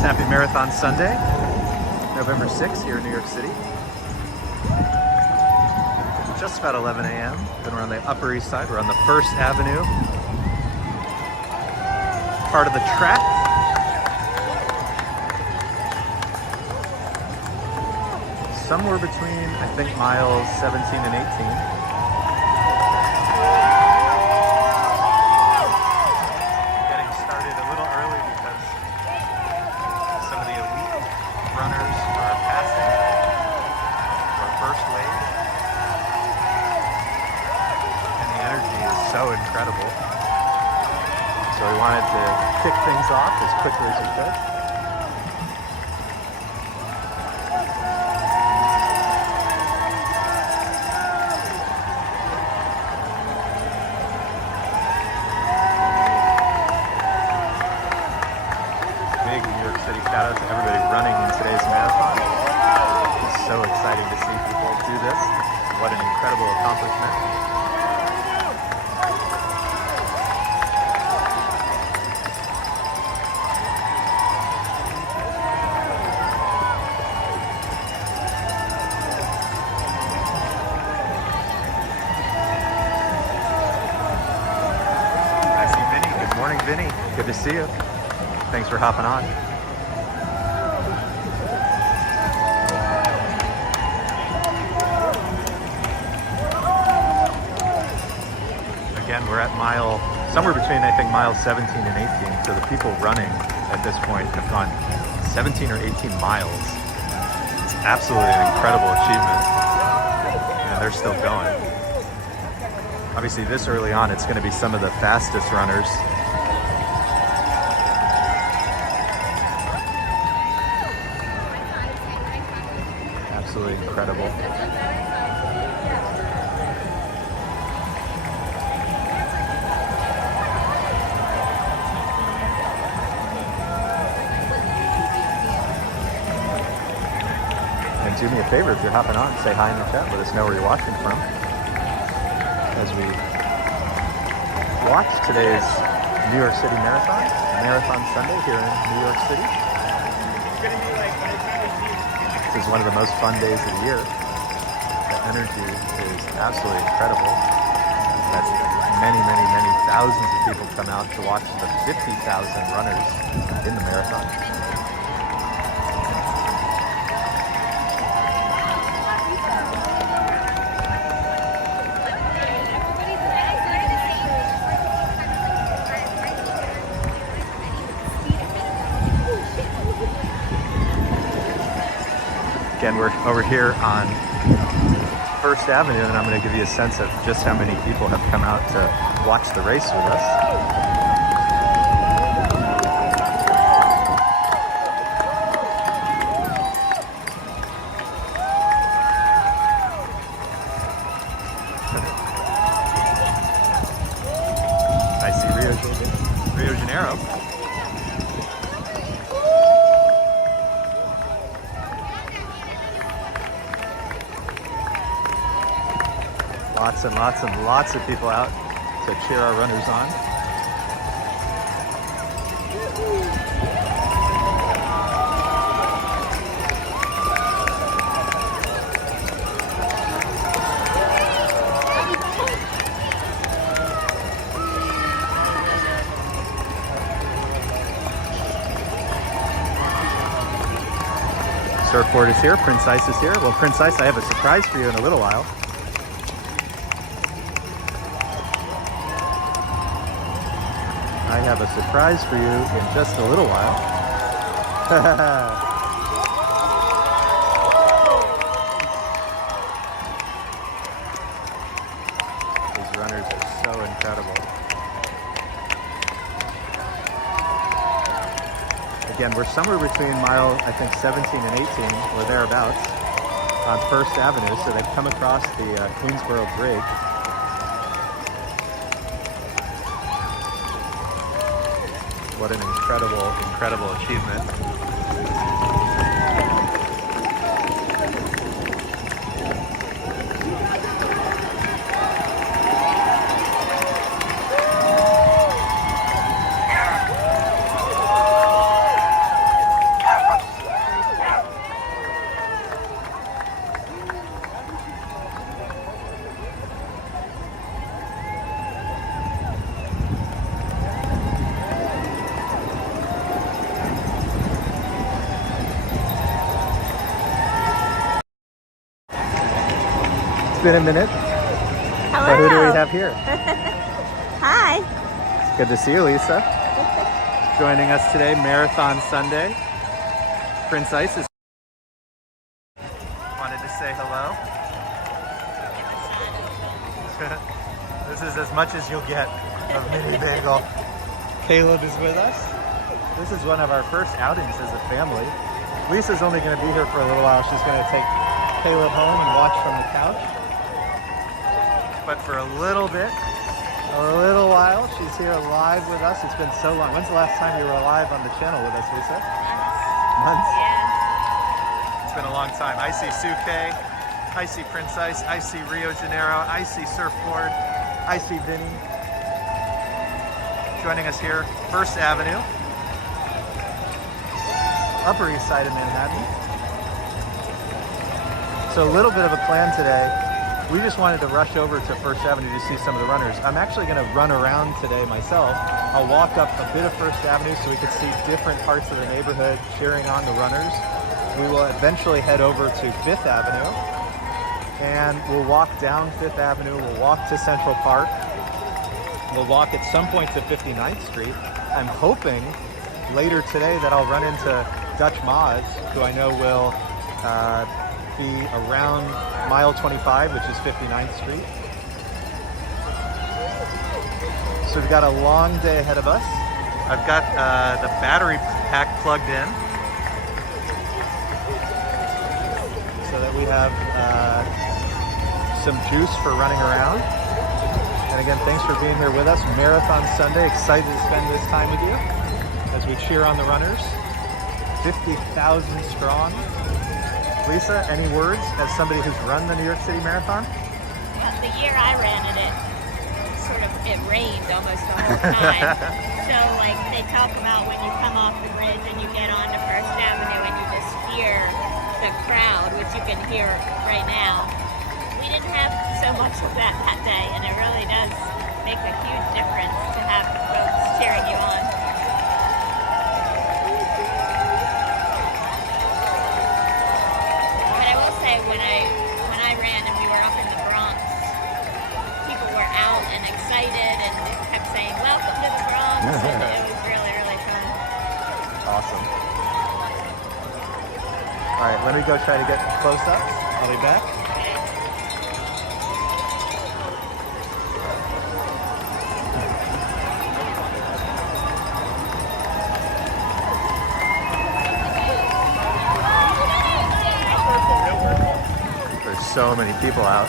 Happy Marathon Sunday, November 6th here in New York City. Just about 11 a.m. Then we're on the Upper East Side. We're on the First Avenue part of the track. Somewhere between, I think, miles 17 and 18. So incredible. So we wanted to kick things off as quickly as we could. Big New York City shout out to everybody running in today's marathon. It's so exciting to see people do this. What an incredible accomplishment. Vinny, good to see you. Thanks for hopping on. Again, we're at somewhere between, I think, miles 17 and 18. So the people running at this point have gone 17 or 18 miles. It's absolutely an incredible achievement. And they're still going. Obviously, this early on, it's going to be some of the fastest runners. Absolutely incredible. And do me a favor, if you're hopping on, say hi in the chat. Let us know where you're watching from. As we watch today's New York City Marathon Sunday here in New York City. This is one of the most fun days of the year. The energy is absolutely incredible. That's many, many, many thousands of people come out to watch the 50,000 runners in the marathon. Again, we're over here on First Avenue, and I'm going to give you a sense of just how many people have come out to watch the race with us. I see Rio de Janeiro. Lots and lots and lots of people out to cheer our runners on. Surfboard is here, Prince Ice is here. Well, Prince Ice, I have a surprise for you in a little while. I have a surprise for you in just a little while. These runners are so incredible. Again, we're somewhere between mile, I think, 17 and 18, or thereabouts, on First Avenue. So they've come across the Queensboro Bridge. What an incredible, incredible achievement. It's been a minute. Hello. So who do we have here? Hi. Good to see you, Lisa. Joining us today, Marathon Sunday. Prince Isis wanted to say hello. This is as much as you'll get of Mini Bagel. Caleb is with us. This is one of our first outings as a family. Lisa's only going to be here for a little while. She's going to take Caleb home and watch from the couch. But for a little while, she's here live with us. It's been so long. When's the last time you were live on the channel with us, Lisa? Months? Yeah. It's been a long time. I see Suke, I see Prince Ice, I see Rio Janeiro, I see Surfboard, I see Vinny. Joining us here, First Avenue, Upper East Side of Manhattan. So a little bit of a plan today. We just wanted to rush over to First Avenue to see some of the runners. I'm actually going to run around today myself. I'll walk up a bit of First Avenue so we can see different parts of the neighborhood cheering on the runners. We will eventually head over to Fifth Avenue and we'll walk down Fifth Avenue. We'll walk to Central Park. We'll walk at some point to 59th Street. I'm hoping later today that I'll run into Dutch Moz, who I know will be around mile 25, which is 59th Street. So we've got a long day ahead of us. I've got the battery pack plugged in so that we have some juice for running around. And again, thanks for being here with us. Marathon Sunday, excited to spend this time with you as we cheer on the runners. 50,000 strong. Lisa, any words as somebody who's run the New York City Marathon? The year I ran it rained almost the whole time. So like they talk about when you come off the bridge and you get onto First Avenue and you just hear the crowd, which you can hear right now. We didn't have so much of that day, and it really does make a huge difference to have folks cheering you on. When I ran and we were up in the Bronx, people were out and excited and kept saying, "Welcome to the Bronx," and it was really, really fun. Awesome. All right, let me go try to get close-ups. I'll be back. So many people out.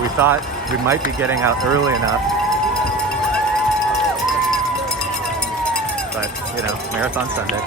We thought we might be getting out early enough, but you know, Marathon Sunday.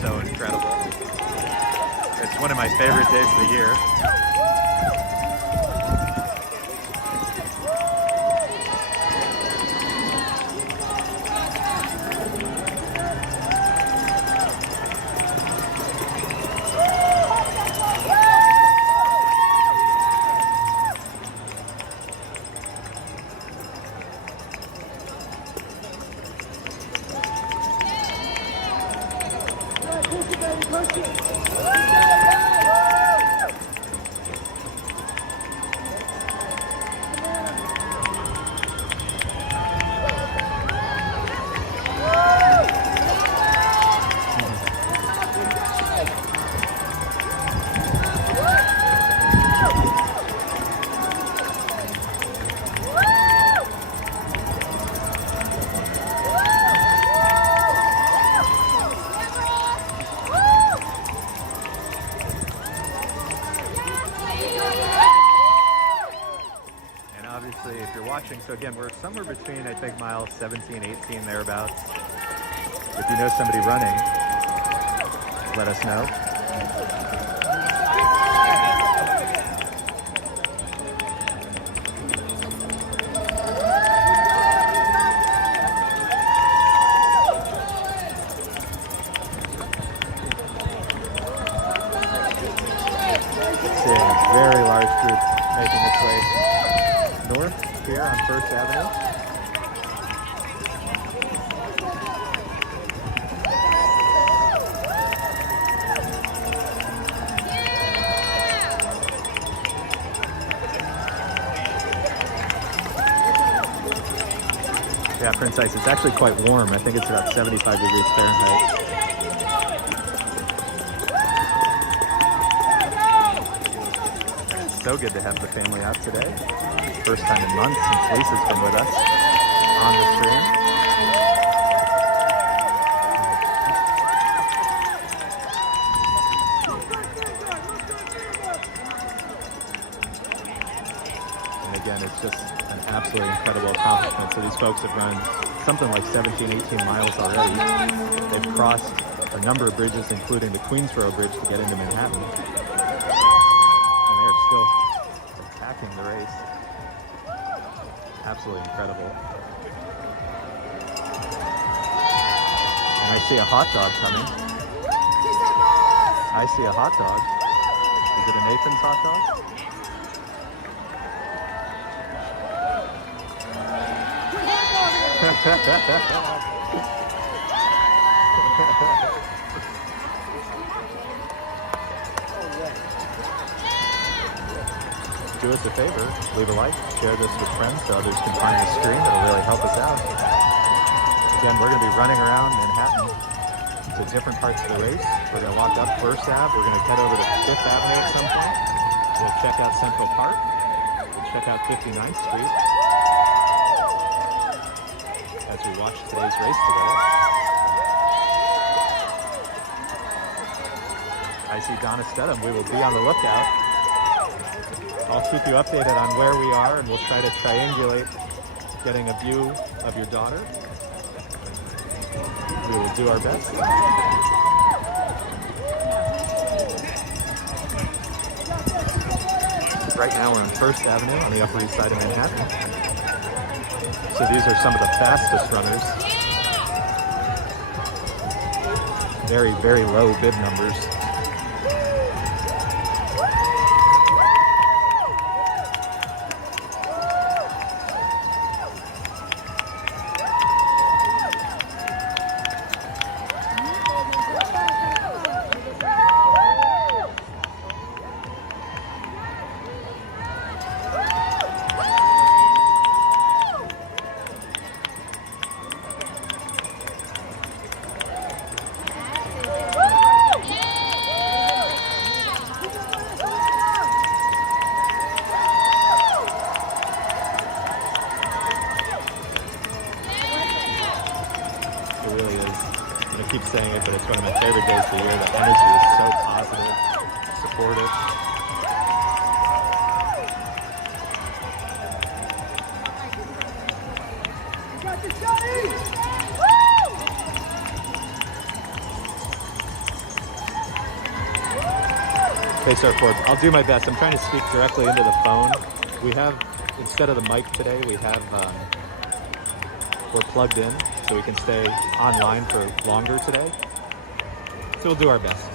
So incredible. It's one of my favorite days of the year. see if you're watching. So again, we're somewhere between, I think, miles 17, 18, thereabouts. If you know somebody running, let us know. Seeing a very large group making its way north here on First Avenue. Yeah, Prince Ice, it's actually quite warm. I think it's about 75 degrees Fahrenheit. So good to have the family out today. First time in months since Lisa's been with us on the stream. And again, it's just an absolutely incredible accomplishment. So these folks have run something like 17, 18 miles already. They've crossed a number of bridges, including the Queensboro Bridge to get into Manhattan. Still attacking the race. Absolutely incredible. And I see a hot dog coming. I see a hot dog. Is it a Nathan's hot dog? Do us a favor, leave a like, share this with friends so others can find the stream. It'll really help us out. Again, we're going to be running around Manhattan to different parts of the race. We're going to walk up First Ave. We're going to head over to 5th Avenue at some point. We'll check out Central Park. We'll check out 59th Street as we watch today's race together. I see Donna Stedham. We will be on the lookout. I'll keep you updated on where we are, and we'll try to triangulate getting a view of your daughter. We will do our best. Right now we're on First Avenue on the Upper East Side of Manhattan. So these are some of the fastest runners. Very, very low bib numbers. Keep saying it, but it's one of my favorite days of the year. The energy is so positive, supportive. Face our forward. I'll do my best. I'm trying to speak directly into the phone. We have, instead of the mic today, we have, we're plugged in, so we can stay online for longer today. So we'll do our best.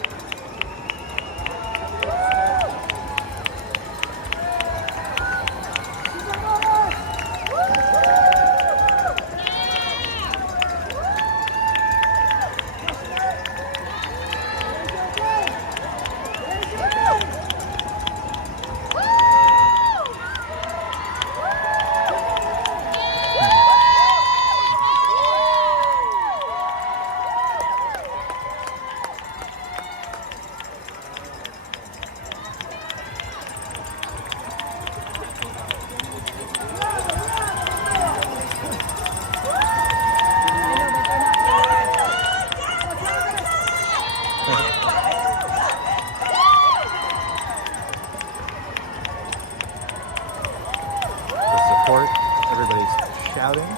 shouting.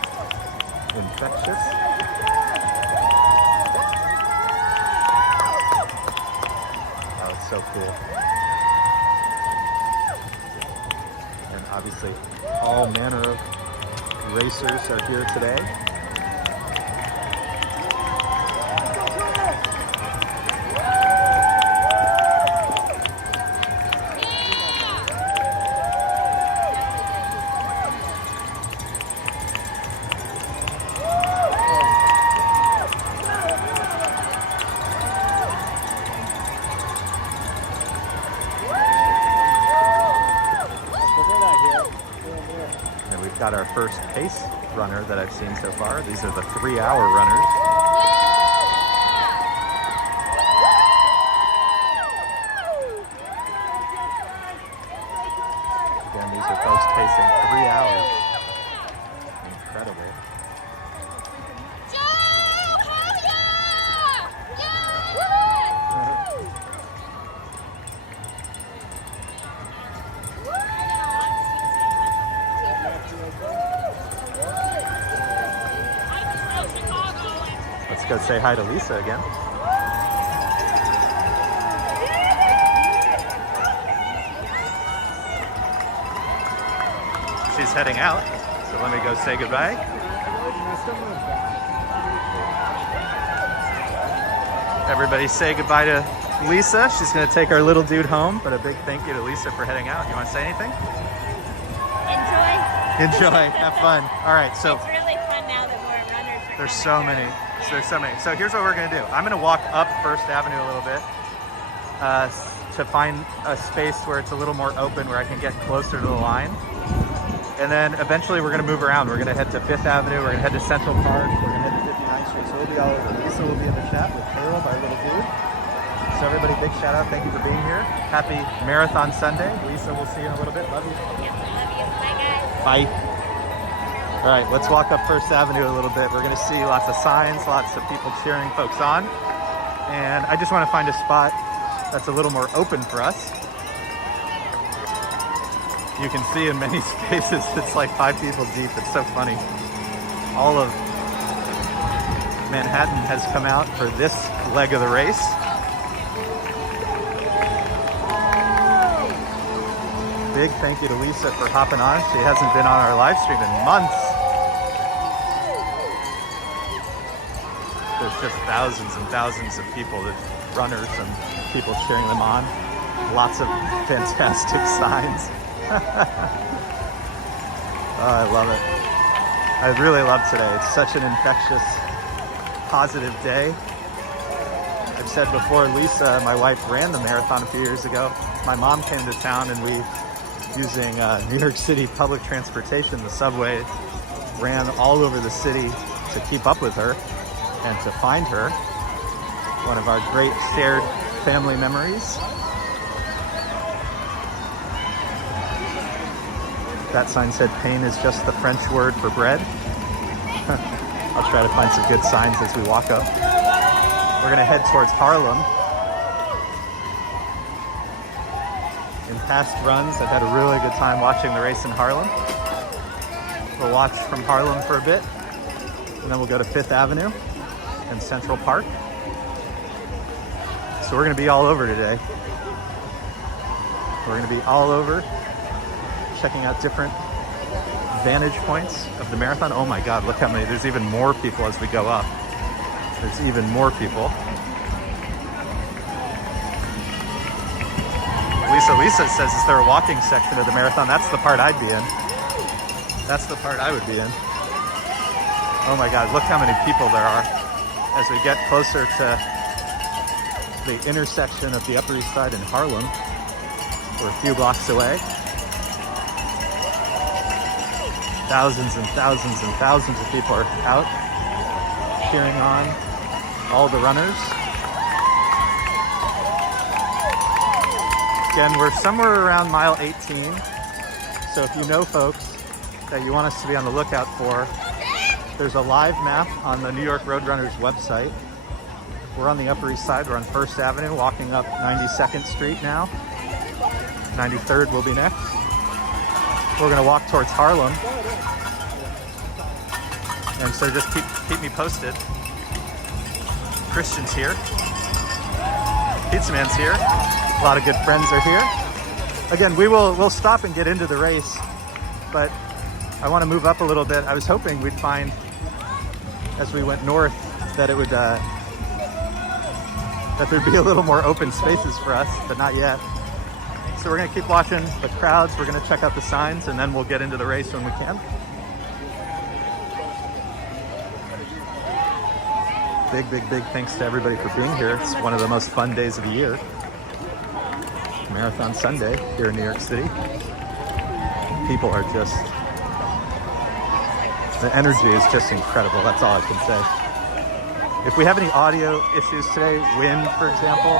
Infectious. Oh, it's so cool. And obviously, all manner of racers are here today. Got our first pace runner that I've seen so far. These are the 3-hour runners. Again, these are folks pacing 3 hours. Incredible. Let's go say hi to Lisa again. She's heading out, so let me go say goodbye. Everybody say goodbye to Lisa. She's going to take our little dude home, but a big thank you to Lisa for heading out. You want to say anything? Enjoy. Have fun. All right, so it's really fun now that more runners are there's coming so many. through. There's so many. So here's what we're going to do. I'm going to walk up First Avenue a little bit to find a space where it's a little more open, where I can get closer to the line. And then eventually we're going to move around. We're going to head to Fifth Avenue. We're going to head to Central Park. We're going to head to 59th Street. So we'll be all over. Lisa will be in the chat with Caleb, our little dude. So everybody, big shout out. Thank you for being here. Happy Marathon Sunday. Lisa, we'll see you in a little bit. Love you. Yep, love you. Bye, guys. Bye. All right, let's walk up First Avenue a little bit. We're going to see lots of signs, lots of people cheering folks on. And I just want to find a spot that's a little more open for us. You can see in many spaces, it's like 5 people deep. It's so funny. All of Manhattan has come out for this leg of the race. Big thank you to Lisa for hopping on. She hasn't been on our live stream in months. There's just thousands and thousands of people, runners and people cheering them on. Lots of fantastic signs. Oh, I love it. I really love today. It's such an infectious, positive day. I've said before, Lisa, my wife, ran the marathon a few years ago. My mom came to town and we, using New York City public transportation, the subway, ran all over the city to keep up with her and to find her. One of our great shared family memories. That sign said pain is just the French word for bread. I'll try to find some good signs as we walk up. We're gonna head towards Harlem. In past runs, I've had a really good time watching the race in Harlem. We'll watch from Harlem for a bit, and then we'll go to Fifth Avenue and Central Park. So we're gonna be all over today. We're gonna be all over, checking out different vantage points of the marathon. Oh my God, look how many, there's even more people as we go up. There's even more people. Lisa says, is there a walking section of the marathon? That's the part I'd be in. That's the part I would be in. Oh my God, look how many people there are as we get closer to the intersection of the Upper East Side and Harlem. We're a few blocks away. Thousands and thousands and thousands of people are out cheering on all the runners. Again, we're somewhere around mile 18. So if you know folks that you want us to be on the lookout for, there's a live map on the New York Roadrunners website. We're on the Upper East Side. We're on First Avenue, walking up 92nd Street now. 93rd will be next. We're gonna walk towards Harlem. And so just keep me posted. Christian's here. Pizza Man's here. A lot of good friends are here. Again, we'll stop and get into the race, but I want to move up a little bit. I was hoping we'd find, as we went north, that it would that there'd be a little more open spaces for us, but not yet. So we're gonna keep watching the crowds. We're gonna check out the signs, and then we'll get into the race when we can. Big thanks to everybody for being here. It's one of the most fun days of the year. Marathon Sunday here in New York City. People are just, the energy is just incredible. That's all I can say. If we have any audio issues today, wind for example,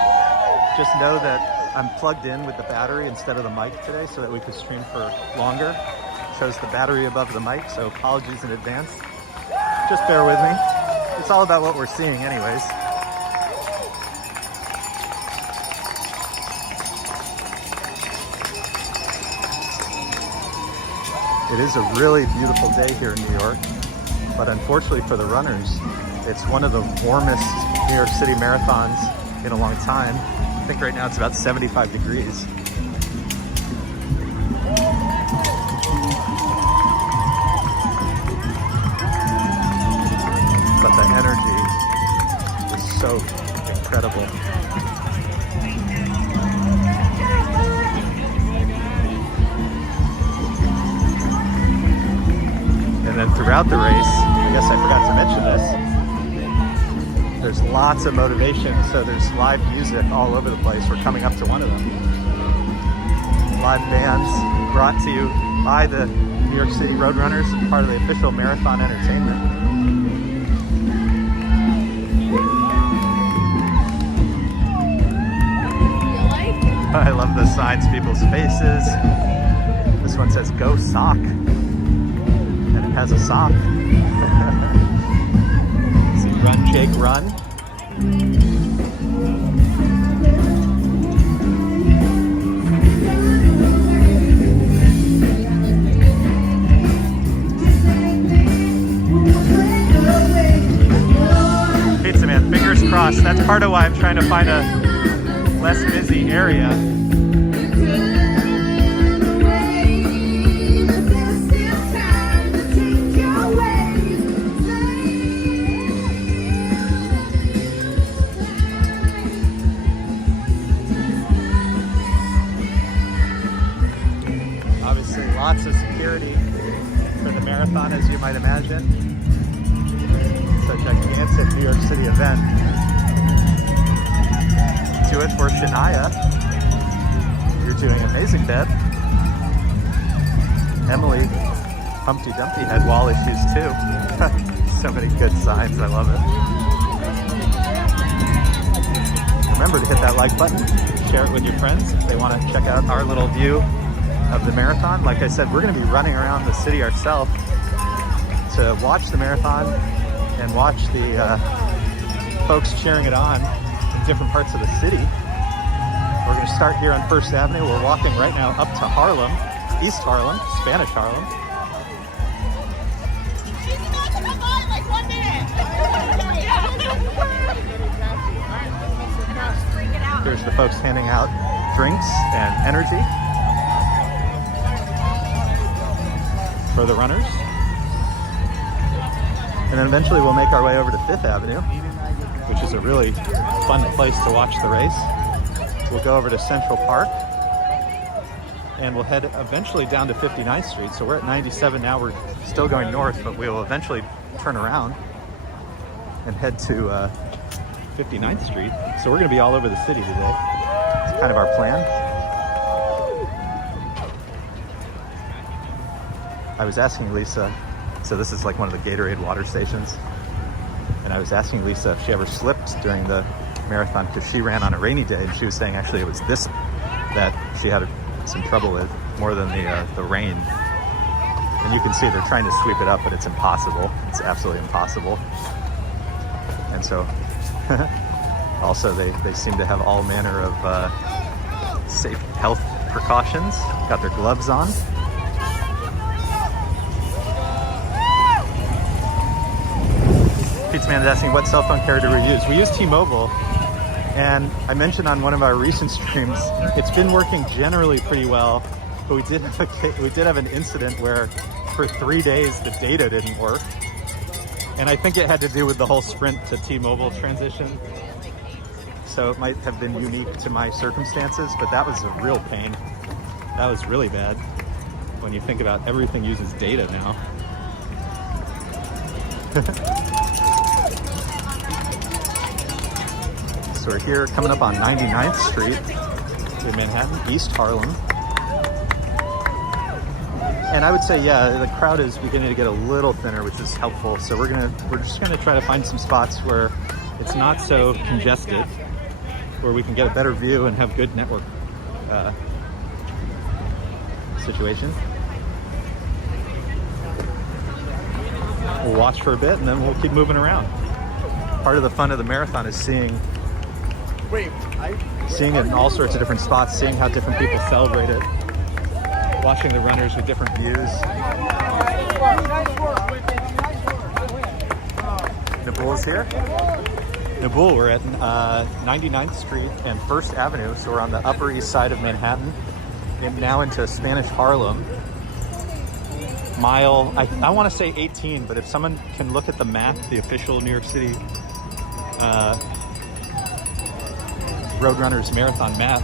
just know that I'm plugged in with the battery instead of the mic today so that we could stream for longer. Shows the battery above the mic, so apologies in advance. Just bear with me. It's all about what we're seeing anyways. It is a really beautiful day here in New York, but unfortunately for the runners, it's one of the warmest New York City marathons in a long time. I think right now it's about 75 degrees. But the energy is so incredible. And then throughout the race, I guess I forgot to mention this, there's lots of motivation. So there's live music all over the place. We're coming up to one of them. Live bands brought to you by the New York City Roadrunners, part of the official marathon entertainment. I love the signs, people's faces. This one says "Go Sock," and it has a sock. See, run, Jake, run. Pizza Man, fingers crossed. That's part of why I'm trying to find a less busy area. Obviously, lots of security for the marathon, as you might imagine. It's a gigantic New York City event. Do it for Shania. You're doing amazing, Deb. Emily, Humpty Dumpty had wall issues too. So many good signs, I love it. Remember to hit that like button, share it with your friends if they want to check out our little view of the marathon. Like I said, we're going to be running around the city ourselves to watch the marathon and watch the folks cheering it on in different parts of the city. We're going to start here on First Avenue. We're walking right now up to Harlem, East Harlem, Spanish Harlem. She's about to come by in like 1 minute. There's the folks handing out drinks and energy for the runners. And then eventually we'll make our way over to Fifth Avenue, which is a really fun place to watch the race. We'll go over to Central Park and we'll head eventually down to 59th Street. So we're at 97 now. We're still going north, but we will eventually turn around and head to 59th Street. So we're going to be all over the city today. It's kind of our plan. I was asking Lisa, so this is like one of the Gatorade water stations, and I was asking Lisa if she ever slipped during the marathon because she ran on a rainy day, and she was saying actually it was this that she had some trouble with more than the rain. And you can see they're trying to sweep it up, but it's impossible. It's absolutely impossible. And so also they seem to have all manner of safe health precautions. Got their gloves on. fan is asking what cell phone carrier do we use. We use T-Mobile, and I mentioned on one of our recent streams, it's been working generally pretty well, but we did have an incident where for 3 days the data didn't work. And I think it had to do with the whole Sprint to T-Mobile transition. So it might have been unique to my circumstances, but that was a real pain. That was really bad when you think about everything uses data now. So we're here coming up on 99th Street in Manhattan, East Harlem. And I would say, yeah, the crowd is beginning to get a little thinner, which is helpful. So we're just gonna try to find some spots where it's not so congested, where we can get a better view and have good network situation. We'll watch for a bit and then we'll keep moving around. Part of the fun of the marathon is seeing it in all sorts of different spots, seeing how different people celebrate it, watching the runners with different views. Nabul's here. Nabul, we're at 99th Street and 1st Avenue, so we're on the Upper East Side of Manhattan, and now into Spanish Harlem. Mile, I want to say 18, but if someone can look at the map, the official New York City Roadrunners Marathon map,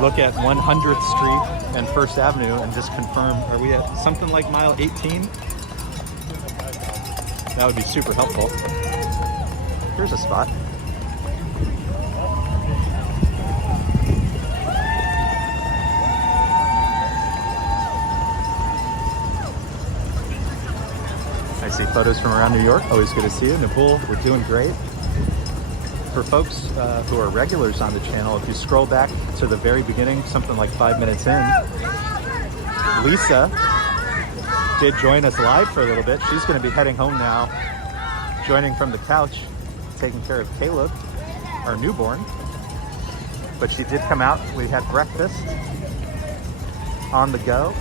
look at 100th Street and 1st Avenue and just confirm, are we at something like mile 18? That would be super helpful. Here's a spot. I see photos from around New York. Always good to see you. Nabul, we're doing great. For folks who are regulars on the channel, if you scroll back to the very beginning, something like 5 minutes in, Lisa did join us live for a little bit. She's going to be heading home now, joining from the couch, taking care of Caleb, our newborn. But she did come out. We had breakfast on the go,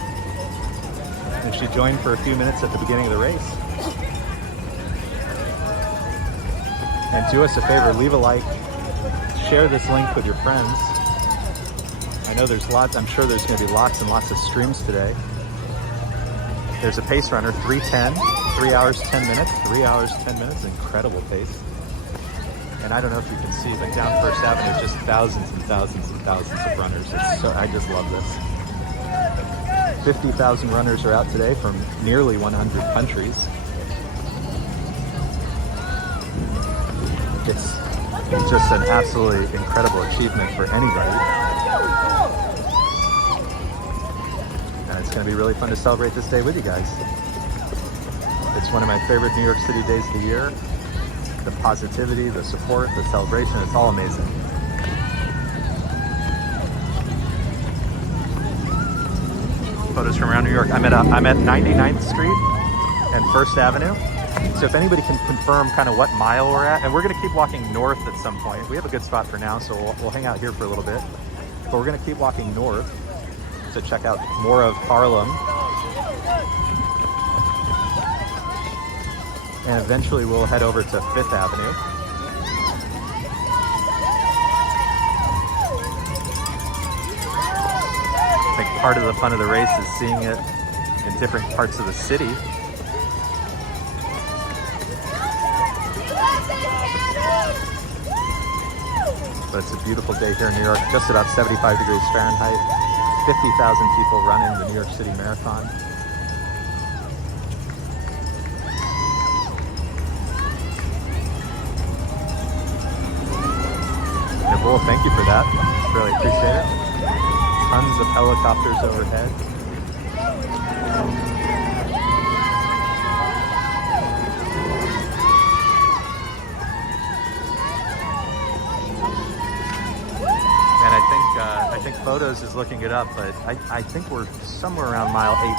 and she joined for a few minutes at the beginning of the race. And do us a favor, leave a like, share this link with your friends. I know there's lots, I'm sure there's going to be lots and lots of streams today. There's a pace runner, 3:10, 3 hours, 10 minutes, 3 hours, 10 minutes, incredible pace. And I don't know if you can see, but down 1st Avenue, just thousands and thousands and thousands of runners. I just love this. 50,000 runners are out today from nearly 100 countries. It's just an absolutely incredible achievement for anybody. And it's going to be really fun to celebrate this day with you guys. It's one of my favorite New York City days of the year. The positivity, the support, the celebration, it's all amazing. Photos from around New York. I'm at 99th Street and 1st Avenue. So if anybody can confirm kind of what mile we're at, and we're going to keep walking north at some point. We have a good spot for now, so we'll hang out here for a little bit. But we're going to keep walking north to check out more of Harlem. And eventually we'll head over to 5th Avenue. I think part of the fun of the race is seeing it in different parts of the city. But it's a beautiful day here in New York, just about 75 degrees Fahrenheit, 50,000 people running the New York City Marathon. Nabul, thank you for that. Really appreciate it. Tons of helicopters overhead. I think Photos is looking it up, but I think we're somewhere around mile 18,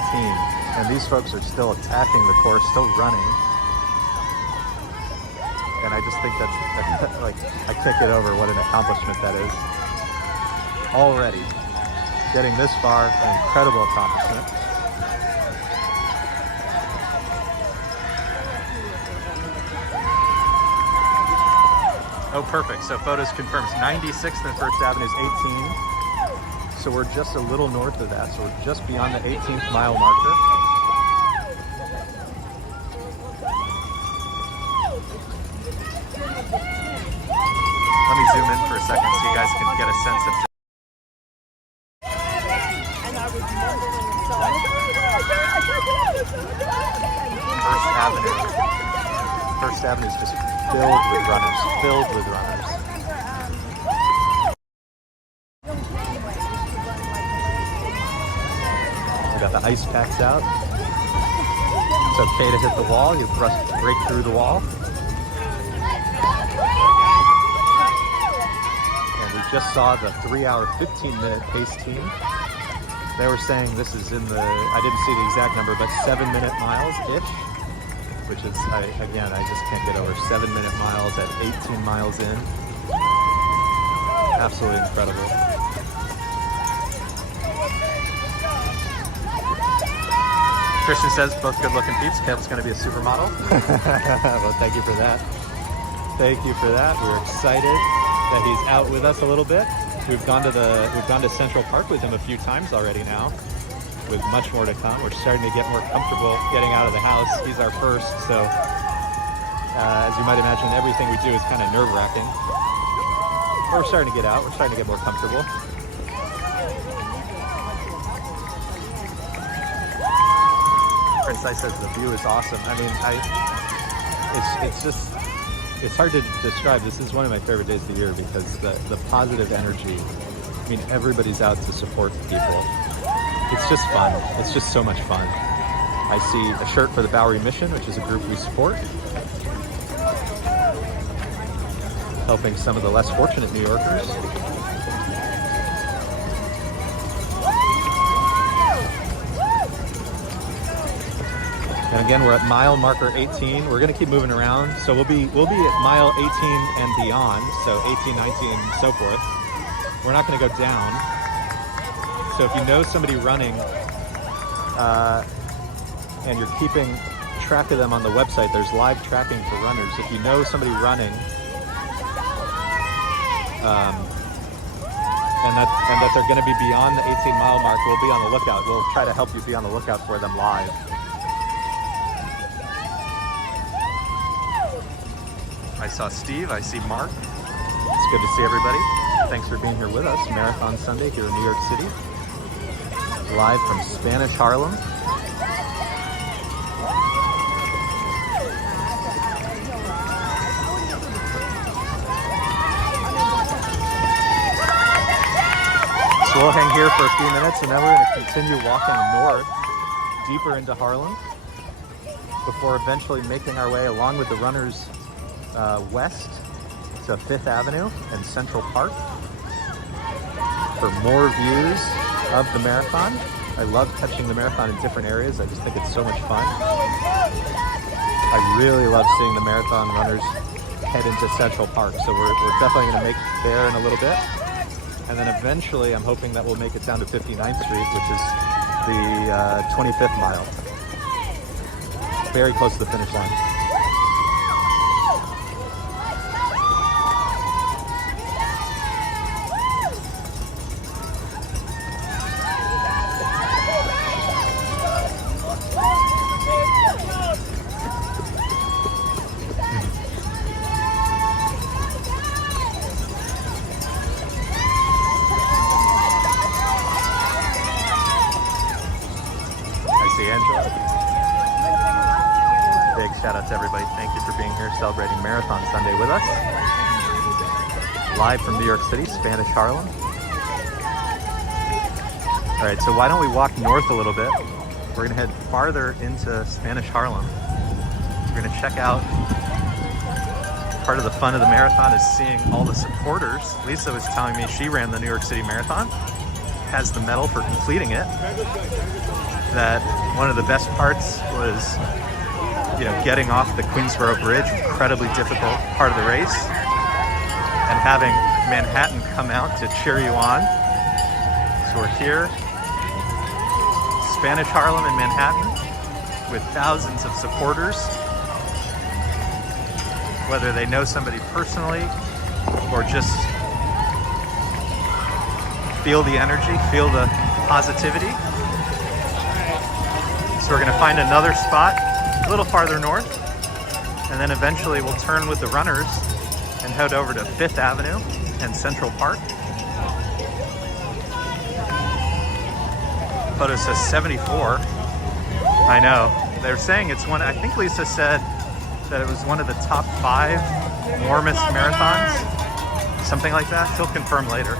and these folks are still attacking the course, still running. And I just think that's like, I can't get over what an accomplishment that is. Already, getting this far, an incredible accomplishment. Oh, perfect. So photos confirms 96th and 1st Avenue is 18. So we're just a little north of that. So we're just beyond the 18th mile marker. Let me zoom in for a second so you guys can get a sense of. First Avenue is just filled with runners, We got the ice packs out. It's okay to hit the wall. You break through the wall. And we just saw the 3-hour, 15-minute pace team. They were saying this is in the, I didn't see the exact number, but 7-minute miles-ish, which is, again, I just can't get over 7-minute miles at 18 miles in. Absolutely incredible. Christian says both good-looking peeps. Kev's going to be a supermodel. Well, thank you for that. Thank you for that. We're excited that he's out with us a little bit. We've gone to Central Park with him a few times already now, with much more to come. We're starting to get more comfortable getting out of the house. He's our first, so as you might imagine, everything we do is kind of nerve-wracking. But we're starting to get out. We're starting to get more comfortable. Prince I says the view is awesome. I mean, it's hard to describe. This is one of my favorite days of the year because the positive energy. I mean, everybody's out to support people. It's just fun. It's just so much fun. I see a shirt for the Bowery Mission, which is a group we support, helping some of the less fortunate New Yorkers. And again, we're at mile marker 18. We're going to keep moving around. So we'll be at mile 18 and beyond. So 18, 19, and so forth. We're not going to go down. So if you know somebody running and you're keeping track of them on the website, there's live tracking for runners. If you know somebody running and that they're going to be beyond the 18-mile mark, we'll be on the lookout. We'll try to help you be on the lookout for them live. I saw Steve, I see Mark. It's good to see everybody. Thanks for being here with us. Marathon Sunday here in New York City. Live from Spanish Harlem. So we'll hang here for a few minutes and then we're going to continue walking north, deeper into Harlem, before eventually making our way along with the runners west to 5th Avenue and Central Park for more views of the marathon. I love catching the marathon in different areas. I just think it's so much fun. I really love seeing the marathon runners head into Central Park. So we're definitely going to make there in a little bit. And then eventually I'm hoping that we'll make it down to 59th Street, which is the 25th mile. Very close to the finish line. Big shout out to everybody. Thank you for being here celebrating Marathon Sunday with us. Live from New York City, Spanish Harlem. All right, so why don't we walk north a little bit? We're gonna head farther into Spanish Harlem. We're gonna check out, part of the fun of the marathon is seeing all the supporters. Lisa was telling me she ran the New York City Marathon, has the medal for completing it. That one of the best parts was, you know, getting off the Queensboro Bridge, incredibly difficult part of the race, and having Manhattan come out to cheer you on. So we're here, Spanish Harlem in Manhattan, with thousands of supporters, whether they know somebody personally or just feel the energy, feel the positivity. So we're gonna find another spot a little farther north, and then eventually we'll turn with the runners and head over to 5th Avenue and Central Park. Photo says 74. I know. They're saying it's one, I think Lisa said that it was one of the top 5 warmest marathons. Something like that. She'll confirm later.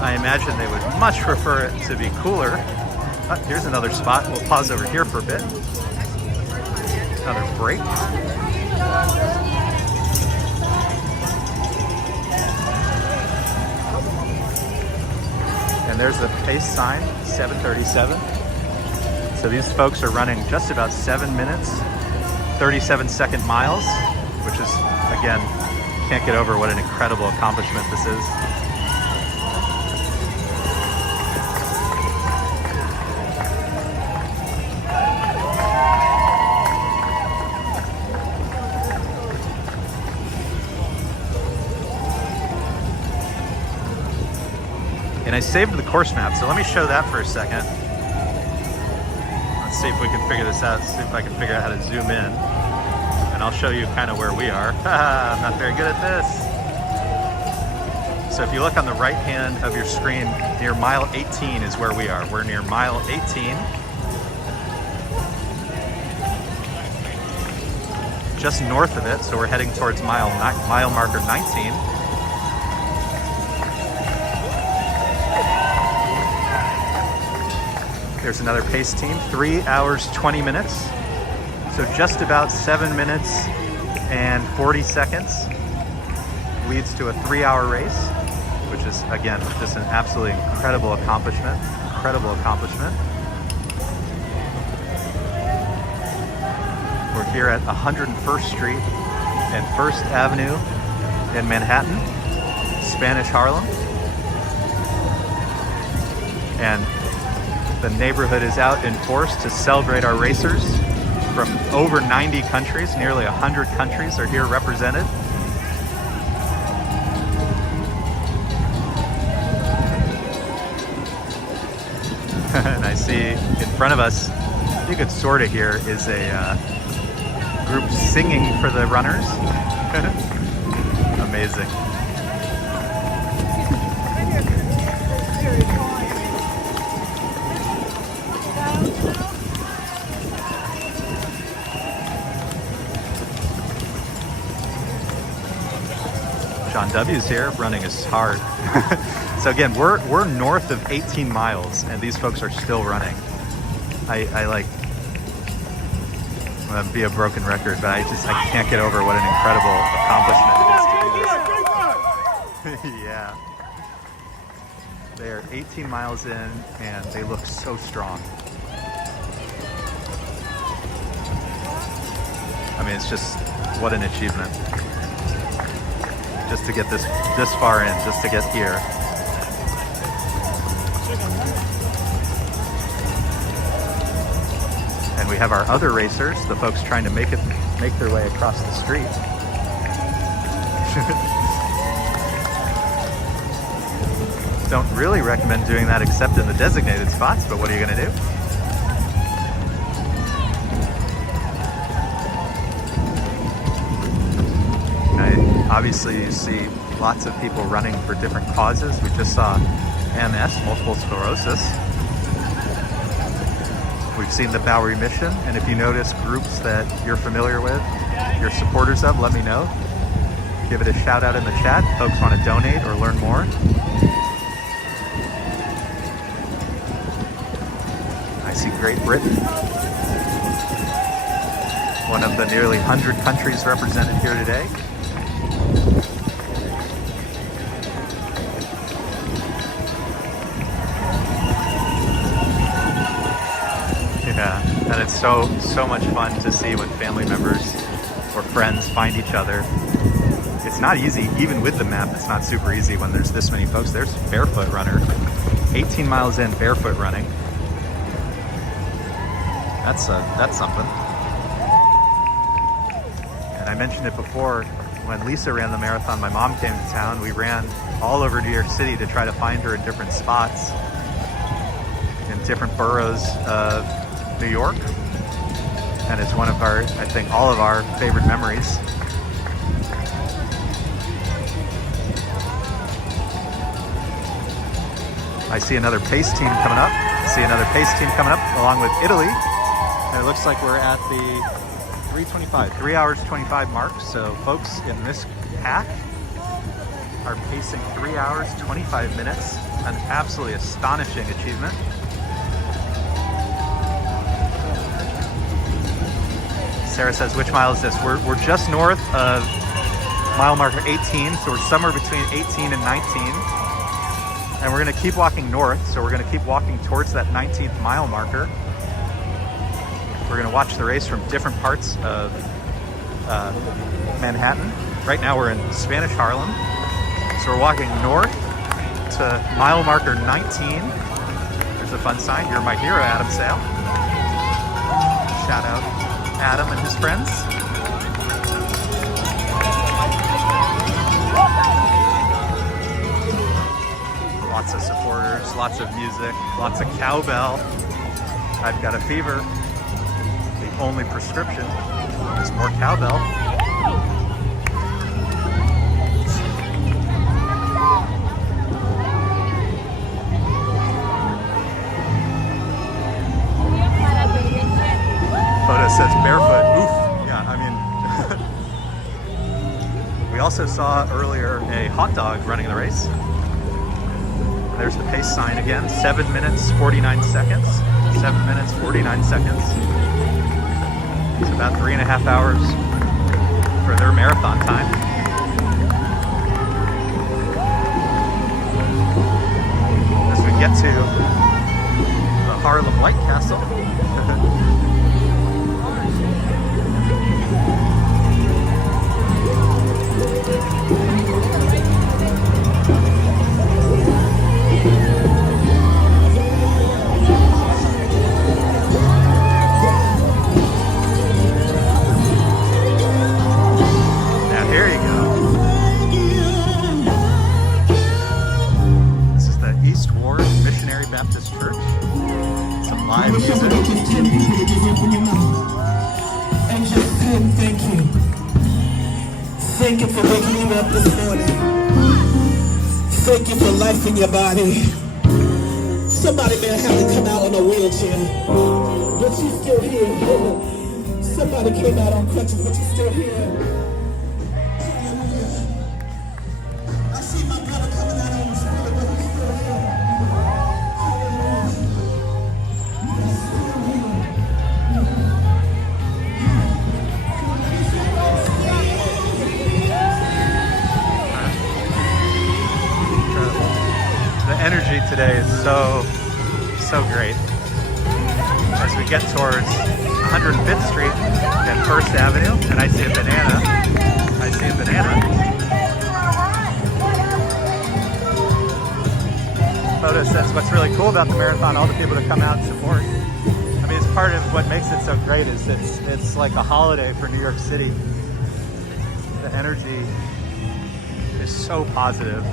I imagine they would much prefer it to be cooler. Here's another spot. We'll pause over here for a bit. Another break. And there's the pace sign, 7:37. So these folks are running just about 7 minutes, 37-second miles, which is, again, can't get over what an incredible accomplishment this is. And I saved the course map, so let me show that for a second. Let's see if we can figure this out, see if I can figure out how to zoom in. And I'll show you kind of where we are. I'm not very good at this. So if you look on the right hand of your screen, near mile 18 is where we are. We're near mile 18. Just north of it, so we're heading towards mile marker 19. There's another pace team, 3 hours, 20 minutes. So just about 7 minutes and 40 seconds leads to a 3-hour race, which is, again, just an absolutely incredible accomplishment. Incredible accomplishment. We're here at 101st Street and 1st Avenue in Manhattan, Spanish Harlem. And the neighborhood is out in force to celebrate our racers from over 90 countries. Nearly 100 countries are here represented. And I see in front of us, you could sort of hear, is a group singing for the runners. Amazing. John W's here, running is hard. So again, we're north of 18 miles, and these folks are still running. I'm gonna be a broken record, but I can't get over what an incredible accomplishment it is to do this. Yeah. They are 18 miles in, and they look so strong. I mean, it's just, what an achievement. Just to get this far in, just to get here. And we have our other racers, the folks trying to make their way across the street. Don't really recommend doing that except in the designated spots, but what are you gonna do? Obviously, you see lots of people running for different causes. We just saw MS, multiple sclerosis. We've seen the Bowery Mission, and if you notice groups that you're familiar with, you're supporters of, let me know. Give it a shout out in the chat. Folks want to donate or learn more. I see Great Britain. One of the nearly 100 countries represented here today. And it's so much fun to see when family members or friends find each other. It's not easy, even with the map, it's not super easy when there's this many folks. There's a barefoot runner, 18 miles in, barefoot running. That's something. And I mentioned it before, when Lisa ran the marathon, my mom came to town. We ran all over New York City to try to find her in different spots, in different boroughs of New York. And it's one of our, I think, all of our favorite memories. I see another pace team coming up. Along with Italy. And it looks like we're at the 3 hours 25 mark. So folks in this pack are pacing 3 hours 25 minutes. An absolutely astonishing achievement. Sarah says, which mile is this? We're just north of mile marker 18, so we're somewhere between 18 and 19. And we're gonna keep walking north, so we're gonna keep walking towards that 19th mile marker. We're gonna watch the race from different parts of Manhattan. Right now we're in Spanish Harlem. So we're walking north to mile marker 19. There's a fun sign, "You're my hero, Adam Sale." Shout out Adam and his friends. Lots of supporters, lots of music, lots of cowbell. I've got a fever. The only prescription is more cowbell. Photo says barefoot. Oof. Yeah, I mean, we also saw earlier a hot dog running the race. There's the pace sign again. 7 minutes, 49 seconds. 7 minutes, 49 seconds. It's about 3.5 hours for their marathon time. As we get to the Harlem Light Castle. Thank you for waking you up this morning. Thank you for life in your body. Somebody may have to come out on a wheelchair, but you still here. Somebody came out on crutches, but you still here. I see my brother coming out on the spirit, but he's still here. Energy today is so great. As we get towards 105th Street and 1st Avenue, and I see a banana. Photo says, what's really cool about the marathon, all the people that come out and support. I mean, it's part of what makes it so great is it's like a holiday for New York City. The energy is so positive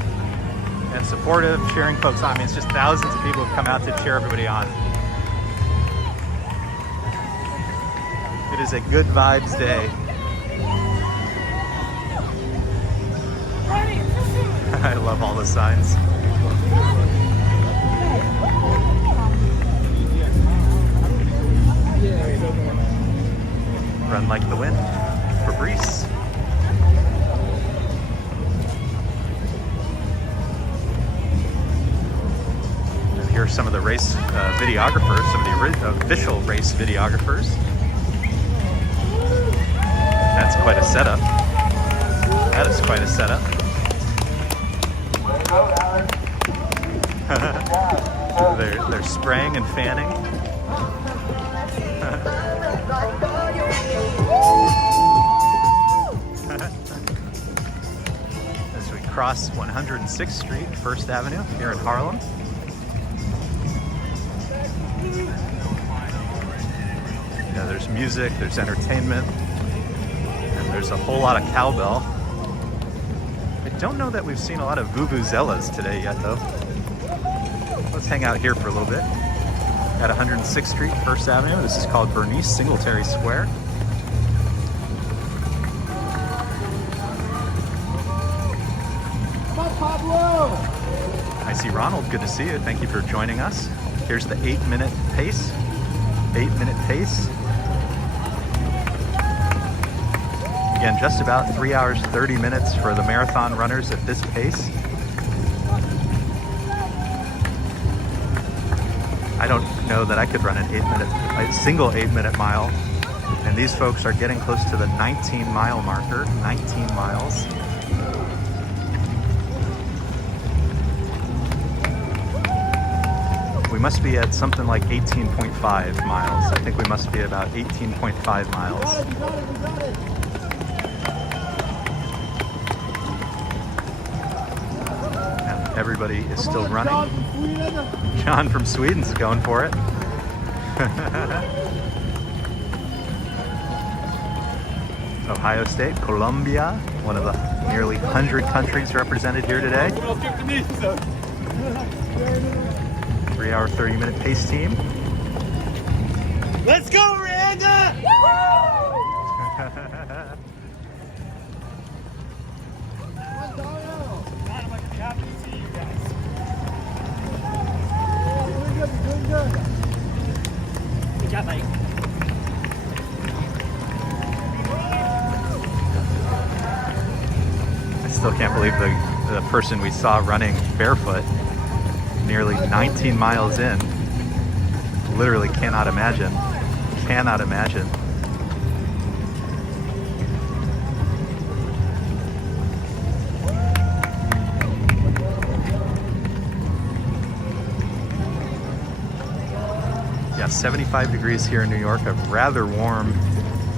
and supportive, cheering folks on. I mean, it's just thousands of people have come out to cheer everybody on. It is a good vibes day. I love all the signs. Run like the wind for Brees. Here are some of the race videographers, some of the official race videographers. That's quite a setup. That is quite a setup. They're spraying and fanning. As we cross 106th Street, 1st Avenue here in Harlem. There's music, there's entertainment, and There's a whole lot of cowbell. I don't know that we've seen a lot of vuvuzelas today yet, though. Let's hang out here for a little bit. At 106th Street, 1st Avenue. This is called Bernice Singletary Square. I see Ronald, good to see you. Thank you for joining us. Here's the 8-minute pace. 8-minute pace. Again, just about 3 hours, 30 minutes for the marathon runners at this pace. I don't know that I could run a single 8-minute mile. And these folks are getting close to the 19-mile marker, 19 miles. We must be at something like 18.5 miles. I think we must be about 18.5 miles. And everybody is still running. John from Sweden's going for it. Ohio State, Colombia, one of the nearly 100 countries represented here today. 3 hour, 30-minute pace team. Let's go, Miranda! Good job, buddy. I still can't believe the person we saw running barefoot nearly 19 miles in. Literally cannot imagine. Cannot imagine. Yeah, 75 degrees here in New York. A rather warm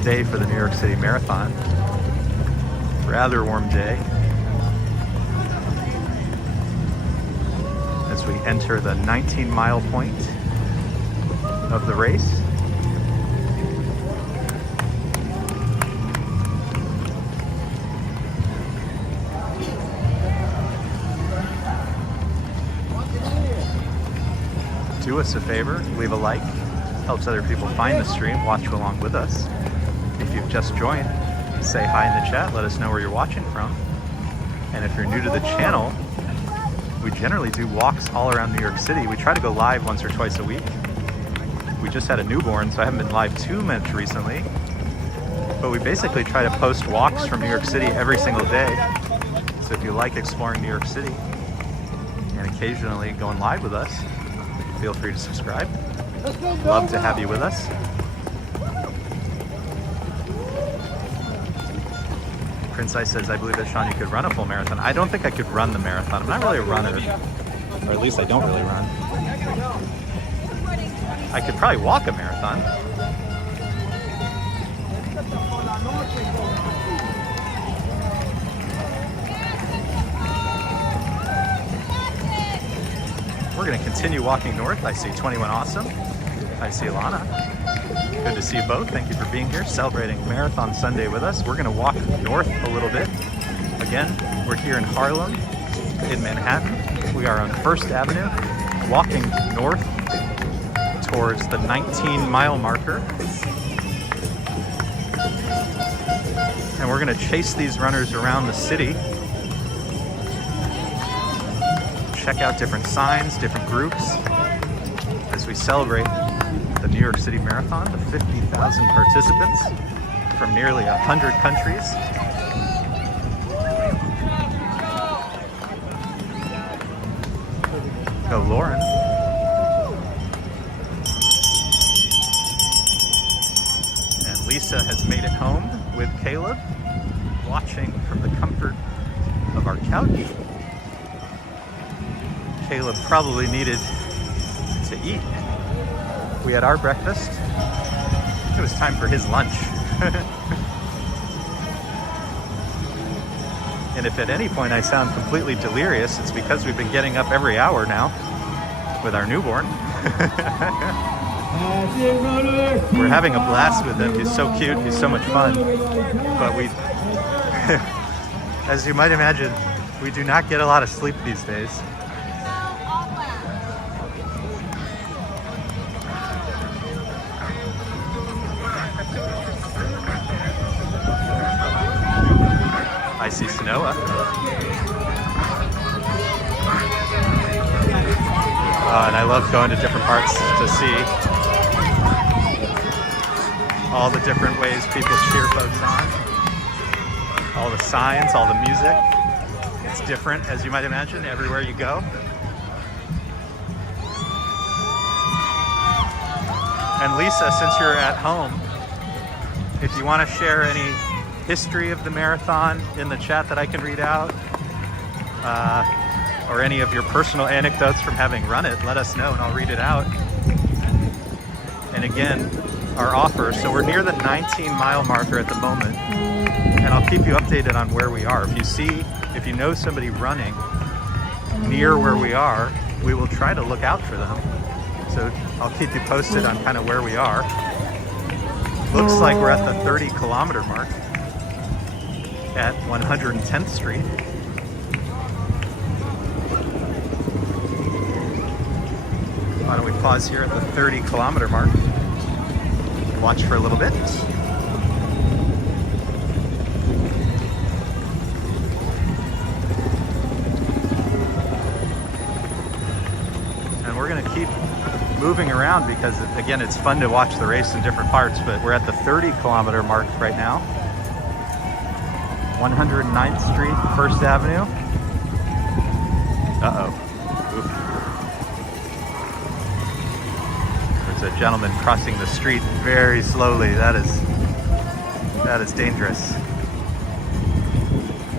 day for the New York City Marathon. Rather warm day. As we enter the 19-mile point of the race. Do us a favor, leave a like. Helps other people find the stream, watch along with us. If you've just joined, say hi in the chat, let us know where you're watching from. And if you're new to the channel, we generally do walks all around New York City. We try to go live once or twice a week. We just had a newborn, so I haven't been live too much recently. But we basically try to post walks from New York City every single day. So if you like exploring New York City and occasionally going live with us, feel free to subscribe. Love to have you with us. Prince Ice says, I believe that, Sean, you could run a full marathon. I don't think I could run the marathon. I'm not really a runner, or at least I don't really run. I could probably walk a marathon. We're going to continue walking north. I see 21 Awesome. I see Alana. Good to see you both. Thank you for being here, celebrating Marathon Sunday with us. We're going to walk north a little bit. Again, we're here in Harlem, in Manhattan. We are on 1st Avenue, walking north towards the 19-mile marker. And we're going to chase these runners around the city. Check out different signs, different groups, as we celebrate the New York City Marathon, the 50,000 participants from nearly 100 countries. Go Lauren. And Lisa has made it home with Caleb, watching from the comfort of our couch. Caleb probably needed to eat. We had our breakfast. It was time for his lunch. And if at any point I sound completely delirious, it's because we've been getting up every hour now with our newborn. We're having a blast with him. He's so cute. He's so much fun. But we As you might imagine, we do not get a lot of sleep these days. I see Sonoa. And I love going to different parts to see all the different ways people cheer folks on. All the signs, all the music. It's different, as you might imagine, everywhere you go. And Lisa, since you're at home, if you want to share any history of the marathon in the chat that I can read out, or any of your personal anecdotes from having run it, let us know and I'll read it out. And again, our offer, so we're near the 19-mile marker at the moment, and I'll keep you updated on where we are. If you know somebody running near where we are, we will try to look out for them. So I'll keep you posted on kind of where we are. Looks like we're at the 30-kilometer mark at 110th Street. Why don't we pause here at the 30-kilometer mark and watch for a little bit. And we're going to keep moving around because, again, it's fun to watch the race in different parts, but we're at the 30-kilometer mark right now. 109th Street, 1st Avenue. Uh-oh. Oof. There's a gentleman crossing the street very slowly. That is dangerous.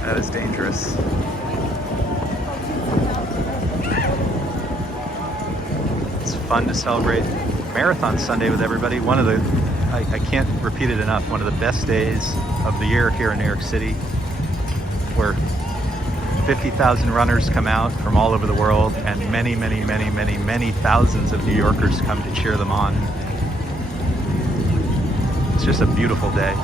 That is dangerous. It's fun to celebrate Marathon Sunday with everybody. One of the, I can't repeat it enough, one of the best days of the year here in New York City, where 50,000 runners come out from all over the world, and many, many, many, many, many thousands of New Yorkers come to cheer them on. It's just a beautiful day.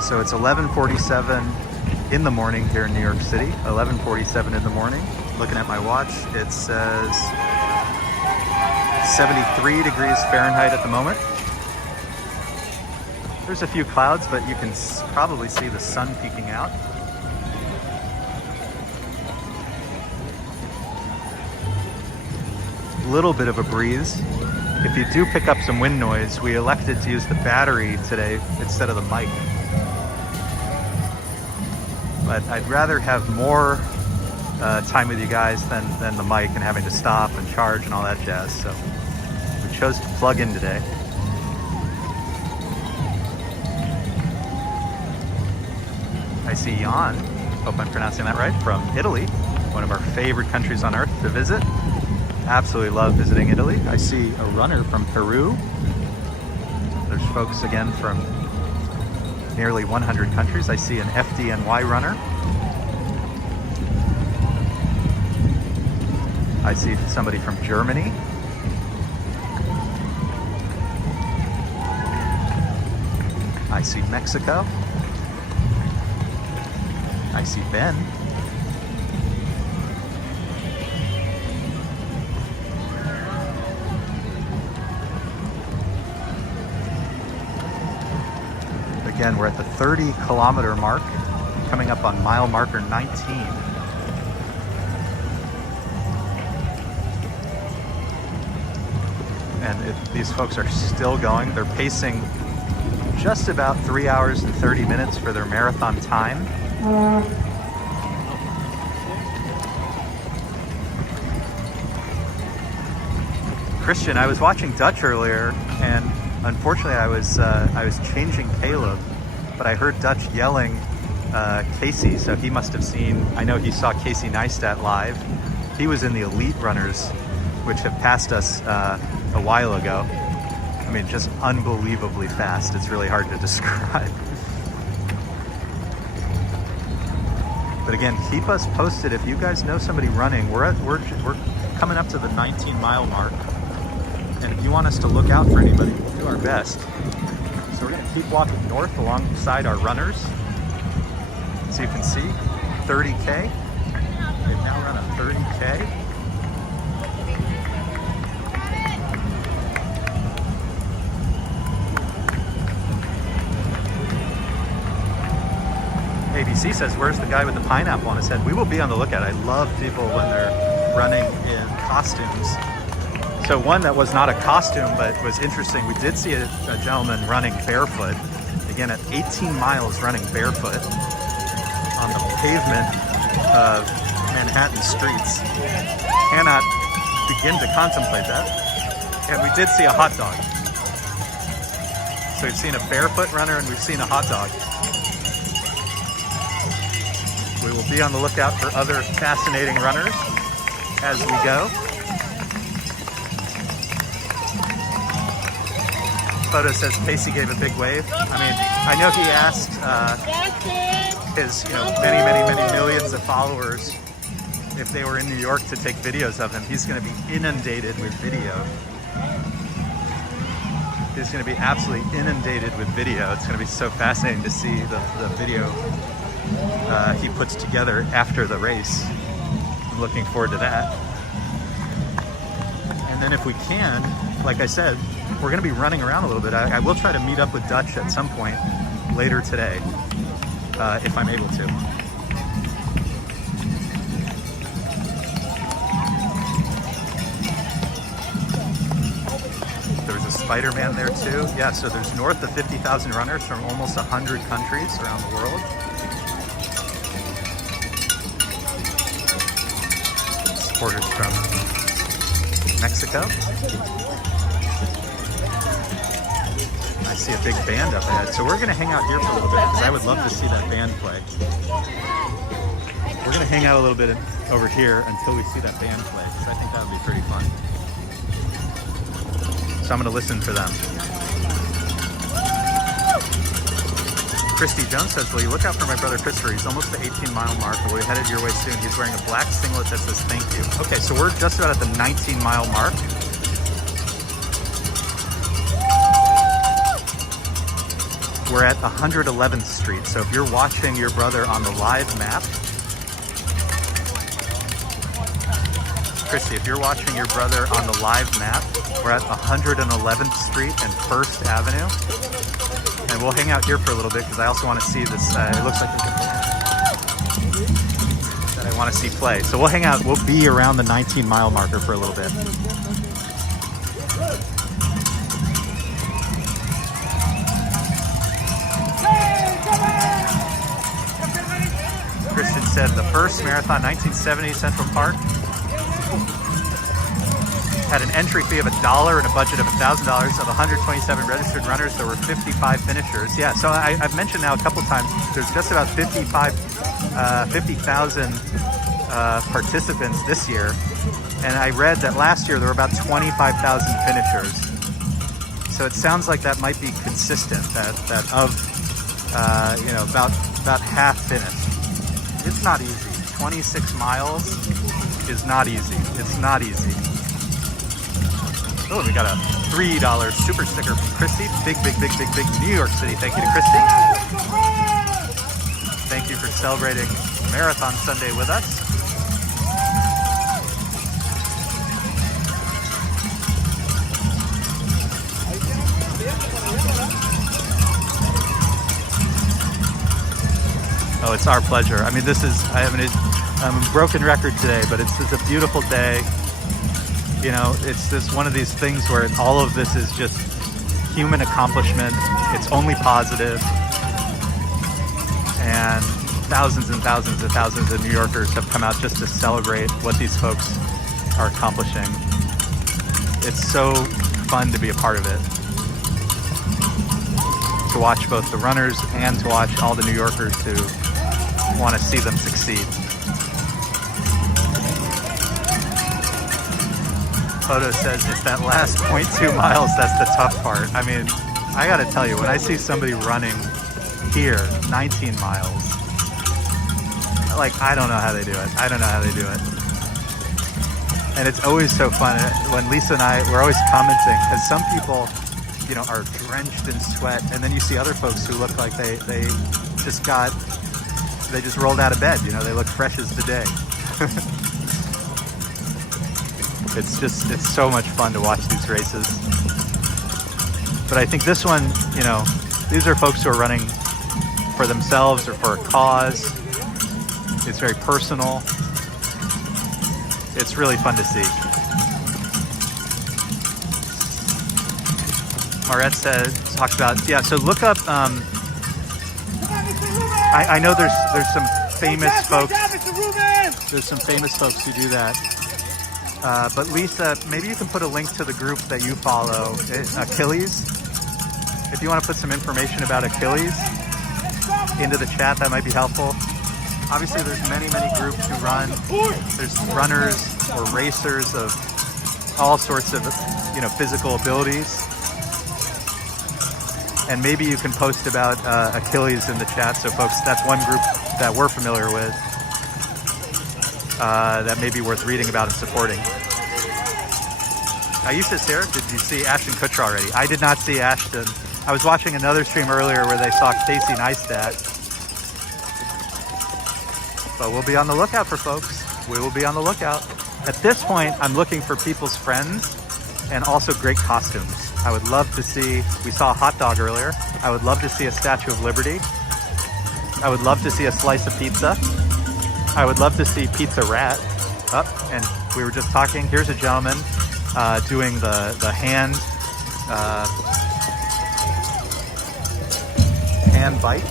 So it's 11:47 in the morning here in New York City. 11:47 in the morning. Looking at my watch, it says 73 degrees Fahrenheit at the moment. There's a few clouds, but you can probably see the sun peeking out. Little bit of a breeze. If you do pick up some wind noise, we elected to use the battery today instead of the mic. But I'd rather have more time with you guys than the mic and having to stop and charge and all that jazz. So we chose to plug in today. I see Jan, hope I'm pronouncing that right, from Italy, one of our favorite countries on earth to visit. Absolutely love visiting Italy. I see a runner from Peru. There's folks again from nearly 100 countries. I see an FDNY runner. I see somebody from Germany. I see Mexico. I see Ben. Again, we're at the 30-kilometer mark, coming up on mile marker 19. And these folks are still going. They're pacing just about 3 hours and 30 minutes for their marathon time. Christian, I was watching Dutch earlier, and unfortunately I was changing Caleb, but I heard Dutch yelling Casey, so he must have seen, I know he saw Casey Neistat live. He was in the elite runners, which have passed us a while ago. I mean, just unbelievably fast. It's really hard to describe. But again, keep us posted if you guys know somebody running. We're coming up to the 19-mile mark, and if you want us to look out for anybody, we'll do our best. So we're gonna keep walking north alongside our runners. So you can see 30K. They've now run a 30K. ABC says, where's the guy with the pineapple on his head? We will be on the lookout. I love people when they're running in costumes. So one that was not a costume, but was interesting. We did see a gentleman running barefoot. Again, at 18 miles running barefoot on the pavement of Manhattan streets. Cannot begin to contemplate that. And we did see a hot dog. So we've seen a barefoot runner and we've seen a hot dog. We will be on the lookout for other fascinating runners as we go. Photo says Casey gave a big wave. I mean, I know he asked his many millions of followers if they were in New York to take videos of him. He's going to be inundated with video. He's going to be absolutely inundated with video. It's going to be so fascinating to see the video he puts together after the race. I'm looking forward to that. And then if we can, like I said, we're going to be running around a little bit. I will try to meet up with Dutch at some point later today, if I'm able to. There's a Spider-Man there too. Yeah, so there's north of 50,000 runners from almost 100 countries around the world. Supporters from Mexico. I see a big band up ahead. So we're going to hang out here for a little bit because I would love to see that band play. We're going to hang out a little bit over here until we see that band play because I think that would be pretty fun. So I'm going to listen for them. Christy Jones says, will you look out for my brother Christopher? He's almost the 18-mile mark, but we're headed your way soon. He's wearing a black singlet that says thank you. Okay, so we're just about at the 19-mile mark. We're at 111th Street. So if you're watching your brother on the live map, Christy, if you're watching your brother on the live map, we're at 111th Street and 1st Avenue. And we'll hang out here for a little bit because I also want to see this. It looks like that I want to see play. So we'll hang out. We'll be around the 19-mile marker for a little bit. Christian said the first marathon, 1970, Central Park, had an entry fee of $1 and a budget of $1,000. Of 127 registered runners, there were 55 finishers. Yeah, so I've mentioned now a couple times, there's just about 50,000 participants this year. And I read that last year there were about 25,000 finishers. So it sounds like that might be consistent, that of, about half finished. It's not easy. 26 miles is not easy. It's not easy. Oh, we got a $3 super sticker from Christy. Big New York City. Thank you to Christy. Thank you for celebrating Marathon Sunday with us. Oh, it's our pleasure. I mean, I'm a broken record today, but it's a beautiful day. You know, it's just one of these things where all of this is just human accomplishment. It's only positive. And thousands and thousands and thousands of New Yorkers have come out just to celebrate what these folks are accomplishing. It's so fun to be a part of it. To watch both the runners and to watch all the New Yorkers who want to see them succeed. Photo says it's that last 0.2 miles that's the tough part. I mean, I gotta tell you, when I see somebody running here 19 miles, like, I don't know how they do it. I don't know how they do it. And it's always so fun when Lisa and we're always commenting, because some people, you know, are drenched in sweat, and then you see other folks who look like they just rolled out of bed, you know, they look fresh as the day. It's so much fun to watch these races. But I think this one, you know, these are folks who are running for themselves or for a cause. It's very personal. It's really fun to see. Maret talks about, yeah, so look up, I know there's some famous folks. There's some famous folks who do that. But Lisa, maybe you can put a link to the group that you follow, Achilles. If you want to put some information about Achilles into the chat, that might be helpful. Obviously, there's many groups who run. There's runners or racers of all sorts of, you know, physical abilities. And maybe you can post about Achilles in the chat, so folks, that's one group that we're familiar with that may be worth reading about and supporting. Aisha, Sarah, did you see Ashton Kutcher already? I did not see Ashton. I was watching another stream earlier where they saw Casey Neistat. But we'll be on the lookout for folks. We will be on the lookout. At this point, I'm looking for people's friends and also great costumes. I would love to see, we saw a hot dog earlier. I would love to see a Statue of Liberty. I would love to see a slice of pizza. I would love to see Pizza Rat. And we were just talking, here's a gentleman doing the hand bike.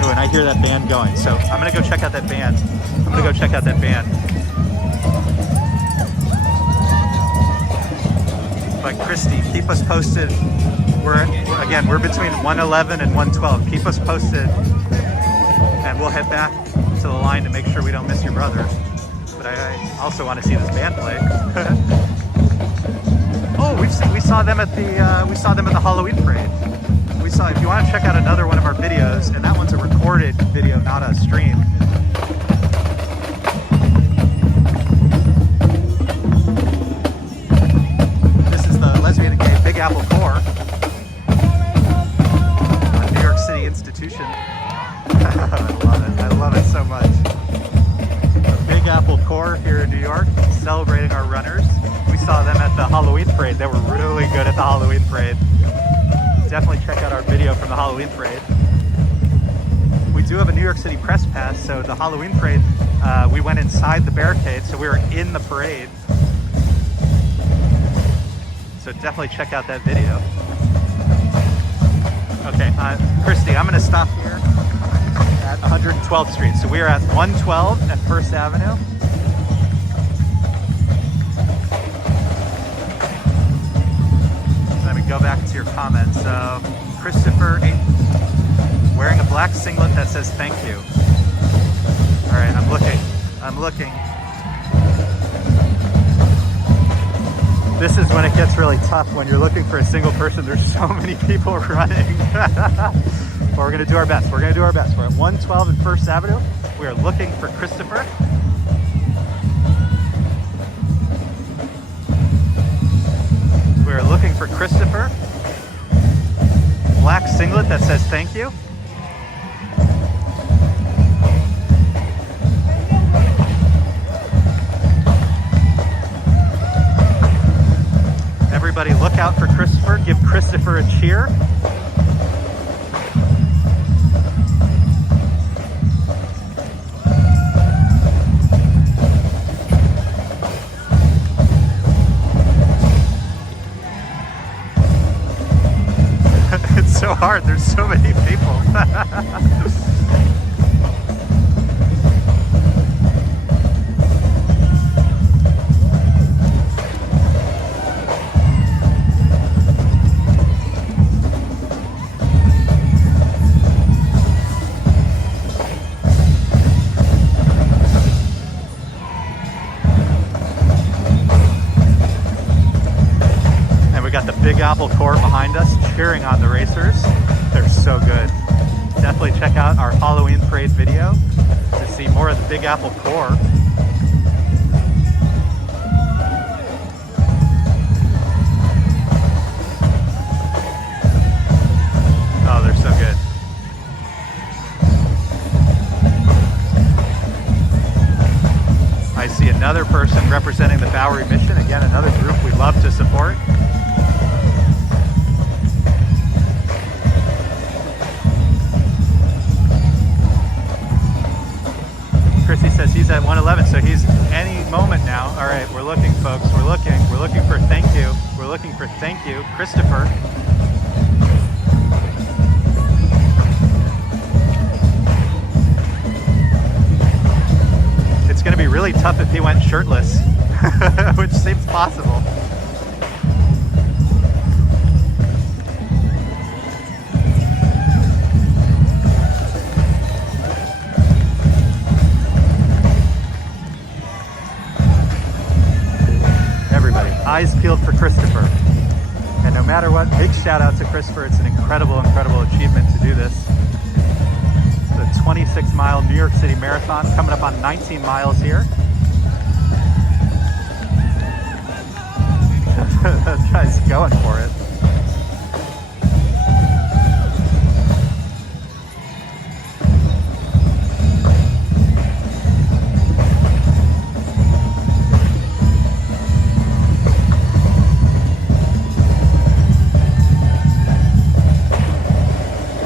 Oh, and I hear that band going. So I'm gonna go check out that band. But Christy, keep us posted. We're between 111 and 112. Keep us posted, and we'll head back to the line to make sure we don't miss your brother. But I also want to see this band play. Oh, we saw them at the Halloween parade. If you want to check out another one of our videos, and that one's a recorded video, not a stream. This is the Lesbian and Gay Big Apple Core, a New York City institution. I love it so much. The Big Apple Core here in New York, celebrating our runners. We saw them at the Halloween parade. They were really good at the Halloween parade. Definitely check out our video from the Halloween parade. We do have a New York City press pass, so the Halloween parade, we went inside the barricade, so we were in the parade. So definitely check out that video. Okay, Christy, I'm gonna stop here at 112th Street. So we are at 112 at First Avenue. Let me go back to your comments. So Christopher, wearing a black singlet that says thank you. All right, I'm looking. This is when it gets really tough, when you're looking for a single person. There's so many people running. But we're gonna do our best. We're at 112 and First Avenue. We are looking for Christopher. We are looking for Christopher. Black singlet that says thank you. Everybody look out for Christopher. Give Christopher a cheer. It's so hard. There's so many people. Big Apple Core behind us cheering on the racers. They're so good. Definitely check out our Halloween parade video to see more of the Big Apple core. Oh, they're so good. I see another person representing the Bowery mission. Again, another group we love to support. Chrissy says he's at 111, so he's any moment now. All right, we're looking, folks. We're looking for thank you. We're looking for thank you, Christopher. It's going to be really tough if he went shirtless, which seems possible. Everybody, eyes peeled for Christopher. And no matter what, big shout out to Christopher. It's an incredible, incredible achievement to do this. The 26-mile New York City Marathon, coming up on 19 miles here. That guy's going for it.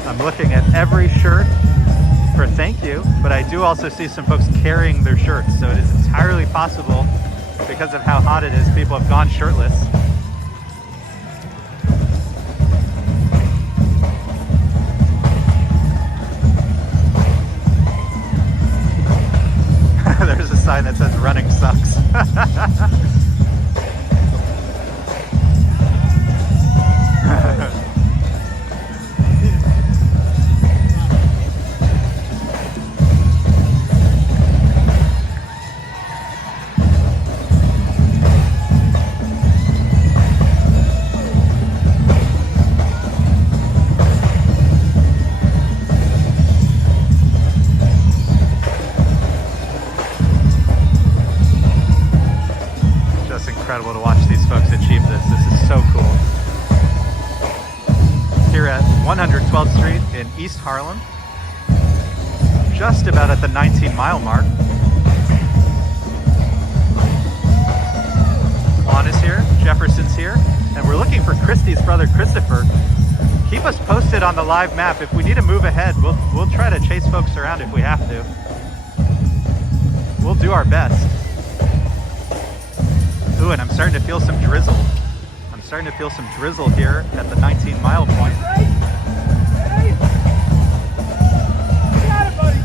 I'm looking at every shirt for thank you, but I do also see some folks carrying their shirts, so it is entirely possible, because of how hot it is, people have gone shirtless. There's a sign that says running sucks. Incredible to watch these folks achieve this. This is so cool. Here at 112th Street in East Harlem, just about at the 19-mile mark. Juan is here, Jefferson's here, and we're looking for Christy's brother Christopher. Keep us posted on the live map. If we need to move ahead, we'll try to chase folks around if we have to. We'll do our best. Ooh, and I'm starting to feel some drizzle. I'm starting to feel some drizzle here at the 19-mile point.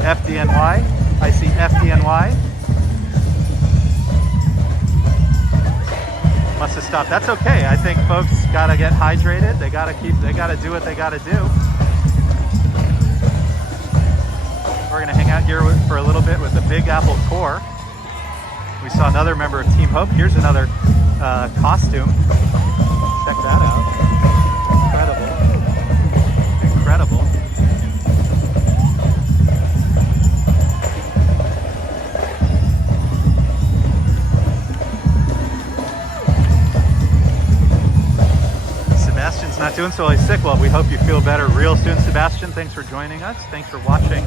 FDNY. I see FDNY. Must have stopped. That's okay. I think folks gotta get hydrated. They gotta do what they gotta do. We're gonna hang out here for a little bit with the Big Apple core. We saw another member of Team Hope. Here's another costume. Check that out. Incredible. Incredible. Sebastian's not doing so well. He's sick. Well, we hope you feel better real soon, Sebastian. Thanks for joining us. Thanks for watching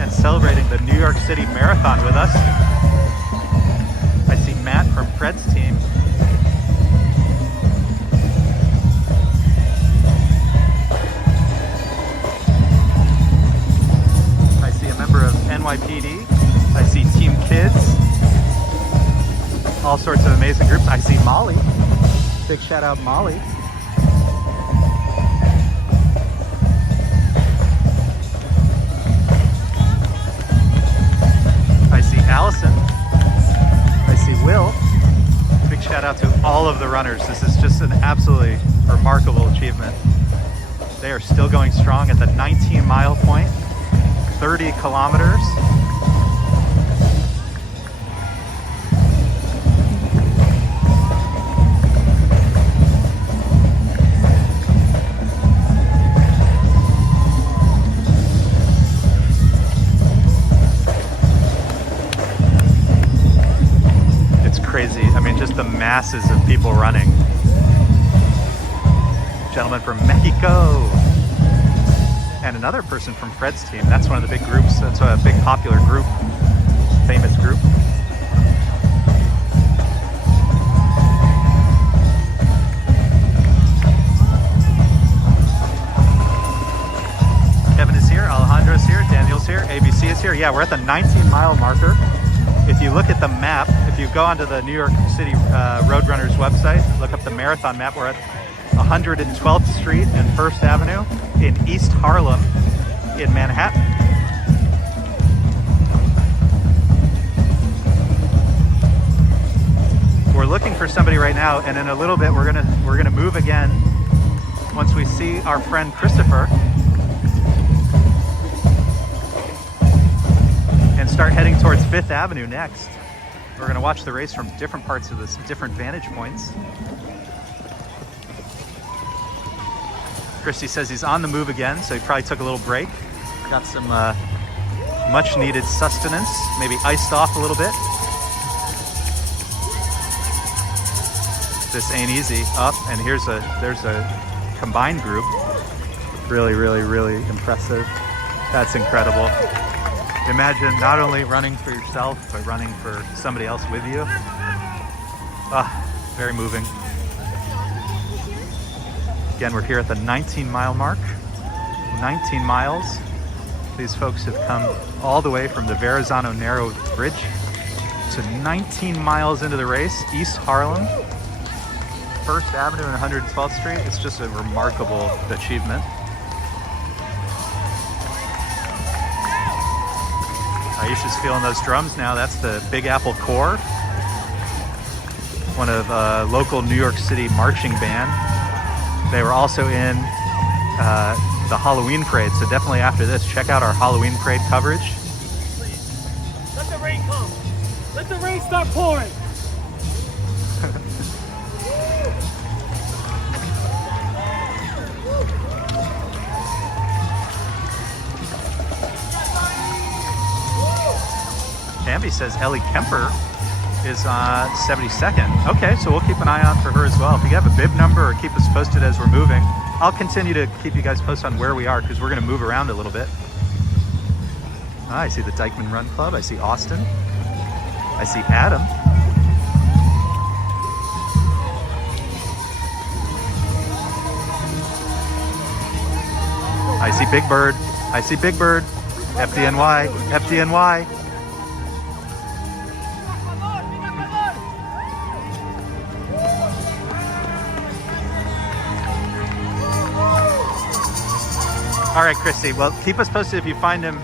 and celebrating the New York City Marathon with us. I see Matt from Fred's team. I see a member of NYPD. I see Team Kids. All sorts of amazing groups. I see Molly. Big shout out Molly. I see Allison. I see Will. Big shout out to all of the runners. This is just an absolutely remarkable achievement. They are still going strong at the 19-mile point, 30 kilometers. masses of people running. Gentleman from Mexico. And another person from Fred's team. That's one of the big groups. That's a big popular group. Famous group. Kevin is here. Alejandro's here. Daniel's here. ABC is here. Yeah, we're at the 19-mile marker. If you look at the map, if you go onto the New York City Roadrunners website, look up the marathon map, we're at 112th Street and 1st Avenue in East Harlem in Manhattan. We're looking for somebody right now, and in a little bit we're gonna move again once we see our friend Christopher and start heading towards 5th Avenue next. We're gonna watch the race from different parts of this, different vantage points. Christy says he's on the move again, so he probably took a little break. Got some much needed sustenance, maybe iced off a little bit. This ain't easy. Up, and there's a combined group. Really, really, really impressive. That's incredible. Imagine not only running for yourself, but running for somebody else with you. Very moving. Again, we're here at the 19-mile mark. 19 miles. These folks have come all the way from the Verrazano Narrow Bridge to 19 miles into the race, East Harlem, 1st Avenue and 112th Street. It's just a remarkable achievement. Aisha's feeling those drums now. That's the Big Apple Corps, one of local New York City marching band. They were also in the Halloween parade, so definitely after this, check out our Halloween parade coverage. Please. Let the rain come. Let the rain start pouring. Bambi says Ellie Kemper is 72nd. Okay, so we'll keep an eye on for her as well. If you have a bib number or keep us posted as we're moving, I'll continue to keep you guys posted on where we are because we're going to move around a little bit. I see the Dykeman Run Club. I see Austin. I see Adam. I see Big Bird. I see Big Bird. FDNY. FDNY. All right, Christy. Well, keep us posted if you find him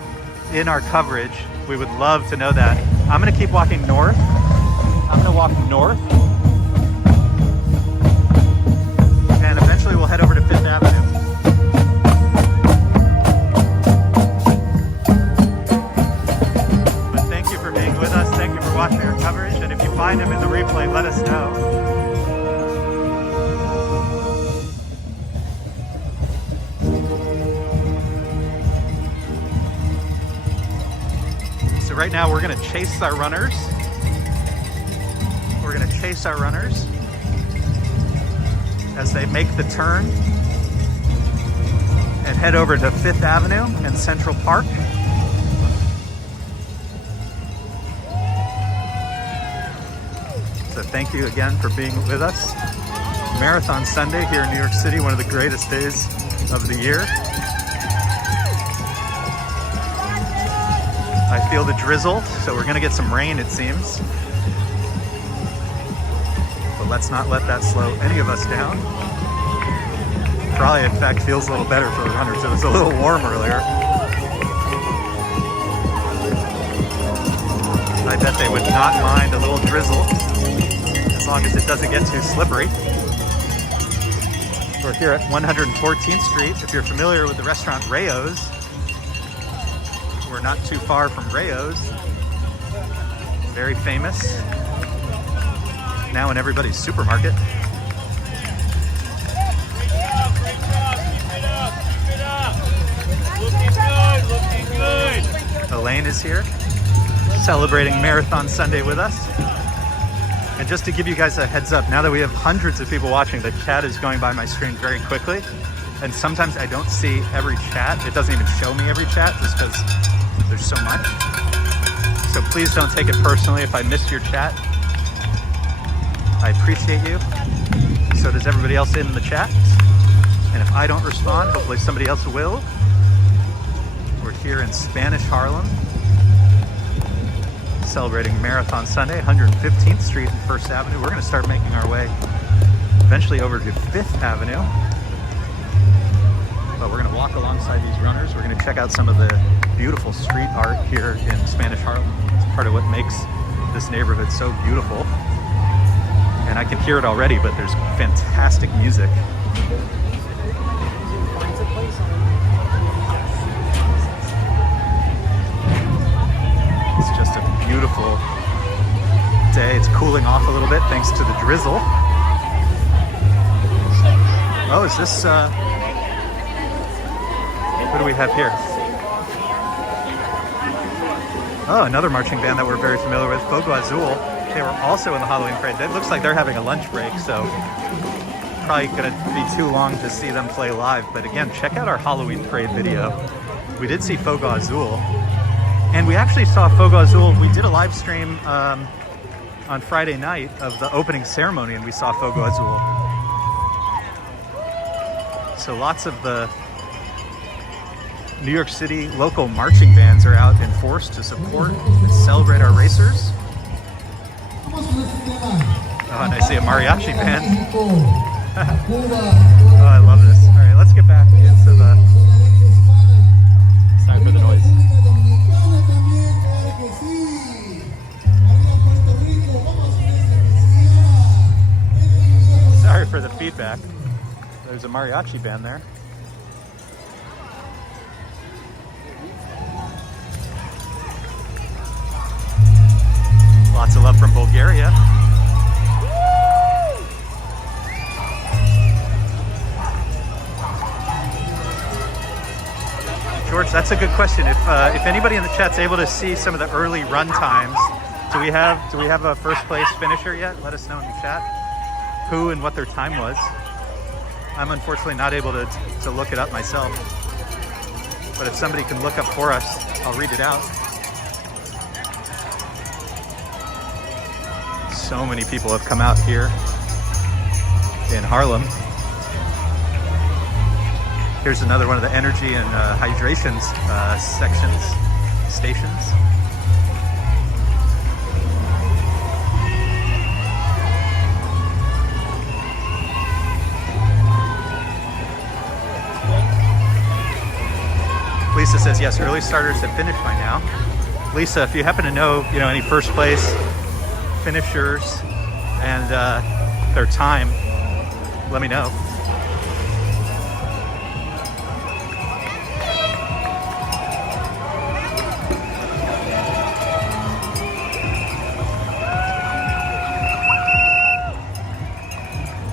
in our coverage. We would love to know that. I'm going to keep walking north. I'm going to walk north. And eventually we'll head over to 5th Avenue. But thank you for being with us. Thank you for watching our coverage. And if you find him in the replay, let us know. So right now we're going to chase our runners. We're going to chase our runners as they make the turn and head over to 5th Avenue and Central Park. So thank you again for being with us. Marathon Sunday here in New York City, one of the greatest days of the year. I feel the drizzle, so we're gonna get some rain, it seems. But let's not let that slow any of us down. Probably, in fact, feels a little better for the runners. It was a little warm earlier. I bet they would not mind a little drizzle, as long as it doesn't get too slippery. We're here at 114th Street. If you're familiar with the restaurant Rayo's, we're not too far from Rayo's. Very famous. Now in everybody's supermarket. Elaine is here, celebrating Marathon Sunday with us. And just to give you guys a heads up, now that we have hundreds of people watching, the chat is going by my screen very quickly. And sometimes I don't see every chat. It doesn't even show me every chat just because there's so much. So please don't take it personally if I missed your chat. I appreciate you. So does everybody else in the chat. And if I don't respond, hopefully somebody else will. We're here in Spanish Harlem, celebrating Marathon Sunday, 115th Street and 1st Avenue. We're going to start making our way eventually over to 5th Avenue. But we're going to walk alongside these runners. We're going to check out some of the beautiful street art here in Spanish Harlem. It's part of what makes this neighborhood so beautiful. And I can hear it already, but there's fantastic music. It's just a beautiful day. It's cooling off a little bit thanks to the drizzle. Oh, is this, what do we have here? Oh, another marching band that we're very familiar with, Fogo Azul. They were also in the Halloween parade. It looks like they're having a lunch break, so probably gonna be too long to see them play live. But again, check out our Halloween parade video. We did see Fogo Azul. And we actually saw Fogo Azul. We did a live stream on Friday night of the opening ceremony, and we saw Fogo Azul. So lots of the New York City local marching bands are out in force to support and celebrate our racers. Oh, and I see a mariachi band. Oh, I love this. All right, let's get back into the... Sorry for the noise. Sorry for the feedback. There's a mariachi band there. Lots of love from Bulgaria. George, that's a good question. If anybody in the chat's able to see some of the early run times, do we have a first place finisher yet? Let us know in the chat who and what their time was. I'm unfortunately not able to look it up myself, but if somebody can look up for us, I'll read it out. So many people have come out here in Harlem. Here's another one of the energy and hydrations stations. Lisa says, yes, early starters have finished by now. Lisa, if you happen to know, any first place finishers and their time, let me know.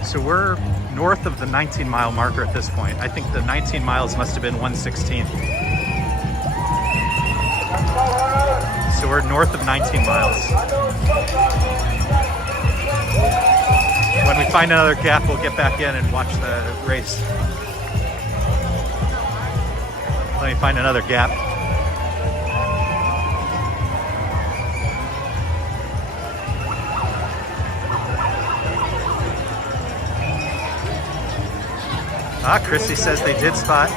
So we're north of the 19-mile marker at this point. I think the 19 miles must have been 1:16. So we're north of 19 miles. When we find another gap, we'll get back in and watch the race. Let me find another gap. Chrissy says they did spot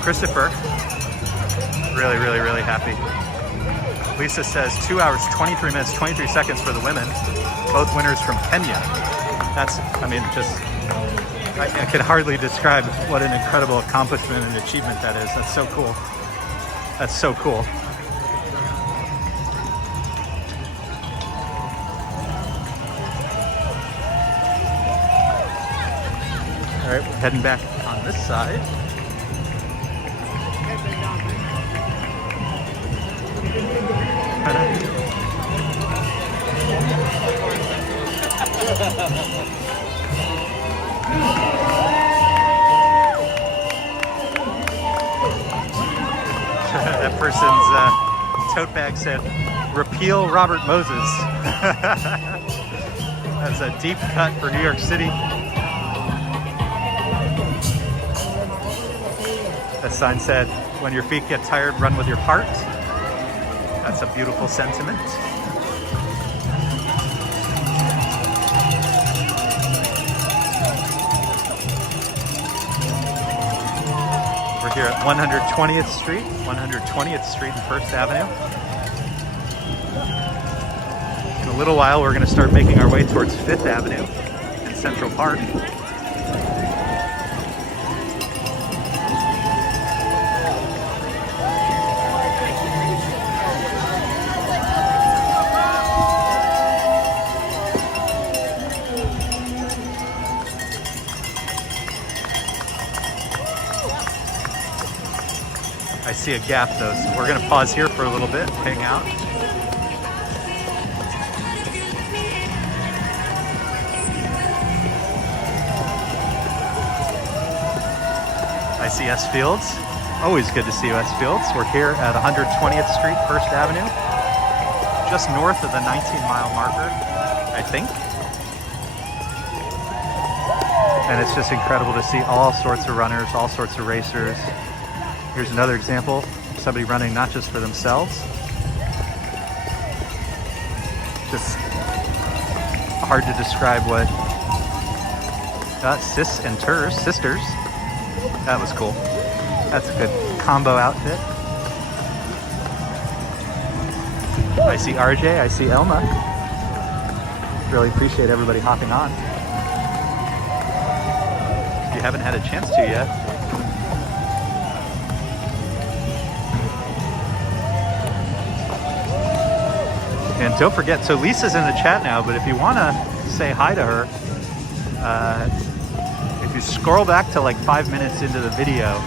Christopher. Really, really, really happy. Lisa says 2 hours, 23 minutes, 23 seconds for the women. Both winners from Kenya. That's, I can hardly describe what an incredible accomplishment and achievement that is. That's so cool. That's so cool. All right, we're heading back on this side. That person's tote bag said, "Repeal Robert Moses." That's a deep cut for New York City. The sign said, when your feet get tired, run with your heart. That's a beautiful sentiment. We're here at 120th Street, 120th Street and First Avenue. In a little while, we're going to start making our way towards 5th Avenue in Central Park. I see a gap though, so we're going to pause here for a little bit, hang out. I see S Fields. Always good to see you, S Fields. We're here at 120th Street, First Avenue, just north of the 19-mile marker, I think. And it's just incredible to see all sorts of runners, all sorts of racers. Here's another example, somebody running not just for themselves. Just hard to describe what sis and sisters. That was cool. That's a good combo outfit. I see RJ, I see Elma. Really appreciate everybody hopping on. If you haven't had a chance to yet, and don't forget, so Lisa's in the chat now, but if you want to say hi to her, if you scroll back to like 5 minutes into the video,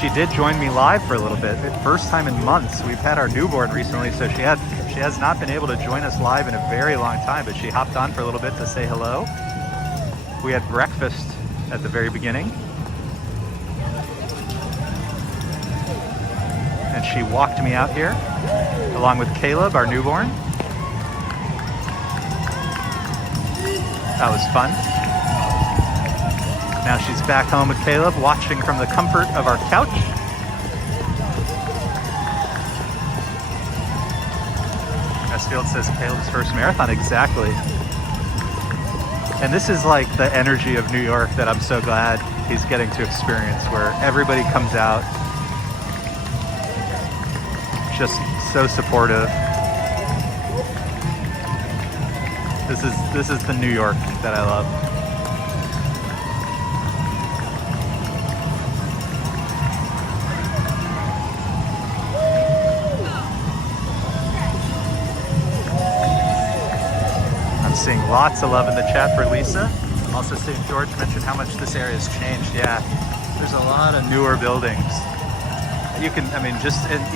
she did join me live for a little bit. First time in months. We've had our newborn recently, so she has not been able to join us live in a very long time, but she hopped on for a little bit to say hello. We had breakfast at the very beginning. And she walked me out here, along with Caleb, our newborn. That was fun. Now she's back home with Caleb, watching from the comfort of our couch. Westfield says Caleb's first marathon, exactly. And this is like the energy of New York that I'm so glad he's getting to experience, where everybody comes out, just so supportive. This is the New York that I love. I'm seeing lots of love in the chat for Lisa. I'm also seeing George mention how much this area has changed. Yeah, there's a lot of newer buildings. You can, I mean,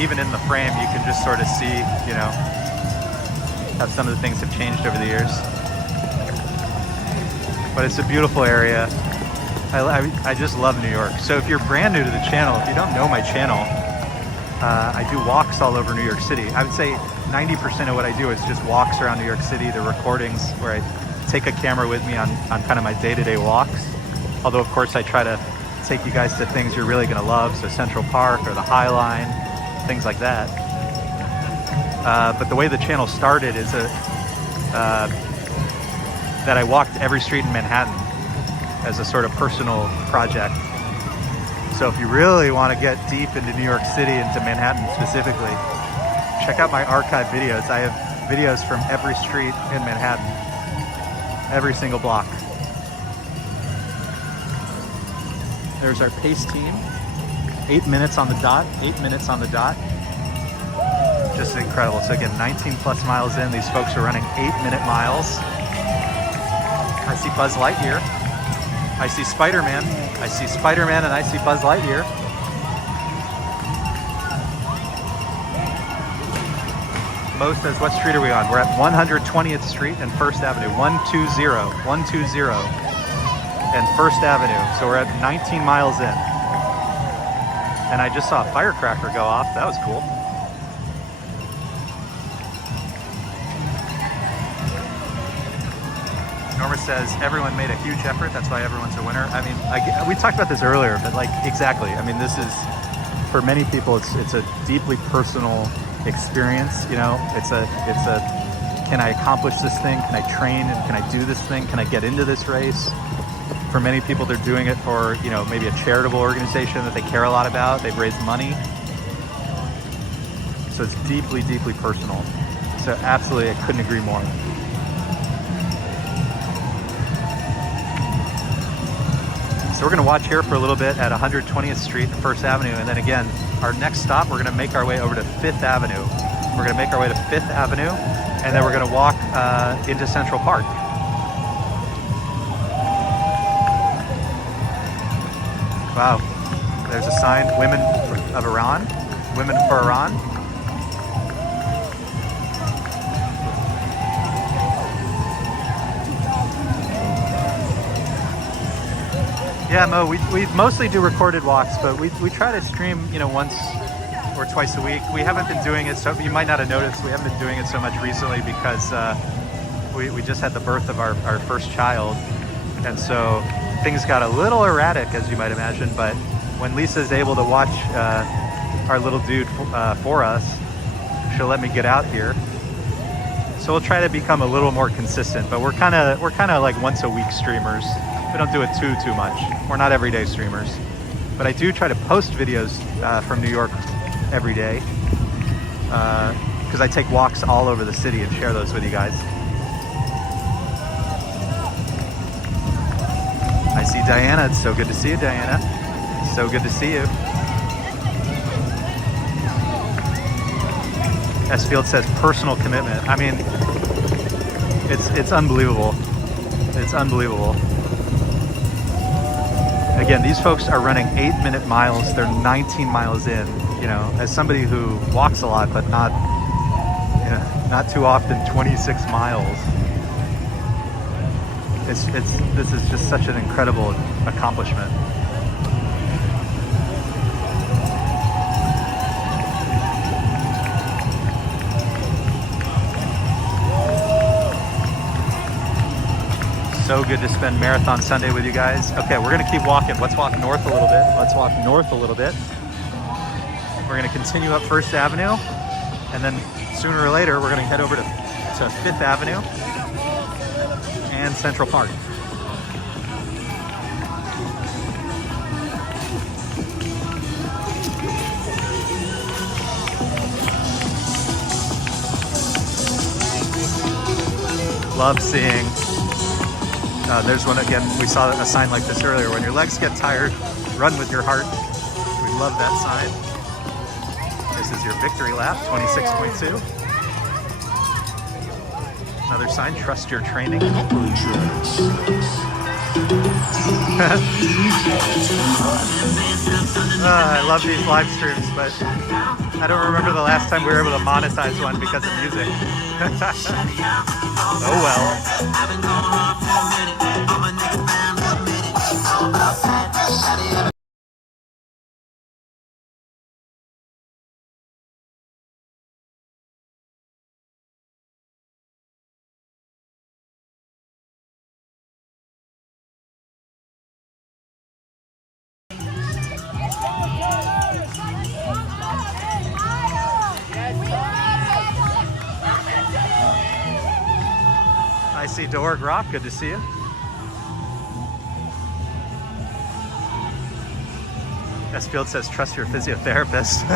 even in the frame, you can just sort of see, you know, how some of the things have changed over the years. But it's a beautiful area. I just love New York. So if you're brand new to the channel, if you don't know my channel, I do walks all over New York City. I would say 90% of what I do is just walks around New York City, the recordings where I take a camera with me on kind of my day-to-day walks. Although, of course, I try to take you guys to things you're really going to love, so Central Park or the High Line, things like that. But the way the channel started is that I walked every street in Manhattan as a sort of personal project. So if you really want to get deep into New York City, into Manhattan specifically, check out my archive videos. I have videos from every street in Manhattan, every single block. There's our pace team. 8 minutes on the dot, 8 minutes on the dot. Just incredible. So again, 19 plus miles in, these folks are running 8-minute miles. I see Buzz Lightyear. I see Spider-Man. I see Spider-Man and I see Buzz Lightyear. Mo says, what street are we on? We're at 120th Street and First Avenue. 120 and First Avenue. So we're at 19 miles in. And I just saw a firecracker go off. That was cool. Norma says everyone made a huge effort. That's why everyone's a winner. I mean, we talked about this earlier, but like exactly. I mean, this is for many people. It's a deeply personal experience. You know, it's a. Can I accomplish this thing? Can I train? And can I do this thing? Can I get into this race? For many people, they're doing it for, you know, maybe a charitable organization that they care a lot about. They've raised money. So it's deeply, deeply personal. So absolutely, I couldn't agree more. So we're gonna watch here for a little bit at 120th Street and First Avenue. And then again, our next stop, we're gonna make our way over to Fifth Avenue. We're gonna make our way to Fifth Avenue, and then we're gonna walk into Central Park. Wow, there's a sign, Women of Iran, Women for Iran. Yeah, Mo, we mostly do recorded walks, but we try to stream, you know, once or twice a week. We haven't been doing it, so you might not have noticed, we haven't been doing it so much recently because we just had the birth of our first child. And so things got a little erratic, as you might imagine, but when Lisa's able to watch our little dude for us, she'll let me get out here. So we'll try to become a little more consistent, but we're kind of like once a week streamers. We don't do it too much. We're not everyday streamers, but I do try to post videos from New York every day because I take walks all over the city and share those with you guys. I see Diana. It's so good to see you, Diana. So good to see you. S. Field says personal commitment. I mean, it's unbelievable. It's unbelievable. Again, these folks are running 8-minute miles. They're 19 miles in. You know, as somebody who walks a lot, but not too often, 26 miles. This is just such an incredible accomplishment. So good to spend Marathon Sunday with you guys. Okay, we're gonna keep walking. Let's walk north a little bit. We're gonna continue up First Avenue, and then sooner or later, we're gonna head over to Fifth Avenue and Central Park. Love seeing, there's one again, we saw a sign like this earlier, when your legs get tired, run with your heart. We love that sign. This is your victory lap, 26.2. Another sign, trust your training. I love these live streams, but I don't remember the last time we were able to monetize one because of music. Oh well. I see Dorg Rock, good to see you. S. Field says, trust your physiotherapist.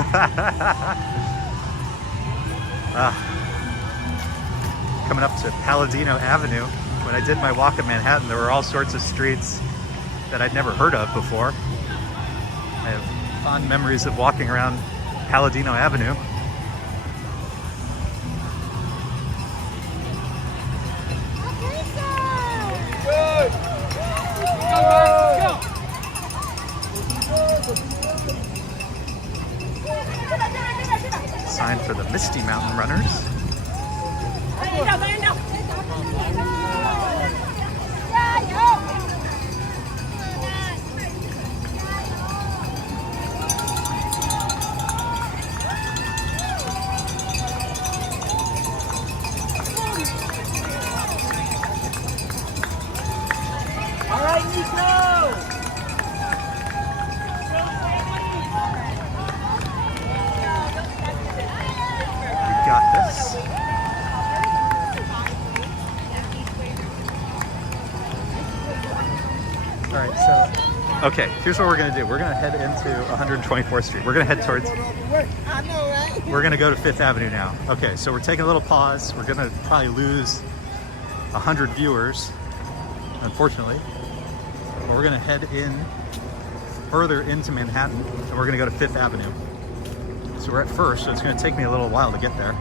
Coming up to Palladino Avenue. When I did my walk in Manhattan, there were all sorts of streets that I'd never heard of before. I have fond memories of walking around Palladino Avenue. Sign for the Misty Mountain Runners. Okay, here's what we're gonna do. We're gonna head into 124th Street. We're gonna head towards, I know, right? we're gonna go to 5th Avenue now. Okay, so we're taking a little pause. We're gonna probably lose 100 viewers, unfortunately. But we're gonna head in further into Manhattan, and we're gonna go to 5th Avenue. So we're at First, so it's gonna take me a little while to get there.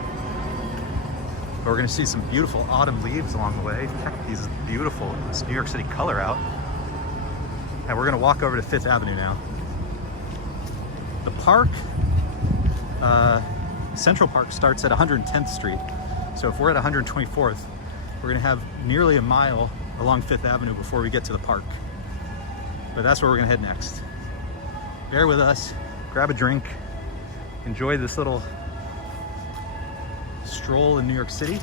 But we're gonna see some beautiful autumn leaves along the way. Check these beautiful, this New York City color out. And we're gonna walk over to 5th Avenue now. The park, Central Park starts at 110th Street. So if we're at 124th, we're gonna have nearly a mile along 5th Avenue before we get to the park. But that's where we're gonna head next. Bear with us, grab a drink, enjoy this little stroll in New York City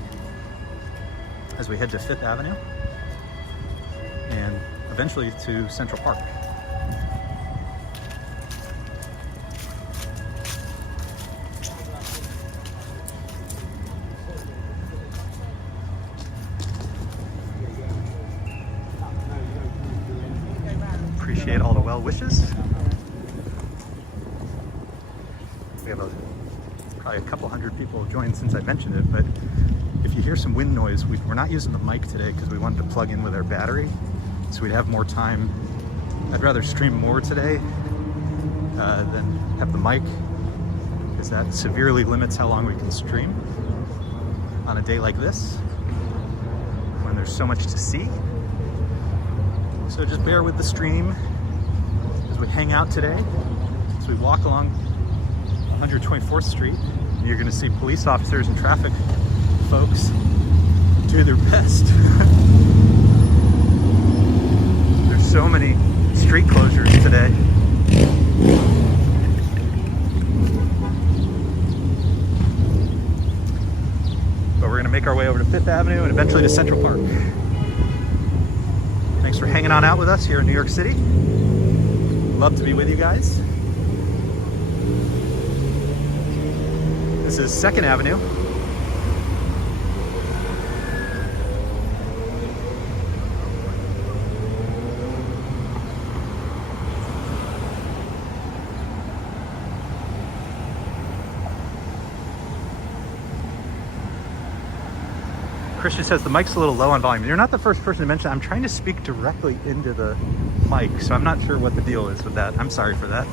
as we head to 5th Avenue and eventually to Central Park. Appreciate all the well wishes. We have probably a couple hundred people have joined since I mentioned it, but if you hear some wind noise, we're not using the mic today because we wanted to plug in with our battery so we'd have more time. I'd rather stream more today than have the mic, because that severely limits how long we can stream on a day like this when there's so much to see. So just bear with the stream as we hang out today, as we walk along 124th Street. You're going to see police officers and traffic folks do their best. There's so many street closures today. But we're going to make our way over to 5th Avenue and eventually to Central Park. Thanks for hanging on out with us here in New York City. Love to be with you guys. This is 2nd Avenue. Christian says the mic's a little low on volume. You're not the first person to mention that. I'm trying to speak directly into the mic, so I'm not sure what the deal is with that. I'm sorry for that.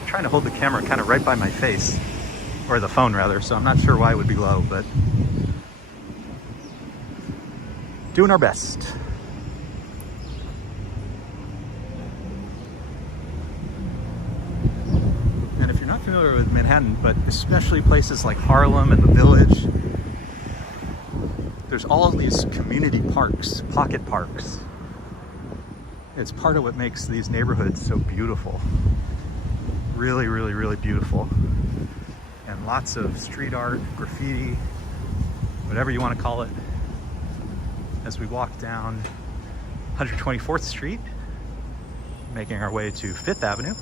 I'm trying to hold the camera kind of right by my face, or the phone rather, so I'm not sure why it would be low, but doing our best. And if you're not familiar with Manhattan, but especially places like Harlem and the Village, there's all of these community parks, pocket parks. It's part of what makes these neighborhoods so beautiful. Really, really, really beautiful. And lots of street art, graffiti, whatever you want to call it, as we walk down 124th Street, making our way to 5th Avenue.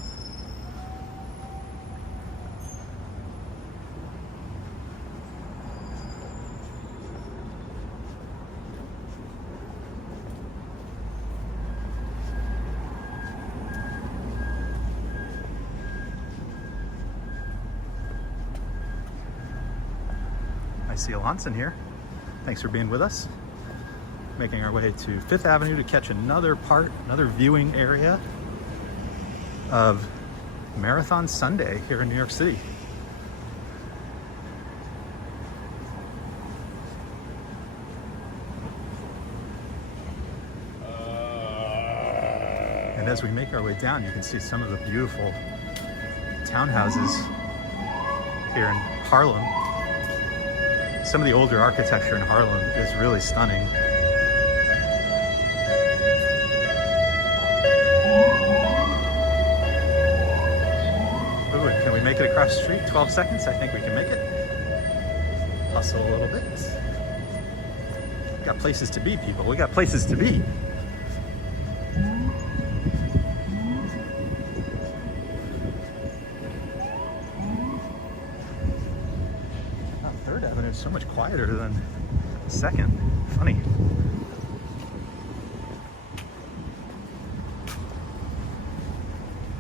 I see Alonson here. Thanks for being with us. Making our way to 5th Avenue to catch another viewing area of Marathon Sunday here in New York City. And as we make our way down, you can see some of the beautiful townhouses here in Harlem. Some of the older architecture in Harlem is really stunning. Ooh, can we make it across the street? 12 seconds, I think we can make it. Hustle a little bit. We got places to be, people. We got places to be. So much quieter than second. Funny.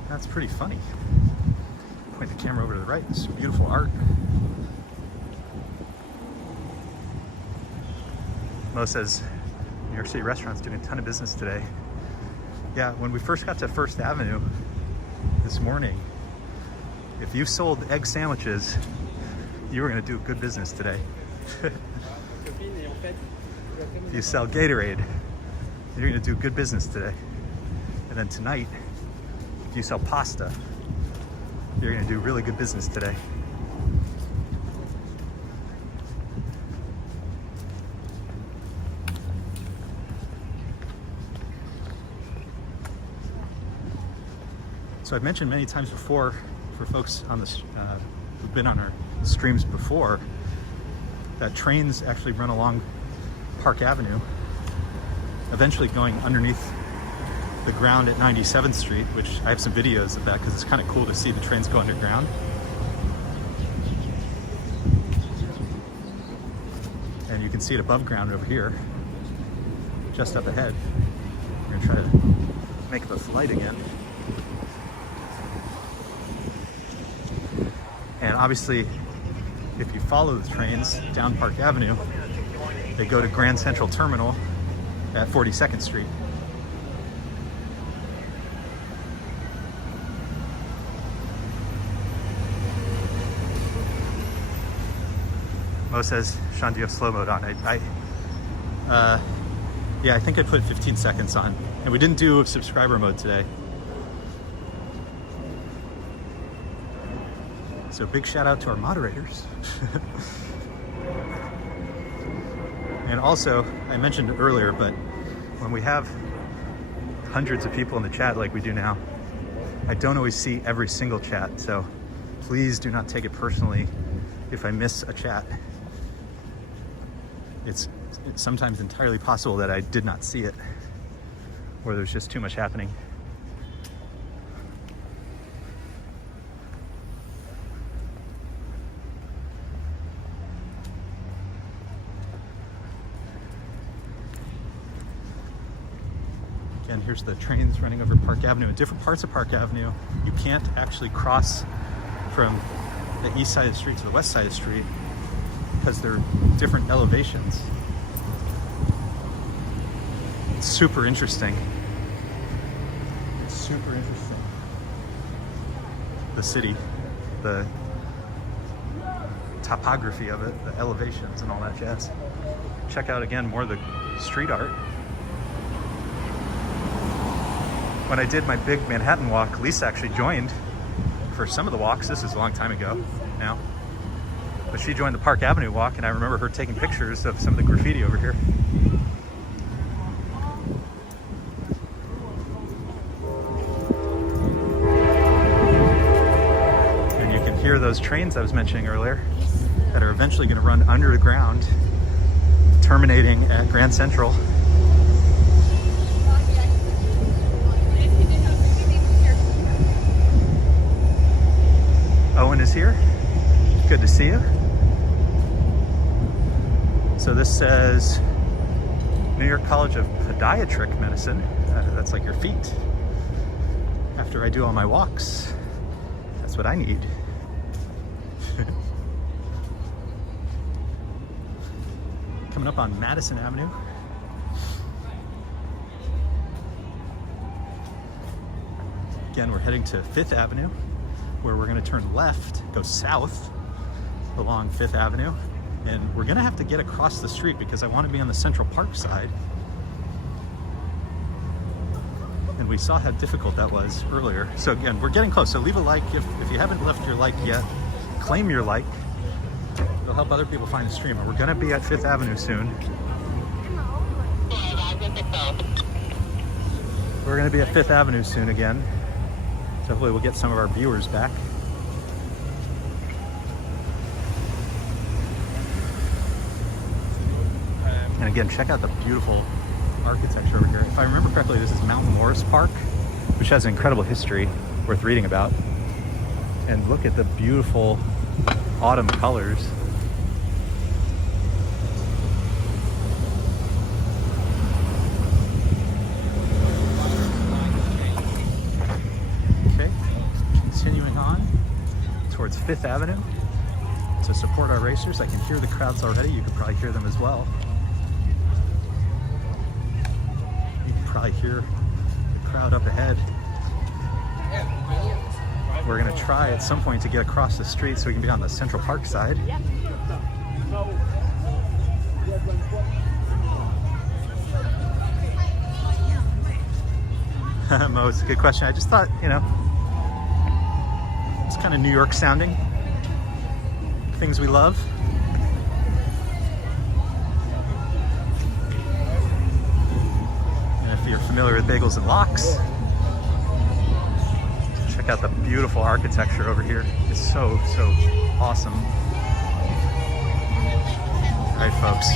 That's pretty funny. Point the camera over to the right. It's beautiful art. Mo says New York City restaurants doing a ton of business today. Yeah, when we first got to First Avenue this morning, if you sold egg sandwiches, you were going to do good business today. If you sell Gatorade, you're going to do good business today. And then tonight, if you sell pasta, you're going to do really good business today. So I've mentioned many times before, for folks on this who've been on our streams before, that trains actually run along Park Avenue, eventually going underneath the ground at 97th Street, which I have some videos of that because it's kind of cool to see the trains go underground. And you can see it above ground over here, just up ahead. We're gonna try to make the flight again. And obviously, if you follow the trains down Park Avenue, they go to Grand Central Terminal at 42nd Street. Mo says, Sean, do you have slow mode on? Yeah, I think I put 15 seconds on. And we didn't do subscriber mode today. So big shout out to our moderators. And also, I mentioned it earlier, but when we have hundreds of people in the chat like we do now, I don't always see every single chat. So please do not take it personally if I miss a chat. It's sometimes entirely possible that I did not see it, or there's just too much happening. Again, here's the trains running over Park Avenue. In different parts of Park Avenue, you can't actually cross from the east side of the street to the west side of the street because they're different elevations. It's super interesting. It's super interesting. The city, the topography of it, the elevations and all that jazz. Check out again more of the street art. When I did my big Manhattan walk, Lisa actually joined for some of the walks. This is a long time ago now. But she joined the Park Avenue walk, and I remember her taking pictures of some of the graffiti over here. And you can hear those trains I was mentioning earlier that are eventually going to run under the ground, terminating at Grand Central. Owen is here. Good to see you. So this says New York College of Podiatric Medicine. That's like your feet. After I do all my walks, that's what I need. Coming up on Madison Avenue. Again, we're heading to 5th Avenue, where we're going to turn left, go south along 5th Avenue. And we're going to have to get across the street because I want to be on the Central Park side. And we saw how difficult that was earlier. So again, we're getting close. So leave a like if you haven't left your like yet. Claim your like. It'll help other people find the stream. And we're going to be at 5th Avenue soon. We're going to be at 5th Avenue soon again. So hopefully we'll get some of our viewers back. And again, check out the beautiful architecture over here. If I remember correctly, this is Mount Morris Park, which has an incredible history worth reading about. And look at the beautiful autumn colors. Fifth Avenue to support our racers. I can hear the crowds already. You can probably hear them as well. You can probably hear the crowd up ahead. We're gonna try at some point to get across the street so we can be on the Central Park side. Mo, it's a good question. I just thought, you know, it's kind of New York sounding. Things we love. And if you're familiar with Bagels and Locks, check out the beautiful architecture over here. It's so awesome. All right, folks,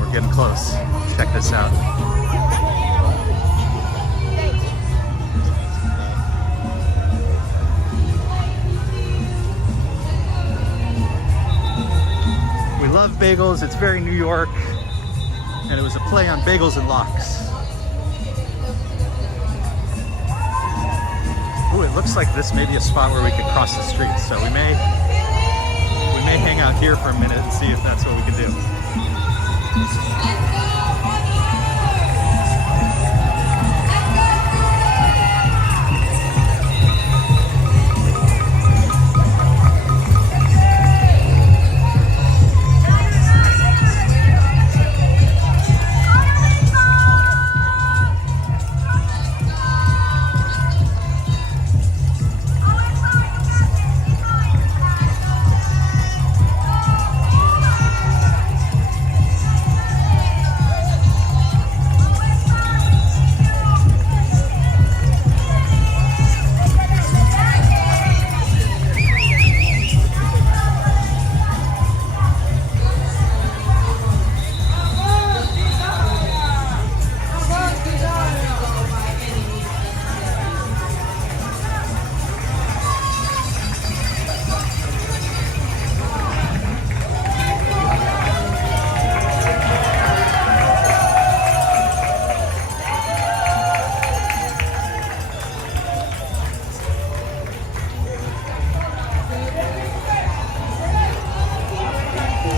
we're getting close. Check this out. We love bagels. It's very New York, and it was a play on Bagels and Locks. Ooh, it looks like this may be a spot where we could cross the street, so we may hang out here for a minute and see if that's what we can do.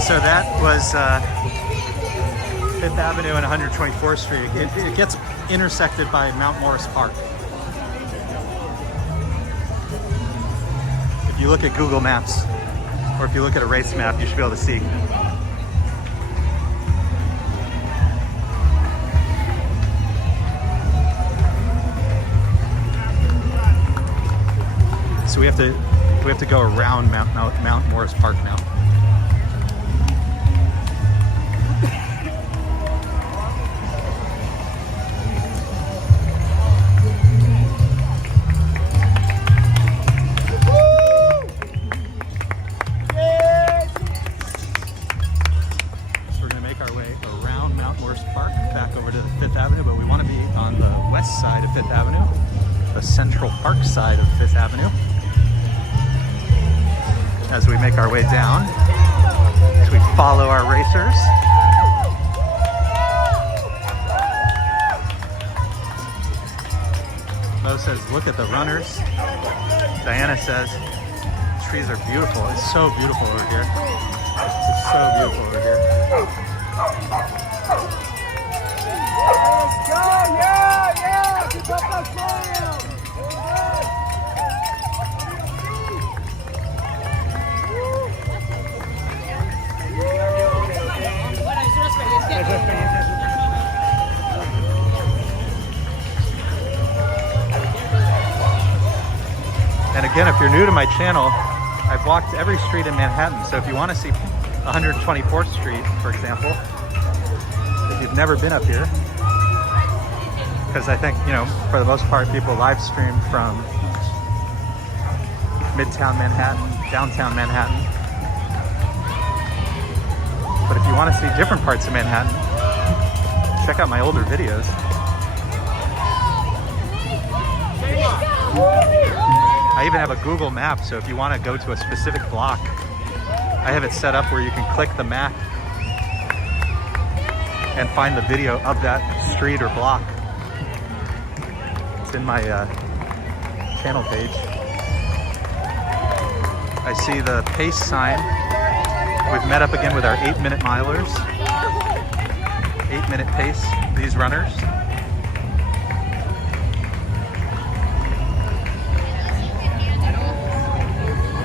So that was 5th Avenue and 124th Street. It gets intersected by Mount Morris Park. If you look at Google Maps, or if you look at a race map, you should be able to see. So we have to go around Mount Morris Park now. Side of 5th Avenue, the Central Park side of 5th Avenue. As we make our way down, as we follow our racers. Mo says, look at the runners. Diana says, trees are beautiful. It's so beautiful over here. It's so beautiful over here. Let's go, yeah! Keep up that volume! And again, if you're new to my channel, I've walked every street in Manhattan. So if you want to see 124th Street, for example, if you've never been up here, because I think, you know, for the most part, people live stream from Midtown Manhattan, downtown Manhattan. But if you want to see different parts of Manhattan, check out my older videos. I even have a Google map, so if you want to go to a specific block, I have it set up where you can click the map and find the video of that street or block. It's in my channel page. I see the pace sign. We've met up again with our 8-minute milers. 8-minute pace, these runners.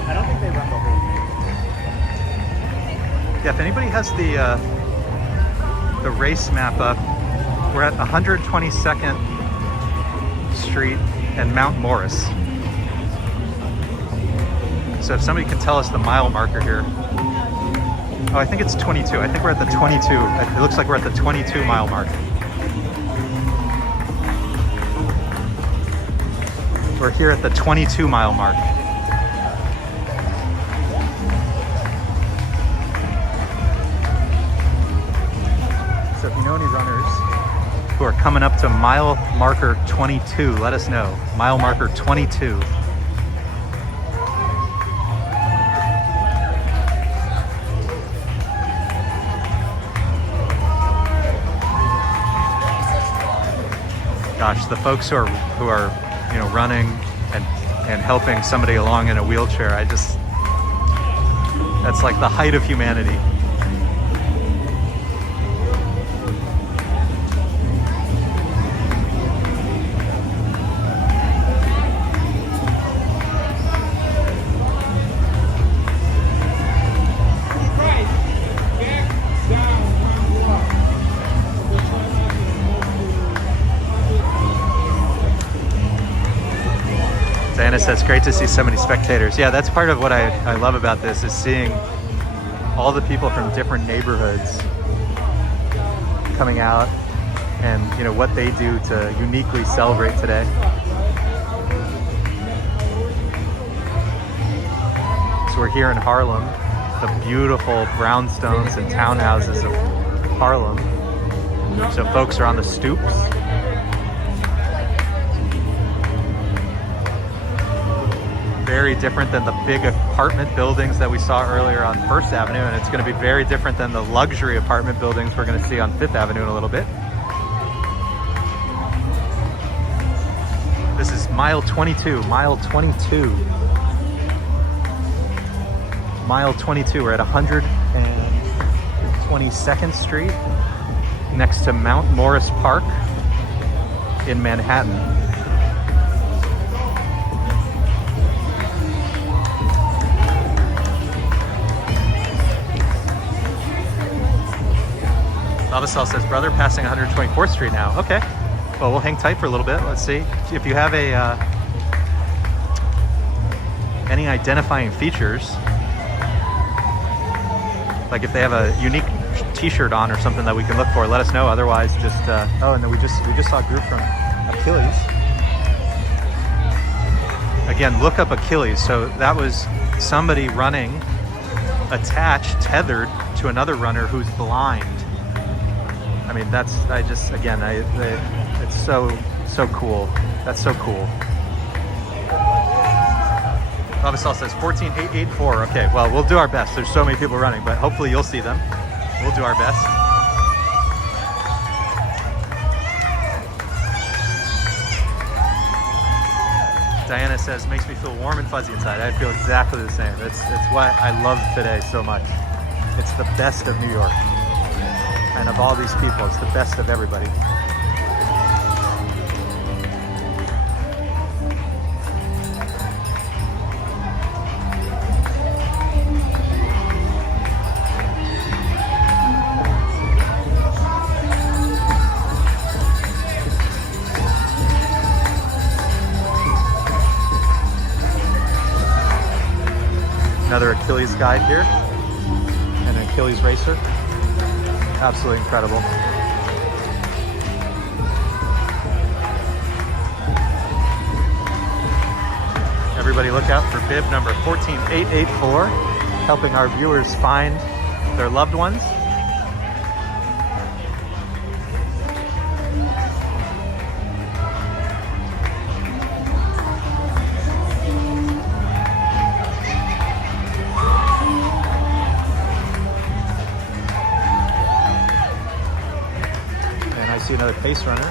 I don't think they run the whole thing. Yeah, if anybody has the race map up, we're at 122nd Street and Mount Morris. So if somebody can tell us the mile marker here. Oh, I think it's 22. I think we're at the 22. It looks like we're at the 22 mile mark. We're here at the 22 mile mark. So if you know any runners who are coming up to mile marker 22, let us know. Mile marker 22. Gosh, the folks who are running and helping somebody along in a wheelchair, that's like the height of humanity. Diana says, great to see so many spectators. Yeah, that's part of what I love about this, is seeing all the people from different neighborhoods coming out and what they do to uniquely celebrate today. So we're here in Harlem, the beautiful brownstones and townhouses of Harlem. So folks are on the stoops. Very different than the big apartment buildings that we saw earlier on First Avenue, and it's going to be very different than the luxury apartment buildings we're going to see on Fifth Avenue in a little bit. This is mile 22, mile 22. Mile 22, we're at 122nd Street, next to Mount Morris Park in Manhattan. Lavasal says, brother, passing 124th Street now. Okay. Well, we'll hang tight for a little bit. Let's see. If you have any identifying features, like if they have a unique t-shirt on or something that we can look for, let us know. Otherwise, just, oh, and then we just saw a group from Achilles. Again, look up Achilles. So that was somebody running attached, tethered to another runner who's blind. I mean, it's so cool. That's so cool. Lavasal says 14,884. Okay, well, we'll do our best. There's so many people running, but hopefully you'll see them. We'll do our best. Diana says, makes me feel warm and fuzzy inside. I feel exactly the same. It's what I love today so much. It's the best of New York. And of all these people, it's the best of everybody. Another Achilles guide here, and an Achilles racer. Absolutely incredible. Everybody look out for bib number 14884, helping our viewers find their loved ones. See another pace runner.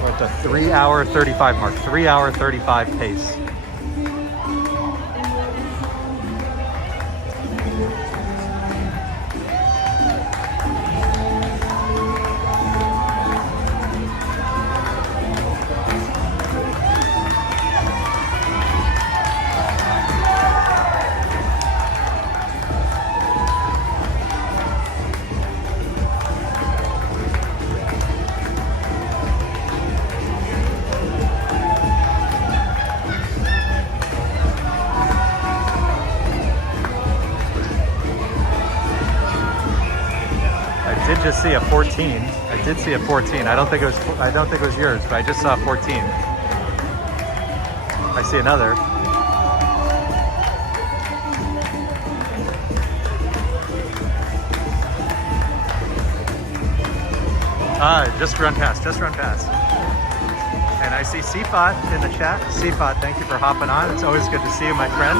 We're at the 3 hour 35 mark. 3 hour 35 pace. did just see a 14. I did see a 14. I don't think it was yours, but I just saw a 14. I see another. Just run past. And I see Seafot in the chat. Seafot, thank you for hopping on. It's always good to see you, my friend.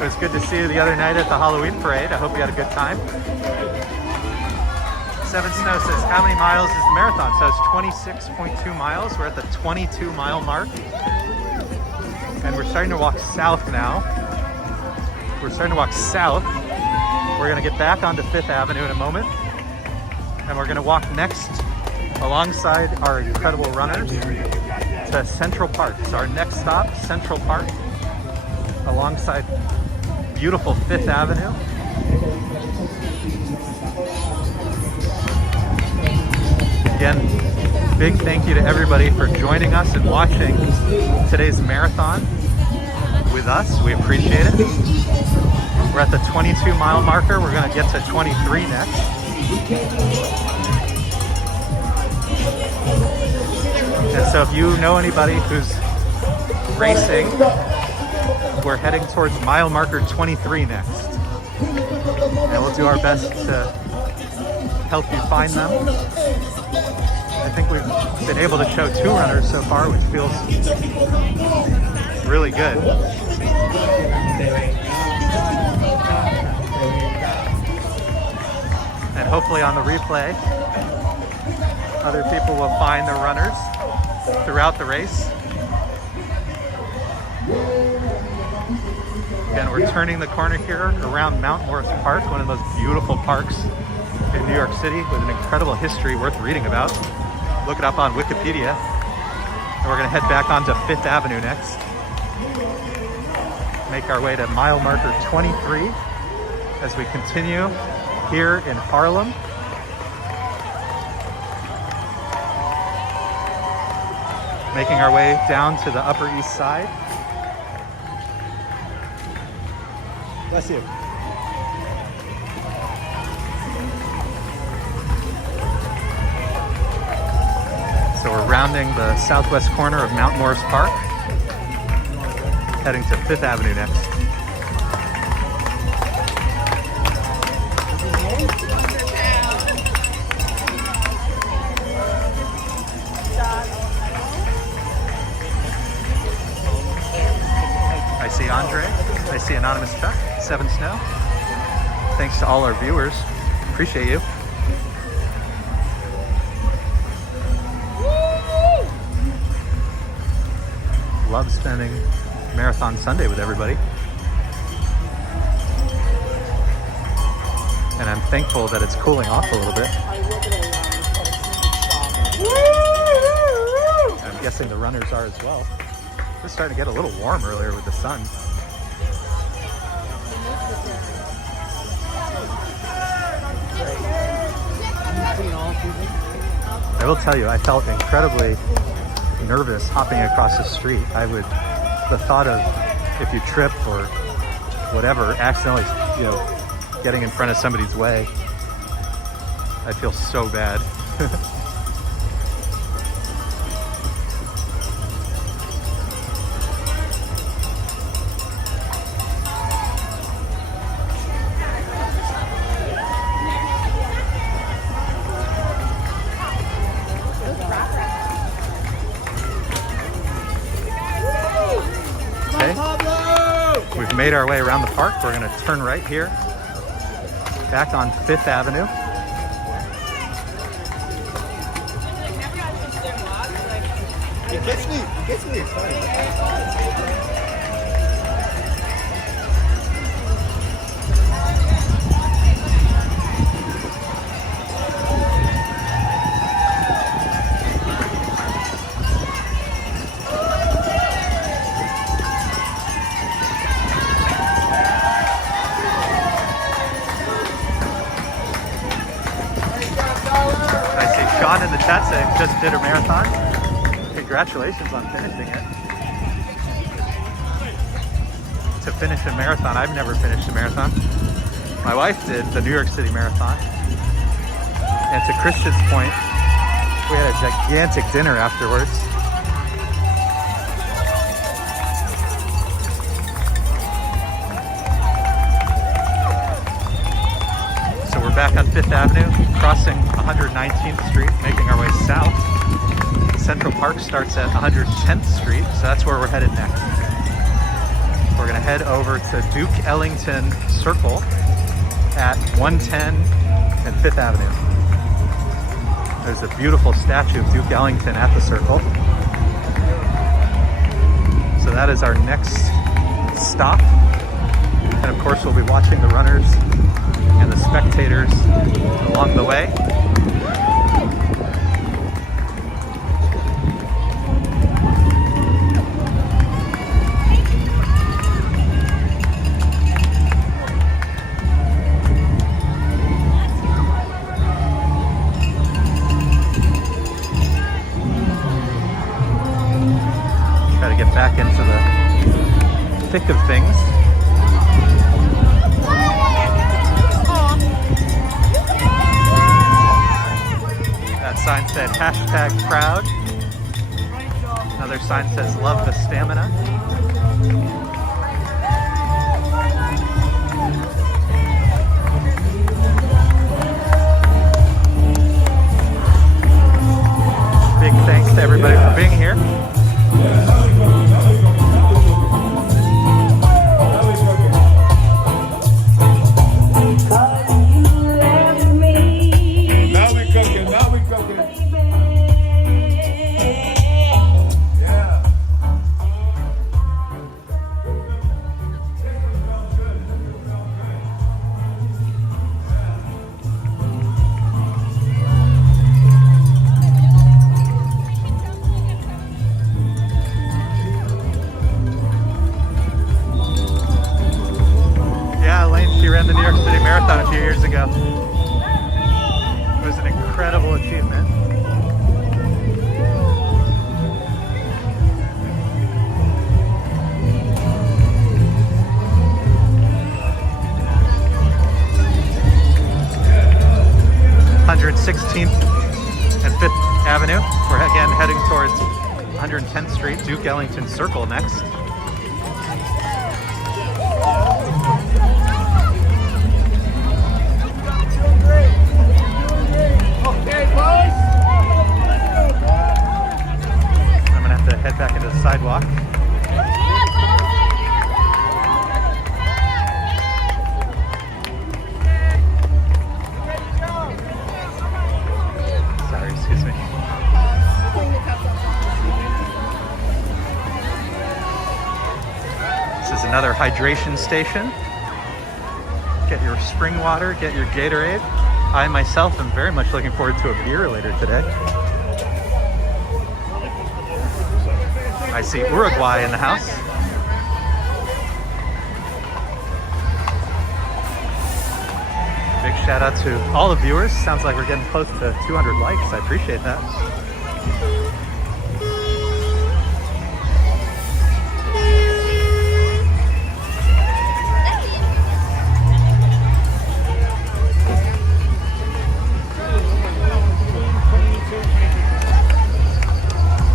It was good to see you the other night at the Halloween parade. I hope you had a good time. Seven Snow says, how many miles is the marathon? So it's 26.2 miles. We're at the 22 mile mark. And we're starting to walk south now. We're gonna get back onto 5th Avenue in a moment. And we're gonna walk next alongside our incredible runners to Central Park. So our next stop, Central Park, alongside beautiful 5th Avenue. Again, big thank you to everybody for joining us and watching today's marathon with us. We appreciate it. We're at the 22 mile marker. We're gonna get to 23 next. And so if you know anybody who's racing, we're heading towards mile marker 23 next. And we'll do our best to help you find them. I think we've been able to show 2 runners so far, which feels really good. And hopefully on the replay, other people will find the runners throughout the race. Again, we're turning the corner here around Mount Morris Park, one of those beautiful parks in New York City with an incredible history worth reading about. Look it up on Wikipedia. And we're gonna head back onto 5th Avenue next. Make our way to mile marker 23 as we continue here in Harlem. Making our way down to the Upper East Side. Bless you. So we're rounding the southwest corner of Mount Morris Park, heading to 5th Avenue next. I see Andre, I see Anonymous Chuck, 7 Snow. Thanks to all our viewers. Appreciate you. Love spending Marathon Sunday with everybody. And I'm thankful that it's cooling off a little bit. I'm guessing the runners are as well. It's starting to get a little warm earlier with the sun. I will tell you, I felt incredibly nervous hopping across the street. The thought of if you trip or whatever, accidentally, getting in front of somebody's way, I feel so bad. Made our way around the park. We're going to turn right here, back on 5th Avenue. It gets me excited. Sean in the chat saying just did a marathon. Congratulations on finishing it. To finish a marathon, I've never finished a marathon. My wife did the New York City Marathon. And to Kristen's point, we had a gigantic dinner afterwards. So we're back on 5th Avenue, crossing 119th Street, making our way south. Central Park starts at 110th Street, so that's where we're headed next. We're gonna head over to Duke Ellington Circle at 110 and 5th Avenue. There's a beautiful statue of Duke Ellington at the circle. So that is our next stop. And of course, we'll be watching the runners and the spectators along the way. Get back into the thick of things. That sign said #proud. Another sign says love the stamina. Big thanks to everybody for being here. She ran the New York City Marathon a few years ago. It was an incredible achievement. (116th and 5th Avenue). We're again heading towards 110th Street, Duke Ellington Circle next. I'm gonna have to head back into the sidewalk. Sorry, excuse me. This is another hydration station. Get your spring water, get your Gatorade. I myself am very much looking forward to a beer later today. I see Uruguay in the house. Big shout out to all the viewers. Sounds like we're getting close to 200 likes. I appreciate that.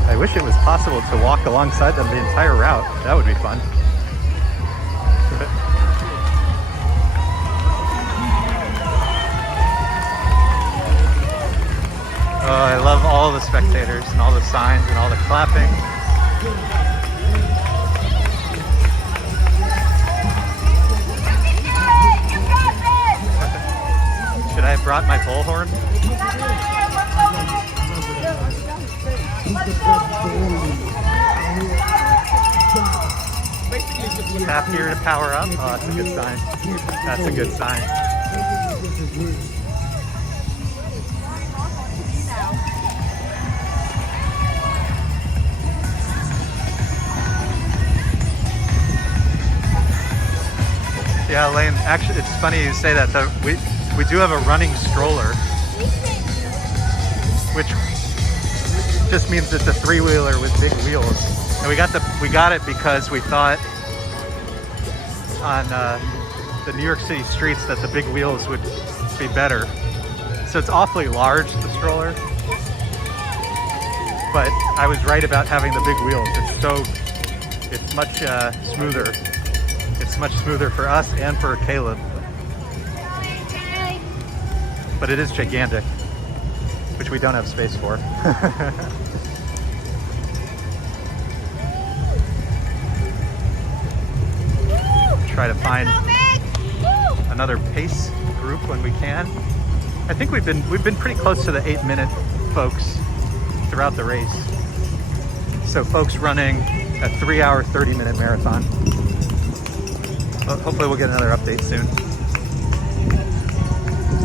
I wish it was possible to walk alongside them the entire route. That would be fun. Oh, I love all the spectators and all the signs and all the clapping. Should I have brought my bullhorn? Tap here to power up. Oh, that's a good sign. That's a good sign. Yeah, Elaine, actually, it's funny you say that. We do have a running stroller, which just means it's a three-wheeler with big wheels. And we got it because we thought on the New York City streets that the big wheels would be better. So it's awfully large, the stroller. But I was right about having the big wheels. It's much smoother. It's much smoother for us and for Caleb. But it is gigantic, which we don't have space for. Try to find another pace group when we can. I think we've been pretty close to the 8-minute folks throughout the race. So folks running a 3-hour, 30-minute marathon. Well, hopefully we'll get another update soon.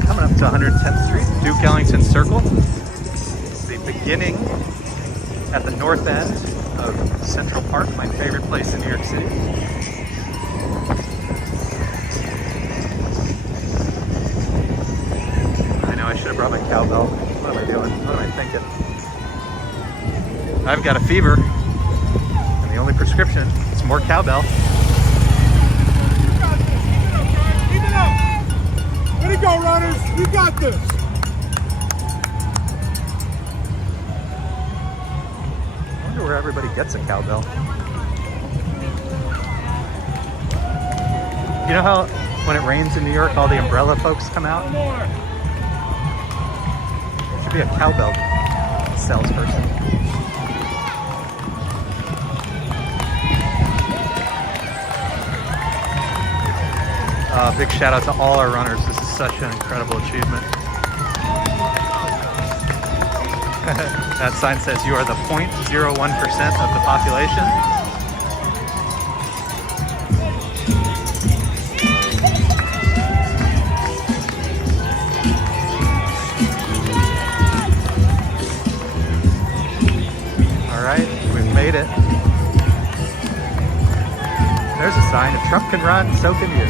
Coming up to 110th Street, Duke Ellington Circle. It's the beginning at the north end of Central Park, my favorite place in New York City. I know I should have brought my cowbell. What am I doing? What am I thinking? I've got a fever, and the only prescription is more cowbell. Keep it up! Way to go, runners! We got this! I wonder where everybody gets a cowbell. You know how when it rains in New York, all the umbrella folks come out? There should be a cowbell salesperson. Big shout out to all our runners. This is such an incredible achievement. That sign says you are the 0.01% of the population. All right, we've made it. There's a sign, if Trump can run, so can you.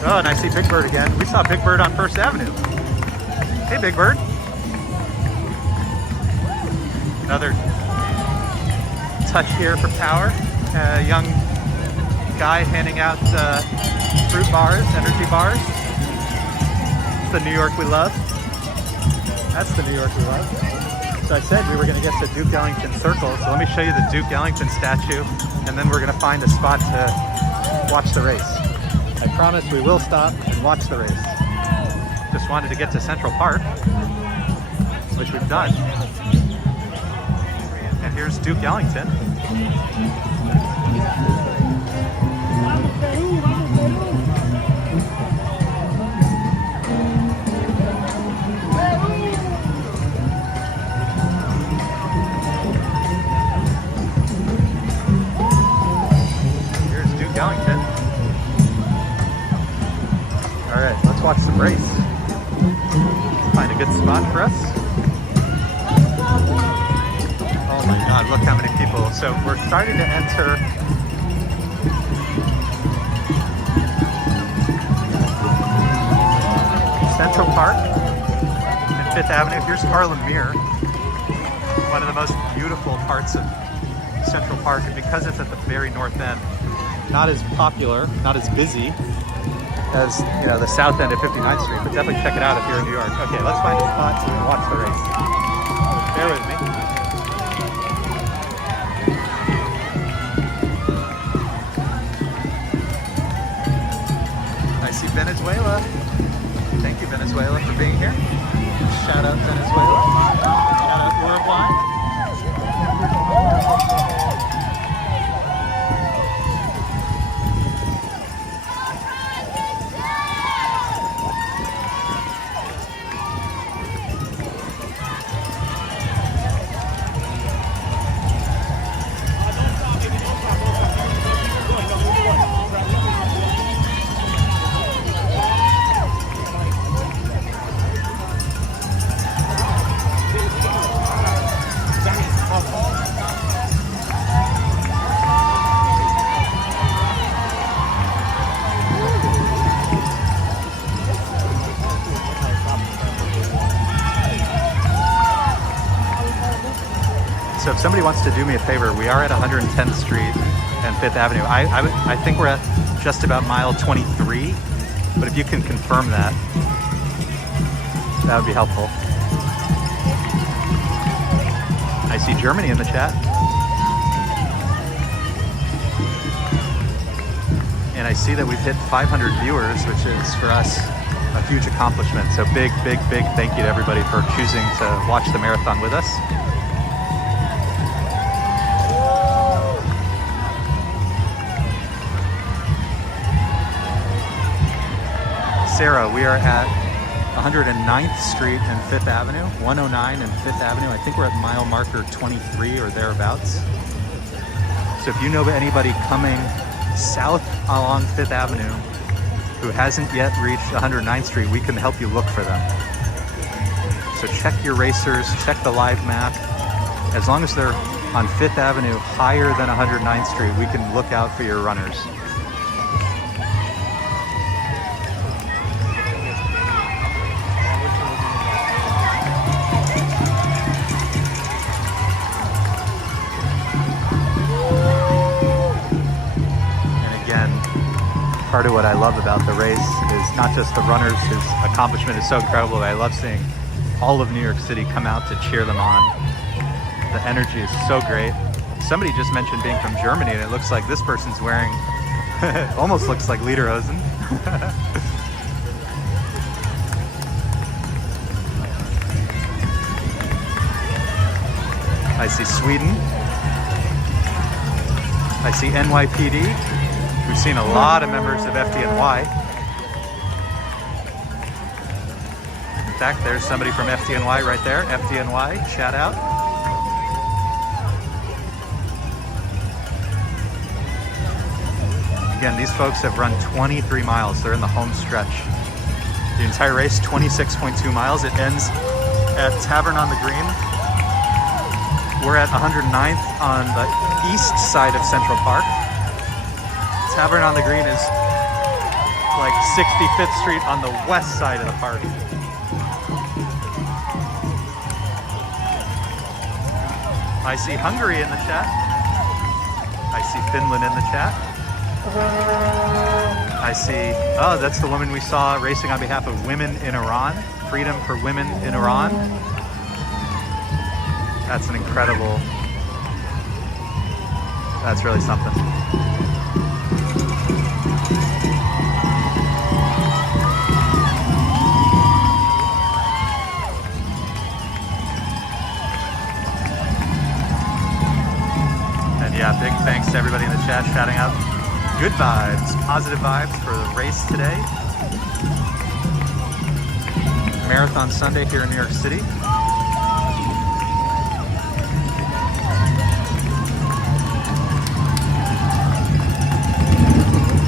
Oh, and I see Big Bird again. We saw Big Bird on First Avenue. Hey, Big Bird. Another touch here for power. A young guy handing out fruit bars, energy bars. It's the New York we love. That's the New York we love. So I said we were going to get to Duke Ellington Circle. So let me show you the Duke Ellington statue, and then we're going to find a spot to watch the race. I promise we will stop and watch the race. Just wanted to get to Central Park, which we've done. And here's Duke Ellington. Here's Duke Ellington. All right, let's watch some race. Find a good spot for us. Oh my God, look how many people. So we're starting to enter Central Park and Fifth Avenue. Here's Harlem Mere, one of the most beautiful parts of Central Park. And because it's at the very north end, not as popular, not as busy as the south end of 59th Street, but definitely check it out if you're in New York. Okay, let's find a spot so we can watch the race. Bear with me. I see Venezuela. Thank you, Venezuela, for being here. Shout out Venezuela. Shout out Uruguay. So if somebody wants to do me a favor, we are at 110th Street and 5th Avenue. I think we're at just about mile 23. But if you can confirm that, that would be helpful. I see Germany in the chat. And I see that we've hit 500 viewers, which is for us a huge accomplishment. So big, big, big thank you to everybody for choosing to watch the marathon with us. Sarah, we are at 109th Street and 5th Avenue, 109 and 5th Avenue. I think we're at mile marker 23 or thereabouts. So if you know anybody coming south along 5th Avenue who hasn't yet reached 109th Street, we can help you look for them. So check your racers, check the live map. As long as they're on 5th Avenue higher than 109th Street, we can look out for your runners. Part of what I love about the race is not just the runners whose accomplishment is so incredible, but I love seeing all of New York City come out to cheer them on. The energy is so great. Somebody just mentioned being from Germany, and it looks like this person's wearing, almost looks like lederhosen. I see Sweden. I see NYPD. We've seen a lot of members of FDNY. In fact, there's somebody from FDNY right there. FDNY, shout out. Again, these folks have run 23 miles. They're in the home stretch. The entire race, 26.2 miles. It ends at Tavern on the Green. We're at 109th on the east side of Central Park. Tavern on the Green is like 65th Street on the west side of the park. I see Hungary in the chat. I see Finland in the chat. I see, oh, that's the woman we saw racing on behalf of women in Iran. Freedom for women in Iran. That's an incredible, that's really something. Yeah, big thanks to everybody in the chat shouting out good vibes, positive vibes for the race today. Marathon Sunday here in New York City.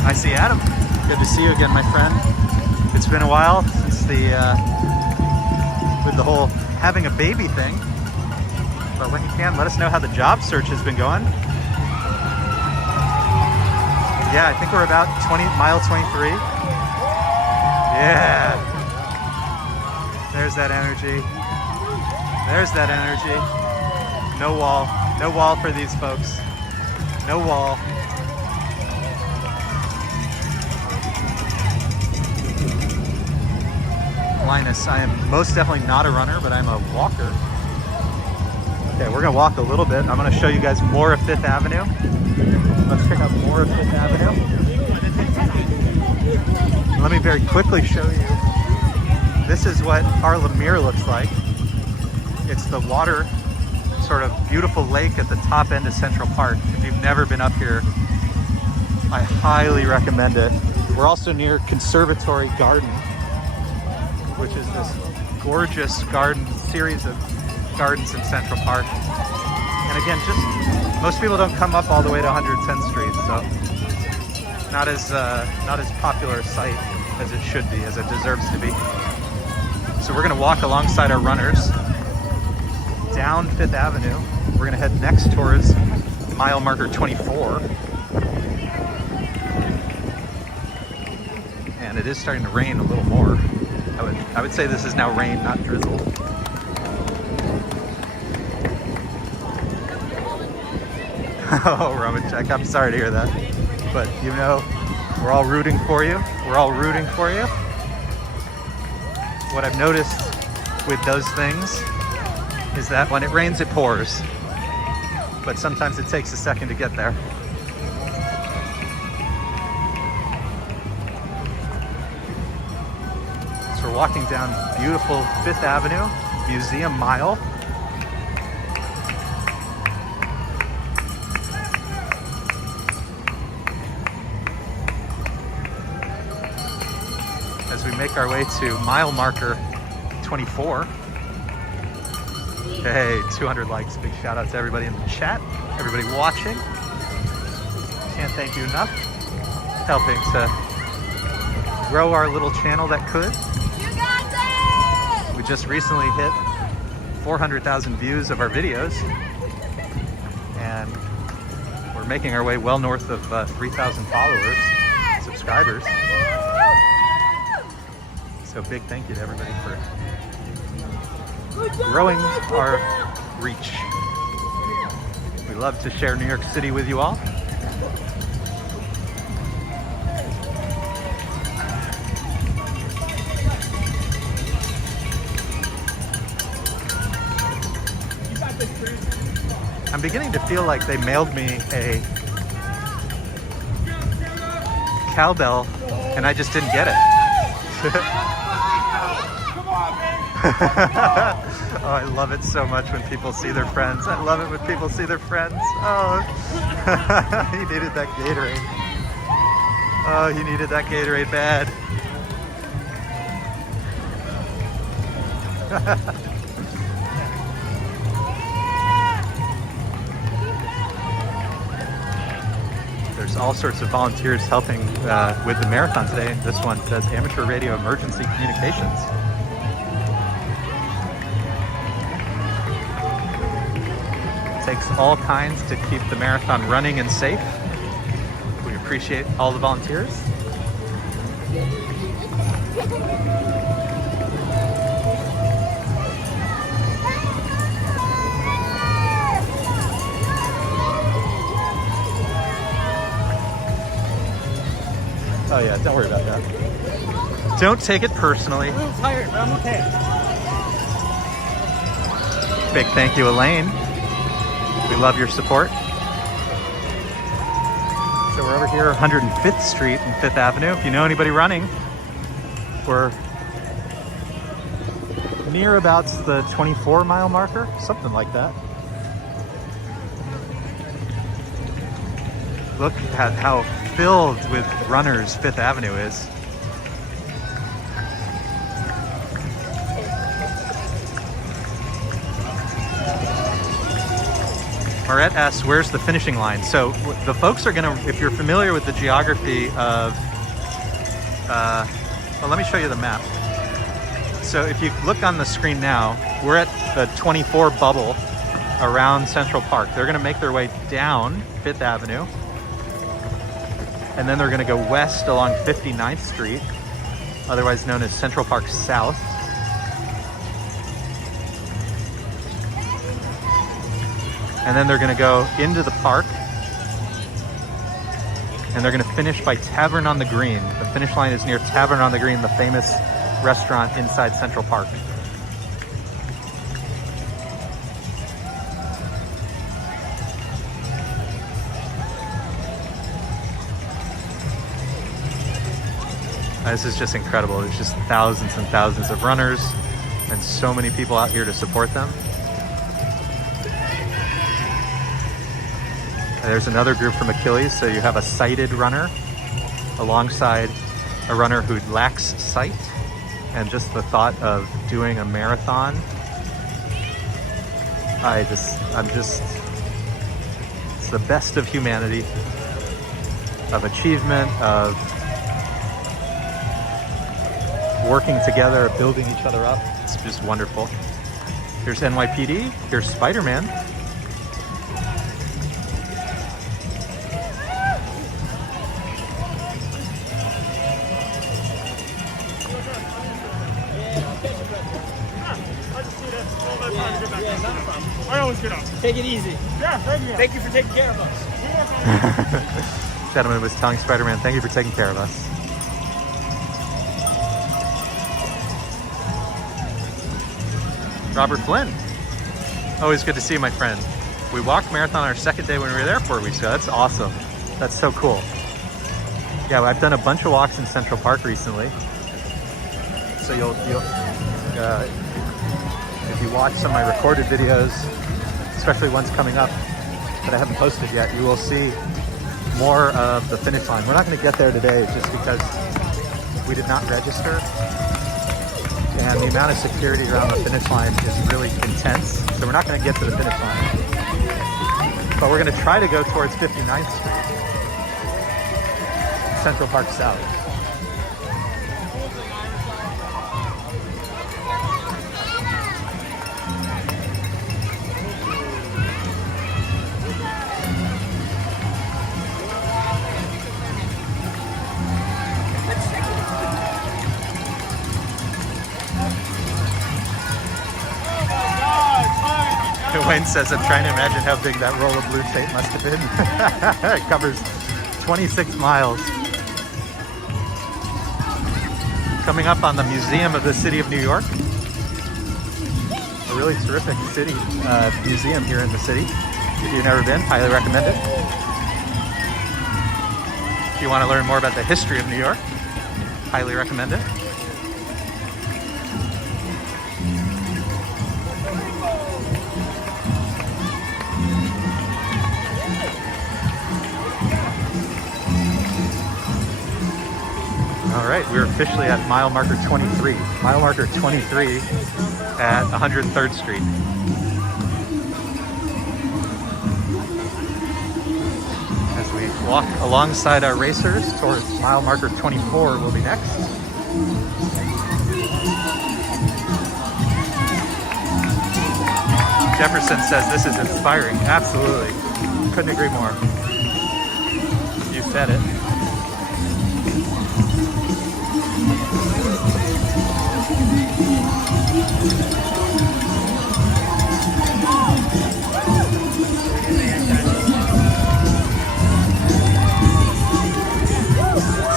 I see Adam. Good to see you again, my friend. It's been a while since with the whole having a baby thing. But when you can, let us know how the job search has been going. Yeah, I think we're about mile 23. Yeah. There's that energy. There's that energy. No wall. No wall for these folks. No wall. Linus, I am most definitely not a runner, but I'm a walker. Okay, we're gonna walk a little bit. I'm gonna show you guys more of 5th Avenue. Let's check out more of 5th Avenue. Let me very quickly show you. This is what our Lemire looks like. It's the water, sort of beautiful lake at the top end of Central Park. If you've never been up here, I highly recommend it. We're also near Conservatory Garden, which is this gorgeous garden, series of gardens in Central Park. And again, just most people don't come up all the way to 110th Street, so not as popular a site as it should be, as it deserves to be. So we're gonna walk alongside our runners down 5th Avenue. We're gonna head next towards mile marker 24. And it is starting to rain a little more. I would say this is now rain, not drizzle. Oh, Roman check. I'm sorry to hear that. But you know, We're all rooting for you. We're all rooting for you. What I've noticed with those things is that when it rains, it pours. But sometimes it takes a second to get there. So we're walking down beautiful Fifth Avenue, Museum Mile. As we make our way to mile marker 24. Hey, 200 likes. Big shout out to everybody in the chat, everybody watching. Can't thank you enough. Helping to grow our little channel that could. You got this! We just recently hit 400,000 views of our videos. And we're making our way well north of 3,000 followers, subscribers. So big thank you to everybody for growing our reach. We love to share New York City with you all. I'm beginning to feel like they mailed me a cowbell and I just didn't get it. Oh, I love it so much when people see their friends. I love it when people see their friends. Oh, he needed that Gatorade. Oh, he needed that Gatorade bad. There's all sorts of volunteers helping with the marathon today. This one says Amateur Radio Emergency Communications. Takes all kinds to keep the marathon running and safe. We appreciate all the volunteers. Oh yeah, don't worry about that. Don't take it personally. I'm a little tired, but I'm okay. Big thank you, Elaine. We love your support. So we're over here, 105th Street and 5th Avenue. If you know anybody running, we're near about the 24-mile marker, something like that. Look at how filled with runners 5th Avenue is. Marette asks, where's the finishing line? So the folks are gonna, if you're familiar with the geography of, well, let me show you the map. So if you look on the screen now, we're at the 24 bubble around Central Park. They're gonna make their way down 5th Avenue, and then they're gonna go west along 59th Street, otherwise known as Central Park South. And then they're gonna go into the park, and they're gonna finish by Tavern on the Green. The finish line is near Tavern on the Green, the famous restaurant inside Central Park. This is just incredible. There's just thousands and thousands of runners and so many people out here to support them. There's another group from Achilles, so you have a sighted runner alongside a runner who lacks sight, and just the thought of doing a marathon, it's the best of humanity, of achievement, of working together, building each other up. It's just wonderful. Here's NYPD, here's Spider-Man. I always get up. Take it easy. Yeah, thank you. Thank you for taking care of us. Gentleman was telling Spider-Man, thank you for taking care of us. Robert Flynn. Always good to see you, my friend. We walked marathon our second day when we were there 4 weeks ago. That's awesome. That's so cool. Yeah, I've done a bunch of walks in Central Park recently. So you'll if you watch some of my recorded videos, especially ones coming up that I haven't posted yet, you will see more of the finish line. We're not going to get there today just because we did not register. And the amount of security around the finish line is really intense. So we're not going to get to the finish line. But we're going to try to go towards 59th Street, Central Park South. Wayne says, I'm trying to imagine how big that roll of blue tape must have been. It covers 26 miles. Coming up on the Museum of the City of New York. A really terrific city museum here in the city. If you've never been, highly recommend it. If you want to learn more about the history of New York, highly recommend it. All right, we're officially at mile marker 23. Mile marker 23 at 103rd Street. As we walk alongside our racers towards mile marker 24 will be next. Jefferson says this is inspiring. Absolutely. Couldn't agree more. You said it.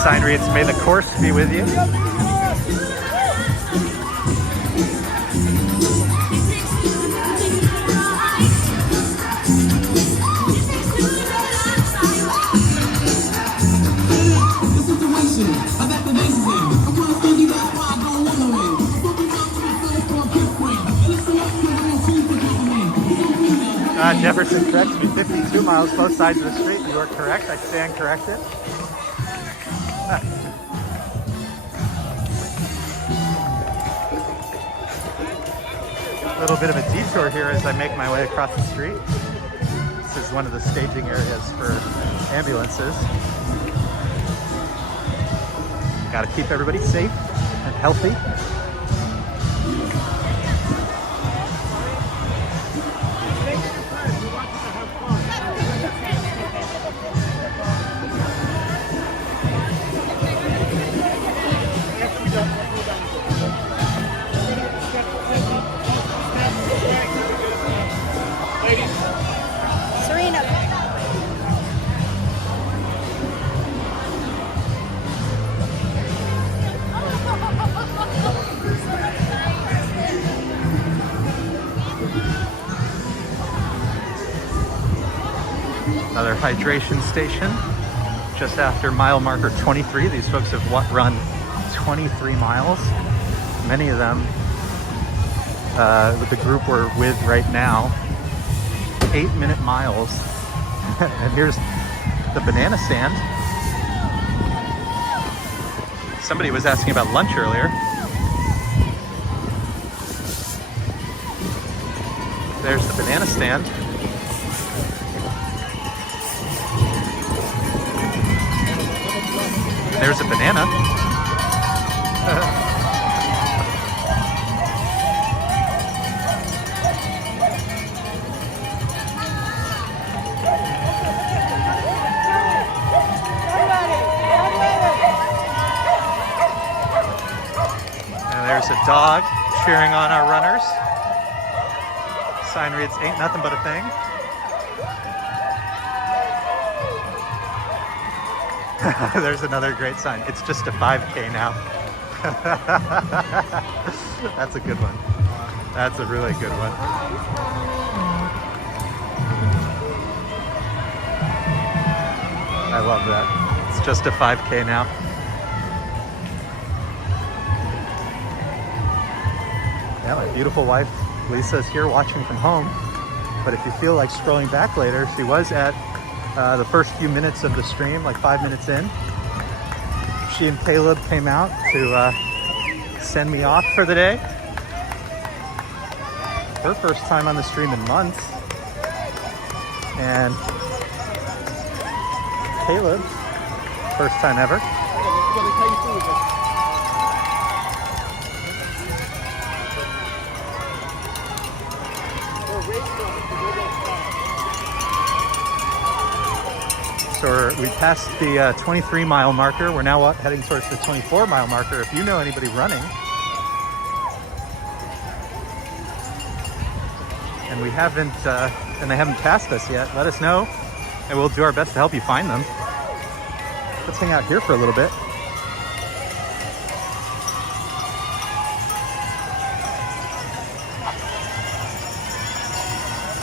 Sign reads, may the course be with you. Jefferson corrects me, 52 miles both sides of the street. You are correct. I stand corrected. A little bit of a detour here as I make my way across the street. This is one of the staging areas for ambulances. Got to keep everybody safe and healthy. Another hydration station just after mile marker 23. These folks have run 23 miles. Many of them with the group we're with right now, 8-minute miles. And here's the banana stand. Somebody was asking about lunch earlier. There's the banana stand. There's a banana. And there's a dog cheering on our runners. Sign reads, ain't nothing but a thing. There's another great sign. It's just a 5K now. That's a good one. That's a really good one. I love that. It's just a 5K now. Yeah, my beautiful wife Lisa is here watching from home. But if you feel like scrolling back later, she was at the first few minutes of the stream, like 5 minutes in. She and Caleb came out to send me off for the day. Her first time on the stream in months. And Caleb, first time ever. So we passed the 23-mile marker. We're now heading towards the 24-mile marker. If you know anybody running, and we haven't, and they haven't passed us yet, let us know, and we'll do our best to help you find them. Let's hang out here for a little bit.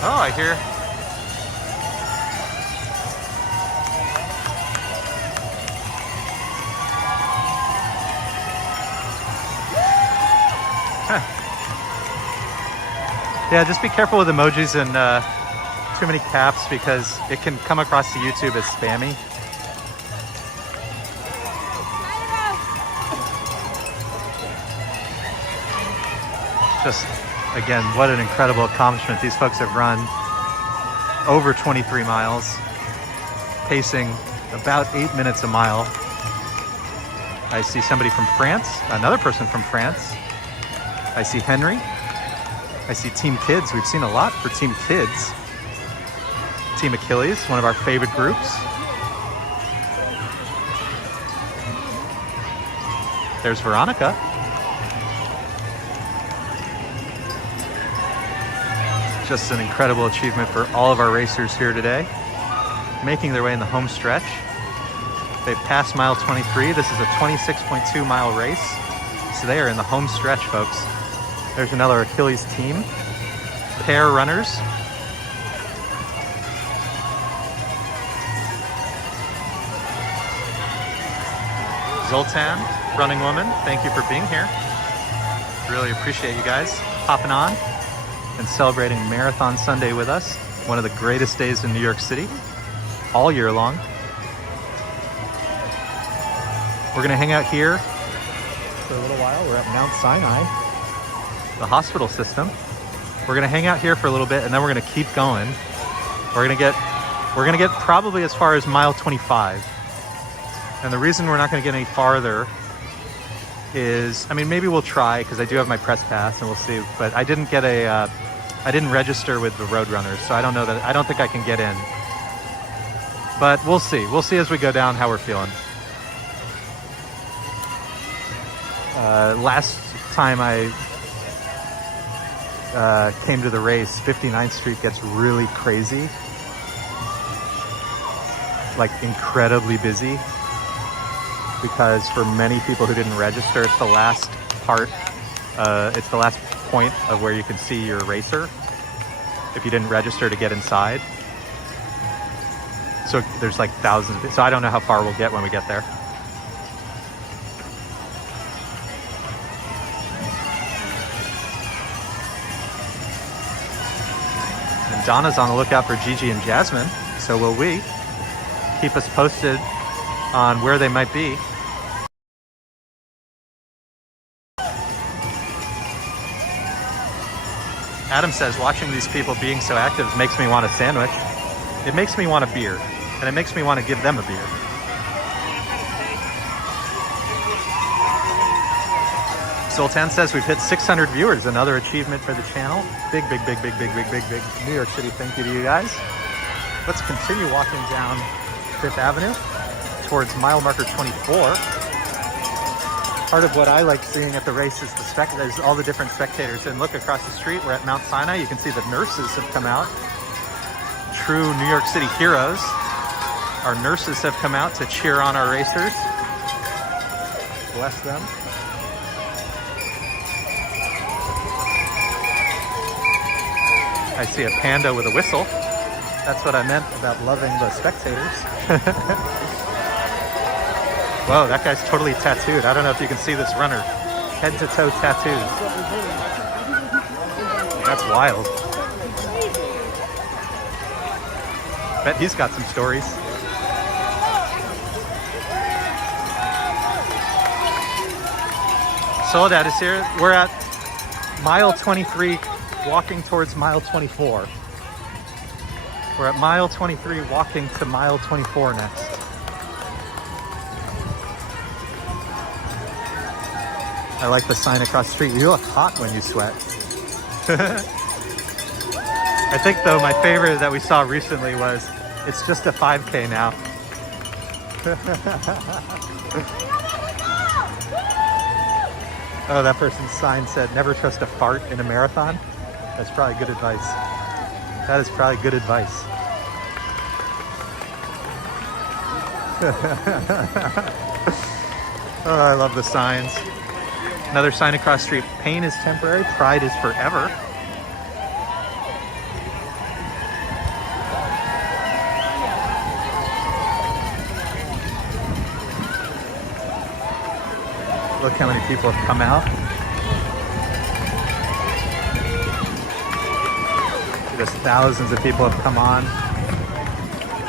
Oh, I hear. Yeah, just be careful with emojis and too many caps because it can come across to YouTube as spammy. Just, again, what an incredible accomplishment. These folks have run over 23 miles, pacing about 8 minutes a mile. I see somebody from France, another person from France. I see Henry. I see Team Kids. We've seen a lot for Team Kids. Team Achilles, one of our favorite groups. There's Veronica. Just an incredible achievement for all of our racers here today, making their way in the home stretch. They've passed mile 23. This is a 26.2 mile race. So they are in the home stretch, folks. There's another Achilles team, pair runners. Zoltan, running woman, thank you for being here. Really appreciate you guys hopping on and celebrating Marathon Sunday with us. One of the greatest days in New York City, all year long. We're gonna hang out here for a little while. We're at Mount Sinai, the hospital system. We're gonna hang out here for a little bit and then we're gonna keep going. We're gonna get probably as far as mile 25. And the reason we're not gonna get any farther is, I mean, maybe we'll try because I do have my press pass and we'll see, but I didn't register with the Roadrunners, so I don't know that, I don't think I can get in. But we'll see. We'll see as we go down how we're feeling. Last time I came to the race, 59th Street gets really crazy, like incredibly busy, because for many people who didn't register, it's the last part, it's the last point of where you can see your racer if you didn't register to get inside. So there's like thousands of, so I don't know how far we'll get when we get there. And Donna's on the lookout for Gigi and Jasmine, so will we. Keep us posted on where they might be. Adam says, watching these people being so active makes me want a sandwich. It makes me want a beer, and it makes me want to give them a beer. Sultan says we've hit 600 viewers, another achievement for the channel. Big New York City thank you to you guys. Let's continue walking down 5th Avenue towards mile marker 24. Part of what I like seeing at the race is there's all the different spectators. And look across the street, we're at Mount Sinai. You can see the nurses have come out. True New York City heroes. Our nurses have come out to cheer on our racers. Bless them. I see a panda with a whistle. That's what I meant about loving the spectators. Whoa, that guy's totally tattooed. I don't know if you can see this runner. Head to toe tattooed. That's wild. Bet he's got some stories. Soledad is here. We're at mile 23, walking towards mile 24. We're at mile 23, walking to mile 24 next. I like the sign across the street. You look hot when you sweat. I think though my favorite that we saw recently was, it's just a 5K now. Oh, that person's sign said, never trust a fart in a marathon. That's probably good advice. That is probably good advice. Oh, I love the signs. Another sign across the street. Pain is temporary, pride is forever. Look how many people have come out. Just thousands of people have come on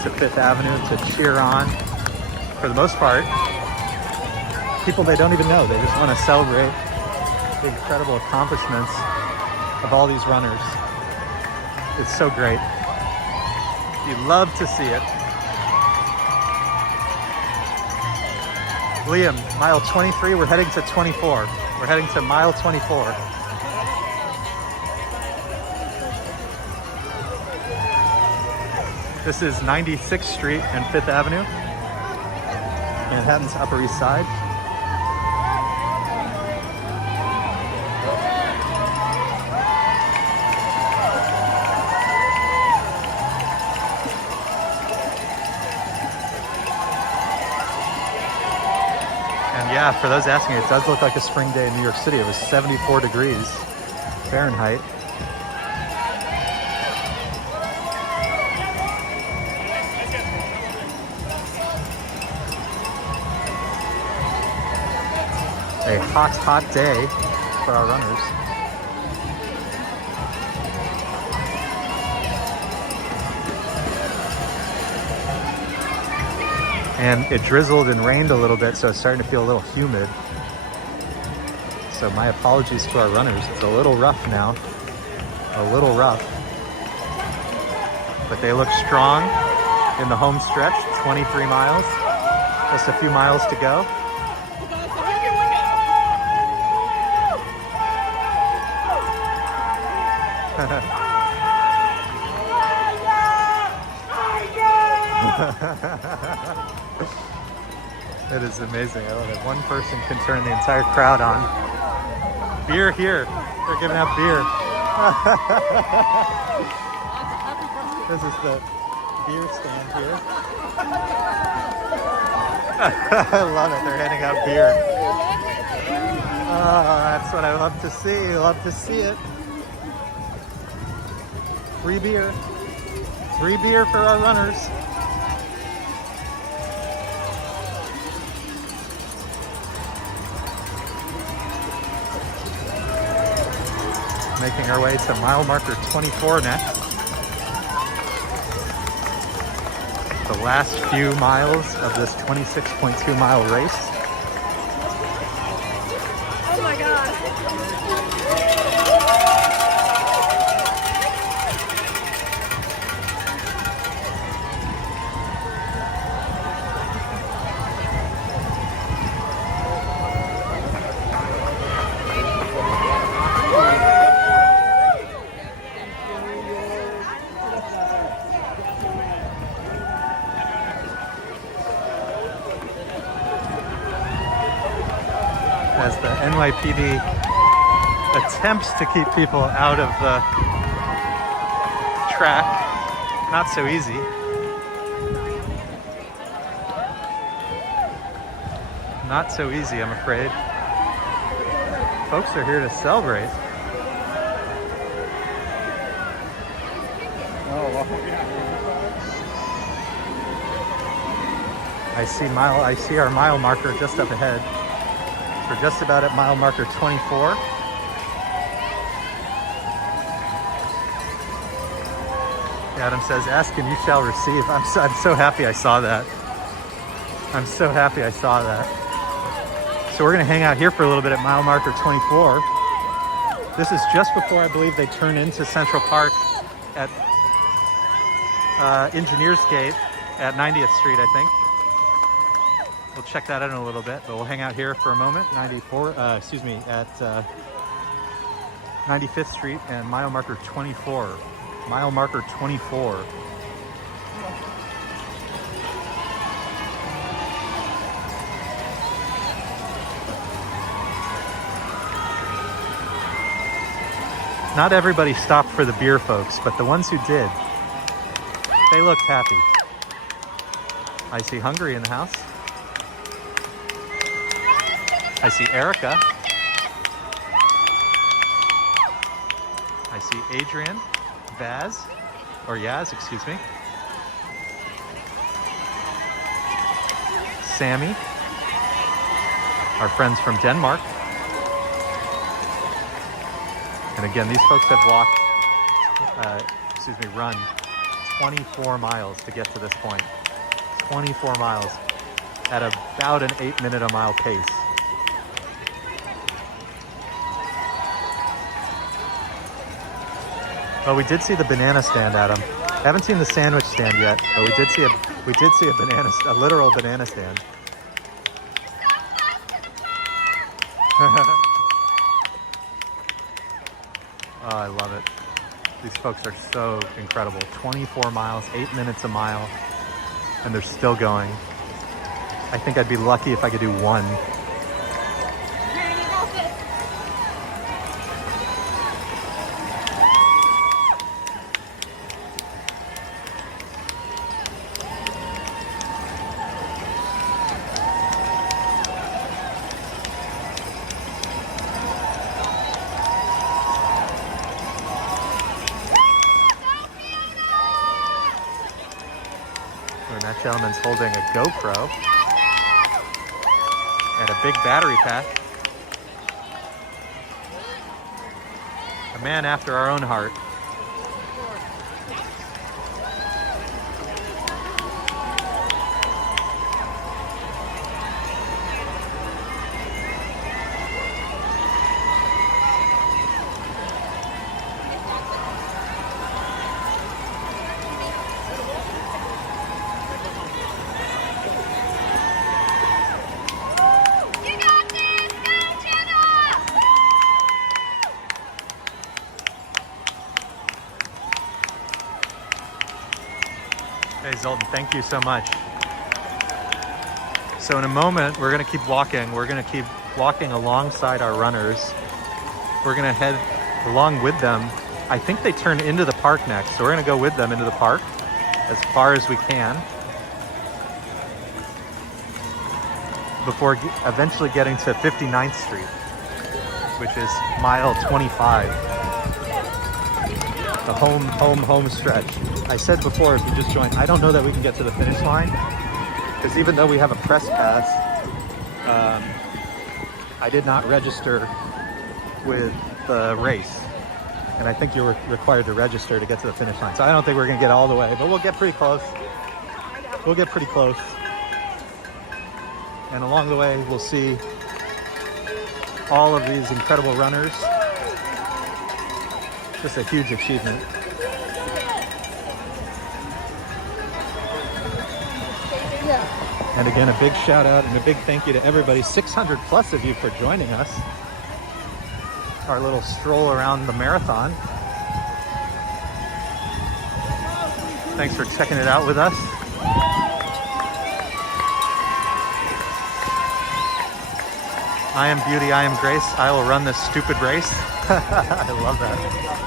to Fifth Avenue to cheer on. For the most part, people they don't even know. They just want to celebrate the incredible accomplishments of all these runners. It's so great. You love to see it. Liam, mile 23, we're heading to 24. We're heading to mile 24. This is 96th Street and 5th Avenue, Manhattan's Upper East Side. Yeah, for those asking, it does look like a spring day in New York City. It was 74 degrees Fahrenheit. A hot, hot day for our runners. And it drizzled and rained a little bit, so it's starting to feel a little humid. So my apologies to our runners. It's a little rough now. A little rough. But they look strong in the home stretch, 23 miles. Just a few miles to go. It is amazing. I love it. One person can turn the entire crowd on. Beer here. They're giving out beer. This is the beer stand here. I love it. They're handing out beer. Oh, that's what I love to see. Love to see it. Free beer. Free beer for our runners. Making our way to mile marker 24 next. The last few miles of this 26.2 mile race. Oh my God. As the NYPD attempts to keep people out of the track. Not so easy. Not so easy, I'm afraid. Folks are here to celebrate. I see our mile marker just up ahead. We're just about at mile marker 24. Adam says, ask and you shall receive. I'm so happy I saw that. I'm so happy I saw that. So we're gonna hang out here for a little bit at mile marker 24. This is just before I believe they turn into Central Park at Engineers Gate at 90th Street, I think. We'll check that out in a little bit, but we'll hang out here for a moment. At 95th Street and mile marker 24. Mile marker 24. Not everybody stopped for the beer, folks, but the ones who did, they looked happy. I see Hungary in the house. I see Erica. I see Adrian, Vaz, or Yaz, excuse me. Sammy, our friends from Denmark. And again, these folks have run 24 miles to get to this point. 24 miles at about an 8-minute a mile pace. Oh, we did see the banana stand, Adam. Haven't seen the sandwich stand yet, but we did see a literal banana stand. Oh, I love it. These folks are so incredible. 24 miles, 8 minutes a mile, and they're still going. I think I'd be lucky if I could do one. And that gentleman's holding a GoPro and a big battery pack. A man after our own heart. Hey Zoltan, thank you so much. So in a moment, we're gonna keep walking. We're gonna keep walking alongside our runners. We're gonna head along with them. I think they turn into the park next, so we're gonna go with them into the park as far as we can before eventually getting to 59th Street, which is mile 25. The home stretch. I said before, if you just joined, I don't know that we can get to the finish line, because even though we have a press pass, I did not register with the race, and I think you're required to register to get to the finish line. So I don't think we're gonna get all the way, but we'll get pretty close. We'll get pretty close. And along the way, we'll see all of these incredible runners. Just a huge achievement. And again, a big shout out and a big thank you to everybody, 600 plus of you, for joining us. Our little stroll around the marathon. Thanks for checking it out with us. I am beauty, I am grace, I will run this stupid race. I love that.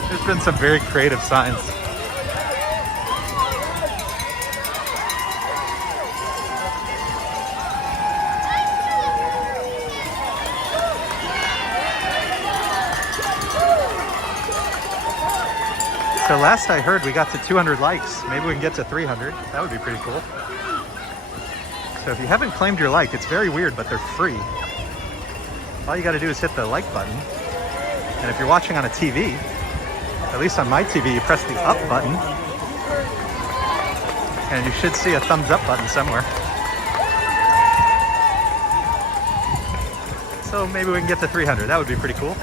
There's been some very creative signs. So last I heard, we got to 200 likes. Maybe we can get to 300. That would be pretty cool. So if you haven't claimed your like, it's very weird, but they're free. All you got to do is hit the like button. And if you're watching on a TV, at least on my TV, you press the up button. And you should see a thumbs up button somewhere. So maybe we can get to 300. That would be pretty cool.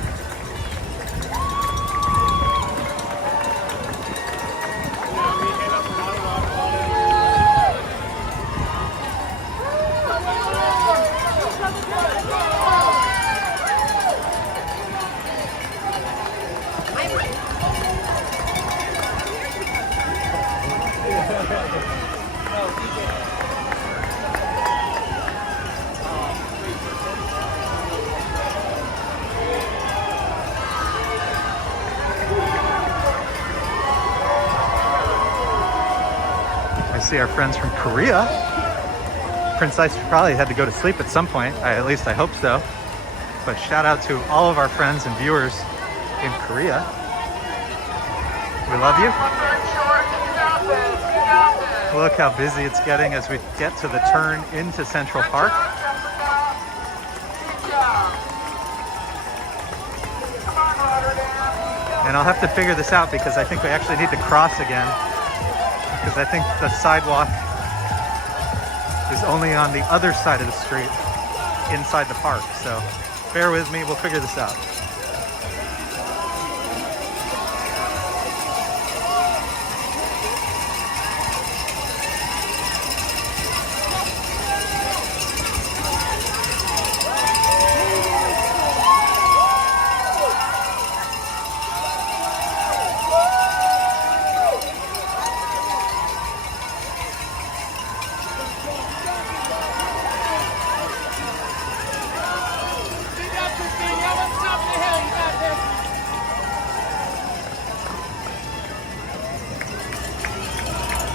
See our friends from Korea. Prince Ice probably had to go to sleep at some point. At least I hope so. But shout out to all of our friends and viewers in Korea. We love you. Look how busy it's getting as we get to the turn into Central Park. And I'll have to figure this out because I think we actually need to cross again. Because I think the sidewalk is only on the other side of the street inside the park. So bear with me, we'll figure this out.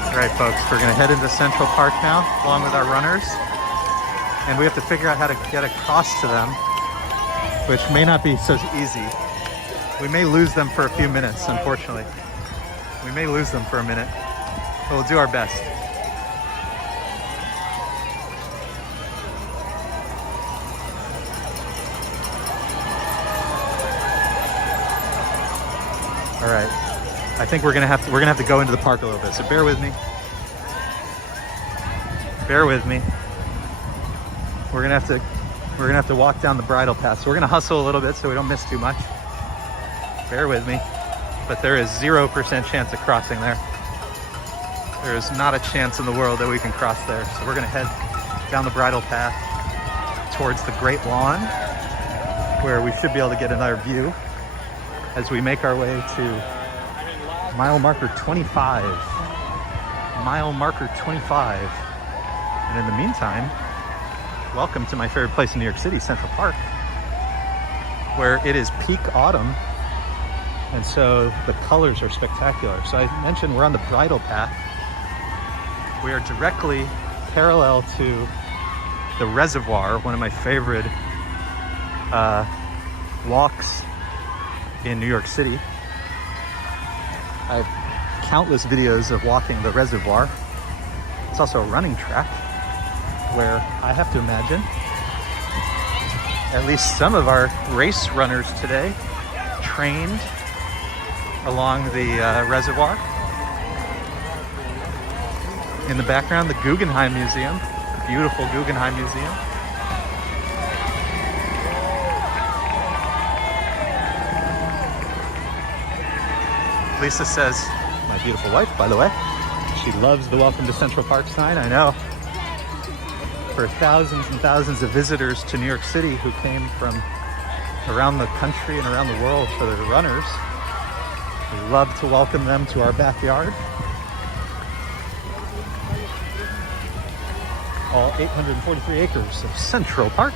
All right, folks, we're gonna head into Central Park now, along with our runners. And we have to figure out how to get across to them, which may not be so easy. We may lose them for a few minutes, unfortunately. We may lose them for a minute, but we'll do our best. All right. I think we're gonna have to go into the park a little bit. So bear with me. Bear with me. We're gonna have to walk down the bridle path. So we're gonna hustle a little bit so we don't miss too much. Bear with me. But there is 0% chance of crossing there. There is not a chance in the world that we can cross there. So we're gonna head down the bridle path towards the Great Lawn, where we should be able to get another view as we make our way to mile marker 25. Mile marker 25. And in the meantime, welcome to my favorite place in New York City, Central Park, where it is peak autumn. And so the colors are spectacular. So I mentioned we're on the bridle path. We are directly parallel to the reservoir, one of my favorite walks in New York City. I have countless videos of walking the reservoir. It's also a running track where I have to imagine at least some of our race runners today trained along the reservoir. In the background, the Guggenheim Museum, beautiful Guggenheim Museum. Lisa says, my beautiful wife, by the way, she loves the Welcome to Central Park sign. I know. For thousands and thousands of visitors to New York City who came from around the country and around the world for the runners, we love to welcome them to our backyard. All 843 acres of Central Park.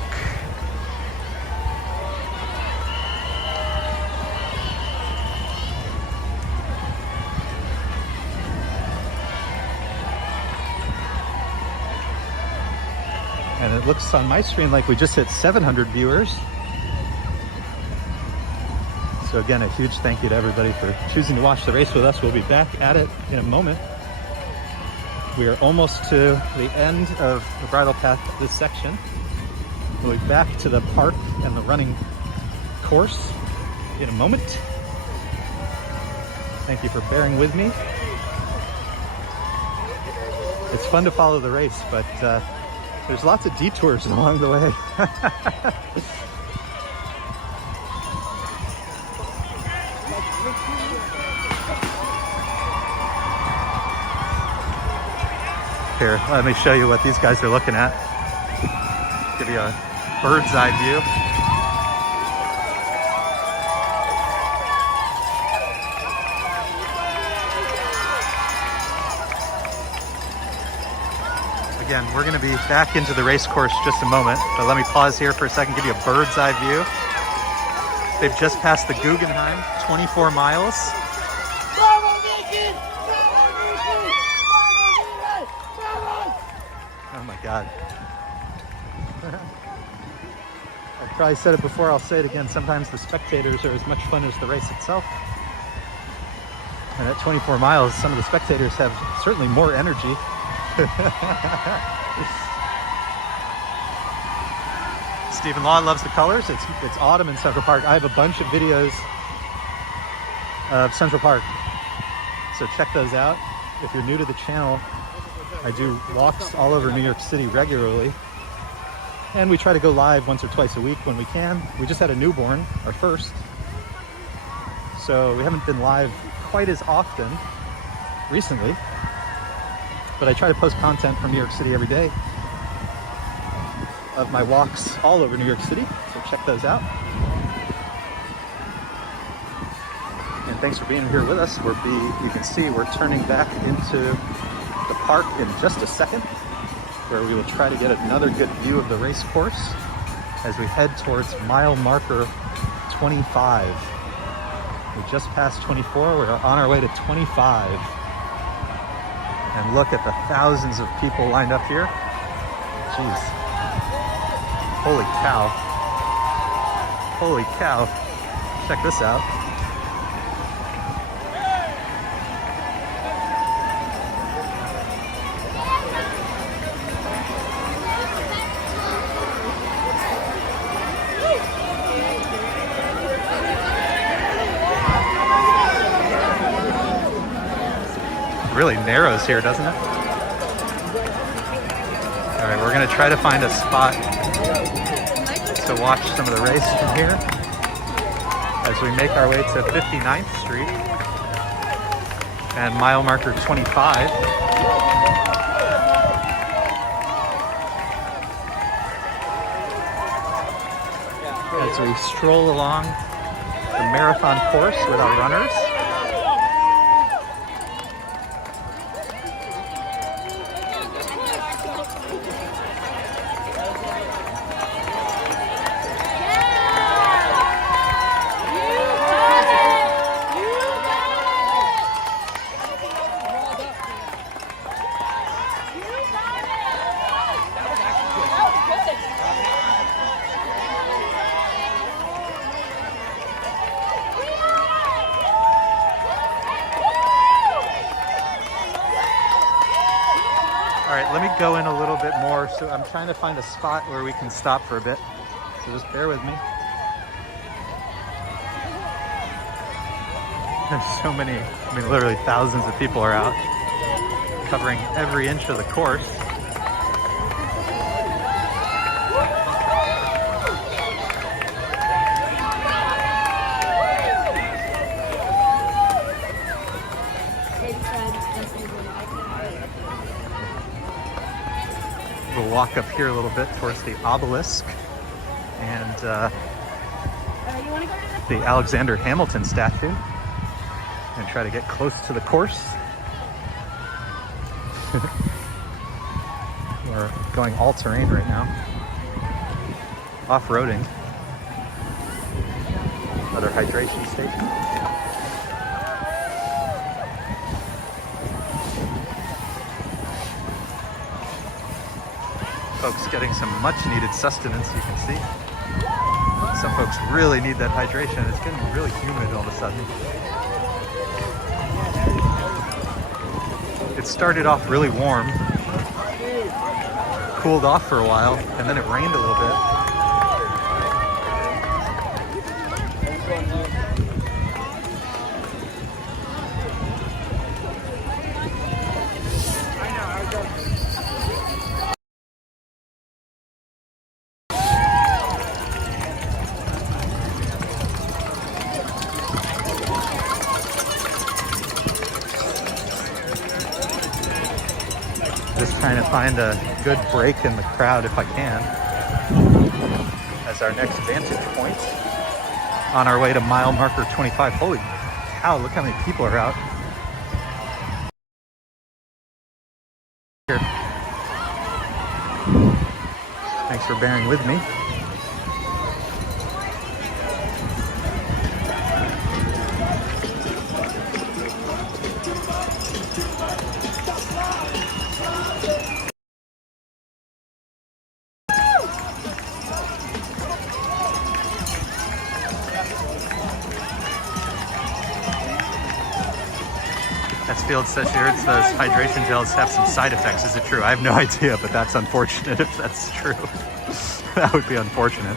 And it looks on my screen like we just hit 700 viewers. So again, a huge thank you to everybody for choosing to watch the race with us. We'll be back at it in a moment. We are almost to the end of the bridle path of this section. We'll be back to the park and the running course in a moment. Thank you for bearing with me. It's fun to follow the race, but there's lots of detours along the way. Here, let me show you what these guys are looking at. Give you a bird's eye view. Again, we're going to be back into the race course just a moment, but let me pause here for a second, give you a bird's eye view. They've just passed the Guggenheim, 24 miles. Oh my God. I've probably said it before, I'll say it again. Sometimes the spectators are as much fun as the race itself. And at 24 miles, some of the spectators have certainly more energy. Stephen Law loves the colors. It's autumn in Central Park. I have a bunch of videos of Central Park, so check those out. If you're new to the channel, I do walks all over New York City regularly, and we try to go live once or twice a week when we can. We just had a newborn, our first, so we haven't been live quite as often recently, but I try to post content from New York City every day of my walks all over New York City, so check those out. And thanks for being here with us. You can see we're turning back into the park in just a second, where we will try to get another good view of the race course as we head towards mile marker 25. We just passed 24, we're on our way to 25. And look at the thousands of people lined up here. Jeez. Holy cow. Holy cow. Check this out. Really narrows here, doesn't it? All right, we're gonna try to find a spot to watch some of the race from here as we make our way to 59th Street and mile marker 25. As we stroll along the marathon course with our runners. All right, let me go in a little bit more. So I'm trying to find a spot where we can stop for a bit. So just bear with me. There's so many, I mean, literally thousands of people are out covering every inch of the course. We'll walk up here a little bit towards the obelisk and the Alexander Hamilton statue and try to get close to the course. We're going all terrain right now, off-roading. Another hydration station. Folks getting some much needed sustenance, you can see. Some folks really need that hydration. It's getting really humid all of a sudden. It started off really warm, cooled off for a while, and then it rained a little bit. Just trying to find a good break in the crowd if I can, as our next vantage point on our way to mile marker 25. Holy cow, look how many people are out here. Thanks for bearing with me. Field says here it's those hydration gels have some side effects. Is it true? I have no idea, but that's unfortunate if that's true. That would be unfortunate.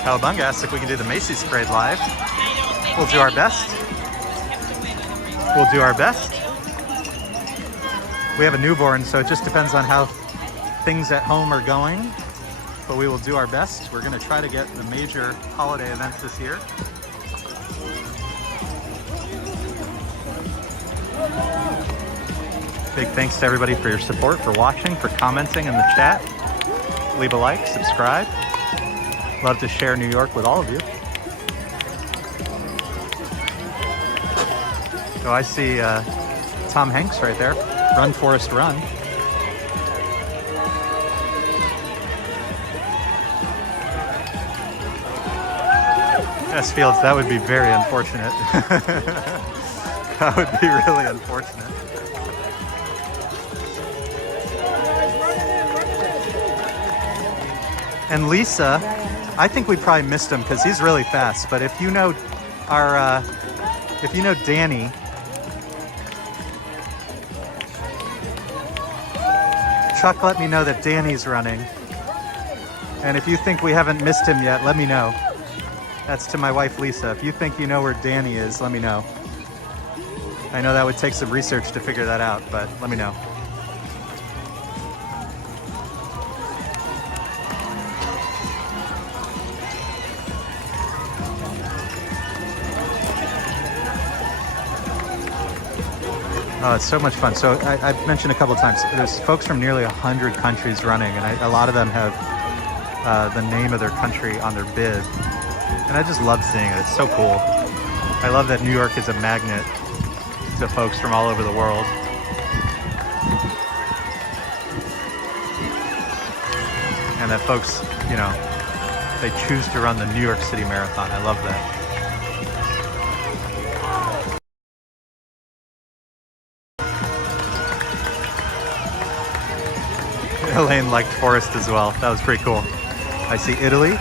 Cowabunga asked if we can do the Macy's parade live. We'll do our best. We'll do our best. We have a newborn, so it just depends on how things at home are going, but we will do our best. We're going to try to get the major holiday events this year. Big thanks to everybody for your support, for watching, for commenting in the chat. Leave a like, subscribe. Love to share New York with all of you. Oh, I see Tom Hanks right there. Run, Forrest, run. Yes, Fields, that would be very unfortunate. That would be really unfortunate. And Lisa, I think we probably missed him because he's really fast. But if you know our, if you know Danny, Chuck let me know that Danny's running. And if you think we haven't missed him yet, let me know. That's to my wife, Lisa. If you think you know where Danny is, let me know. I know that would take some research to figure that out, but let me know. Oh, it's so much fun. So I've mentioned a couple of times, there's folks from nearly 100 countries running, and a lot of them have the name of their country on their bib. And I just love seeing it. It's so cool. I love that New York is a magnet to folks from all over the world. And that folks, you know, they choose to run the New York City Marathon. I love that. Elaine liked Forrest as well. That was pretty cool. I see Italy.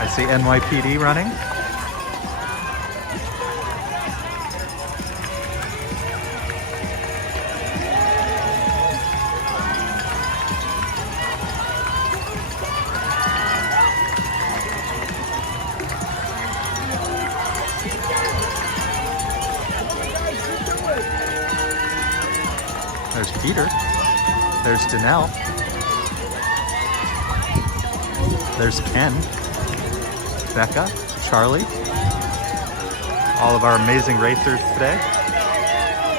I see NYPD running. There's Peter. There's Danelle. There's Ken. Becca. Charlie. All of our amazing racers today.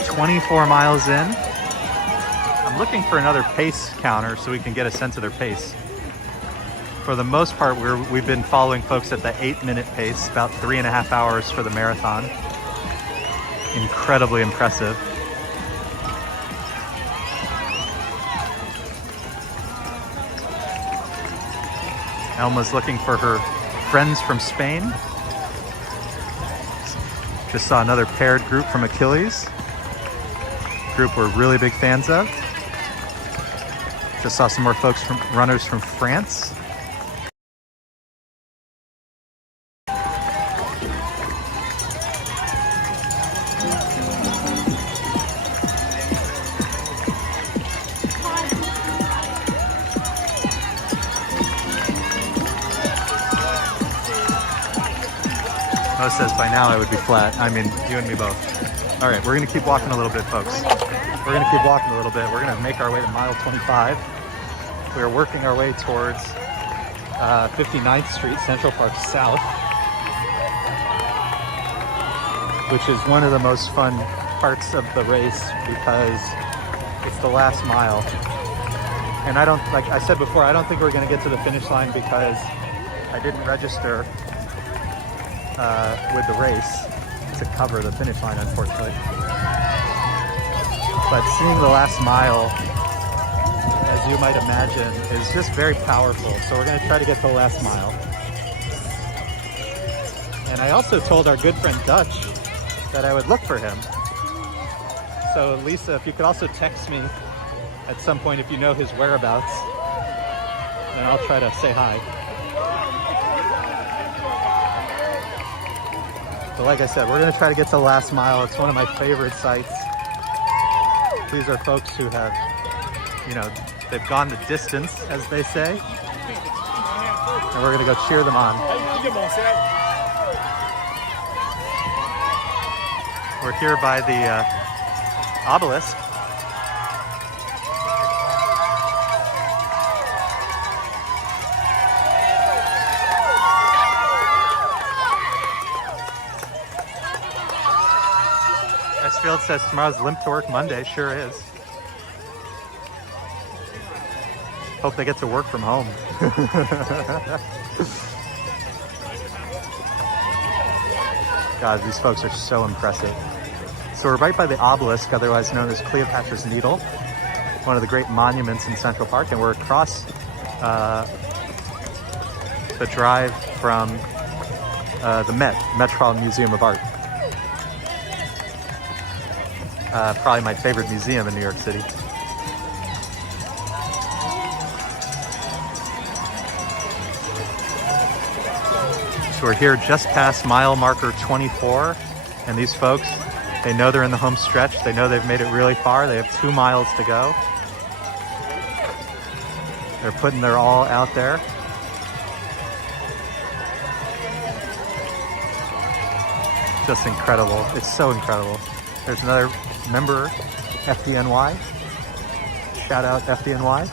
24 miles in. I'm looking for another pace counter so we can get a sense of their pace. For the most part, we've been following folks at the 8-minute pace, about 3.5 hours for the marathon. Incredibly impressive. Elma's looking for her friends from Spain. Just saw another paired group from Achilles. Group we're really big fans of. Just saw some more folks from runners from France. Mo says by now I would be flat. I mean, you and me both. All right, we're gonna keep walking a little bit, folks. We're gonna keep walking a little bit. We're gonna make our way to mile 25. We're working our way towards 59th Street, Central Park South, which is one of the most fun parts of the race because it's the last mile. And I don't, like I said before, I don't think we're gonna get to the finish line because I didn't register with the race to cover the finish line, unfortunately. But seeing the last mile, as you might imagine, is just very powerful. So we're gonna try to get to the last mile. And I also told our good friend Dutch that I would look for him. So Lisa, if you could also text me at some point if you know his whereabouts, then I'll try to say hi. But like I said, we're gonna try to get to the last mile. It's one of my favorite sites. These are folks who have, you know, they've gone the distance, as they say. And we're gonna go cheer them on. We're here by the obelisk. Field says tomorrow's Limp to Work Monday. Sure is. Hope they get to work from home. God, these folks are so impressive. So we're right by the obelisk, otherwise known as Cleopatra's Needle, one of the great monuments in Central Park, and we're across the drive from the Metropolitan Museum of Art. Probably my favorite museum in New York City. So we're here just past mile marker 24, and these folks, they know they're in the home stretch. They know they've made it really far. They have 2 miles to go. They're putting their all out there. Just incredible. It's so incredible. There's another member, FDNY. Shout out FDNY.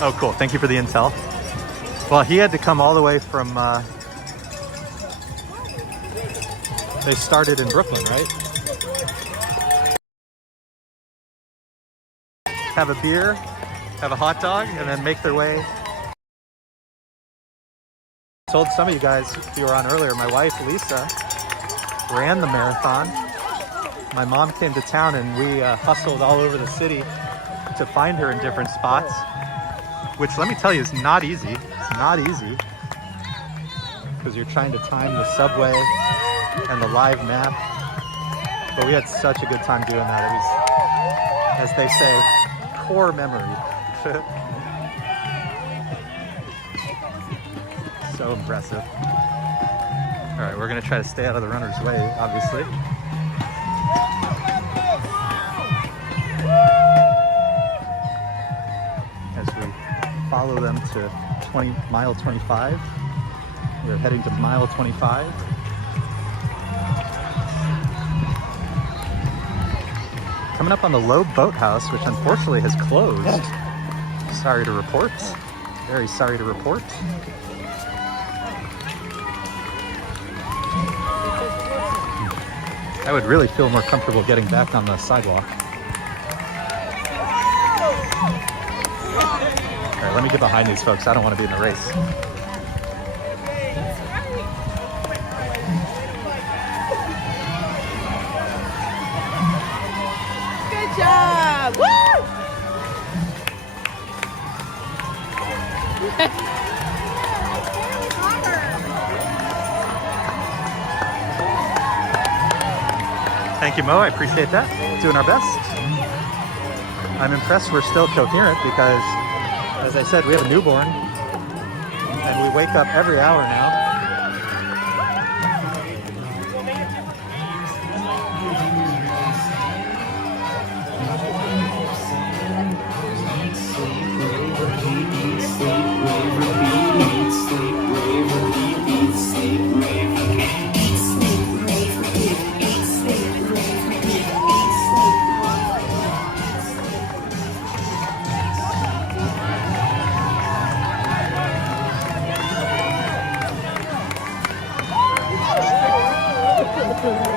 Oh, cool. Thank you for the intel. Well, he had to come all the way from, they started in Brooklyn, right? Have a beer, have a hot dog, and then make their way. I told some of you guys, if you were on earlier, my wife, Lisa, ran the marathon. My mom came to town and we hustled all over the city to find her in different spots, which let me tell you is not easy. It's not easy because you're trying to time the subway and the live map. But we had such a good time doing that. It was, as they say, core memory. So impressive. All right, we're gonna try to stay out of the runner's way, obviously. As we follow them to mile 25. We're heading to mile 25. Coming up on the Loeb Boathouse, which unfortunately has closed. Sorry to report. Very sorry to report. I would really feel more comfortable getting back on the sidewalk. All right, let me get behind these folks. I don't want to be in the race. Good job! Woo! Thank you, Mo. I appreciate that. Doing our best. I'm impressed we're still coherent because, as I said, we have a newborn and we wake up every hour now.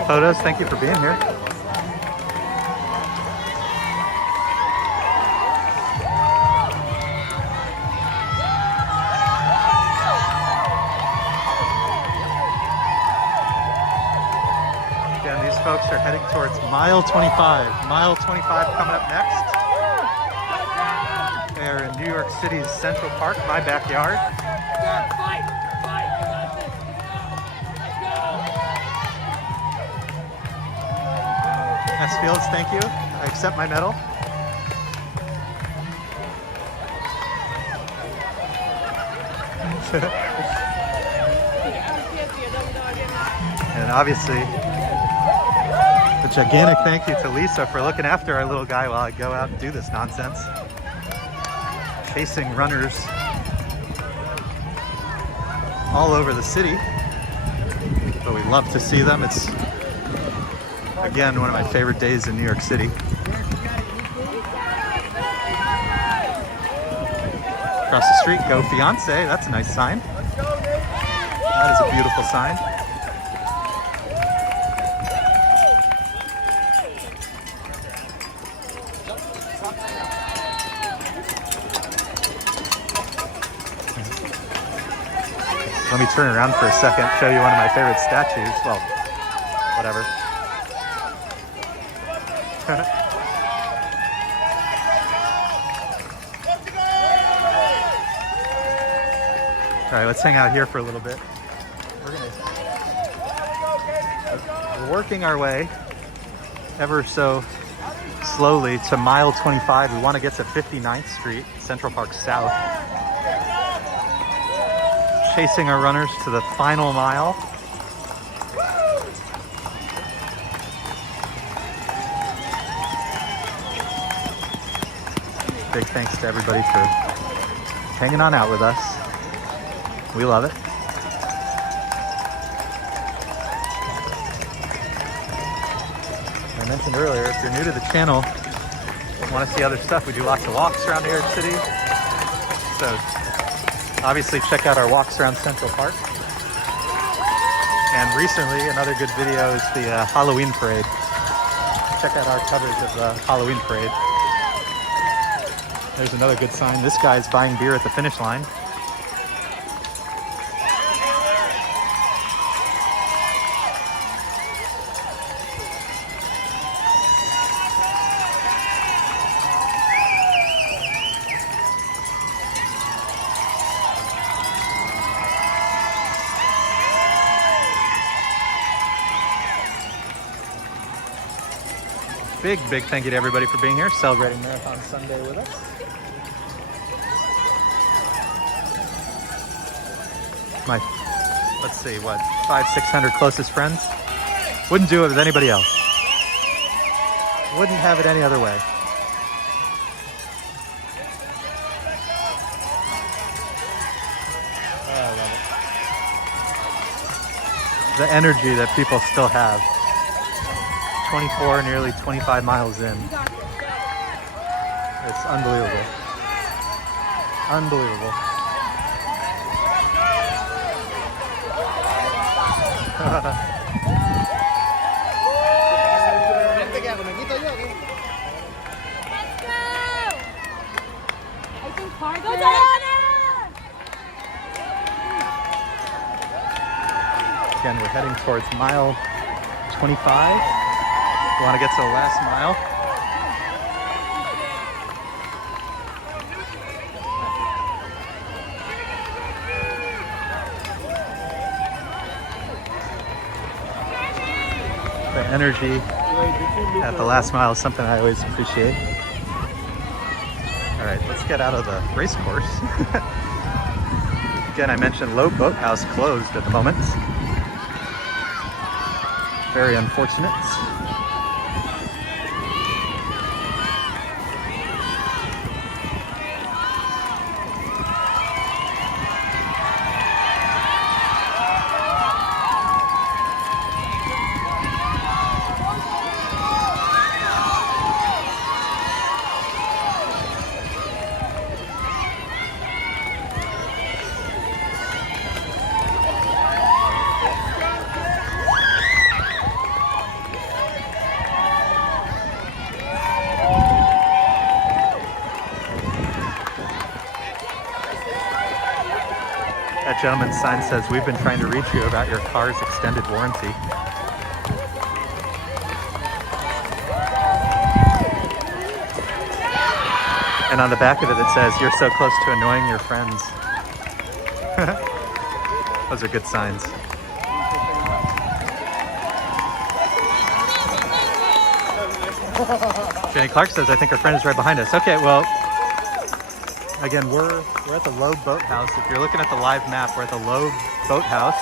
Photos, thank you for being here. Again, these folks are heading towards mile 25. Mile 25 coming up next. They're in New York City's Central Park, my backyard. S. Fields, thank you. I accept my medal. And obviously, a gigantic thank you to Lisa for looking after our little guy while I go out and do this nonsense. Chasing runners all over the city. But we love to see them. It's, again, one of my favorite days in New York City. Across the street, go fiance. That's a nice sign. That is a beautiful sign. Let me turn around for a second, show you one of my favorite statues. Well, whatever. All right, let's hang out here for a little bit. We're working our way ever so slowly to mile 25. We want to get to 59th Street, Central Park South. Chasing our runners to the final mile. Big thanks to everybody for hanging on out with us. We love it. I mentioned earlier, if you're new to the channel and want to see other stuff, we do lots of walks around New York City. So obviously check out our walks around Central Park. And recently, another good video is the Halloween parade. Check out our coverage of the Halloween parade. There's another good sign. This guy's buying beer at the finish line. Big thank you to everybody for being here, celebrating Marathon Sunday with us. My, let's see, what, 500-600 closest friends? Wouldn't do it with anybody else. Wouldn't have it any other way. Oh, I love it. The energy that people still have. 24, nearly 25 miles in. It's unbelievable. Unbelievable. Again, we're heading towards mile 25. We want to get to the last mile. energy at the last mile is something I always appreciate. All right, let's get out of the race course. Again, I mentioned Loeb Boathouse closed at the moment. Very unfortunate. That gentleman's sign says, "We've been trying to reach you about your car's extended warranty." And on the back of it, it says, "You're so close to annoying your friends." Those are good signs. Jenny Clark says, "I think our friend is right behind us." Okay, well, again, we're at the Loeb Boathouse. If you're looking at the live map, we're at the Loeb Boathouse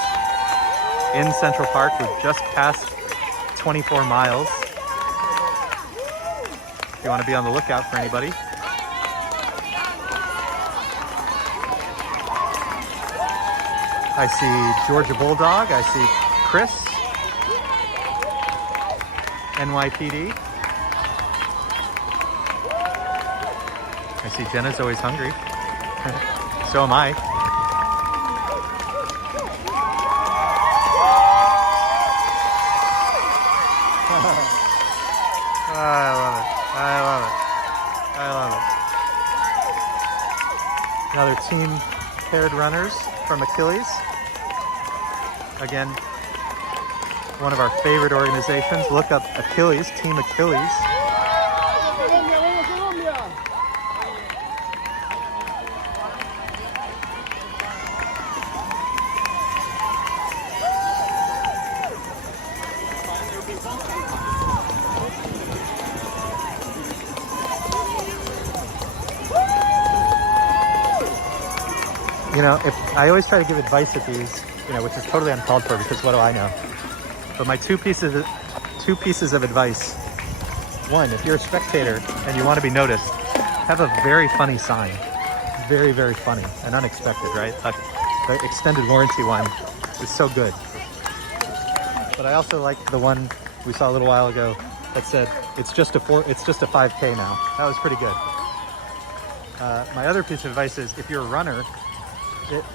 in Central Park. We've just passed 24 miles. If you want to be on the lookout for anybody. I see Georgia Bulldog. I see Chris, NYPD. I see Jenna's always hungry. So am I. I love it. I love it. I love it. Another team paired runners from Achilles. Again, one of our favorite organizations. Look up Achilles, Team Achilles. You know, if I always try to give advice at these, you know, which is totally uncalled for because what do I know? But my two pieces of advice. One, if you're a spectator and you want to be noticed, have a very funny sign. Very, very funny and unexpected, right? Like the extended warranty one is so good. But I also like the one we saw a little while ago that said it's just a 5K now. That was pretty good. My other piece of advice is if you're a runner,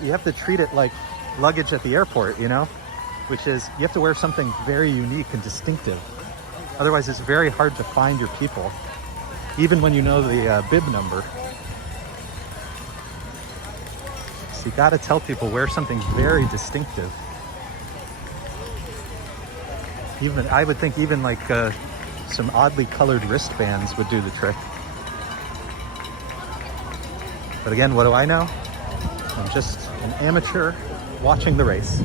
you have to treat it like luggage at the airport, you know, which is you have to wear something very unique and distinctive. Otherwise, it's very hard to find your people, even when you know the bib number. So you got to tell people wear something very distinctive. Even I would think even like some oddly colored wristbands would do the trick. But again, what do I know? I'm just an amateur watching the race.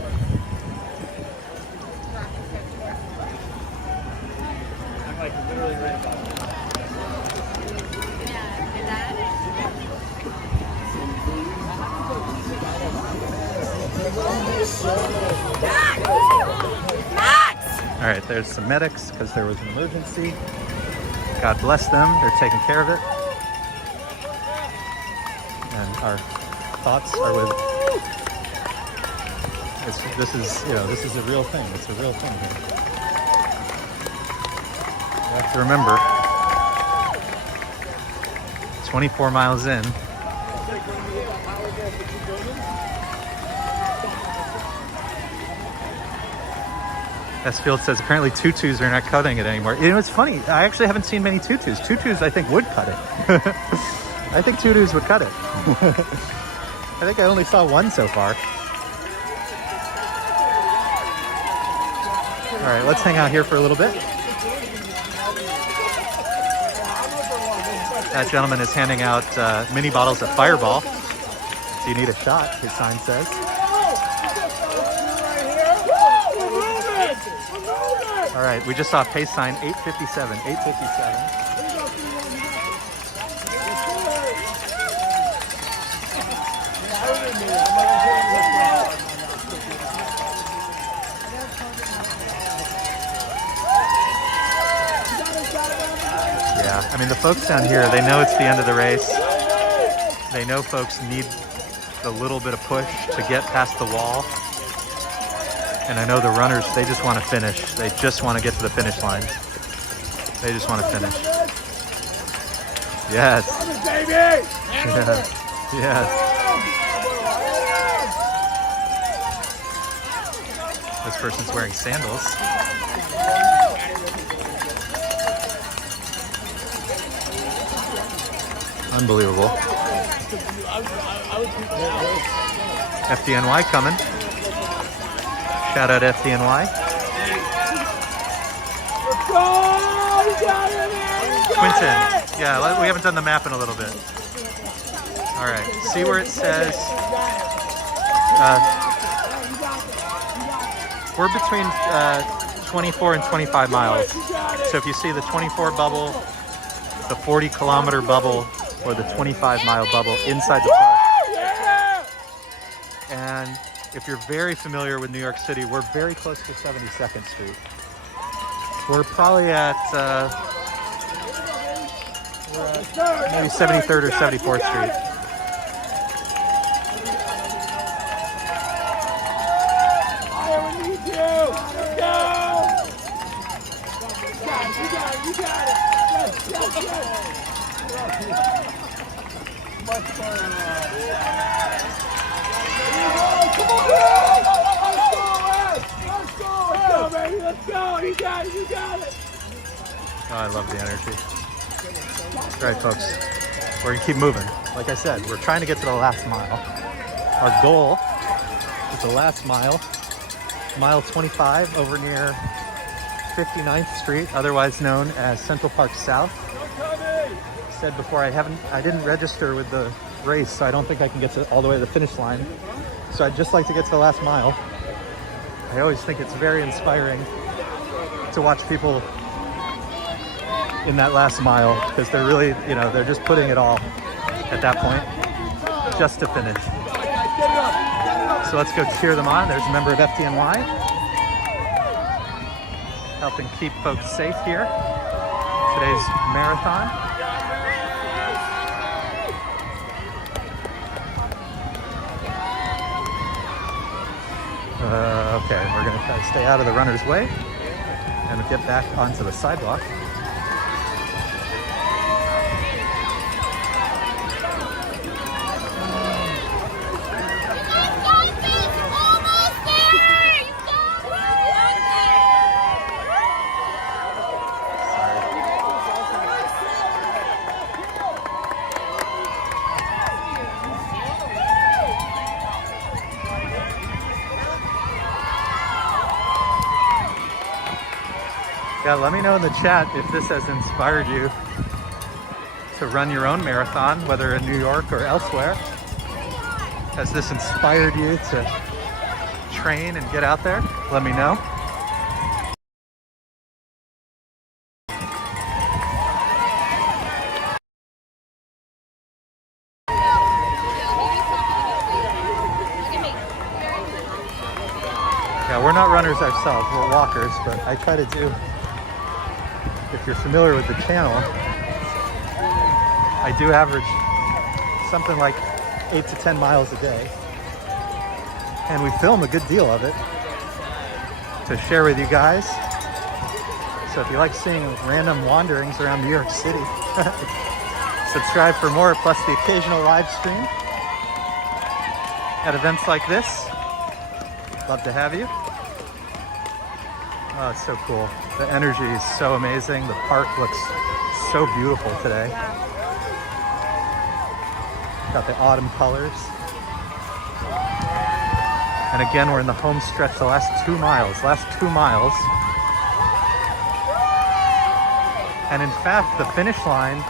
All right, there's some medics because there was an emergency. God bless them, they're taking care of it. And our thoughts are with this is a real thing. It's a real thing here. You have to remember 24 miles in. S-Field says apparently tutus are not cutting it anymore. You know, it's funny. I actually haven't seen many tutus. Tutus, I think, would cut it. I think tutus would cut it. I think I only saw one so far. All right, let's hang out here for a little bit. That gentleman is handing out mini bottles of Fireball. So you need a shot, his sign says. All right, we just saw pace sign 8:57, 8:57. Yeah, I mean, the folks down here, they know it's the end of the race. They know folks need a little bit of push to get past the wall. And I know the runners, they just want to finish. They just want to get to the finish line. They just want to finish. Yes. Yes. Yes. This person's wearing sandals. Unbelievable. FDNY coming. Shout out FDNY. Quinton. Yeah, we haven't done the map in a little bit. All right. See where it says we're between 24 and 25 miles. So if you see the 24 bubble, the 40-kilometer bubble, or the 25-mile bubble inside the park. And if you're very familiar with New York City, we're very close to 72nd Street. We're probably at maybe 73rd or 74th Street. Oh, I love the energy. All right, folks, we're gonna keep moving. Like I said, we're trying to get to the last mile. Our goal is the last mile, mile 25 over near 59th Street, otherwise known as Central Park South. Said before, I didn't register with the race, so I don't think I can get all the way to the finish line. So I'd just like to get to the last mile. I always think it's very inspiring to watch people in that last mile, because they're really, they're just putting it all at that point just to finish. So let's go cheer them on. There's a member of FDNY helping keep folks safe here. Today's marathon. Okay, we're going to try to stay out of the runner's way and get back onto the sidewalk. Yeah, let me know in the chat if this has inspired you to run your own marathon, whether in New York or elsewhere. Has this inspired you to train and get out there? Let me know. Yeah, we're not runners ourselves, we're walkers, but I try to do, if you're familiar with the channel, I do average something like 8 to 10 miles a day. And we film a good deal of it to share with you guys. So if you like seeing random wanderings around New York City, subscribe for more, plus the occasional live stream at events like this. Love to have you. Oh, it's so cool. The energy is so amazing. The park looks so beautiful today. Got the autumn colors. And again, we're in the home stretch, the last 2 miles. And in fact, the finish line,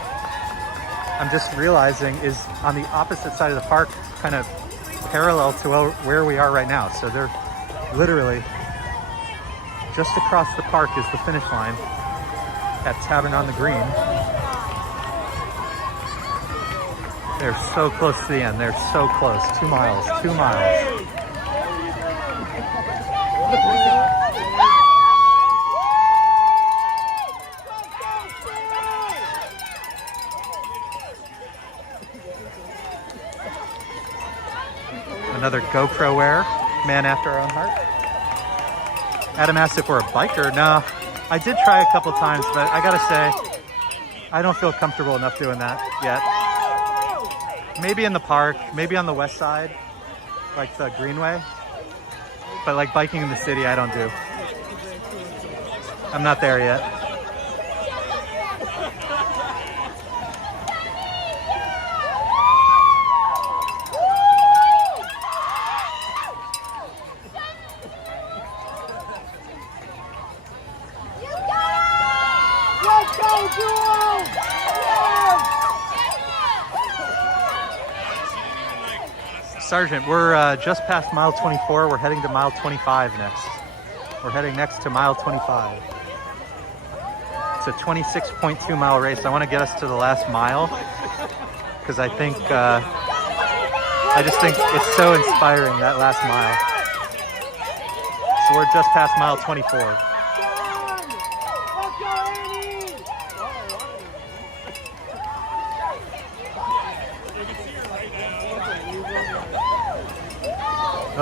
I'm just realizing, is on the opposite side of the park, kind of parallel to where we are right now. So they're literally Just across the park is the finish line at Tavern on the Green. They're so close to the end. They're so close. 2 miles. 2 miles. Another GoPro wearer, man after our own heart. Adam asked if we're a biker. No, I did try a couple times, but I gotta say, I don't feel comfortable enough doing that yet. Maybe in the park, maybe on the west side, like the Greenway. But like biking in the city, I don't do. I'm not there yet. Sergeant, we're just past mile 24. We're heading to mile 25 next. We're heading next to mile 25. It's a 26.2 mile race. I want to get us to the last mile because I just think it's so inspiring, that last mile. So we're just past mile 24.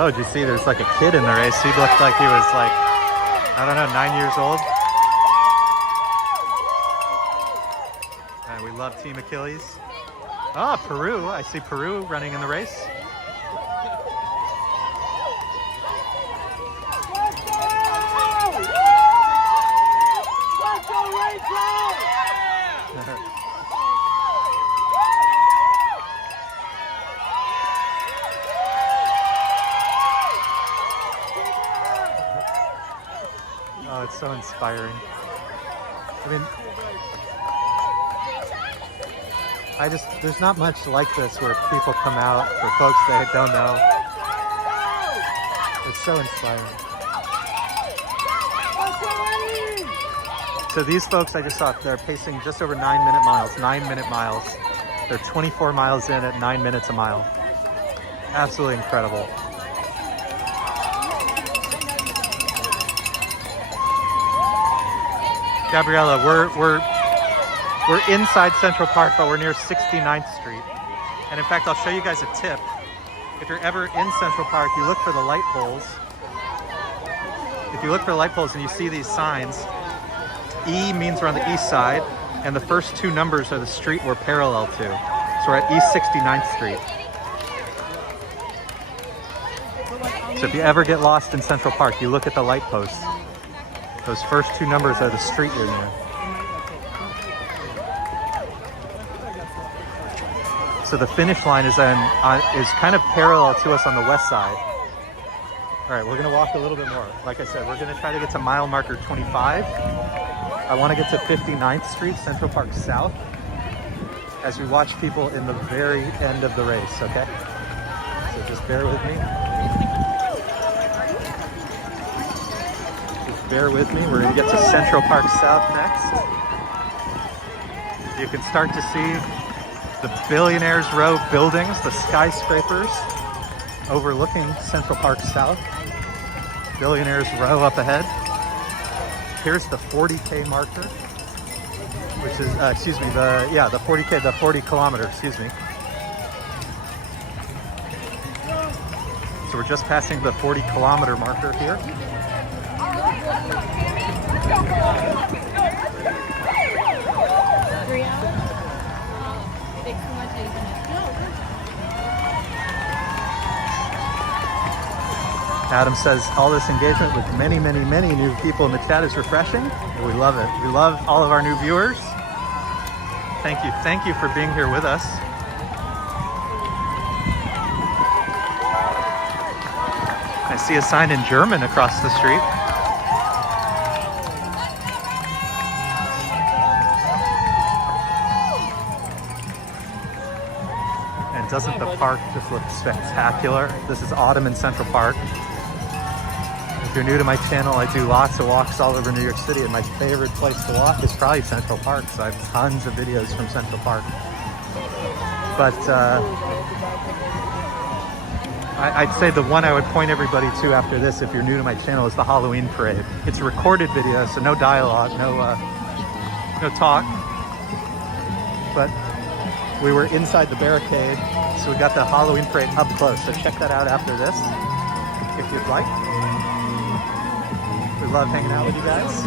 Oh, did you see there's like a kid in the race? He looked like he was like, I don't know, 9 years old. And we love Team Achilles. Ah, Peru. I see Peru running in the race. Oh, it's so inspiring. I mean, there's not much like this where people come out for folks that don't know. It's so inspiring. So these folks I just saw, they're pacing just over 9-minute miles, 9-minute miles. They're 24 miles in at 9 minutes a mile. Absolutely incredible. Gabriella, we're inside Central Park, but we're near 69th Street. And in fact, I'll show you guys a tip. If you're ever in Central Park, you look for the light poles. If you look for the light poles and you see these signs, E means we're on the east side, and the first 2 numbers are the street we're parallel to. So we're at East 69th Street. So if you ever get lost in Central Park, you look at the light posts. Those first 2 numbers are the street you're near. So the finish line is kind of parallel to us on the west side. All right, we're gonna walk a little bit more. Like I said, we're gonna try to get to mile marker 25. I wanna get to 59th Street, Central Park South, as we watch people in the very end of the race, okay? So just bear with me. Bear with me, we're gonna get to Central Park South next. You can start to see the Billionaires Row buildings, the skyscrapers overlooking Central Park South. Billionaires Row up ahead. Here's the 40K marker, which is, the 40K, the 40 kilometer, excuse me. So we're just passing the 40 kilometer marker here. Adam says all this engagement with many, many, many new people in the chat is refreshing. We love it. We love all of our new viewers. Thank you. Thank you for being here with us. I see a sign in German across the street. And doesn't the park just look spectacular? This is autumn in Central Park. If you're new to my channel, I do lots of walks all over New York City, and my favorite place to walk is probably Central Park. So I have tons of videos from Central Park. But I'd say the one I would point everybody to after this, if you're new to my channel, is the Halloween parade. It's a recorded video, so no dialogue, no talk. But we were inside the barricade, so we got the Halloween parade up close. So check that out after this, if you'd like. We love hanging out with you guys.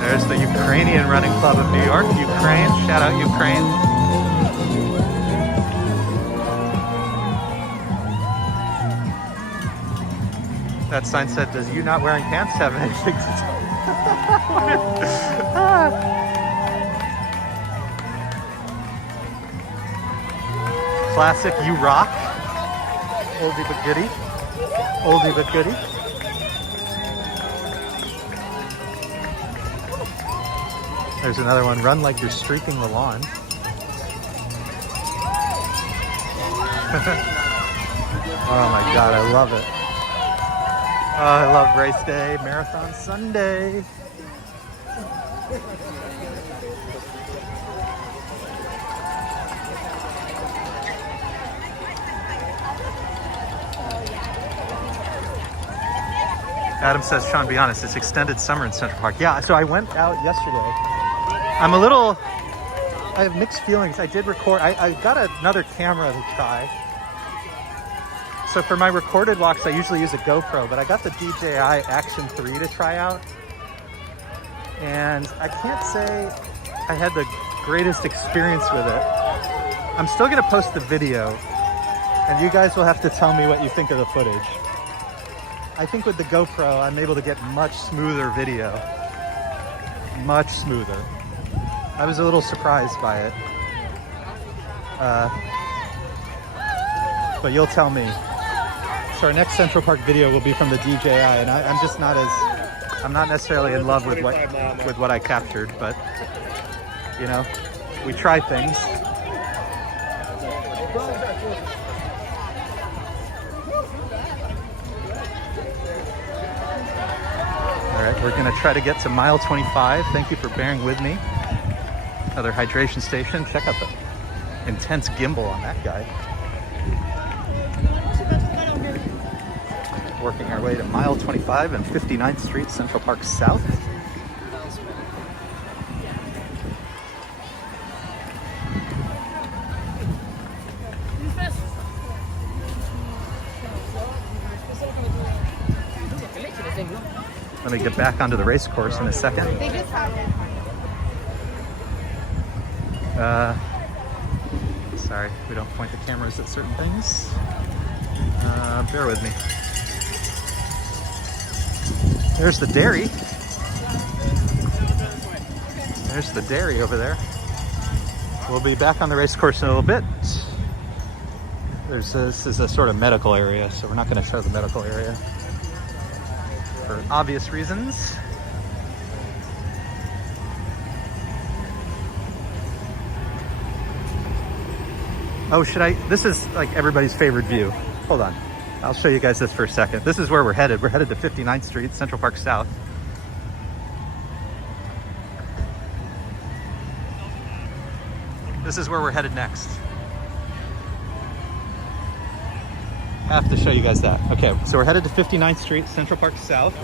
There's the Ukrainian Running Club of New York. Ukraine, shout out Ukraine. That sign said, "Does you not wearing pants have anything to do?" Classic, you rock. Oldie but goodie. Oldie but goodie. There's another one, run like you're streaking the lawn. Oh my God, I love it. Oh, I love race day, Marathon Sunday. Adam says, Sean, be honest, it's extended summer in Central Park. Yeah, so I went out yesterday. I have mixed feelings. I did record, I got another camera to try. So for my recorded walks, I usually use a GoPro, but I got the DJI Action 3 to try out. And I can't say I had the greatest experience with it. I'm still gonna post the video, and you guys will have to tell me what you think of the footage. I think with the GoPro, I'm able to get much smoother video. Much smoother. I was a little surprised by it. But you'll tell me. So our next Central Park video will be from the DJI, and I'm not necessarily in love with what I captured, but you know, we try things. All right, we're gonna try to get to mile 25. Thank you for bearing with me. Another hydration station. Check out the intense gimbal on that guy. Working our way to mile 25 and 59th Street, Central Park South. Let me get back onto the race course in a second. Sorry, we don't point the cameras at certain things. Bear with me. There's the dairy. There's the dairy over there. We'll be back on the race course in a little bit. This is a sort of medical area, so we're not going to show the medical area for obvious reasons. Oh, this is like everybody's favorite view. Hold on. I'll show you guys this for a second. This is where we're headed. We're headed to 59th Street, Central Park South. This is where we're headed next. I have to show you guys that. Okay, so we're headed to 59th Street, Central Park South.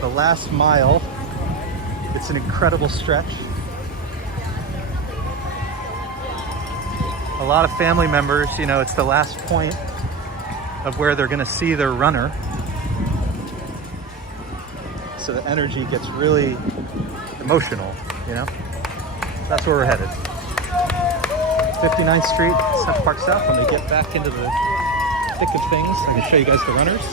The last mile. It's an incredible stretch. A lot of family members, you know, it's the last point of where they're going to see their runner. So the energy gets really emotional, you know? That's where we're headed. 59th Street, Central Park South. When we get back into the thick of things, I can show you guys the runners.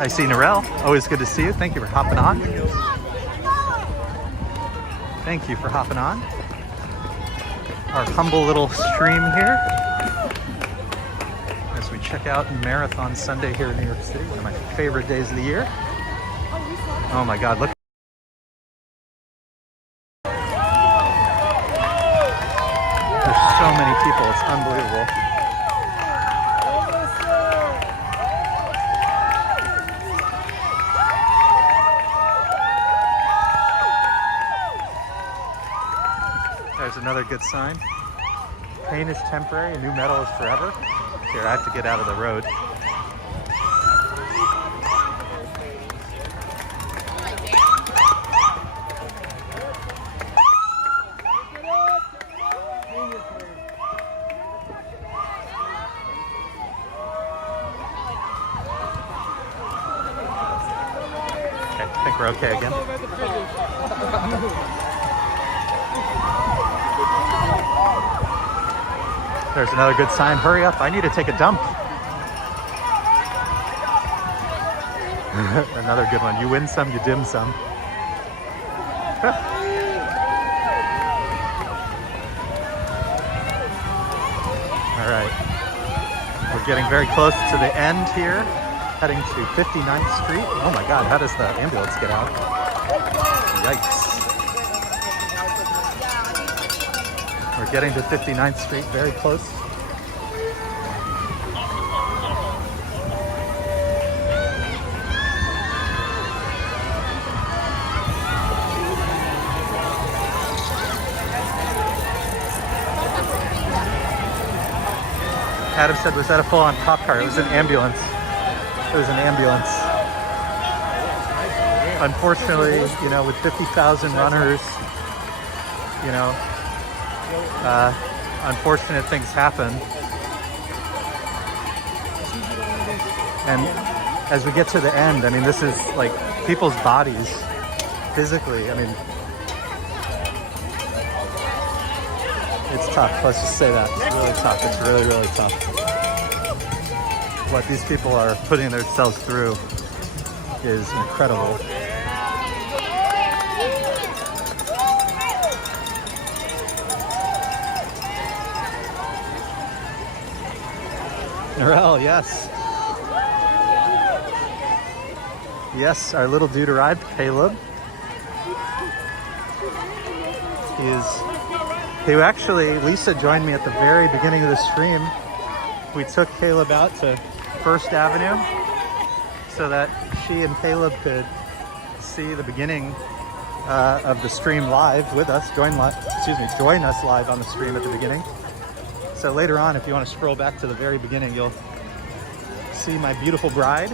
I see Narelle. Always good to see you. Thank you for hopping on. Thank you for hopping on. Our humble little stream here as we check out Marathon Sunday here in New York City, one of my favorite days of the year. Oh my God, look. people. It's unbelievable. There's another good sign. Pain is temporary, new metal is forever. Here, I have to get out of the road. Okay, I think we're okay again. There's another good sign. Hurry up, I need to take a dump. Another good one. You win some, you dim some. All right. We're getting very close to the end here, heading to 59th Street. Oh my God, how does the ambulance get out? Yikes. We're getting to 59th Street, very close. Adam said, was that a full-on cop car? It was an ambulance. It was an ambulance. Unfortunately, you know, with 50,000 runners, you know, unfortunate things happen. And as we get to the end, I mean, this is like people's bodies physically. I mean, it's tough. Let's just say that. It's really tough. It's really, really tough. What these people are putting themselves through is incredible. Narelle, yes. Yes, our little dude arrived, Caleb. Lisa joined me at the very beginning of the stream. We took Caleb out to First Avenue so that she and Caleb could see the beginning of the stream live with us. Join us live on the stream at the beginning. So later on, if you want to scroll back to the very beginning, you'll see my beautiful bride.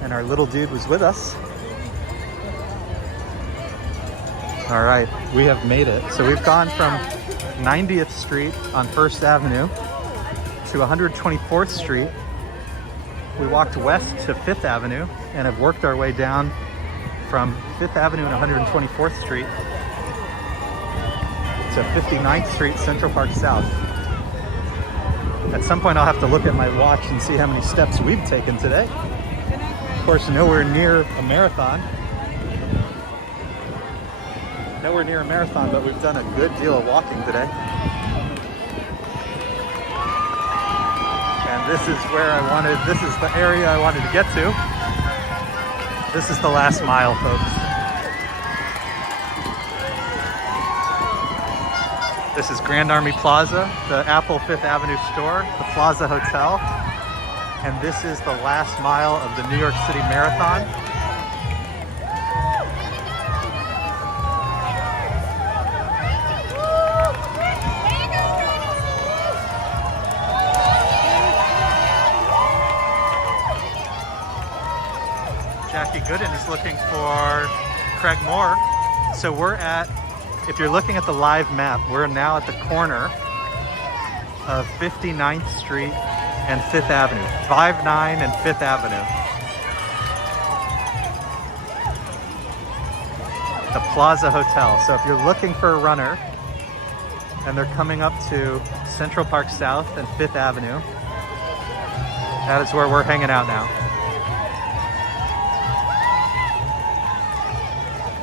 And our little dude was with us. All right, we have made it. So we've gone from 90th Street on First Avenue to 124th Street. We walked west to 5th Avenue and have worked our way down from 5th Avenue and 124th Street to 59th Street, Central Park South. At some point I'll have to look at my watch and see how many steps we've taken today. Of course, nowhere near a marathon. Nowhere near a marathon, but we've done a good deal of walking today. And this is this is the area I wanted to get to. This is the last mile, folks. This is Grand Army Plaza, the Apple 5th Avenue store, the Plaza Hotel. And this is the last mile of the New York City Marathon. Jackie Gooden is looking for Craig Moore. So we're at, if you're looking at the live map, we're now at the corner of 59th Street and 5th Avenue. 59 and 5th Avenue. The Plaza Hotel. So if you're looking for a runner and they're coming up to Central Park South and 5th Avenue, that is where we're hanging out now.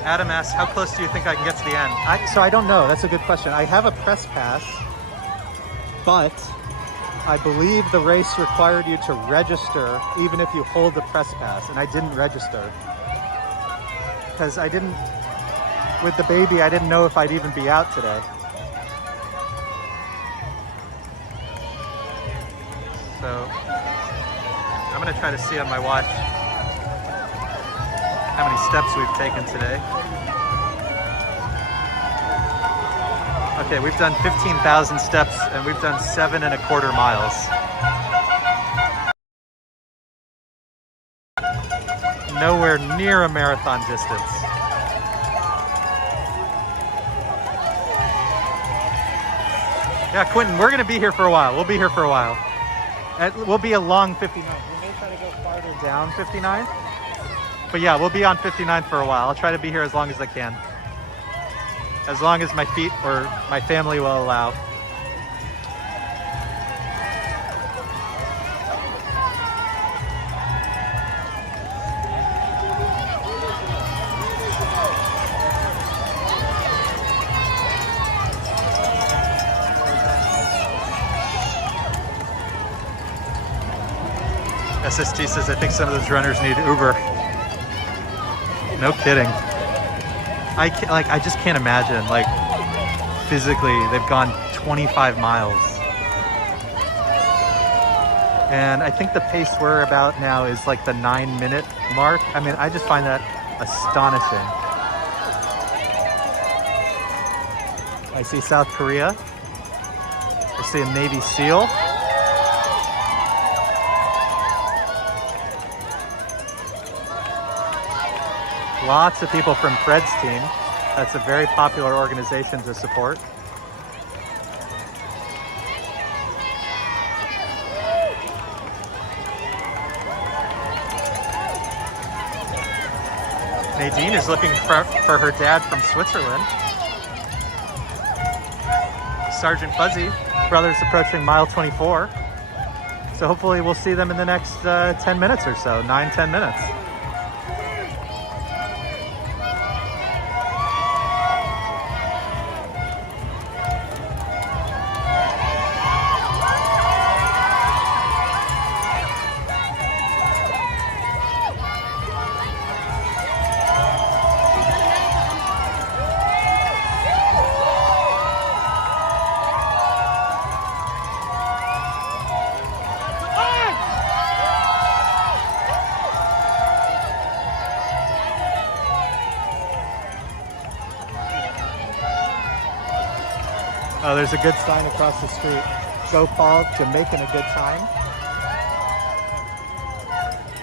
Adam asks, how close do you think I can get to the end? So I don't know. That's a good question. I have a press pass, but I believe the race required you to register even if you hold the press pass, and I didn't register. Because I didn't with the baby, I didn't know if I'd even be out today. So I'm gonna try to see on my watch how many steps we've taken today. Okay, we've done 15,000 steps and we've done 7.25 miles. Nowhere near a marathon distance. Yeah, Quentin, we're gonna be here for a while. We'll be here for a while. We'll be along 59. We may try to go farther down 59. But yeah, we'll be on 59 for a while. I'll try to be here as long as I can. As long as my feet or my family will allow. SST says, I think some of those runners need Uber. No kidding. I just can't imagine, like, physically, they've gone 25 miles. And I think the pace we're about now is like the 9-minute mark. I mean, I just find that astonishing. I see South Korea. I see a Navy SEAL. Lots of people from Fred's team. That's a very popular organization to support. Nadine is looking for her dad from Switzerland. Sergeant Fuzzy, brothers approaching mile 24. So hopefully we'll see them in the next 10 minutes or so, 9-10 minutes. Oh, there's a good sign across the street. Go Paul, Jamaican a good time.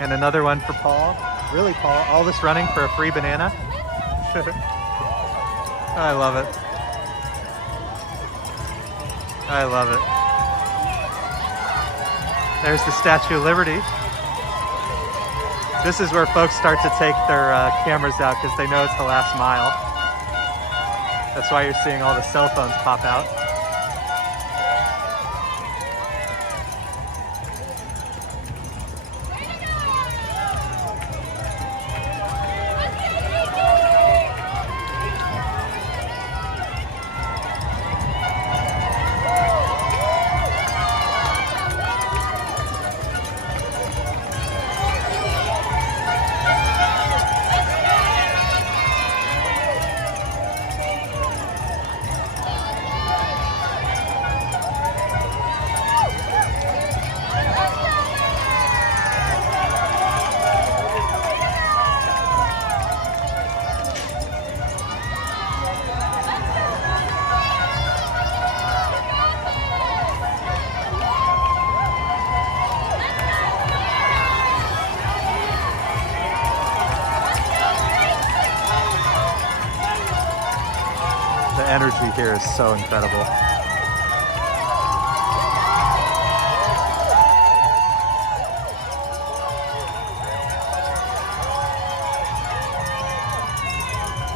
And another one for Paul. Really, Paul, all this running for a free banana? I love it. I love it. There's the Statue of Liberty. This is where folks start to take their cameras out because they know it's the last mile. That's why you're seeing all the cell phones pop out. The energy here is so incredible.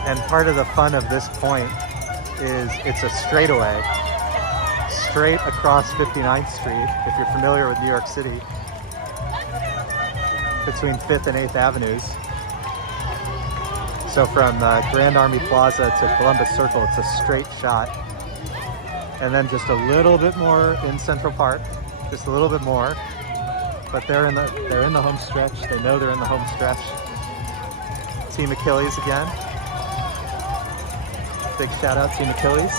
And part of the fun of this point is it's a straightaway straight across 59th Street, if you're familiar with New York City, between 5th and 8th Avenues. So from Grand Army Plaza to Columbus Circle, it's a straight shot. And then just a little bit more in Central Park, just a little bit more. But they're in the home stretch. They know they're in the home stretch. Team Achilles again. Big shout out Team Achilles.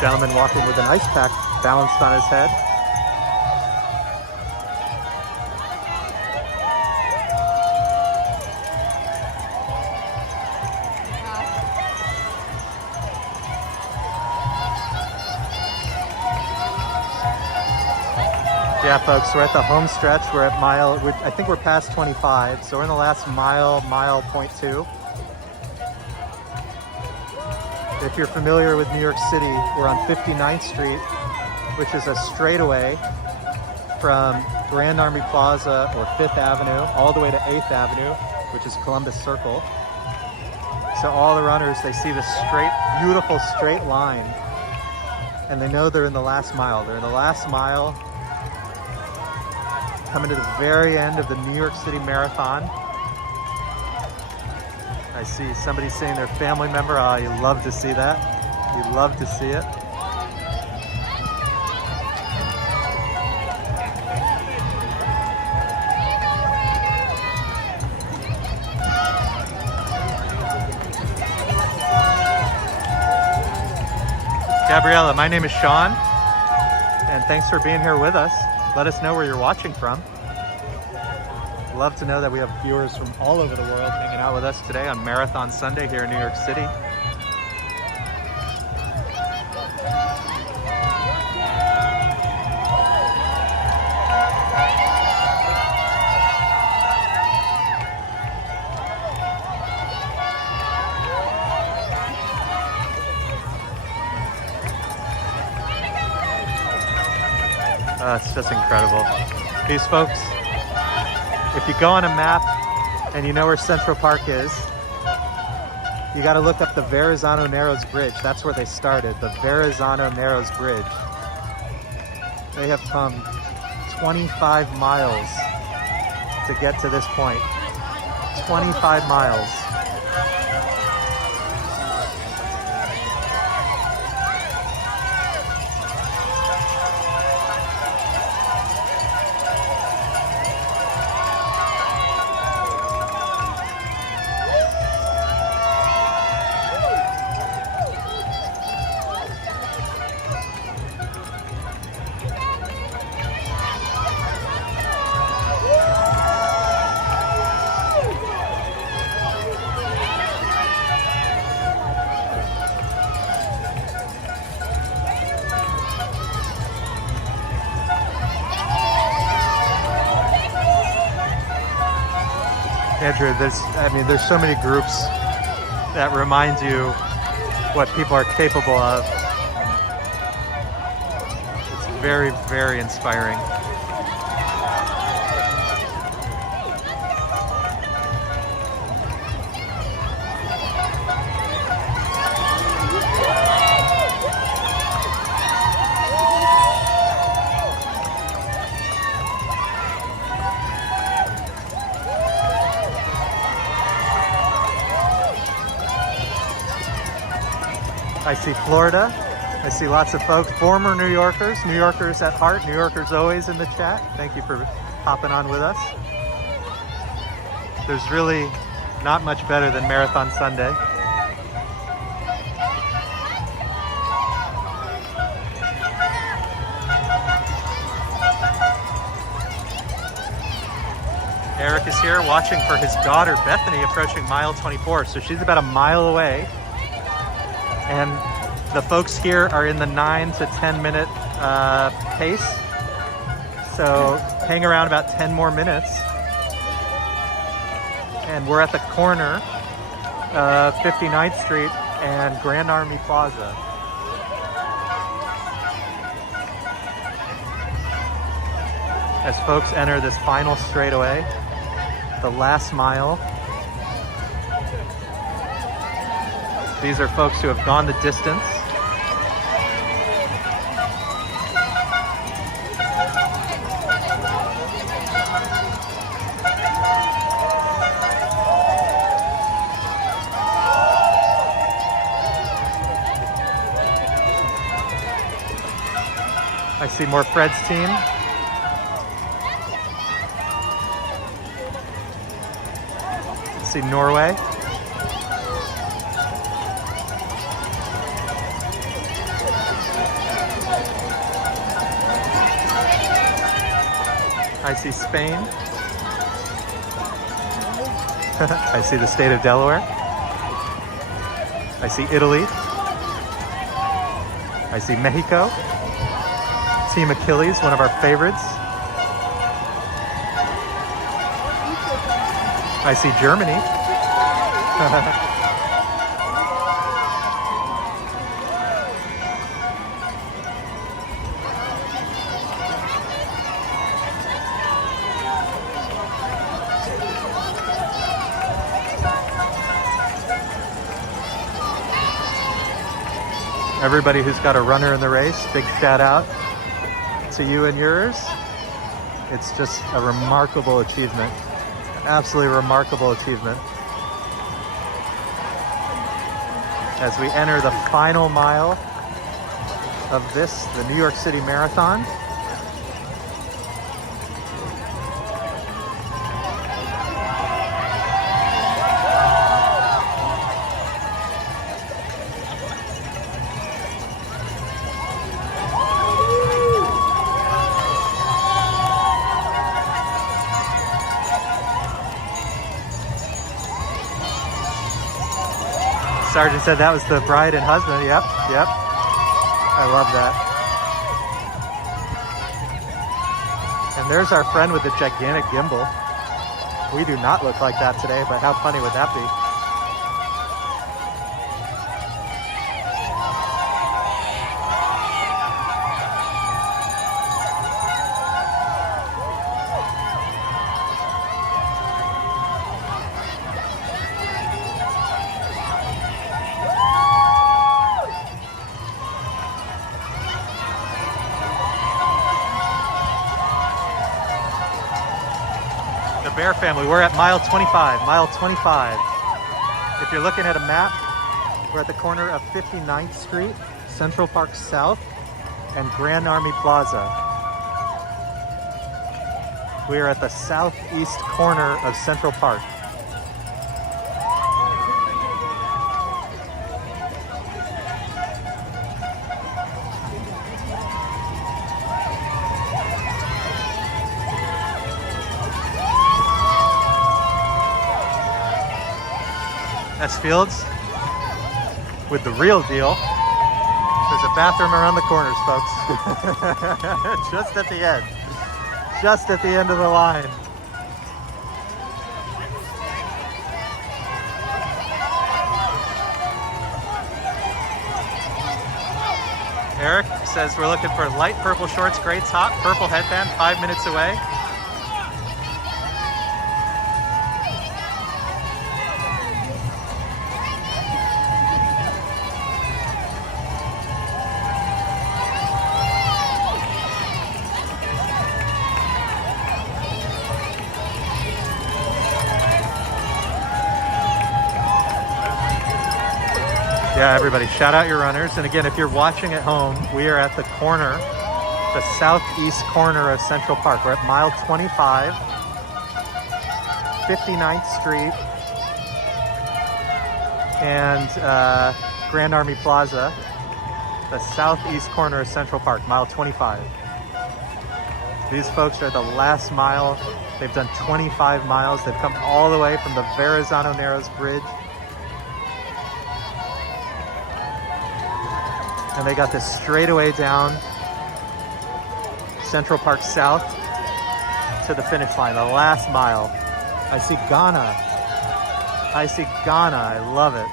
Gentleman walking with an ice pack balanced on his head. Yeah, folks, we're at the home stretch. We're at I think we're past 25, so we're in the last mile 0.2. If you're familiar with New York City, we're on 59th Street, which is a straightaway from Grand Army Plaza or 5th Avenue all the way to 8th Avenue, which is Columbus Circle. So all the runners, they see this beautiful straight line, and they know they're in the last mile. They're in the last mile, coming to the very end of the New York City Marathon. I see somebody seeing their family member. Oh, you love to see that. You love to see it. Gabriella, my name is Sean, and thanks for being here with us. Let us know where you're watching from. Love to know that we have viewers from all over the world hanging out with us today on Marathon Sunday here in New York City. It's just incredible. These folks, if you go on a map and you know where Central Park is, you got to look up the Verrazano Narrows Bridge. That's where they started, the Verrazano Narrows Bridge. They have come 25 miles to get to this point. 25 miles. Andrew, there's so many groups that remind you what people are capable of. It's very, very inspiring. I see Florida. I see lots of folks, former New Yorkers, New Yorkers at heart, New Yorkers always in the chat. Thank you for hopping on with us. There's really not much better than Marathon Sunday. Eric is here watching for his daughter Bethany approaching mile 24. So she's about a mile away. And the folks here are in the 9 to 10 minute pace. So hang around about 10 more minutes. And we're at the corner of 59th Street and Grand Army Plaza. As folks enter this final straightaway, the last mile. These are folks who have gone the distance. I see more Fred's team. I see Norway. I see Spain. I see the state of Delaware. I see Italy. I see Mexico. Team Achilles, one of our favorites. I see Germany. Everybody who's got a runner in the race, big shout out to you and yours. It's just a remarkable achievement. Absolutely remarkable achievement. As we enter the final mile of this, the New York City Marathon. Sergeant said that was the bride and husband. Yep, yep. I love that. And there's our friend with the gigantic gimbal. We do not look like that today, but how funny would that be? Bear family, we're at mile 25, mile 25. If you're looking at a map, we're at the corner of 59th Street, Central Park South, and Grand Army Plaza. We are at the southeast corner of Central Park. S Fields with the real deal. There's a bathroom around the corners, folks. Just at the end. Just at the end of the line. Eric says we're looking for light purple shorts, gray top, purple headband, 5 minutes away. Yeah, everybody, shout out your runners. And again, if you're watching at home, we are at the corner, the southeast corner of Central Park. We're at mile 25, 59th Street, and Grand Army Plaza, the southeast corner of Central Park, mile 25. These folks are the last mile. They've done 25 miles. They've come all the way from the Verrazano Narrows Bridge. And they got this straightaway down Central Park South to the finish line, the last mile. I see Ghana. I see Ghana. I love it.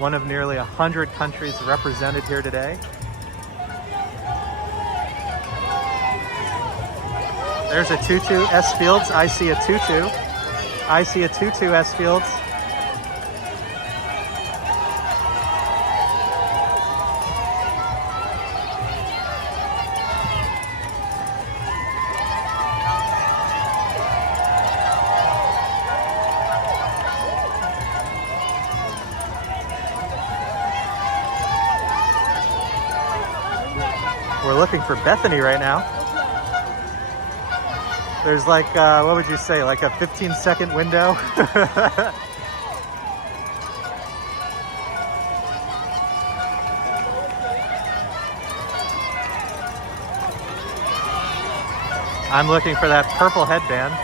One of nearly 100 countries represented here today. There's a tutu, S Fields. I see a tutu. I see a tutu, S Fields. We're looking for Bethany right now. There's like, what would you say, like a 15-second window? I'm looking for that purple headband.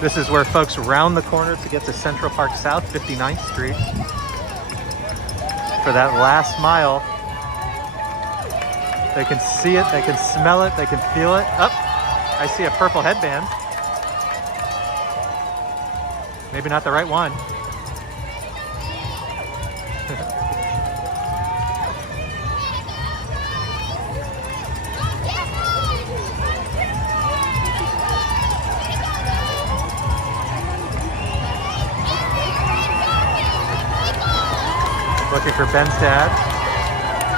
This is where folks round the corner to get to Central Park South, 59th Street. For that last mile. They can see it, they can smell it, they can feel it. Oh, I see a purple headband. Maybe not the right one. Looking for Ben's dad.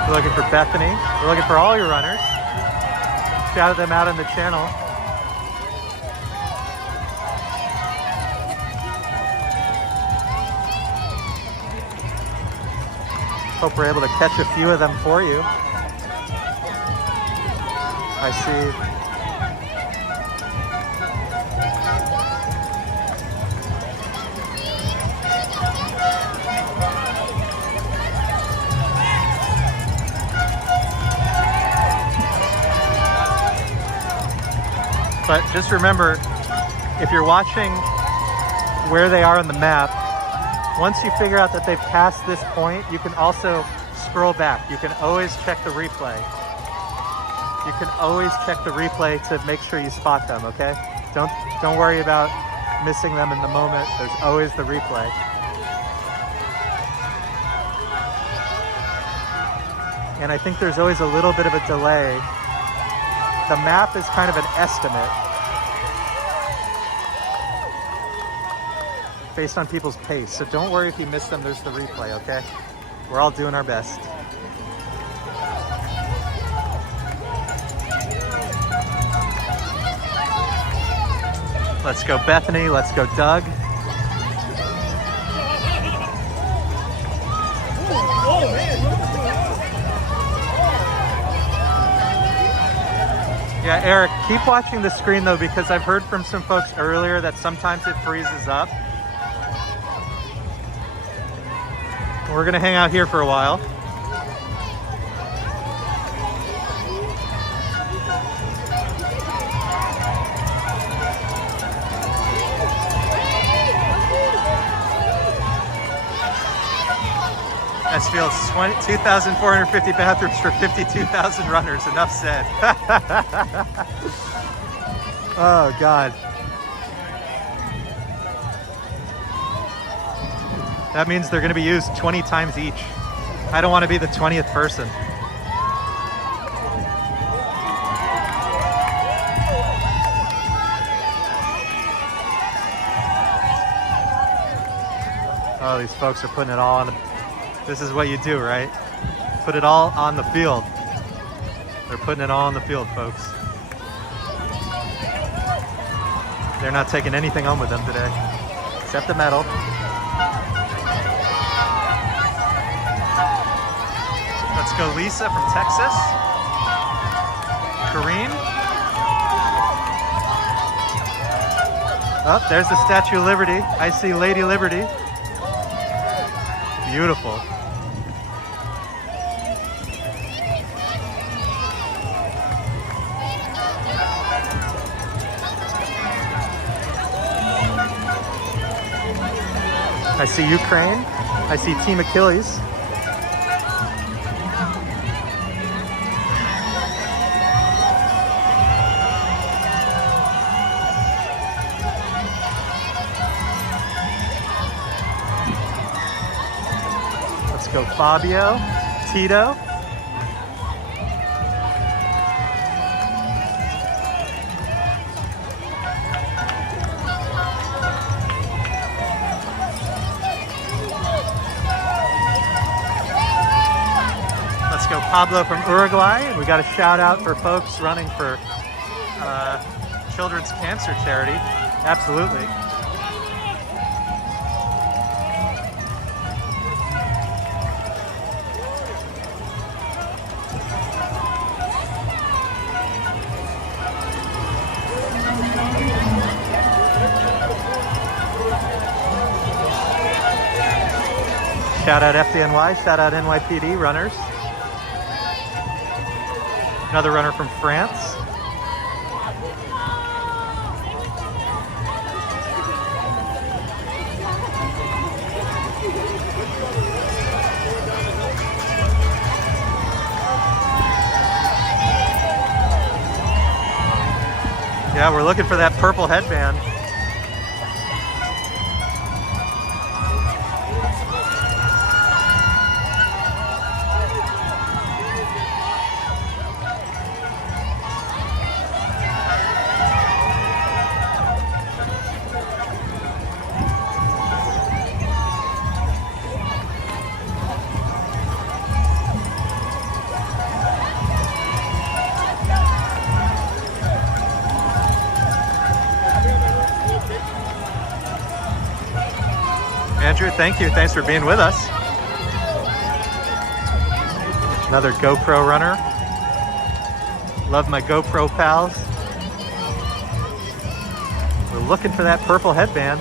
We're looking for Bethany. We're looking for all your runners. Shout them out on the channel. Hope we're able to catch a few of them for you. I see. But just remember, if you're watching where they are on the map, once you figure out that they've passed this point, you can also scroll back. You can always check the replay. You can always check the replay to make sure you spot them, okay? Don't worry about missing them in the moment. There's always the replay. And I think there's always a little bit of a delay. The map is kind of an estimate based on people's pace. So don't worry if you miss them, there's the replay, okay? We're all doing our best. Let's go Bethany, let's go Doug. Yeah, Eric, keep watching the screen though, because I've heard from some folks earlier that sometimes it freezes up. We're gonna hang out here for a while. This field's 2,450 bathrooms for 52,000 runners. Enough said. Oh, God. That means they're going to be used 20 times each. I don't want to be the 20th person. Oh, these folks are putting it all on the... This is what you do, right? Put it all on the field. They're putting it all on the field, folks. They're not taking anything home with them today, except the medal. Let's go Lisa from Texas. Kareem. Oh, there's the Statue of Liberty. I see Lady Liberty. Beautiful. I see Ukraine. I see Team Achilles. Let's go Fabio, Tito. Let's go Pablo from Uruguay. We got a shout out for folks running for children's cancer charity. Absolutely. Shout out FDNY, shout out NYPD runners. Another runner from France. Yeah, we're looking for that purple headband. Andrew, thank you. Thanks for being with us. Another GoPro runner. Love my GoPro pals. We're looking for that purple headband.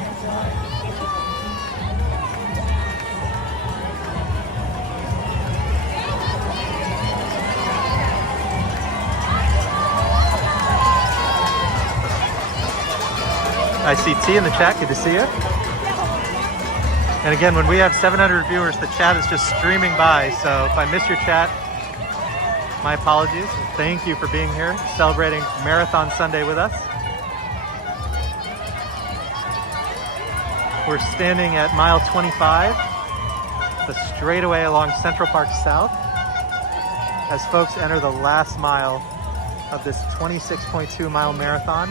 I see T in the chat. Good to see you. And again, when we have 700 viewers, the chat is just streaming by. So if I miss your chat, my apologies. Thank you for being here, celebrating Marathon Sunday with us. We're standing at mile 25, the straightaway along Central Park South, as folks enter the last mile of this 26.2 mile marathon.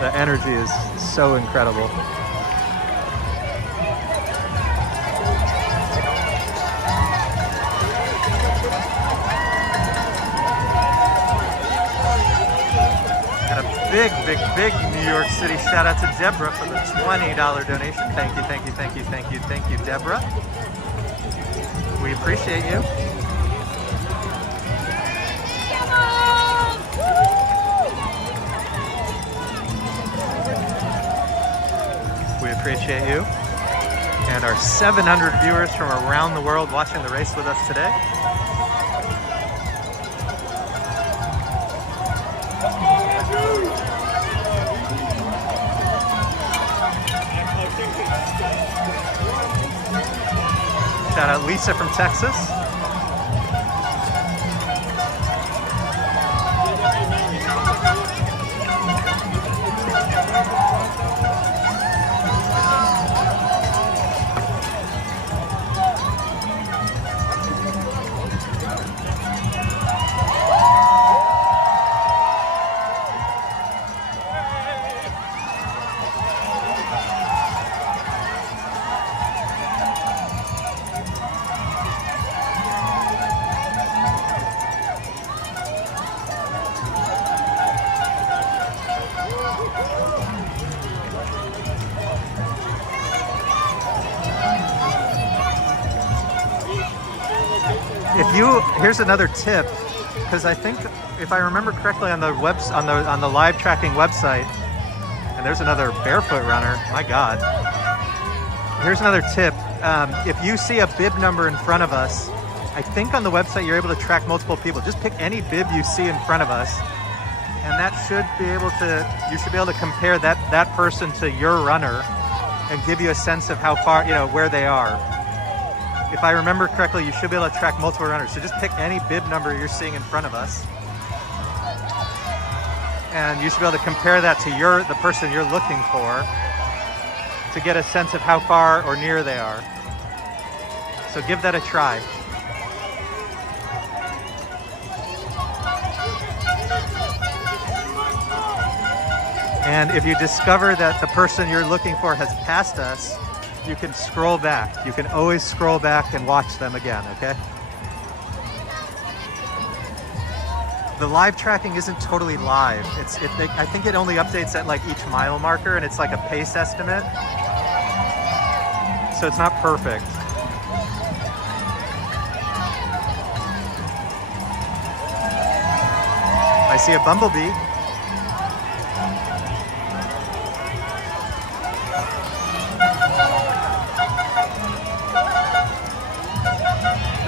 The energy is so incredible. And a big New York City shout out to Deborah for the $20 donation. Thank you, thank you, thank you, thank you, thank you, Deborah. We appreciate you. We appreciate you and our 700 viewers from around the world watching the race with us today. Shout out Lisa from Texas. Here's another tip, because I think, if I remember correctly, on the on the live tracking website, and there's another barefoot runner. My God! Here's another tip: if you see a bib number in front of us, I think on the website you're able to track multiple people. Just pick any bib you see in front of us, and that should be able to. You should be able to compare that person to your runner, and give you a sense of how far, where they are. If I remember correctly, you should be able to track multiple runners. So just pick any bib number you're seeing in front of us, and you should be able to compare that to the person you're looking for to get a sense of how far or near they are. So give that a try. And if you discover that the person you're looking for has passed us, you can scroll back. You can always scroll back and watch them again, okay? The live tracking isn't totally live. I think it only updates at like each mile marker, and it's like a pace estimate. So it's not perfect. I see a bumblebee.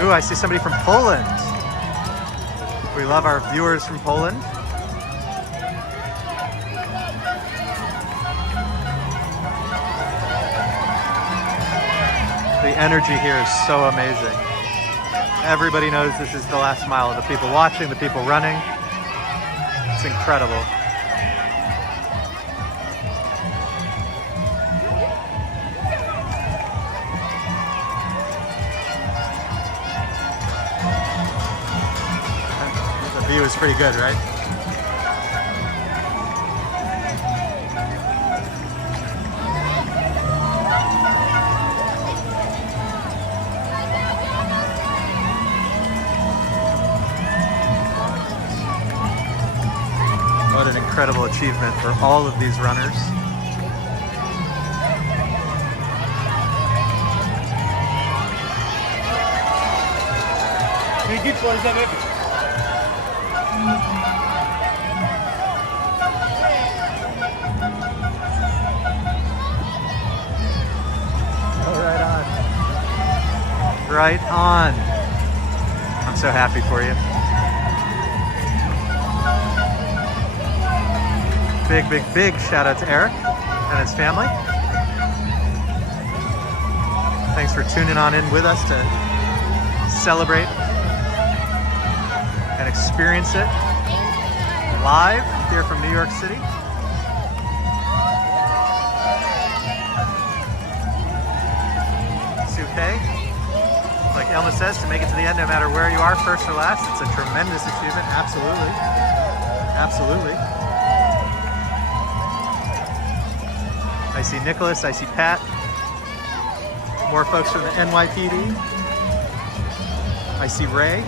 Ooh, I see somebody from Poland. We love our viewers from Poland. The energy here is so amazing. Everybody knows this is the last mile. The people watching, the people running. It's incredible. The view is pretty good, right? What an incredible achievement for all of these runners. Oh, right on. Right on. I'm so happy for you. Big, big, big shout out to Eric and his family. Thanks for tuning on in with us to celebrate and experience it live here from New York City. It's okay. Like Elma says, to make it to the end, no matter where you are, first or last, it's a tremendous achievement. Absolutely. Absolutely. I see Nicholas, I see Pat. More folks from the NYPD. I see Ray.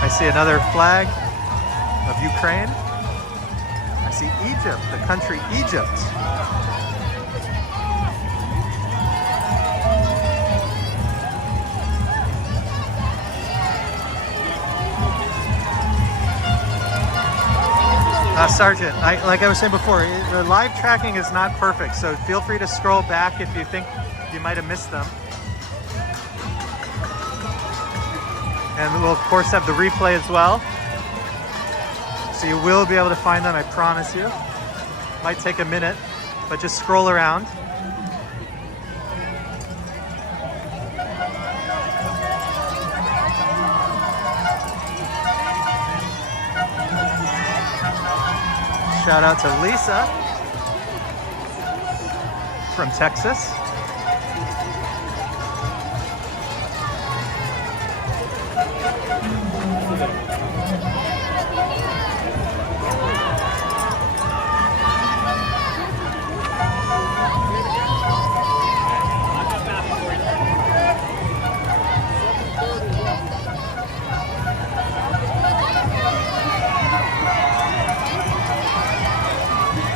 I see another flag of Ukraine. I see Egypt, the country Egypt. Sergeant, like I was saying before, the live tracking is not perfect, so feel free to scroll back if you think you might have missed them. And we'll of course have the replay as well. So you will be able to find them, I promise you. Might take a minute, but just scroll around. Shout out to Lisa from Texas.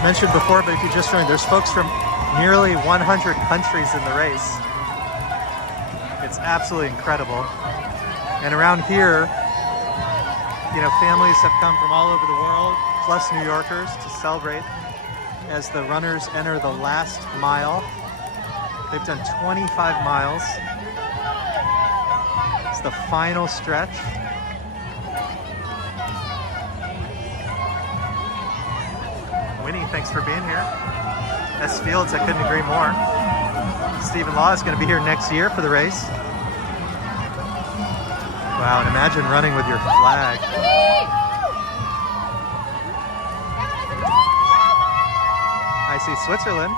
Mentioned before, but if you just joined, there's folks from nearly 100 countries in the race. It's absolutely incredible. And around here, you know, families have come from all over the world, plus New Yorkers, to celebrate as the runners enter the last mile. They've done 25 miles. It's the final stretch. Winnie, thanks for being here. S. Fields, I couldn't agree more. Stephen Law is going to be here next year for the race. Wow, and imagine running with your flag. I see Switzerland.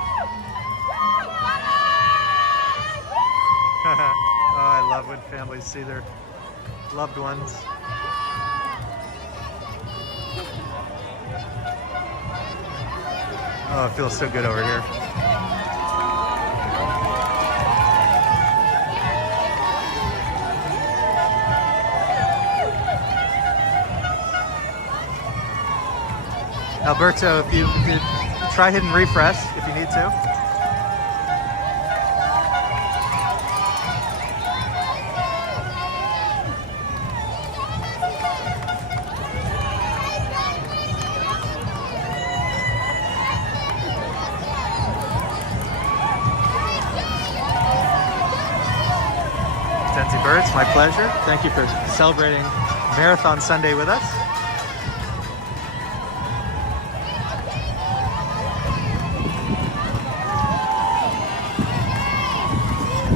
Oh, I love when families see their loved ones. Oh, it feels so good over here. Alberto, if you could try hitting refresh if you need to. Denzi Birds, my pleasure. Thank you for celebrating Marathon Sunday with us.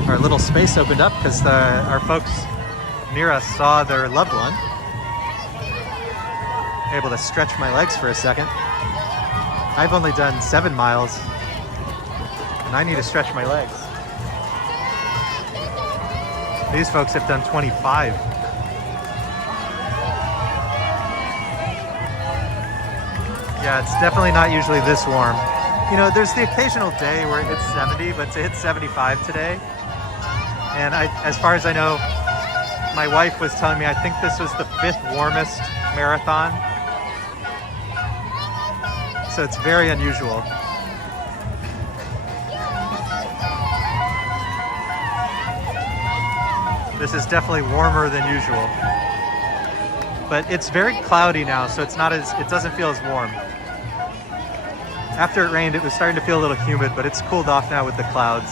Our little space opened up because our folks near us saw their loved one. Able to stretch my legs for a second. I've only done 7 miles and I need to stretch my legs. These folks have done 25. Yeah, it's definitely not usually this warm. You know, there's the occasional day where it hits 70, but to hit 75 today, and as far as I know, my wife was telling me I think this was the 5th warmest marathon. So it's very unusual. This is definitely warmer than usual. But it's very cloudy now, so it doesn't feel as warm. After it rained, it was starting to feel a little humid, but it's cooled off now with the clouds.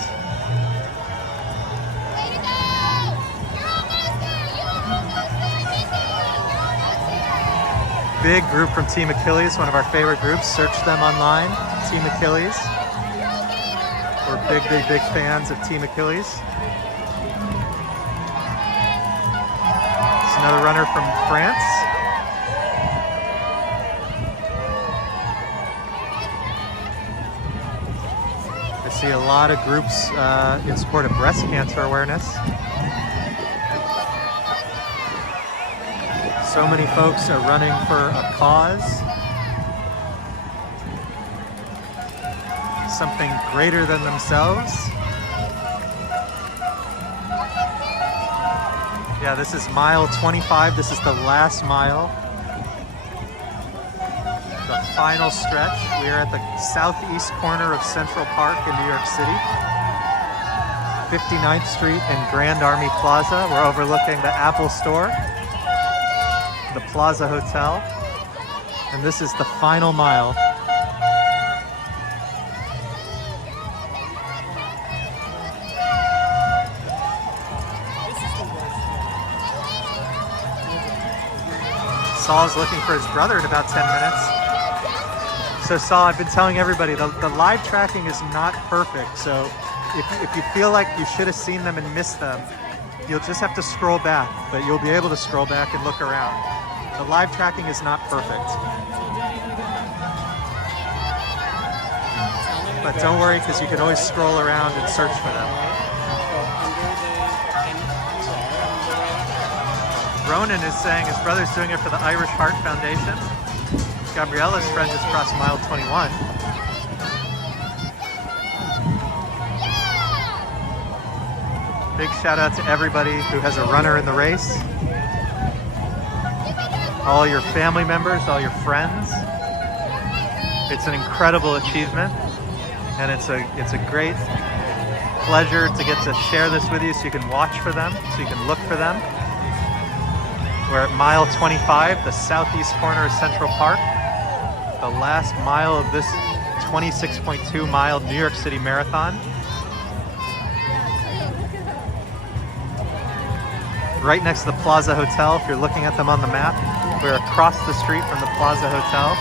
Big group from Team Achilles, one of our favorite groups. Search them online, Team Achilles. We're big, big, big fans of Team Achilles. It's another runner from France. I see a lot of groups in support of breast cancer awareness. So many folks are running for a cause, something greater than themselves. Yeah, this is mile 25. This is the last mile, the final stretch. We are at the southeast corner of Central Park in New York City, 59th Street and Grand Army Plaza. We're overlooking the Apple Store, the Plaza Hotel, and this is the final mile. Saul's looking for his brother in about 10 minutes. So Saul, I've been telling everybody, the live tracking is not perfect, so if you feel like you should have seen them and missed them, you'll just have to scroll back, but you'll be able to scroll back and look around. The live tracking is not perfect. But don't worry, because you can always scroll around and search for them. Ronan is saying his brother's doing it for the Irish Heart Foundation. Gabriella's friend just crossed mile 21. Big shout out to everybody who has a runner in the race. All your family members, all your friends. It's an incredible achievement, and it's a great pleasure to get to share this with you so you can watch for them, so you can look for them. We're at mile 25, the southeast corner of Central Park, the last mile of this 26.2 mile New York City Marathon. Right next to the Plaza Hotel, if you're looking at them on the map. We're across the street from the Plaza Hotel.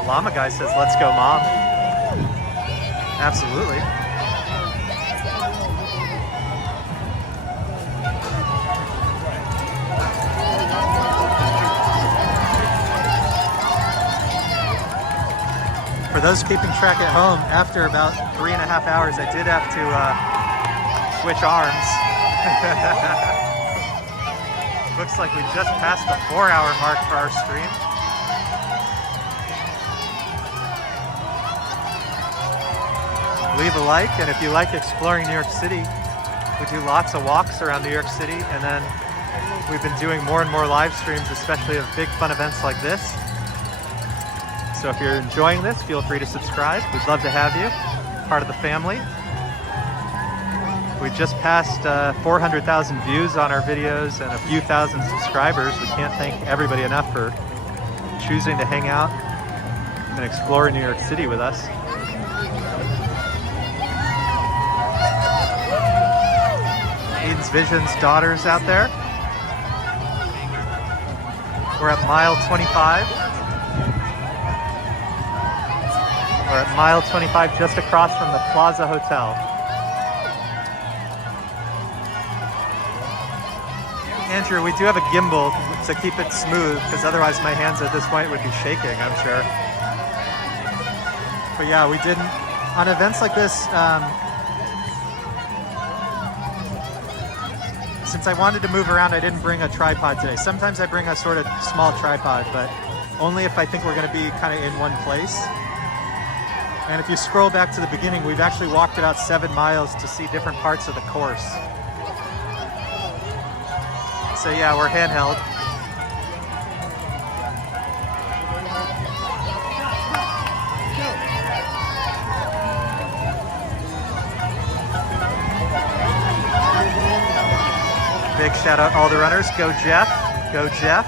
The llama guy says, "Let's go, Mom." Absolutely. For those keeping track at home, after about 3.5 hours, I did have to switch arms. Looks like we just passed the 4-hour mark for our stream. Leave a like, and if you like exploring New York City, we do lots of walks around New York City, and then we've been doing more and more live streams, especially of big fun events like this. So if you're enjoying this, feel free to subscribe. We'd love to have you, part of the family. We just passed 400,000 views on our videos and a few thousand subscribers. We can't thank everybody enough for choosing to hang out and explore New York City with us. Eden's Vision's daughter's out there. We're at mile 25. We're at mile 25 just across from the Plaza Hotel. Andrew, we do have a gimbal to keep it smooth, because otherwise my hands at this point would be shaking, I'm sure. But yeah, we didn't, on events like this, since I wanted to move around, I didn't bring a tripod today. Sometimes I bring a sort of small tripod, but only if I think we're going to be kind of in one place. And if you scroll back to the beginning, we've actually walked about 7 miles to see different parts of the course. So yeah, we're handheld. Big shout out all the runners. Go Jeff. Go Jeff.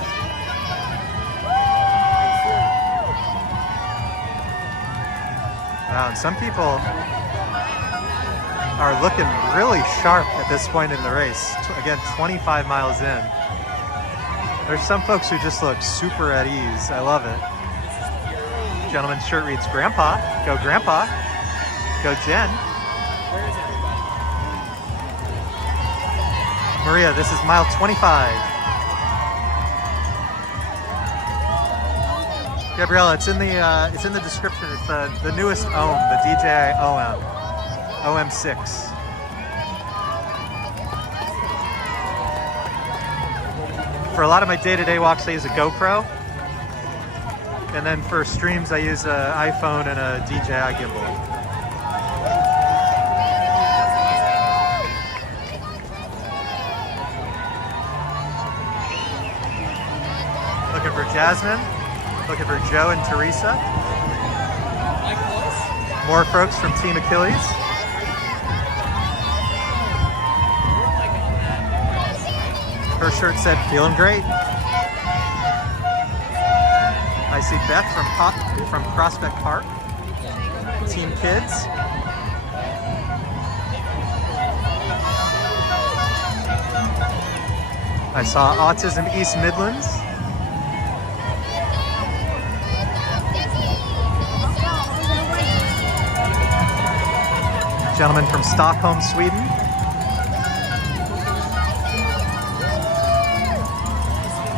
Wow, and some people are looking really sharp at this point in the race. Again, 25 miles in. There's some folks who just look super at ease. I love it. Gentleman's shirt reads Grandpa. Go Grandpa. Go Jen. Maria, this is mile 25. Gabriella, it's in the description. It's the newest OM, the DJI OM. OM6. For a lot of my day-to-day walks, I use a GoPro. And then for streams, I use an iPhone and a DJI Gimbal. Looking for Jasmine. Looking for Joe and Teresa. More folks from Team Achilles. Her shirt said, feeling great. I see Beth from Prospect Park. Team Kids. I saw Autism East Midlands. Gentleman from Stockholm, Sweden.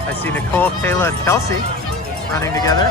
I see Nicole, Kayla, and Kelsey running together.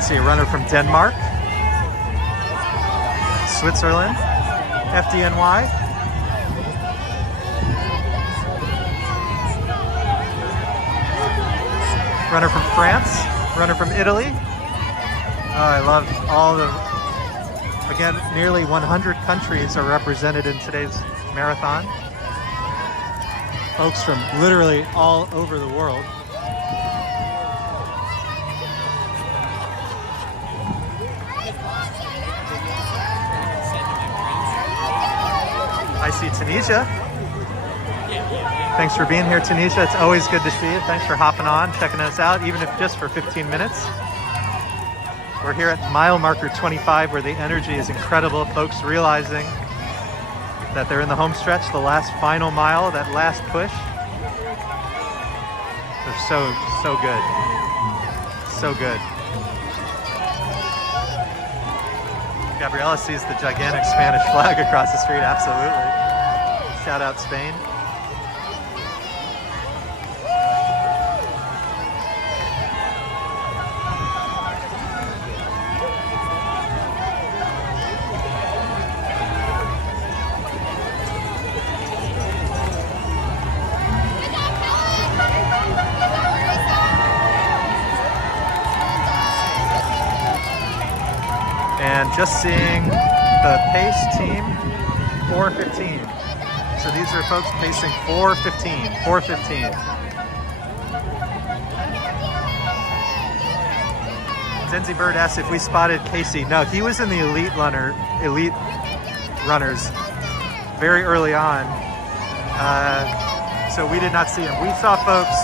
See a runner from Denmark, Switzerland, FDNY. Runner from France, runner from Italy. Oh, I love all the, again, nearly 100 countries are represented in today's marathon. Folks from literally all over the world. I see Tunisia. Thanks for being here, Tunisia. It's always good to see you. Thanks for hopping on, checking us out, even if just for 15 minutes. We're here at mile marker 25, where the energy is incredible. Folks realizing that they're in the home stretch, the last final mile, that last push. There's so good. So good. Gabriella sees the gigantic Spanish flag across the street, absolutely. Shout out Spain. And just seeing the pace team, 4:15. So these are folks pacing 4:15, 4:15. Zenzi Bird asked if we spotted Casey. No, he was in the elite runners very early on. So we did not see him. We saw folks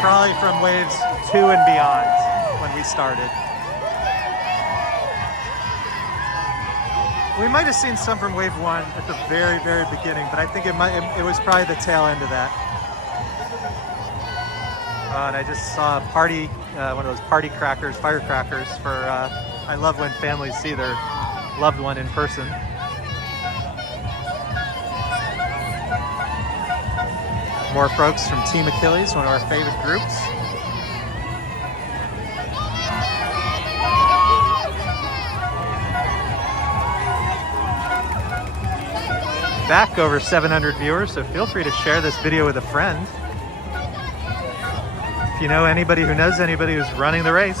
probably from waves 2 and beyond when we started. We might have seen some from wave 1 at the very, very beginning, but I think it was probably the tail end of that. And I just saw a party, one of those party crackers, firecrackers for, I love when families see their loved one in person. More folks from Team Achilles, one of our favorite groups. Back over 700 viewers, so feel free to share this video with a friend. If you know anybody who knows anybody who's running the race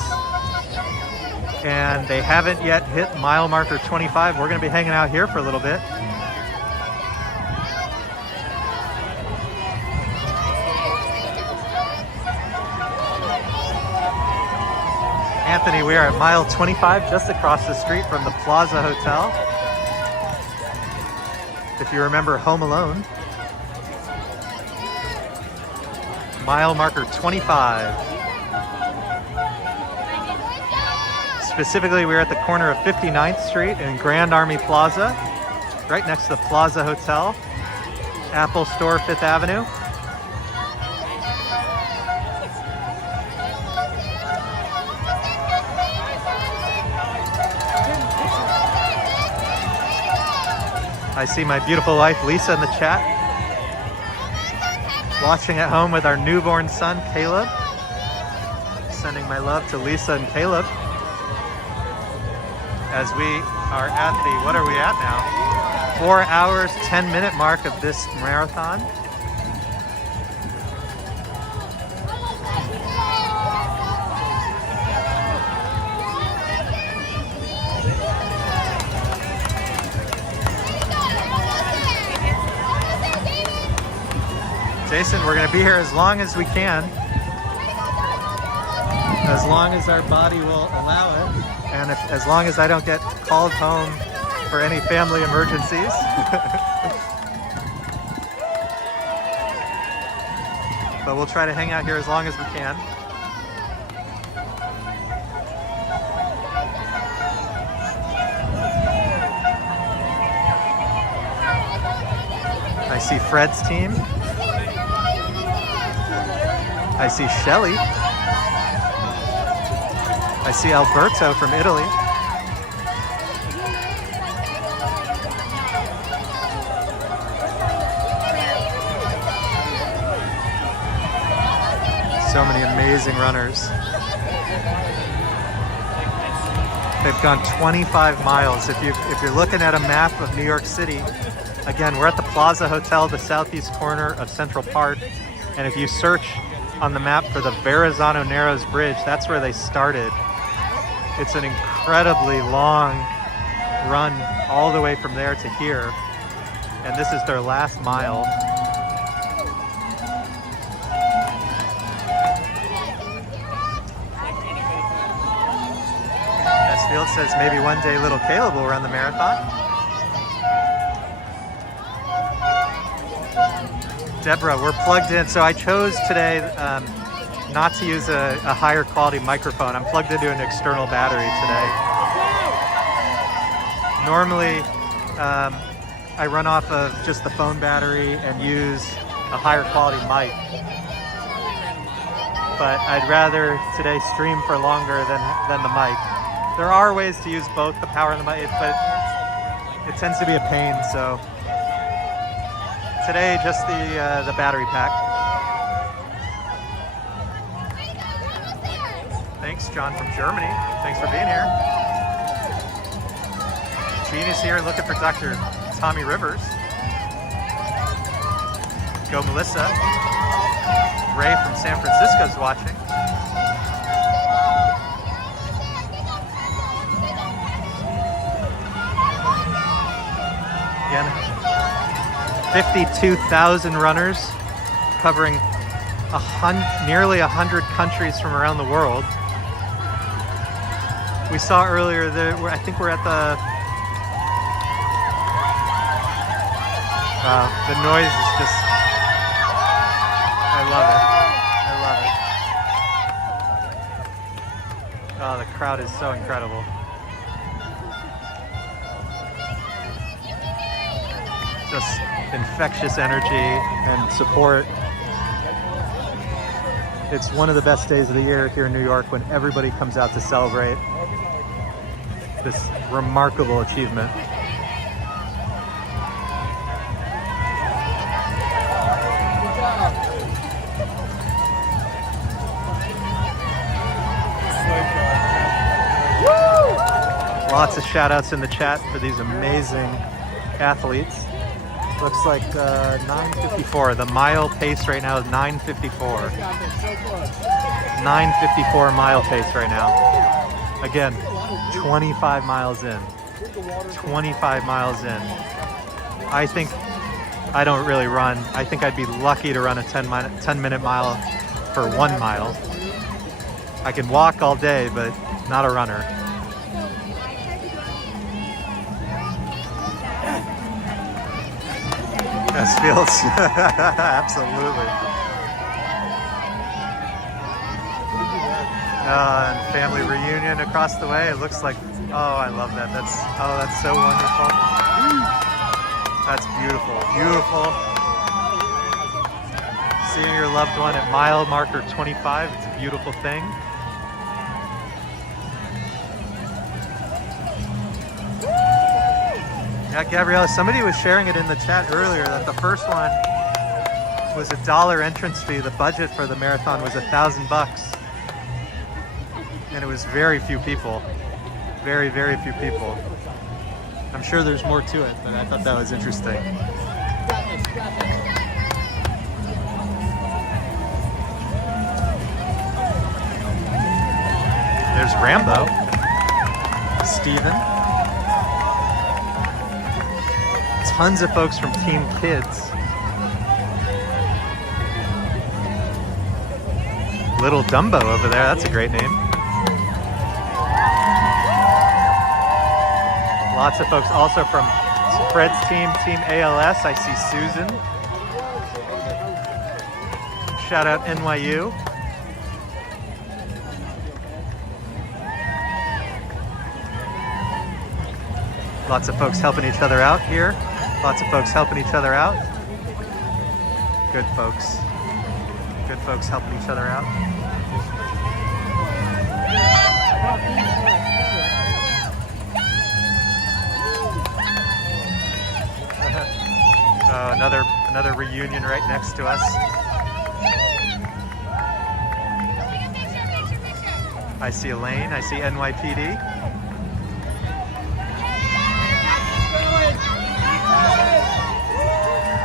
and they haven't yet hit mile marker 25, we're going to be hanging out here for a little bit. Anthony, we are at mile 25, just across the street from the Plaza Hotel. If you remember Home Alone. Mile marker 25. Specifically, we're at the corner of 59th Street and Grand Army Plaza, right next to the Plaza Hotel, Apple Store, 5th Avenue. I see my beautiful wife, Lisa, in the chat. Watching at home with our newborn son, Caleb. Sending my love to Lisa and Caleb. As we are at the, what are we at now? 4 hours, 10-minute mark of this marathon. Jason, we're going to be here as long as we can, as long as our body will allow it, and as long as I don't get called home for any family emergencies. But we'll try to hang out here as long as we can. I see Fred's team. I see Shelly. I see Alberto from Italy. So many amazing runners. They've gone 25 miles. If you're looking at a map of New York City, again, we're at the Plaza Hotel, the southeast corner of Central Park. And if you search on the map for the Verrazano Narrows Bridge, that's where they started. It's an incredibly long run all the way from there to here. And this is their last mile. Field says maybe one day little Caleb will run the marathon. Deborah, we're plugged in. So I chose today not to use a higher quality microphone. I'm plugged into an external battery today. Normally, I run off of just the phone battery and use a higher quality mic. but I'd rather today stream for longer than the mic. There are ways to use both the power and the mic, but it tends to be a pain, so today just the battery pack. Thanks, John from Germany. Thanks for being here. Gene is here looking for Dr. Tommy Rivers. Go Melissa. Ray from San Francisco is watching. Again, 52,000 runners covering nearly 100 countries from around the world. We saw earlier that I think we're at the noise is just, I love it. Oh, the crowd is so incredible. Just infectious energy and support. It's one of the best days of the year here in New York when everybody comes out to celebrate this remarkable achievement. Lots of shout outs in the chat for these amazing athletes. Looks like 9:54. The mile pace right now is 9:54. 9:54 mile pace right now. Again, 25 miles in. 25 miles in. I think I don't really run. I think I'd be lucky to run a 10-minute mile for 1 mile. I can walk all day, but not a runner. Yes, Fields. Absolutely. And family reunion across the way. It looks like, oh, I love that. That's so wonderful. That's beautiful. Beautiful. Seeing your loved one at mile marker 25, it's a beautiful thing. Yeah, Gabriella, somebody was sharing it in the chat earlier that the first one was $1 entrance fee. The budget for the marathon was $1,000. And it was very few people. Very, very few people. I'm sure there's more to it, but I thought that was interesting. There's Rambo. Steven. Tons of folks from Team Kids. Little Dumbo over there, that's a great name. Lots of folks also from Fred's team, Team ALS. I see Susan. Shout out NYU. Lots of folks helping each other out here. Lots of folks helping each other out. Good folks. Good folks helping each other out. Another reunion right next to us. I see Elaine. I see NYPD.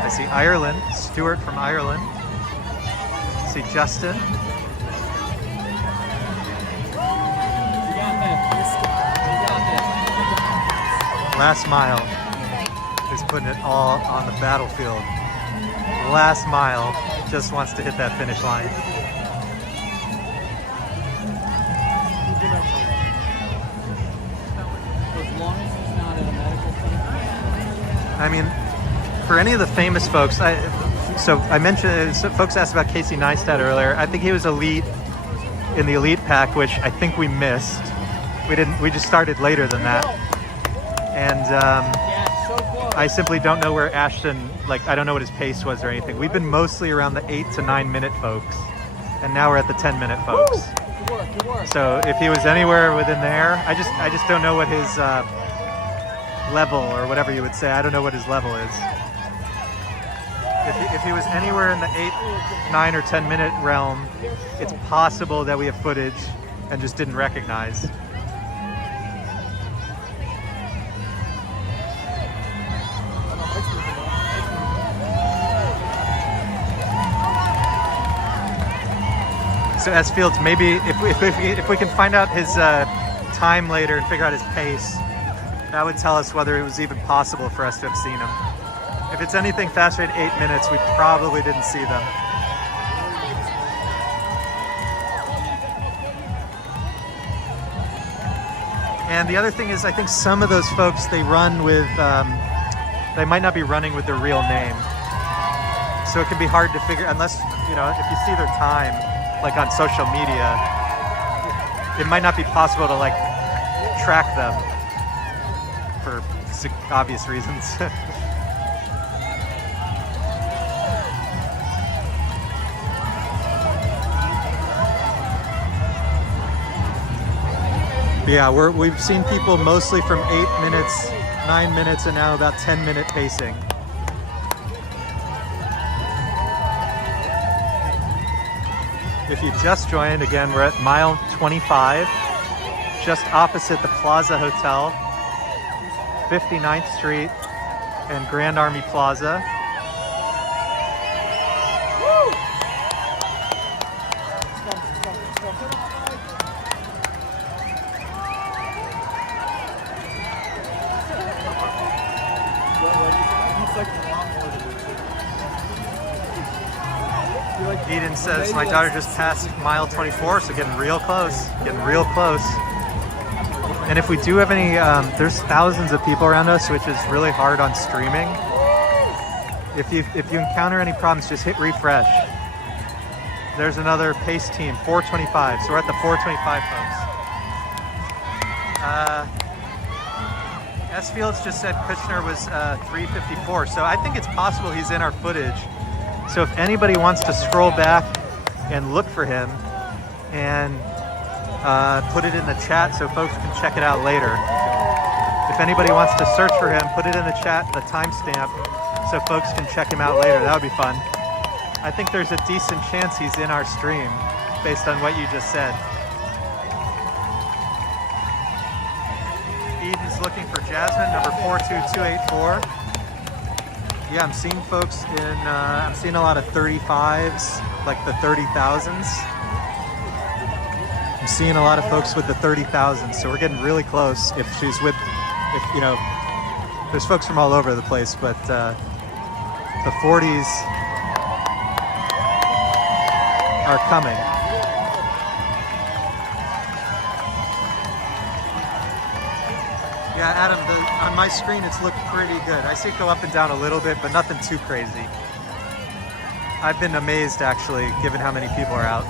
I see Ireland, Stuart from Ireland. I see Justin. Last mile is putting it all on the battlefield. Last mile just wants to hit that finish line. I mean, for any of the famous folks, I mentioned, folks asked about Casey Neistat earlier. I think he was elite in the elite pack, which I think we missed. We just started later than that. And I simply don't know where Ashton, I don't know what his pace was or anything. We've been mostly around the 8 to 9 minute folks. and now we're at the 10-minute folks. So if he was anywhere within there, I just don't know what his level, or whatever you would say. I don't know what his level is. If he was anywhere in the 8, 9, or 10-minute realm, it's possible that we have footage and just didn't recognize. So S Fields, maybe if we can find out his time later and figure out his pace, that would tell us whether it was even possible for us to have seen him. If it's anything faster than 8 minutes, we probably didn't see them. And the other thing is, I think some of those folks, they run with, they might not be running with their real name. So it can be hard to figure, unless, you know, if you see their time, like on social media, it might not be possible to like track them for obvious reasons. Yeah, we've seen people mostly from 8 minutes, 9 minutes, and now about 10-minute pacing. If you just joined, again, we're at mile 25, just opposite the Plaza Hotel, 59th Street and Grand Army Plaza. Eden says, my daughter just passed mile 24, so getting real close, And if we do have any, there's thousands of people around us, which is really hard on streaming. If you encounter any problems, just hit refresh. There's another pace team, 425, so we're at the 425 folks. S Fields just said Kushner was 354, so I think it's possible he's in our footage. So if anybody wants to scroll back and look for him and put it in the chat so folks can check it out later. If anybody wants to search for him, put it in the chat, the timestamp, so folks can check him out later. That would be fun. I think there's a decent chance he's in our stream based on what you just said. Eden's looking for Jasmine, number 42284. Yeah, I'm seeing folks in, I'm seeing a lot of 35s, like the 30,000s. I'm seeing a lot of folks with the 30,000s, so we're getting really close. If she's with, if you know, there's folks from all over the place, but the 40s are coming. Yeah, Adam, on my screen it's looked pretty good. I see it go up and down a little bit, but nothing too crazy. I've been amazed, actually, given how many people are out.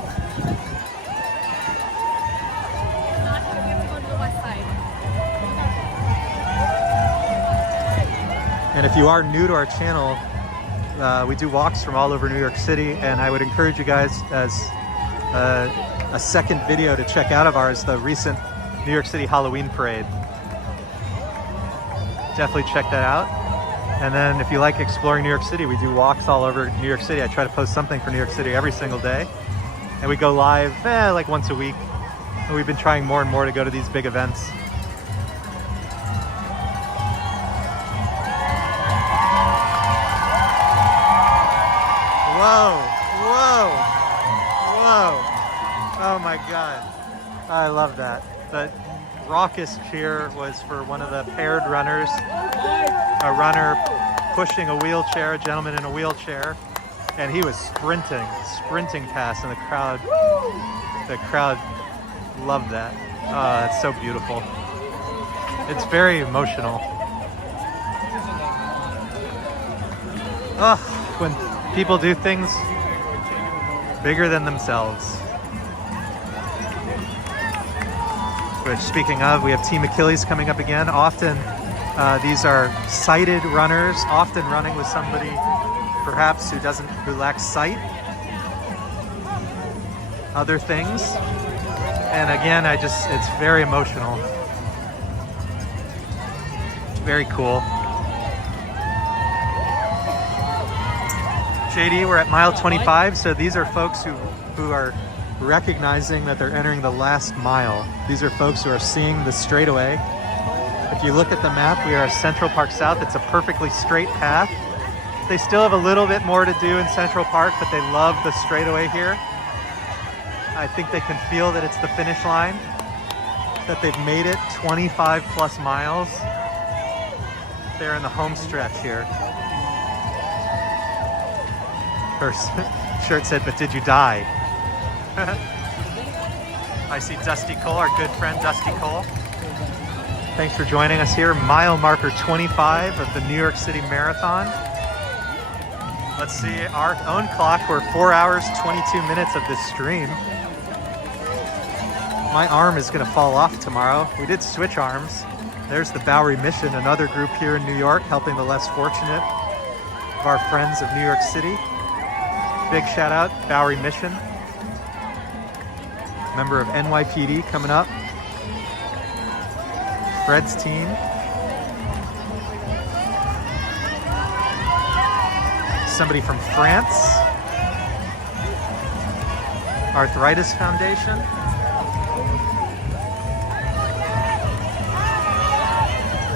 And if you are new to our channel, we do walks from all over New York City, and I would encourage you guys, as a second video to check out of ours, the recent New York City Halloween parade. Definitely check that out. And then if you like exploring New York City, we do walks all over New York City. I try to post something for New York City every single day. And we go live like once a week. And we've been trying more and more to go to these big events. Whoa, whoa, whoa. Oh my God. I love that. The raucous cheer was for one of the paired runners, a runner pushing a wheelchair, a gentleman in a wheelchair, and he was sprinting past, and the crowd loved that. Oh, it's so beautiful. It's very emotional. Oh, when people do things bigger than themselves. Which, speaking of, we have Team Achilles coming up again. Often these are sighted runners, often running with somebody perhaps who lacks sight. other things. And again, it's very emotional. Very cool. JD, we're at mile 25, so these are folks who are recognizing that they're entering the last mile. These are folks who are seeing the straightaway. If you look at the map, we are Central Park South. It's a perfectly straight path. They still have a little bit more to do in Central Park, but they love the straightaway here. I think they can feel that it's the finish line, that they've made it 25 plus miles. They're in the home stretch here. Her shirt said, "But did you die?" I see Dusty Cole, our good friend Dusty Cole. Thanks for joining us here. Mile marker 25 of the New York City Marathon. Let's see our own clock. We're 4 hours, 22 minutes of this stream. My arm is gonna fall off tomorrow. We did switch arms. There's the Bowery Mission, another group here in New York, helping the less fortunate of our friends of New York City. Big shout out, Bowery Mission. Member of NYPD coming up. Fred's team. Somebody from France. Arthritis Foundation.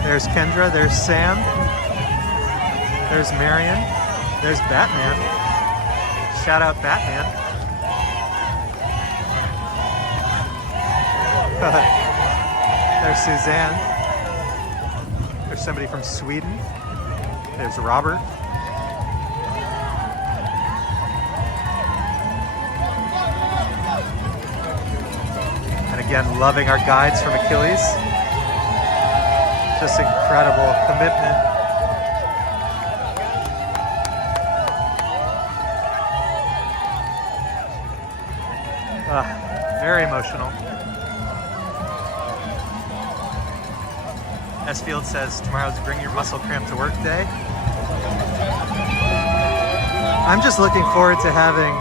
There's Kendra, there's Sam. There's Marion. There's Batman. Shout out Batman. There's Suzanne. There's somebody from Sweden. There's Robert. And again, loving our guides from Achilles. Just incredible commitment. Very emotional. Esfield says tomorrow's Bring Your Muscle Cramp to Work day. I'm just looking forward to having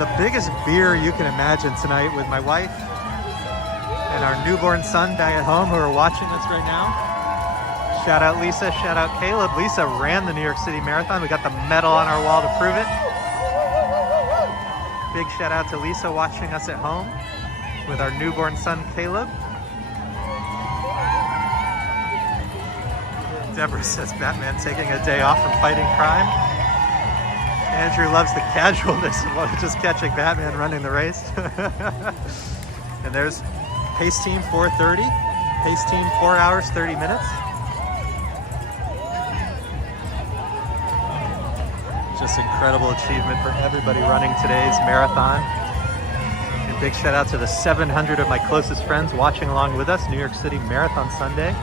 the biggest beer you can imagine tonight with my wife and our newborn son back at home who are watching us right now. Shout out Lisa, shout out Caleb. Lisa ran the New York City Marathon. We got the medal on our wall to prove it. Big shout out to Lisa watching us at home with our newborn son Caleb. Deborah says Batman taking a day off from fighting crime. Andrew loves the casualness of just catching Batman running the race. And there's Pace Team 4:30, Pace Team 4 hours, 30 minutes. Just incredible achievement for everybody running today's marathon. And big shout out to the 700 of my closest friends watching along with us, New York City Marathon Sunday.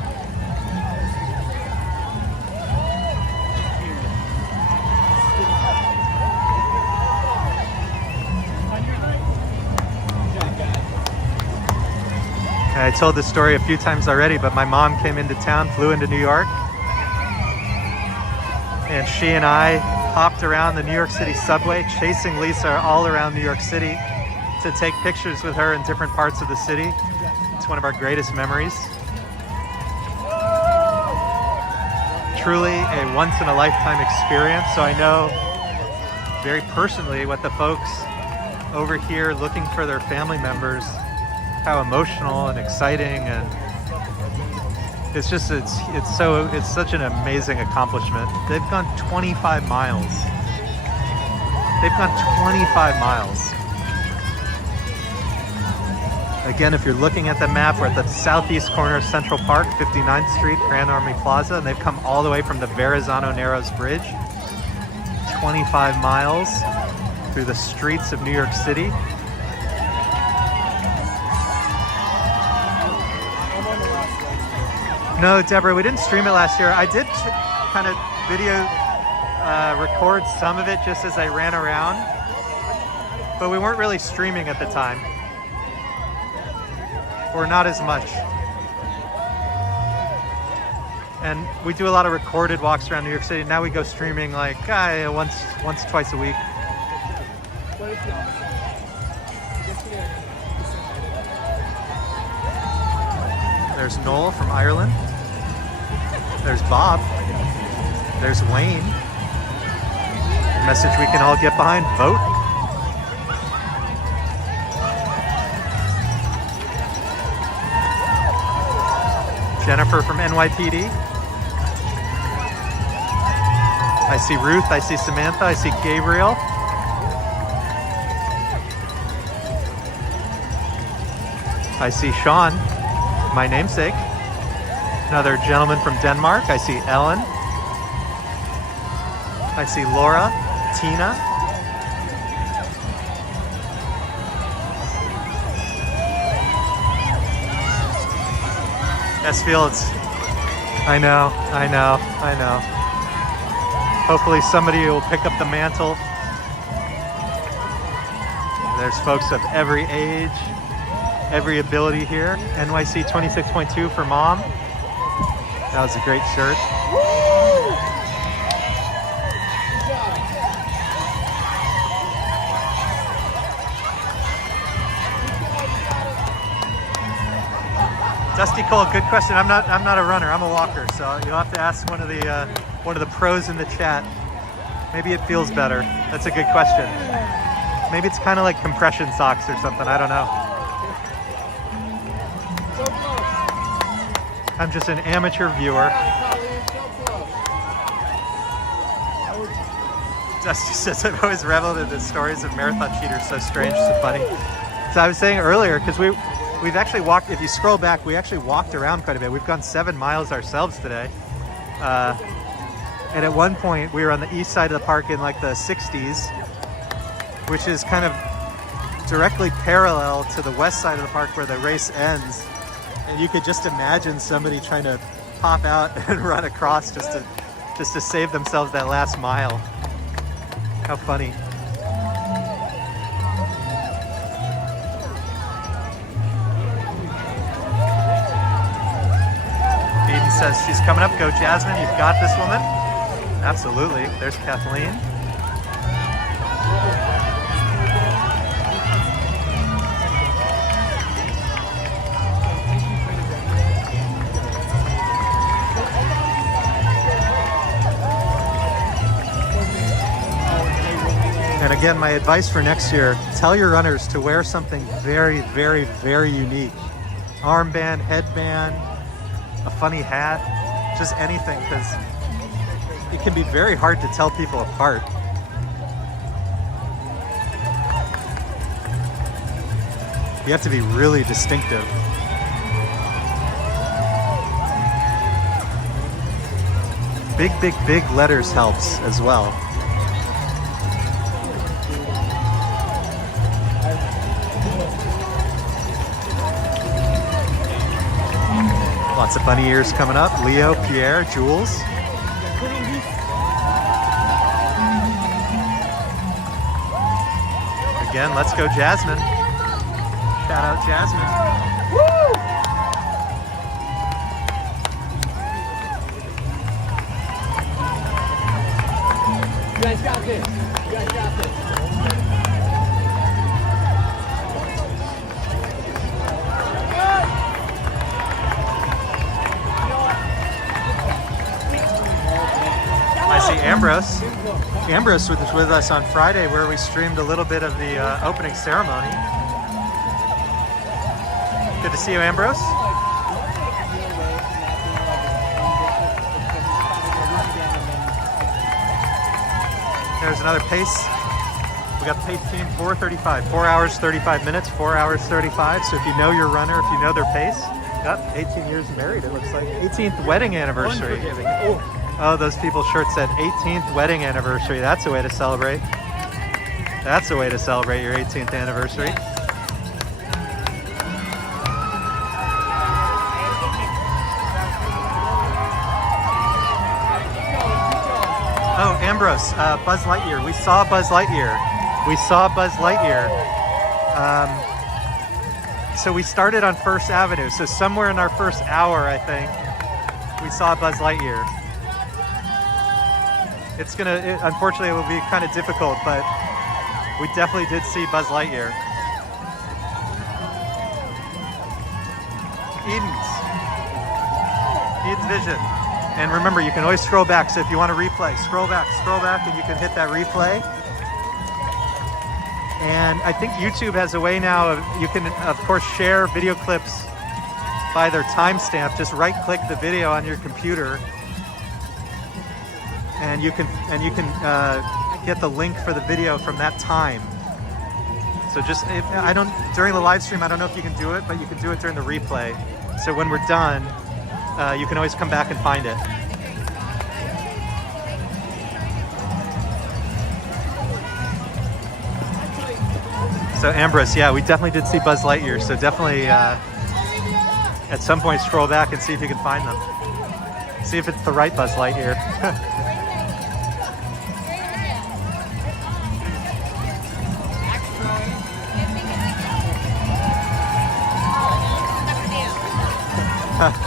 I told this story a few times already, but my mom came into town, flew into New York, and she and I hopped around the New York City subway, chasing Lisa all around New York City to take pictures with her in different parts of the city. It's one of our greatest memories. Truly a once-in-a-lifetime experience, so I know very personally what the folks over here looking for their family members, how emotional and exciting, and it's such an amazing accomplishment. They've gone 25 miles. They've gone 25 miles. Again, if you're looking at the map, we're at the southeast corner of Central Park, 59th Street, Grand Army Plaza, and they've come all the way from the Verrazano Narrows Bridge. 25 miles through the streets of New York City. No, Deborah, we didn't stream it last year. I did kind of video record some of it just as I ran around, but we weren't really streaming at the time, or not as much. And we do a lot of recorded walks around New York City. Now we go streaming like once, twice a week. There's Noel from Ireland. There's Bob. There's Wayne. A message we can all get behind. Vote. Jennifer from NYPD. I see Ruth. I see Samantha. I see Gabriel. I see Sean, my namesake. Another gentleman from Denmark. I see Ellen. I see Laura, Tina. S. Fields. I know. Hopefully somebody will pick up the mantle. There's folks of every age, every ability here. NYC 26.2 for mom. That was a great shirt. Dusty Cole, good question. I'm not a runner. I'm a walker, so you'll have to ask one of the pros in the chat. Maybe it feels better. That's a good question. Maybe it's kind of like compression socks or something. I don't know. I'm just an amateur viewer. Dusty says, I've always reveled in the stories of marathon cheaters. So strange, so funny. So I was saying earlier, because we've actually walked, if you scroll back, we actually walked around quite a bit. We've gone 7 miles ourselves today. And at one point, we were on the east side of the park in like the 60s, which is kind of directly parallel to the west side of the park where the race ends. And you could just imagine somebody trying to pop out and run across just to save themselves that last mile. How funny. Eden says she's coming up. Go Jasmine, you've got this, woman. Absolutely. There's Kathleen. And again, my advice for next year, tell your runners to wear something very, very, very unique. Armband, headband, a funny hat, just anything, because it can be very hard to tell people apart. You have to be really distinctive. Big, big, big letters helps as well. Lots of bunny ears coming up. Leo, Pierre, Jules. Again, let's go Jasmine. Shout out Jasmine. Woo! You guys got this. You guys got this. I see Ambrose. Ambrose was with us on Friday where we streamed a little bit of the opening ceremony. Good to see you, Ambrose. There's another pace. We got the pace team, 4:35. 4 hours, 35 minutes, 4 hours, 35. So if you know your runner, if you know their pace, yep, 18 years married, it looks like. 18th wedding anniversary. Oh, those people's shirts said 18th wedding anniversary. That's a way to celebrate. That's a way to celebrate your 18th anniversary. Oh, Ambrose, Buzz Lightyear. We saw Buzz Lightyear. We saw Buzz Lightyear. So we started on First Avenue. So somewhere in our first hour, I think, we saw Buzz Lightyear. Unfortunately, it will be kind of difficult, but we definitely did see Buzz Lightyear. Eden's Vision. And remember, you can always scroll back. So if you want to replay, scroll back, and you can hit that replay. And I think YouTube has a way now of, you can, of course, share video clips by their timestamp. Just right-click the video on your computer, and you can get the link for the video from that time. So just, during the live stream, I don't know if you can do it, but you can do it during the replay. So when we're done, you can always come back and find it. So Ambrose, yeah, we definitely did see Buzz Lightyear. So definitely, at some point, scroll back and see if you can find them. See if it's the right Buzz Lightyear.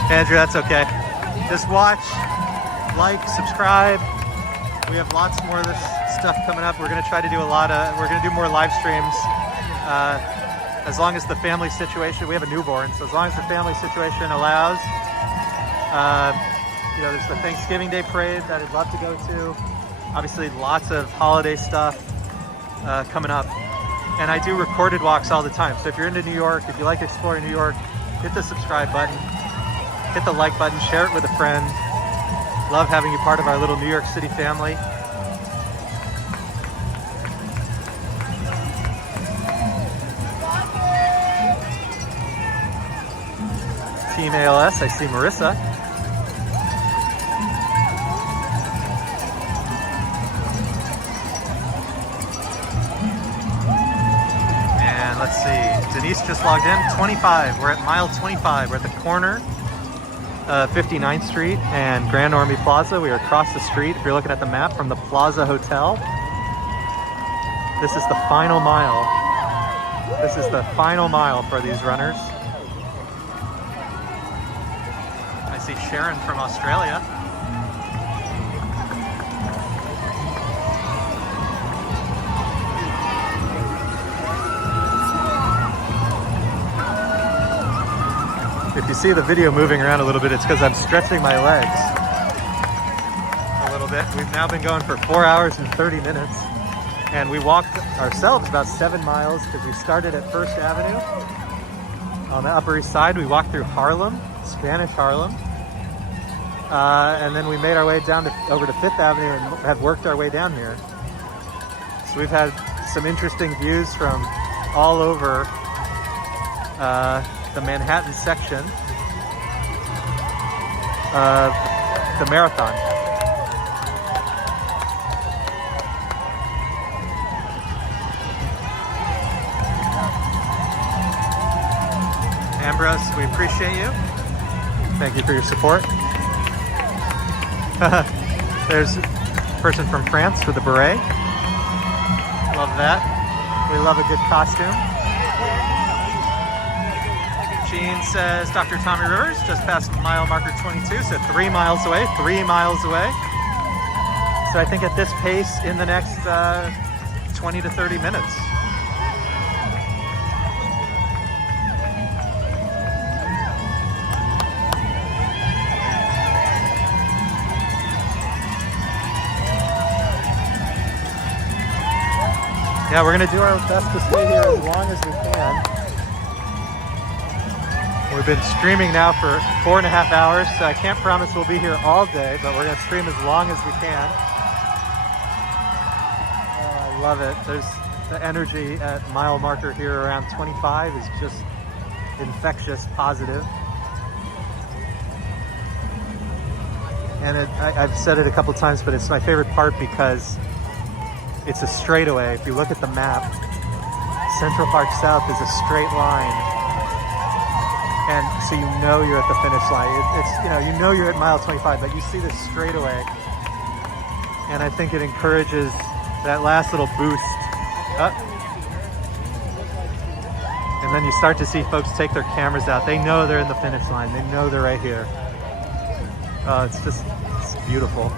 Andrew, that's okay. Just watch, like, subscribe. We have lots more of this stuff coming up. We're going to try to do we're going to do more live streams. As long as the family situation, we have a newborn, so as long as the family situation allows. There's the Thanksgiving Day parade that I'd love to go to. Obviously, lots of holiday stuff coming up. And I do recorded walks all the time. So if you're into New York, if you like exploring New York, hit the subscribe button. Hit the like button, share it with a friend. Love having you part of our little New York City family. Team ALS, I see Marissa. And let's see, Denise just logged in, 25. We're at mile 25. We're at the corner 59th Street and Grand Army Plaza. We are across the street, if you're looking at the map, from the Plaza Hotel. This is the final mile. This is the final mile for these runners. I see Sharon from Australia. If you see the video moving around a little bit, it's because I'm stretching my legs a little bit. We've now been going for 4 hours and 30 minutes, and we walked ourselves about 7 miles because we started at First Avenue on the Upper East Side. We walked through Harlem, Spanish Harlem, and then we made our way down over to Fifth Avenue and have worked our way down here. So we've had some interesting views from all over the Manhattan section of the marathon. Ambrose, we appreciate you. Thank you for your support. There's a person from France with a beret. Love that. We love a good costume. Jean says, Dr. Tommy Rivers, just past mile marker 22, so 3 miles away, 3 miles away. So I think at this pace, in the next 20 to 30 minutes. Yeah, we're going to do our best to stay here as long as we can. We've been streaming now for 4.5 hours, so I can't promise we'll be here all day, but we're going to stream as long as we can. I love it. There's the energy at mile marker here around 25 is just infectious, positive. And I've said it a couple times, but it's my favorite part because it's a straightaway. If you look at the map, Central Park South is a straight line. And so you know you're at the finish line. You know you're at mile 25, but you see this straightaway. And I think it encourages that last little boost. And then you start to see folks take their cameras out. They know they're in the finish line. They know they're right here. It's beautiful.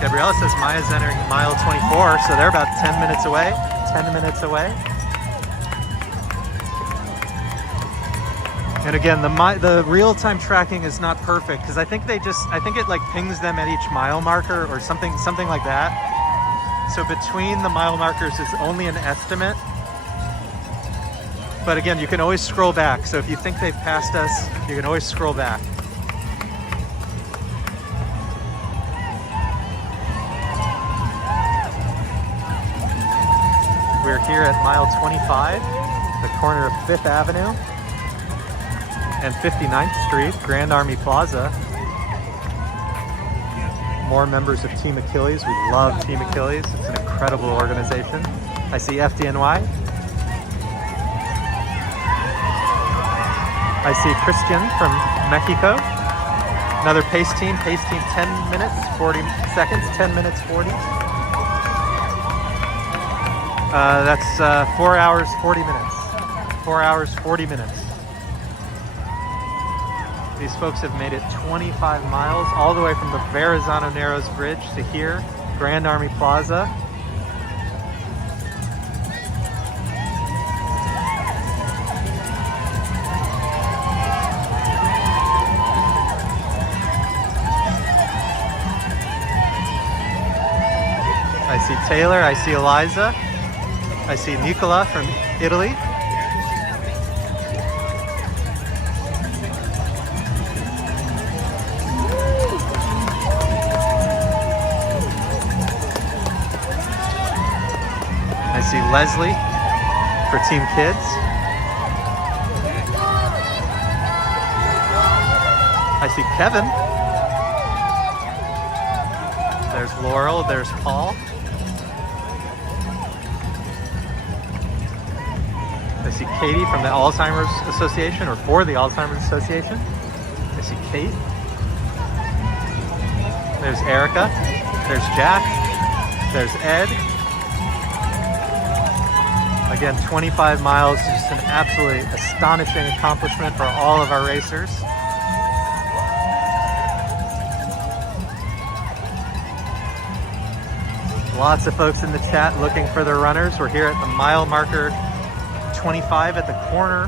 Gabriella says Maya's entering mile 24, so they're about 10 minutes away. 10 minutes away. And again, the real-time tracking is not perfect because I think it like pings them at each mile marker or something like that. So between the mile markers is only an estimate. But again, you can always scroll back. So if you think they've passed us, you can always scroll back. We're here at mile 25, the corner of 5th Avenue and 59th Street, Grand Army Plaza. More members of Team Achilles. We love Team Achilles. It's an incredible organization. I see FDNY. I see Christian from Mexico. Another pace team 10 minutes, 40 seconds, 10 minutes, 40. That's 4 hours, 40 minutes. 4 hours, 40 minutes. These folks have made it 25 miles all the way from the Verrazano Narrows Bridge to here, Grand Army Plaza. I see Taylor, I see Eliza, I see Nicola from Italy. I see Leslie for Team Kids. I see Kevin. There's Laurel, there's Paul. I see Katie from the Alzheimer's Association, or for the Alzheimer's Association. I see Kate. There's Erica. There's Jack. There's Ed. Again, 25 miles, just an absolutely astonishing accomplishment for all of our racers. Lots of folks in the chat looking for their runners. We're here at the mile marker 25 at the corner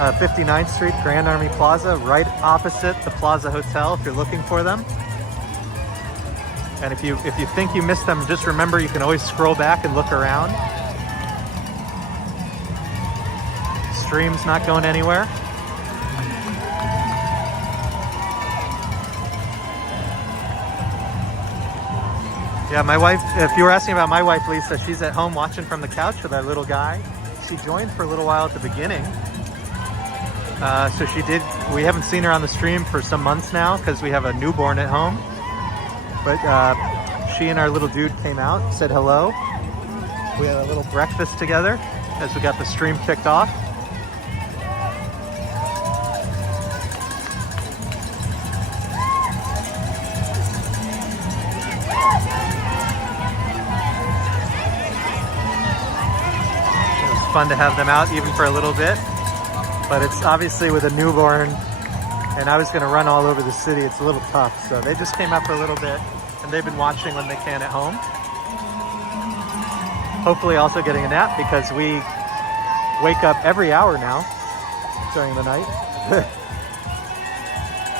of 59th Street, Grand Army Plaza, right opposite the Plaza Hotel if you're looking for them. And if you think you missed them, just remember you can always scroll back and look around. Stream's not going anywhere. Yeah, my wife, if you were asking about my wife, Lisa, she's at home watching from the couch with our little guy. She joined for a little while at the beginning. So we haven't seen her on the stream for some months now because we have a newborn at home. But she and our little dude came out, said hello. We had a little breakfast together as we got the stream kicked off. Fun to have them out even for a little bit, but it's obviously with a newborn and I was going to run all over the city, it's a little tough, so they just came out for a little bit and they've been watching when they can at home, hopefully also getting a nap because we wake up every hour now during the night.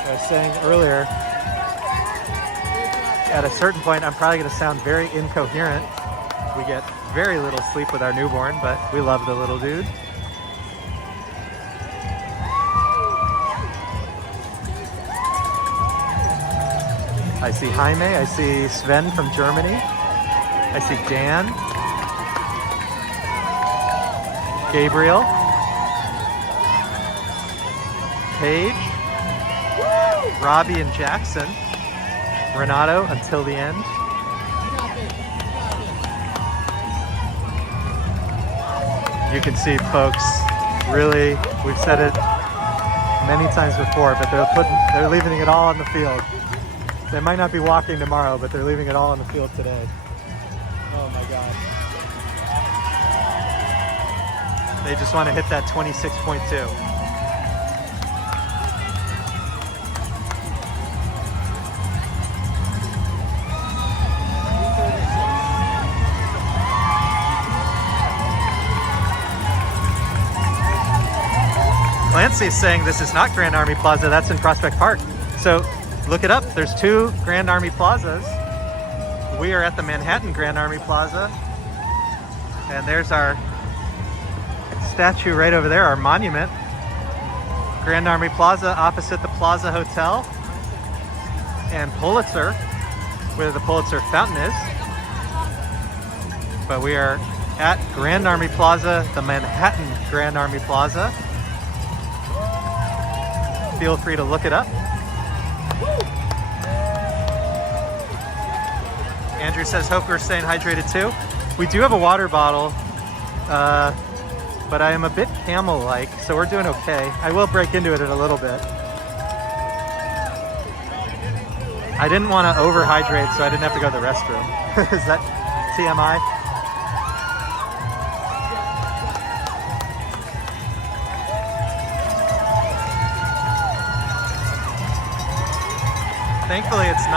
I was saying earlier, at a certain point I'm probably going to sound very incoherent. We get very little sleep with our newborn, but we love the little dude. I see Jaime, I see Sven from Germany. I see Dan. Gabriel. Paige. Robbie and Jackson. Renato until the end. You can see folks really, we've said it many times before, but they're leaving it all on the field. They might not be walking tomorrow, but they're leaving it all on the field today. Oh my God. They just want to hit that 26.2. Nancy's saying this is not Grand Army Plaza, that's in Prospect Park. So look it up, there's two Grand Army Plazas. We are at the Manhattan Grand Army Plaza. And there's our statue right over there, our monument. Grand Army Plaza opposite the Plaza Hotel and Pulitzer, where the Pulitzer Fountain is. But we are at Grand Army Plaza, the Manhattan Grand Army Plaza. Feel free to look it up. Andrew says, hope we're staying hydrated too. We do have a water bottle, but I am a bit camel-like, so we're doing okay. I will break into it in a little bit. I didn't want to overhydrate, so I didn't have to go to the restroom. Is that TMI? Thankfully, it's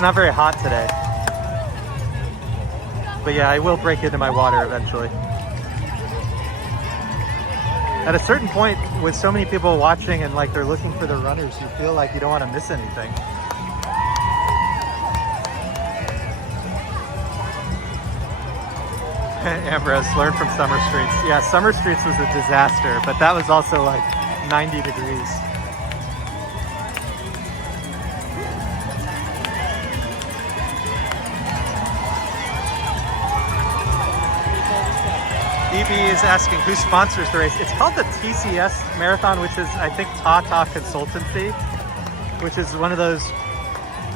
not very hot today. But yeah, I will break into my water eventually. At a certain point, with so many people watching and like they're looking for the runners, you feel like you don't want to miss anything. Ambrose, learn from Summer Streets. Yeah, Summer Streets was a disaster, but that was also like 90 degrees. EB is asking who sponsors the race. It's called the TCS Marathon, which is, I think, Tata Consultancy, which is one of those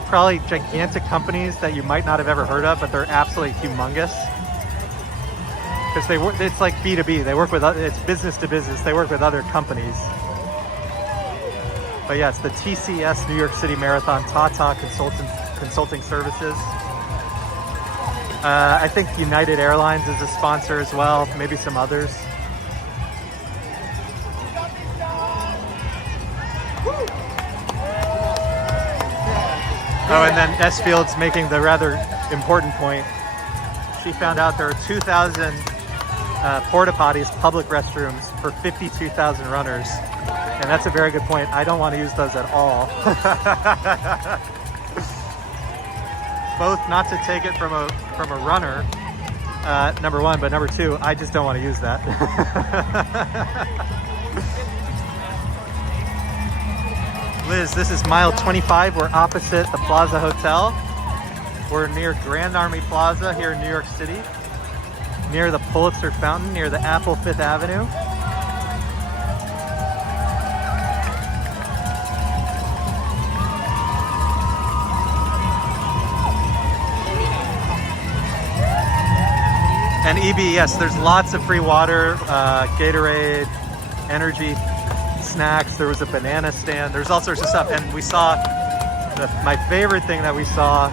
probably gigantic companies that you might not have ever heard of, but they're absolutely humongous. Because it's like B2B. They work with, it's business to business. They work with other companies. But yeah, it's the TCS New York City Marathon, Tata Consulting Services. I think United Airlines is a sponsor as well, maybe some others. Oh, and then S. Field's making the rather important point. She found out there are 2,000 porta potties, public restrooms for 52,000 runners. And that's a very good point. I don't want to use those at all. Both not to take it from a runner, number one, but number two, I just don't want to use that. Liz, this is mile 25. We're opposite the Plaza Hotel. We're near Grand Army Plaza here in New York City, near the Pulitzer Fountain, near the Apple Fifth Avenue. And EB, yes, there's lots of free water, Gatorade, energy snacks. There was a banana stand. There's all sorts of stuff. And we saw, my favorite thing that we saw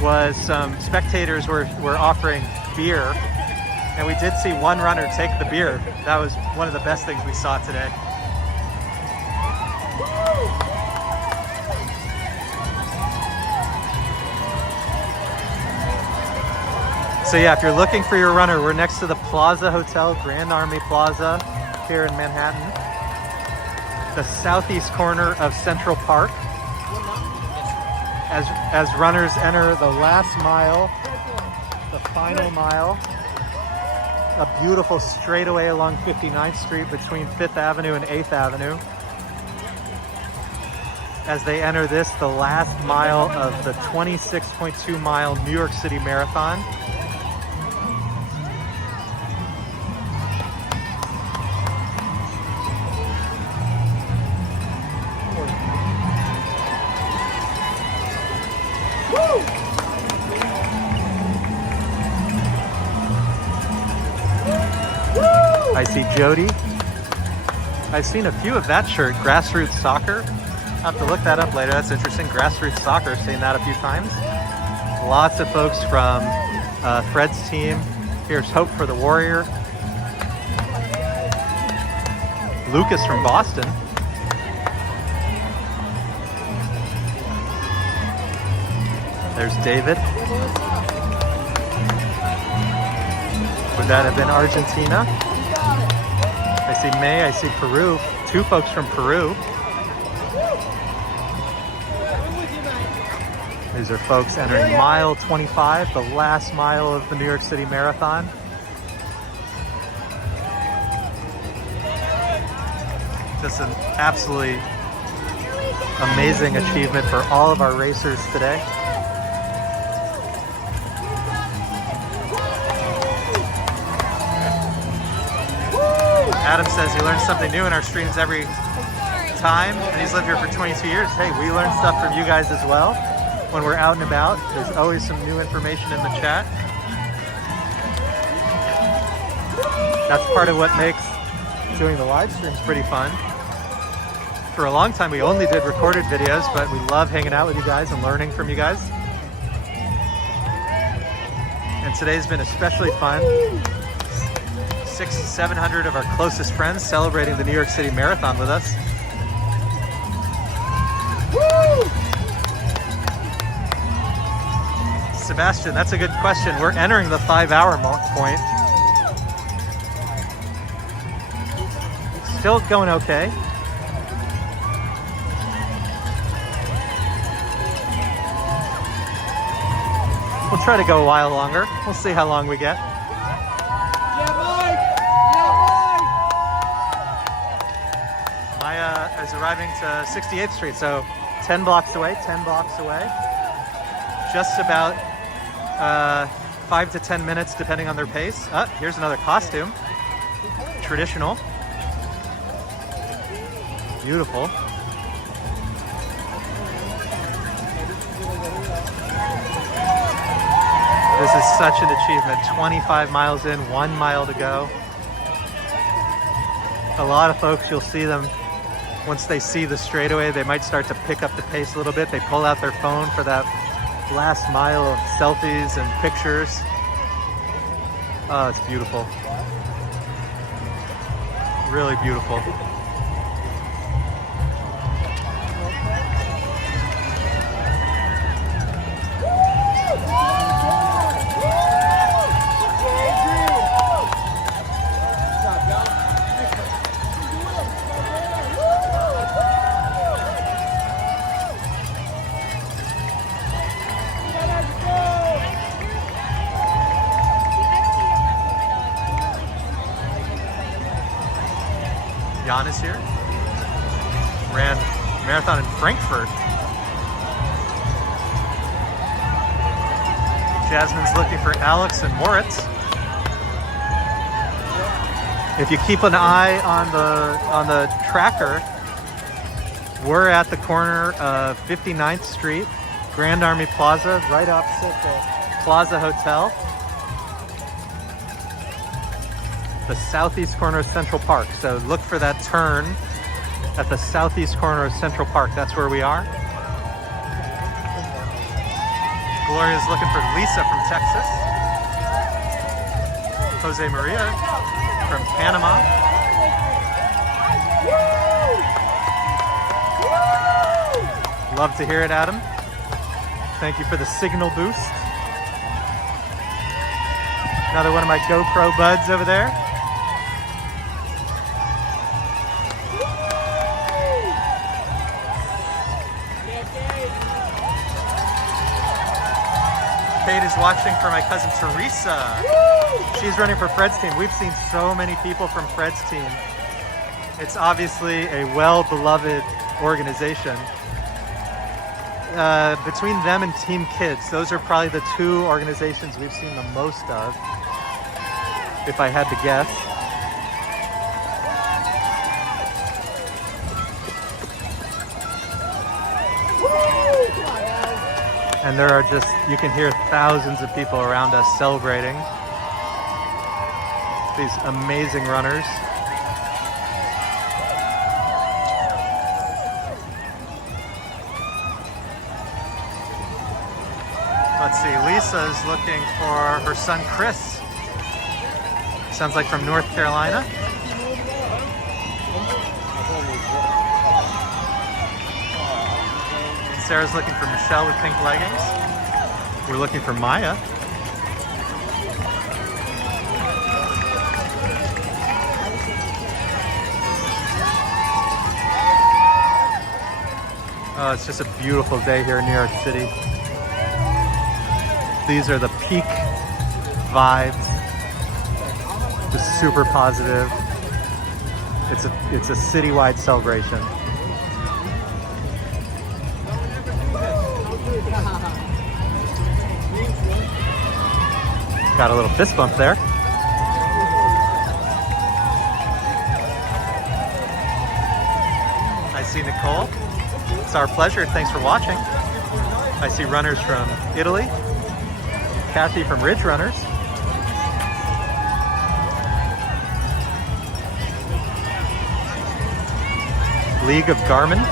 was some spectators were offering beer. And we did see one runner take the beer. That was one of the best things we saw today. So yeah, if you're looking for your runner, we're next to the Plaza Hotel, Grand Army Plaza here in Manhattan. The southeast corner of Central Park. As runners enter the last mile, the final mile, a beautiful straightaway along 59th Street between 5th Avenue and 8th Avenue. As they enter this, the last mile of the 26.2 mile New York City Marathon. I see Jody. I've seen a few of that shirt, Grassroots Soccer. I'll have to look that up later. That's interesting. Grassroots Soccer, seen that a few times. Lots of folks from Fred's team. Here's Hope for the Warrior. Lucas from Boston. There's David. Would that have been Argentina? I see May, I see Peru, 2 folks from Peru. These are folks entering mile 25, the last mile of the New York City Marathon. Just an absolutely amazing achievement for all of our racers today. Adam says he learns something new in our streams every time, and he's lived here for 22 years. Hey, we learn stuff from you guys as well. When we're out and about, there's always some new information in the chat. That's part of what makes doing the live streams pretty fun. For a long time, we only did recorded videos, but we love hanging out with you guys and learning from you guys. And today's been especially fun. 600-700 of our closest friends celebrating the New York City Marathon with us. Sebastian, that's a good question. We're entering the 5-hour point. Still going okay. We'll try to go a while longer. We'll see how long we get. Maya is arriving to 68th Street, so 10 blocks away. Just about 5 to 10 minutes, depending on their pace. Here's another costume. Traditional. Beautiful. This is such an achievement. 25 miles in, 1 mile to go. A lot of folks, you'll see them, once they see the straightaway, they might start to pick up the pace a little bit. They pull out their phone for that last mile of selfies and pictures. Oh, it's beautiful. Really beautiful. Jan is here. Ran marathon in Frankfurt. Jasmine's looking for Alex and Moritz. If you keep an eye on the tracker, we're at the corner of 59th Street, Grand Army Plaza, right opposite the Plaza Hotel. The southeast corner of Central Park. So look for that turn at the southeast corner of Central Park. That's where we are. Gloria's looking for Lisa from Texas. Jose Maria from Panama. Love to hear it, Adam. Thank you for the signal boost. Another one of my GoPro buds over there. Kate is watching for my cousin Teresa. She's running for Fred's team. We've seen so many people from Fred's team. It's obviously a well-beloved organization. Between them and Team Kids, those are probably the 2 organizations we've seen the most of, if I had to guess. And there are just, you can hear thousands of people around us celebrating. These amazing runners. Let's see, Lisa's looking for her son Chris. Sounds like from North Carolina. Sarah's looking for Michelle with pink leggings. We're looking for Maya. Oh, it's just a beautiful day here in New York City. These are the peak vibes. Just super positive. It's a citywide celebration. Got a little fist bump there. I see Nicole. It's our pleasure. Thanks for watching. I see runners from Italy. Kathy from Ridge Runners. League of Garmin.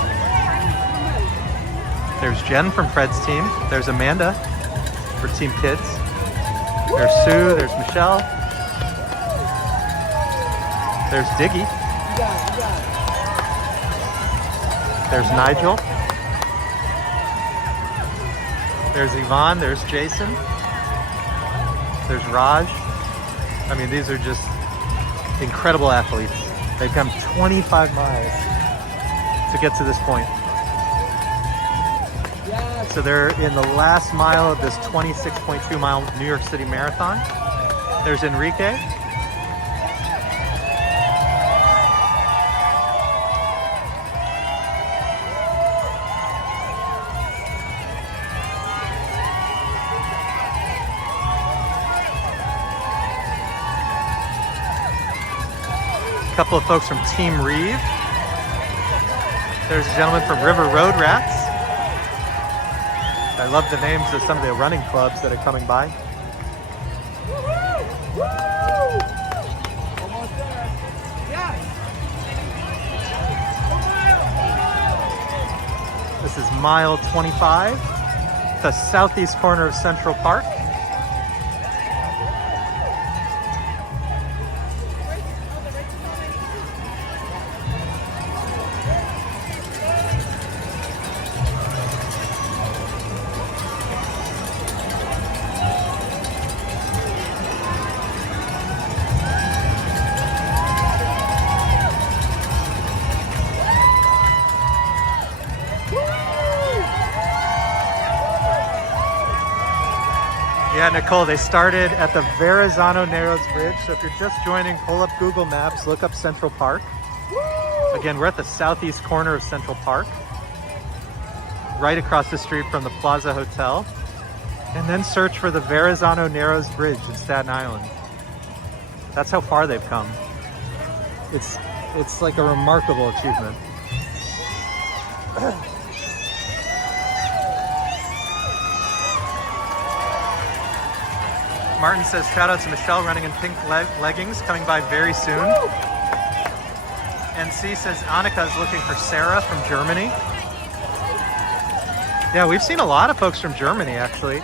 There's Jen from Fred's team. There's Amanda for Team Kids. There's Sue. There's Michelle. There's Diggy. There's Nigel. There's Yvonne. There's Jason. There's Raj. I mean, these are just incredible athletes. They've come 25 miles to get to this point. So they're in the last mile of this 26.2 mile New York City Marathon. There's Enrique. A couple of folks from Team Reeve. There's a gentleman from River Road Rats. I love the names of some of the running clubs that are coming by. This is mile 25, the southeast corner of Central Park. Yeah, Nicole, they started at the Verrazano Narrows Bridge. So if you're just joining, pull up Google Maps, look up Central Park. Again, we're at the southeast corner of Central Park, right across the street from the Plaza Hotel. And then search for the Verrazano Narrows Bridge in Staten Island. That's how far they've come. It's like a remarkable achievement. Martin says, shout out to Michelle running in pink leggings, coming by very soon. NC says, Annika is looking for Sarah from Germany. Yeah, we've seen a lot of folks from Germany, actually.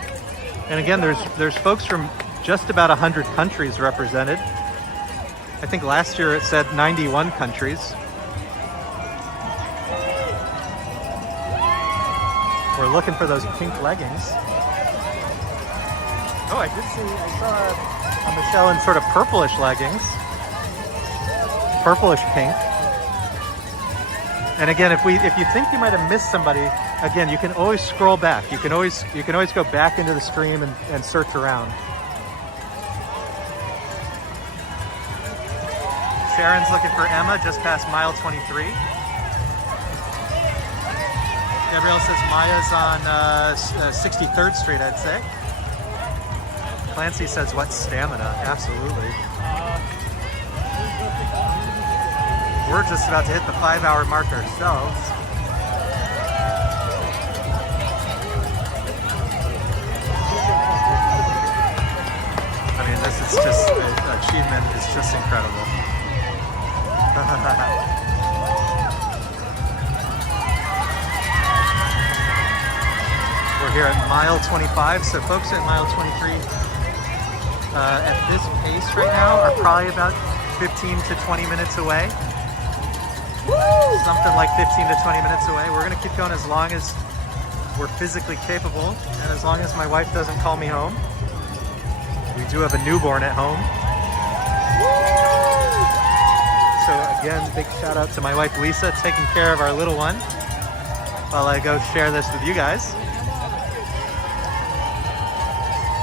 And again, there's folks from just about 100 countries represented. I think last year it said 91 countries. We're looking for those pink leggings. Oh, I saw a Michelle in sort of purplish leggings. Purplish pink. And again, if you think you might have missed somebody, again, you can always scroll back. You can always go back into the stream and search around. Sharon's looking for Emma just past mile 23. Gabrielle says Maya's on 63rd Street, I'd say. Clancy says, what stamina? Absolutely. We're just about to hit the 5-hour mark ourselves. I mean, this is just, the achievement is just incredible. We're here at mile 25, so folks at mile 23 at this pace right now are probably about 15 to 20 minutes away. Something like 15 to 20 minutes away. We're gonna keep going as long as we're physically capable and as long as my wife doesn't call me home. We do have a newborn at home. So again, big shout out to my wife Lisa taking care of our little one. while I go share this with you guys.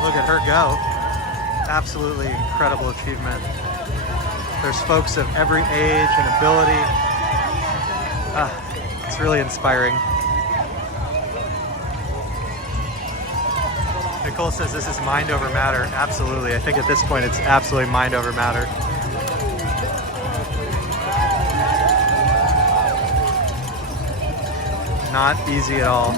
Look at her go. Absolutely incredible achievement. There's folks of every age and ability. It's really inspiring. Nicole says this is mind over matter. Absolutely. I think at this point it's absolutely mind over matter. Not easy at all.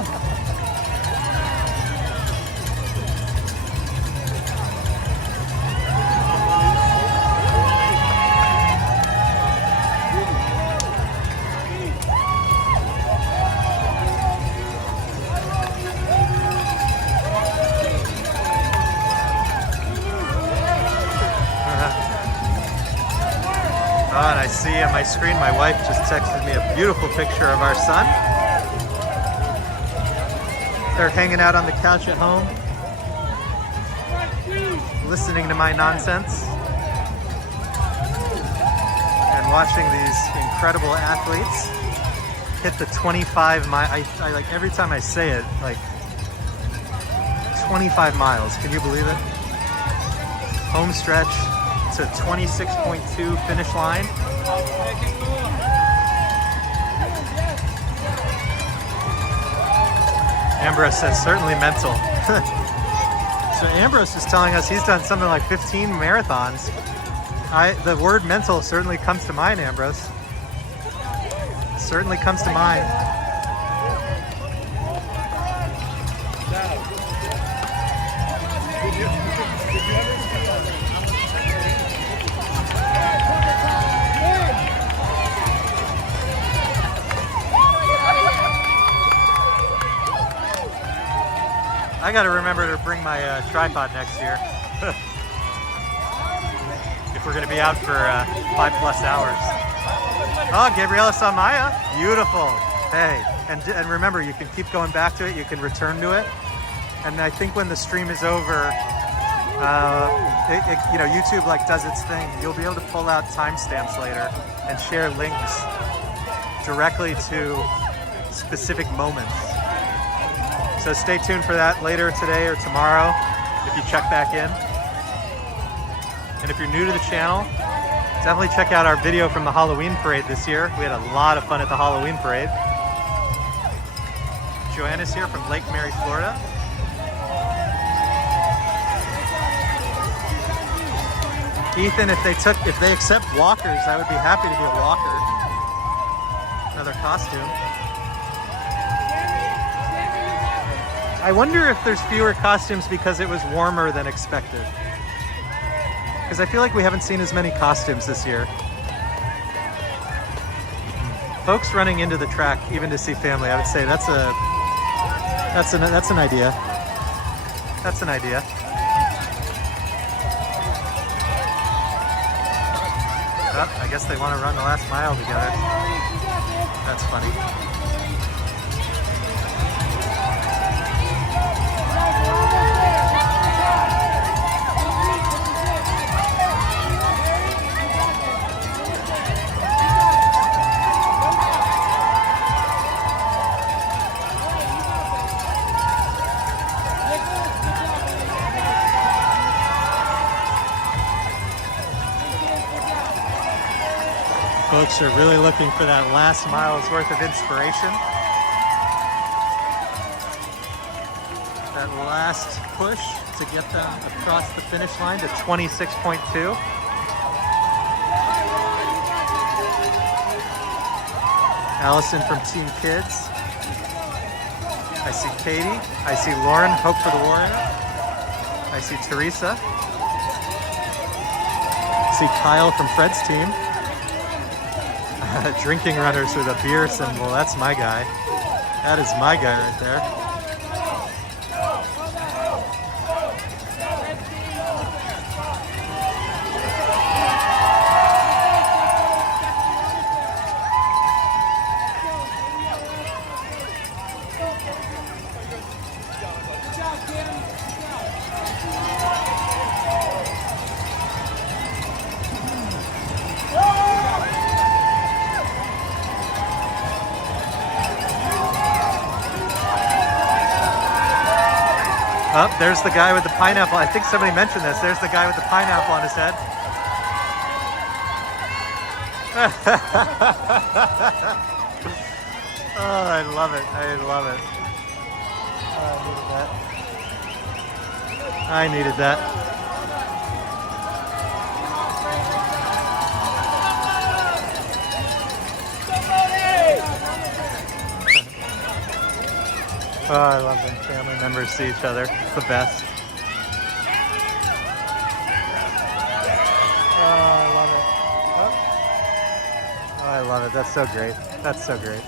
Oh, and I see on my screen, my wife just texted me a beautiful picture of our son. They're hanging out on the couch at home, listening to my nonsense, and watching these incredible athletes hit the 25 mile. I like every time I say it, like 25 miles. Can you believe it? Home stretch to 26.2 finish line. Ambrose says certainly mental. So Ambrose is telling us he's done something like 15 marathons. The word mental certainly comes to mind, Ambrose. Certainly comes to mind. I gotta remember to bring my tripod next year. If we're gonna be out for 5+ hours. Oh, Gabriela saw Maya. Beautiful. Hey, and remember, you can keep going back to it. You can return to it. And I think when the stream is over, you know, YouTube like does its thing. You'll be able to pull out timestamps later and share links directly to specific moments. So stay tuned for that later today or tomorrow if you check back in. And if you're new to the channel, definitely check out our video from the Halloween parade this year. We had a lot of fun at the Halloween parade. Joanna's here from Lake Mary, Florida. Ethan, if they accept walkers, I would be happy to be a walker. Another costume. I wonder if there's fewer costumes because it was warmer than expected. Because I feel like we haven't seen as many costumes this year. Folks running into the track, even to see family, I would say that's an idea. That's an idea. Oh, I guess they want to run the last mile together. That's funny. Folks are really looking for that last mile's worth of inspiration. That last push to get them across the finish line to 26.2. Allison from Team Kids. I see Katie. I see Lauren, Hope for the Warrior. I see Teresa. I see Kyle from Fred's team. Drinking runners with a beer symbol. That's my guy. That is my guy right there. Oh, there's the guy with the pineapple. I think somebody mentioned this. There's the guy with the pineapple on his head. Oh, I love it. I love it. Oh, I needed that. Oh, I love when family members see each other. It's the best. Oh, I love it. Oh, I love it. That's so great. That's so great.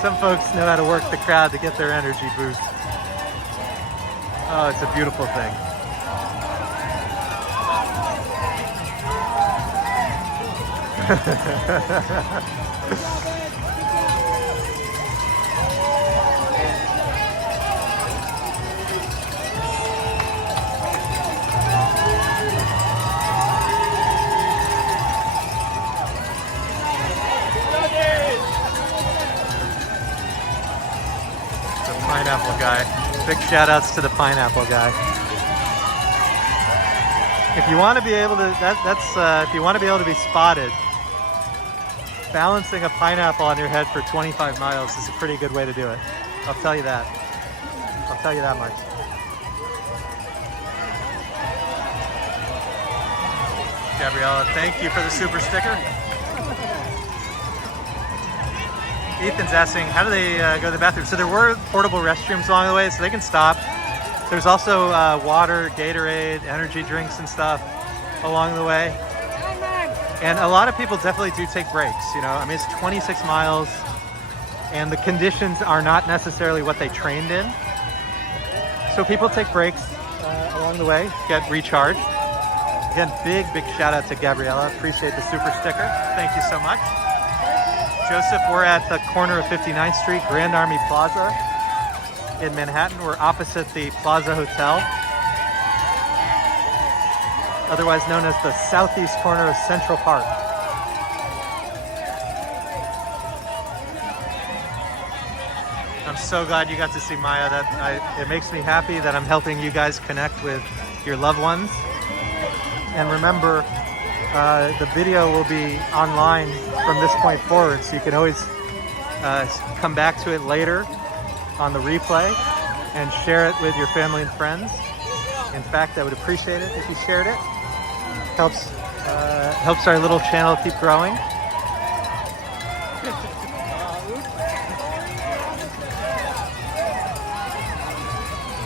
Some folks know how to work the crowd to get their energy boost. Oh, it's a beautiful thing. Pineapple guy. Big shout outs to the pineapple guy. If you want to be able to, if you want to be able to be spotted, balancing a pineapple on your head for 25 miles is a pretty good way to do it. I'll tell you that. I'll tell you that much. Gabriella, thank you for the super sticker. Ethan's asking, how do they go to the bathroom? So there were portable restrooms along the way, so they can stop. There's also water, Gatorade, energy drinks and stuff along the way. And a lot of people definitely do take breaks, you know. I mean, it's 26 miles, and the conditions are not necessarily what they trained in. So people take breaks along the way, get recharged. Again, big shout out to Gabriella. Appreciate the super sticker. Thank you so much. Joseph, we're at the corner of 59th Street, Grand Army Plaza in Manhattan. We're opposite the Plaza Hotel, otherwise known as the southeast corner of Central Park. I'm so glad you got to see Maya. It makes me happy that I'm helping you guys connect with your loved ones. And remember, the video will be online from this point forward, so you can always come back to it later on the replay and share it with your family and friends. In fact, I would appreciate it if you shared it. Helps our little channel keep growing.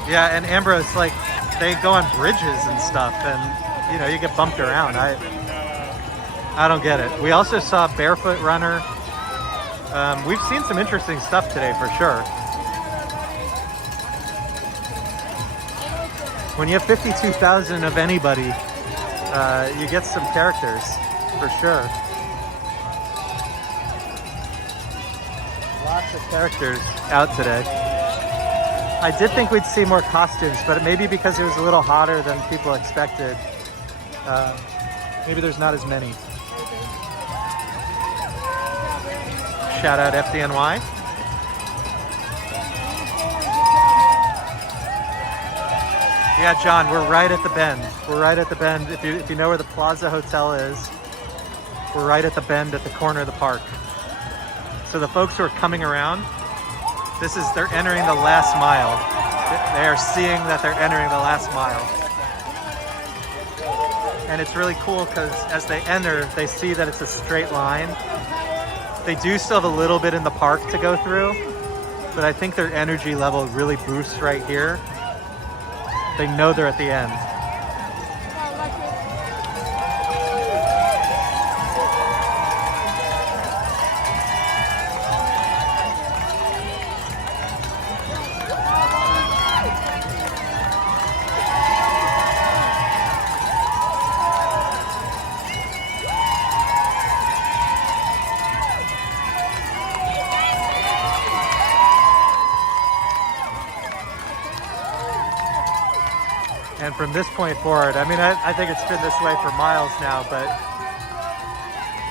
Yeah, and Ambrose, like, they go on bridges and stuff, and you know, you get bumped around. I don't get it. We also saw Barefoot Runner. We've seen some interesting stuff today for sure. When you have 52,000 of anybody, you get some characters for sure. Lots of characters out today. I did think we'd see more costumes, but maybe because it was a little hotter than people expected, maybe there's not as many. Shout out FDNY. Yeah, John, we're right at the bend. We're right at the bend. If you know where the Plaza Hotel is, we're right at the bend at the corner of the park. So the folks who are coming around, they're entering the last mile. They are seeing that they're entering the last mile. And it's really cool because as they enter, they see that it's a straight line. They do still have a little bit in the park to go through, but I think their energy level really boosts right here. They know they're at the end. And from this point forward, I mean, I think it's been this way for miles now, but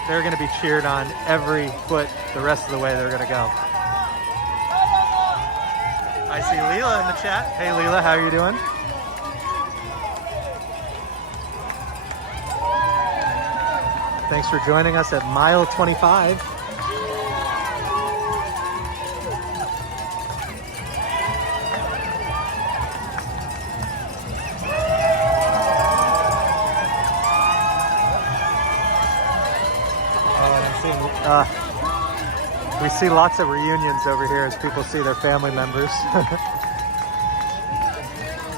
they're going to be cheered on every foot the rest of the way they're going to go. I see Leela in the chat. Hey Leela, how are you doing? Thanks for joining us at mile 25. We see lots of reunions over here as people see their family members.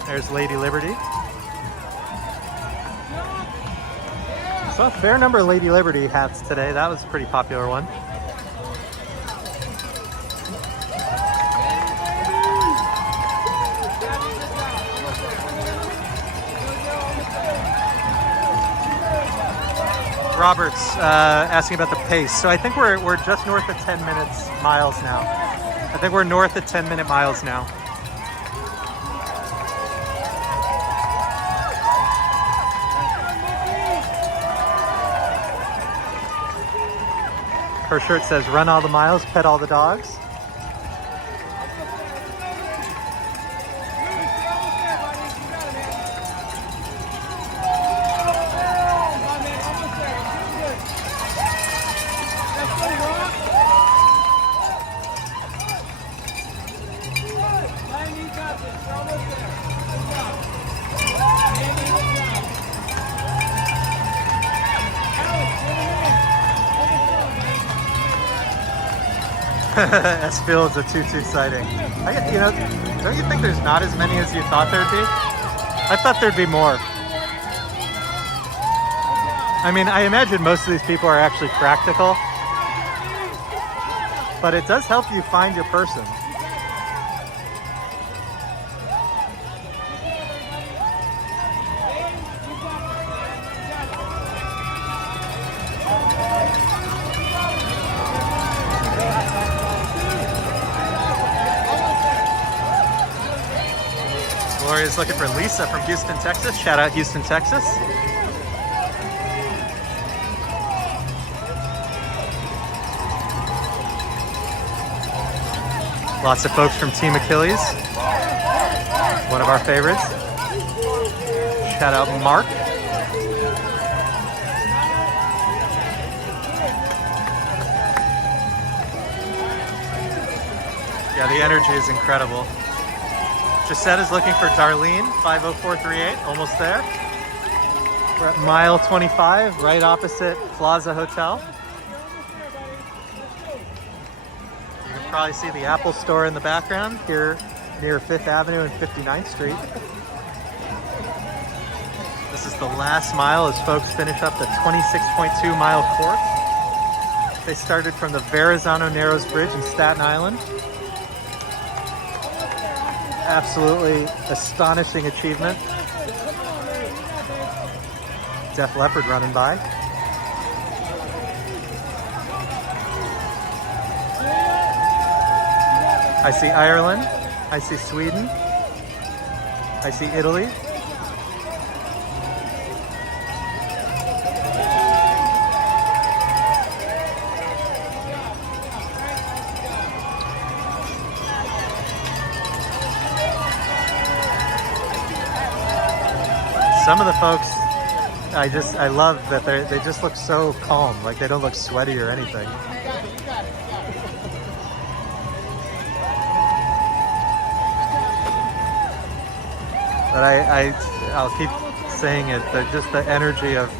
There's Lady Liberty. Saw a fair number of Lady Liberty hats today. That was a pretty popular one. Robert's asking about the pace. So I think we're just north of 10 minutes miles now. I think we're north of 10-minute miles now. Her shirt says, run all the miles, pet all the dogs. S Field's a 2-2 sighting. You know, don't you think there's not as many as you thought there'd be? I thought there'd be more. I mean, I imagine most of these people are actually practical, but it does help you find your person. Gloria's looking for Lisa from Houston, Texas. Shout out Houston, Texas. Lots of folks from Team Achilles. One of our favorites. Shout out Mark. Yeah, the energy is incredible. Gisette is looking for Darlene, 50438, almost there. We're at mile 25, right opposite Plaza Hotel. You can probably see the Apple store in the background here near 5th Avenue and 59th Street. This is the last mile as folks finish up the 26.2 mile course. They started from the Verrazano Narrows Bridge in Staten Island. Absolutely astonishing achievement. Def Leppard running by. I see Ireland. I see Sweden. I see Italy. Some of the folks, I love that they just look so calm, like they don't look sweaty or anything. But I'll keep saying it, just the energy of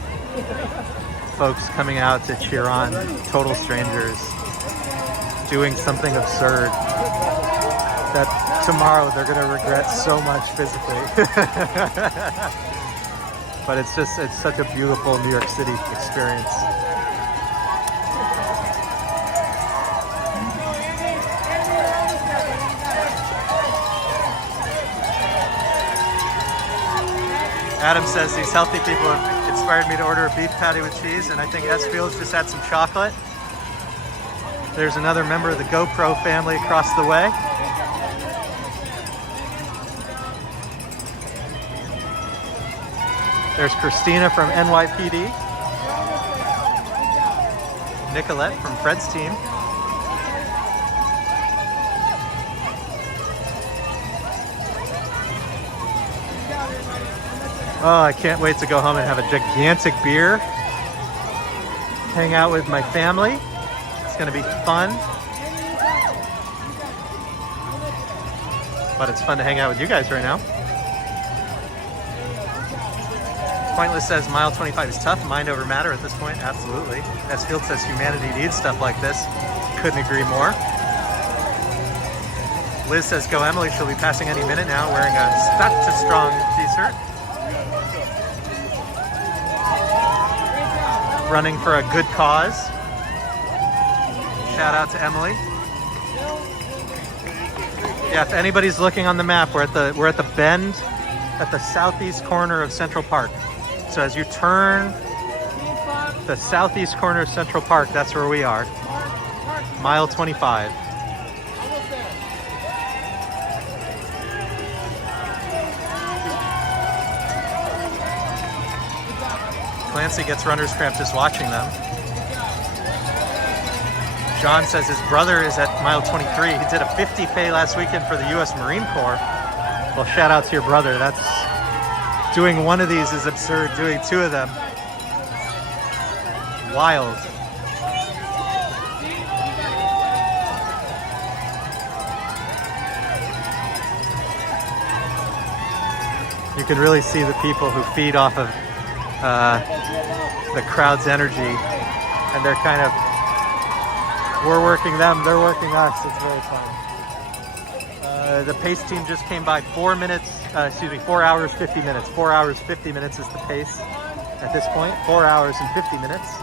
folks coming out to cheer on total strangers, doing something absurd that tomorrow they're going to regret so much physically. But it's such a beautiful New York City experience. Adam says these healthy people have inspired me to order a beef patty with cheese, and I think S Fields just had some chocolate. There's another member of the GoPro family across the way. There's Christina from NYPD. Nicolette from Fred's team. Oh, I can't wait to go home and have a gigantic beer. Hang out with my family. It's gonna be fun. But it's fun to hang out with you guys right now. Pointless says mile 25 is tough. Mind over matter at this point. Absolutely. S Field says humanity needs stuff like this. Couldn't agree more. Liz says go Emily. She'll be passing any minute now wearing a Stuck to Strong t-shirt. Running for a good cause. Shout out to Emily. Yeah, if anybody's looking on the map, we're at the bend at the southeast corner of Central Park. So as you turn the southeast corner of Central Park, that's where we are. Mile 25. Clancy gets runner's cramp just watching them. John says his brother is at mile 23. He did a 50K last weekend for the U.S. Marine Corps. Well, shout out to your brother. Doing one of these is absurd. Doing two of them, wild. You can really see the people who feed off of the crowd's energy, and they're kind of, we're working them, they're working us. It's really fun. The pace team just came by 4 hours 50 minutes. 4 hours 50 minutes is the pace at this point. 4 hours and 50 minutes.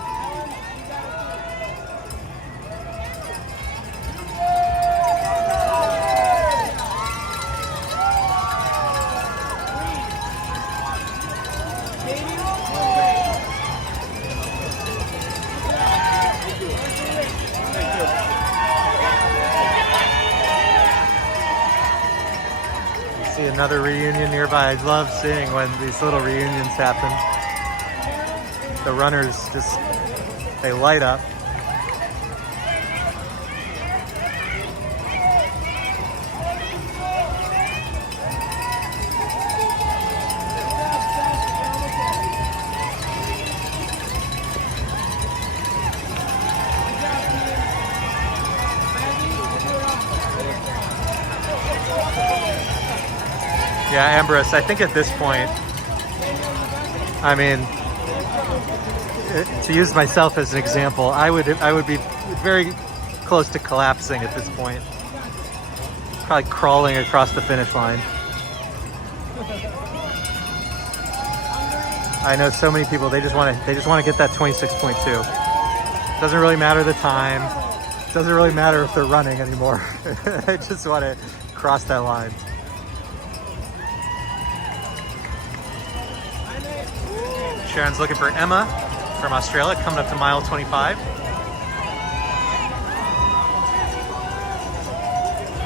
Another reunion nearby. I love seeing when these little reunions happen. The runners they light up. Yeah, Ambrose, I think at this point, I mean, to use myself as an example, I would be very close to collapsing at this point. Probably crawling across the finish line. I know so many people, they just want to get that 26.2. Doesn't really matter the time. Doesn't really matter if they're running anymore. They just want to cross that line. Sharon's looking for Emma from Australia, coming up to mile 25.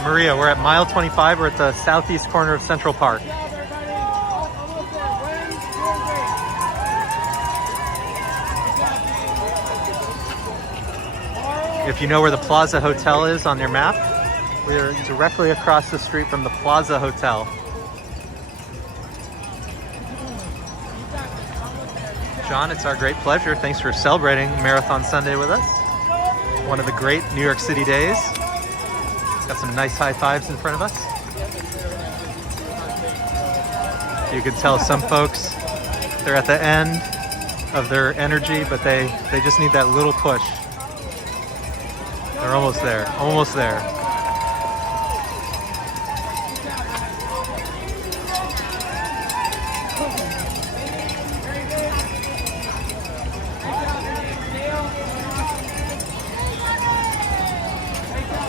Maria, we're at mile 25. We're at the southeast corner of Central Park. If you know where the Plaza Hotel is on your map, we're directly across the street from the Plaza Hotel. John, it's our great pleasure. Thanks for celebrating Marathon Sunday with us. One of the great New York City days. Got some nice high fives in front of us. You can tell some folks, they're at the end of their energy, but they just need that little push. They're almost there, almost there.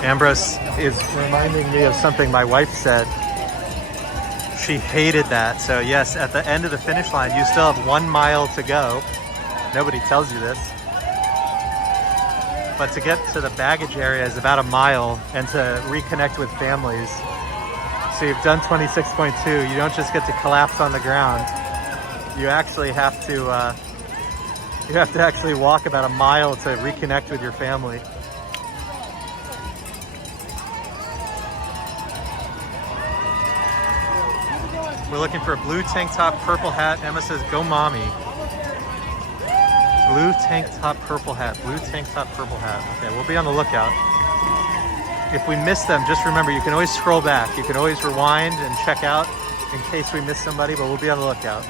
Ambrose is reminding me of something my wife said. She hated that. So yes, at the end of the finish line, you still have 1 mile to go. Nobody tells you this. But to get to the baggage area is about 1 mile, and to reconnect with families. So you've done 26.2. You don't just get to collapse on the ground. you actually have to actually walk about a mile to reconnect with your family. We're looking for a blue tank top, purple hat. Emma says, go mommy. Blue tank top, purple hat. Blue tank top, purple hat. Okay, we'll be on the lookout. If we miss them, just remember, you can always scroll back. You can always rewind and check out in case we miss somebody, but we'll be on the lookout.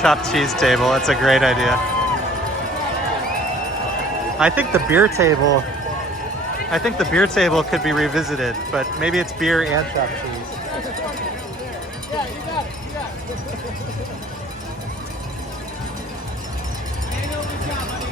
Chopped cheese table, that's a great idea. I think the beer table could be revisited, but maybe it's beer and chopped cheese. Yeah, you got it. Daniel, good job, buddy.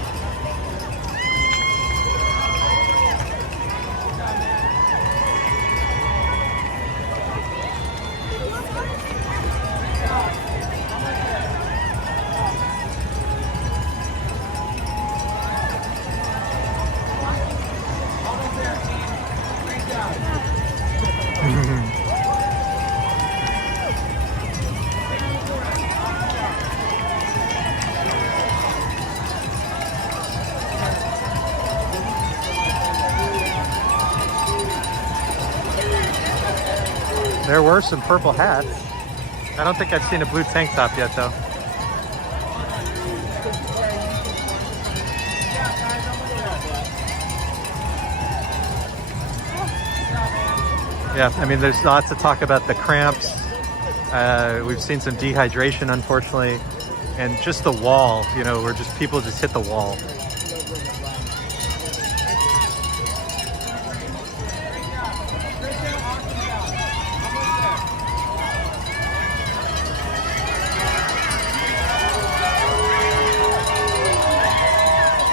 There were some purple hats. I don't think I've seen a blue tank top yet, though. Yeah, I mean, there's lots to talk about the cramps. We've seen some dehydration, unfortunately, and just the wall, you know, where just people just hit the wall.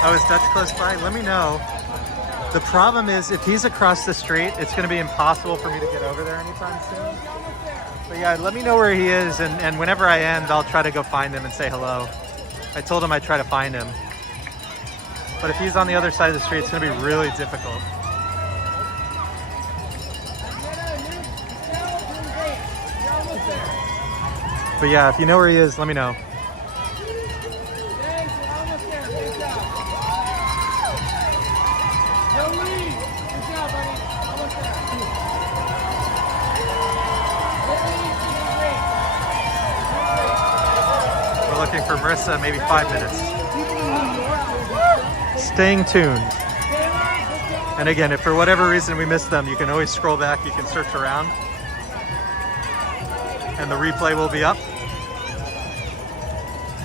Oh, is Dutch close by? Let me know. The problem is, if he's across the street, it's going to be impossible for me to get over there anytime soon. But yeah, let me know where he is, and whenever I end, I'll try to go find him and say hello. I told him I'd try to find him. But if he's on the other side of the street, it's going to be really difficult. But yeah, if you know where he is, let me know. Looking for Marissa, maybe 5 minutes. Staying tuned. And again, if for whatever reason we missed them, you can always scroll back, you can search around, and the replay will be up,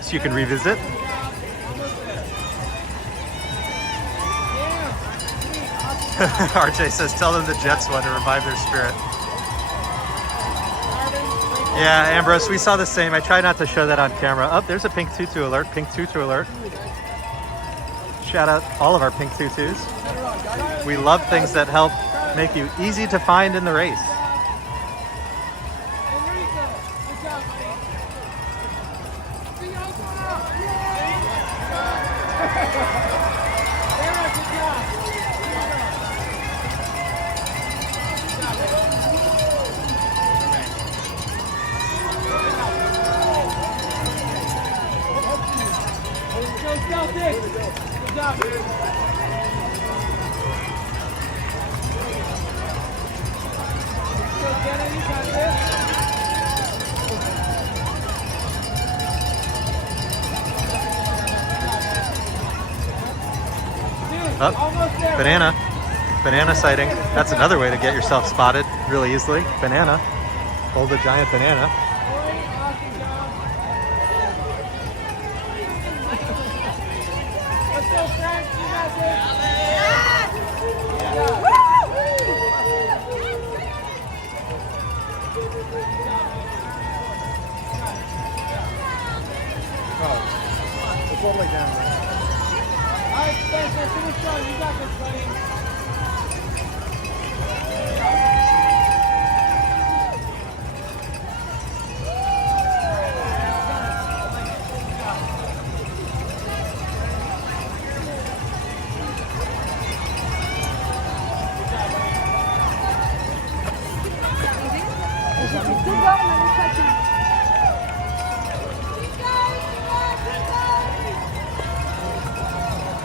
so you can revisit. RJ says, tell them the Jets won to revive their spirit. Yeah, Ambrose, we saw the same. I try not to show that on camera. Oh, there's a pink tutu alert. Pink tutu alert. Shout out all of our pink tutus. We love things that help make you easy to find in the race. Oh, banana. Banana sighting. That's another way to get yourself spotted really easily. Banana. Hold a giant banana. Let's go, Frank. You got It's all the way down. All right, Spencer, finish strong. You got this, buddy.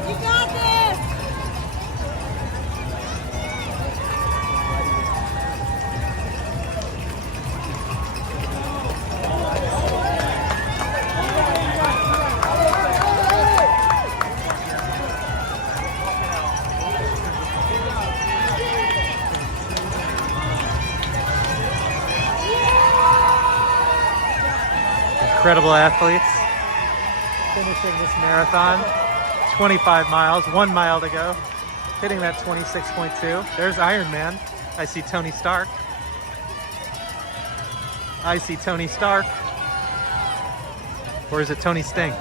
You got this! Incredible athletes finishing this marathon. 25 miles, 1 mile to go. Hitting that 26.2. There's Iron Man. I see Tony Stark. I see Tony Stark. Or is it Tony Stink?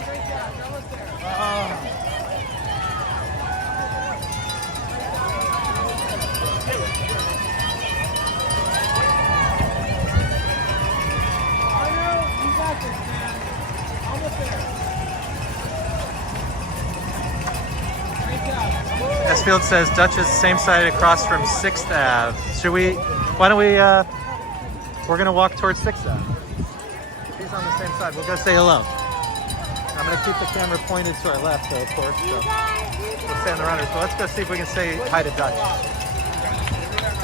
Esfield says Dutchess, same side across from 6th Ave. Should we, why don't we, we're gonna walk towards 6th Ave. He's on the same side, we'll go say hello. I'm gonna keep the camera pointed to our left though, of course, so we'll stay on the runners. But let's go see if we can say hi to Dutch.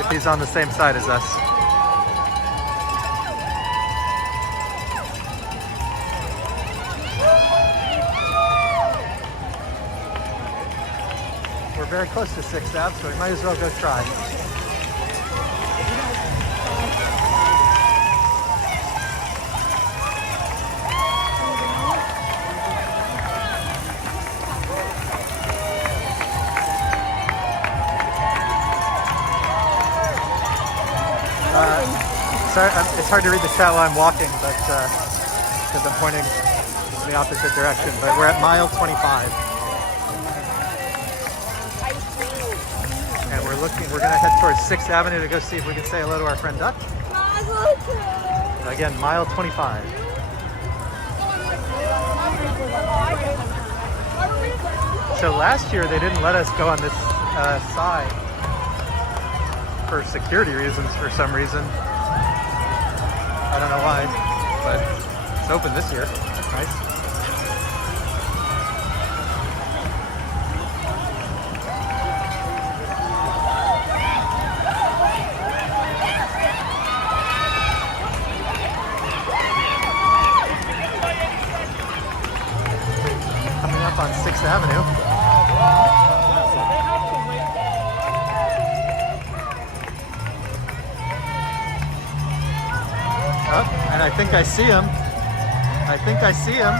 If he's on the same side as us. We're very close to 6th Ave, so we might as well go try. Sorry, it's hard to read the chat while I'm walking, but because I'm pointing in the opposite direction. But we're at mile 25. And we're gonna head towards 6th Avenue to go see if we can say hello to our friend Dutch. Again, mile 25. So last year they didn't let us go on this side for security reasons for some reason. I don't know why, but it's open this year. That's nice. Coming up on 6th Avenue. Oh, and I think I see him. I think I see him.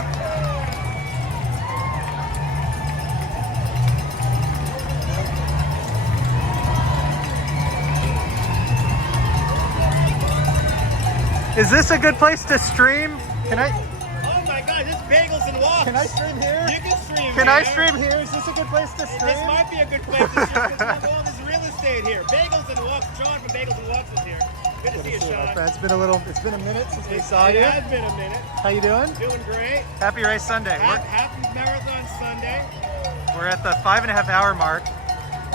Is this a good place to stream? Can I? Oh my God, this is Bagels and Walks. Can I stream here? You can stream here. Can I stream here? Is this a good place to stream? This might be a good place to stream because all this real estate here. Bagels and Walks. John from Bagels and Walks is here. Good to see you, Sean. It's been a minute since we saw you. It has been a minute. How you doing? Doing great. Happy Race Sunday. Happy Marathon Sunday. We're at the 5.5-hour mark.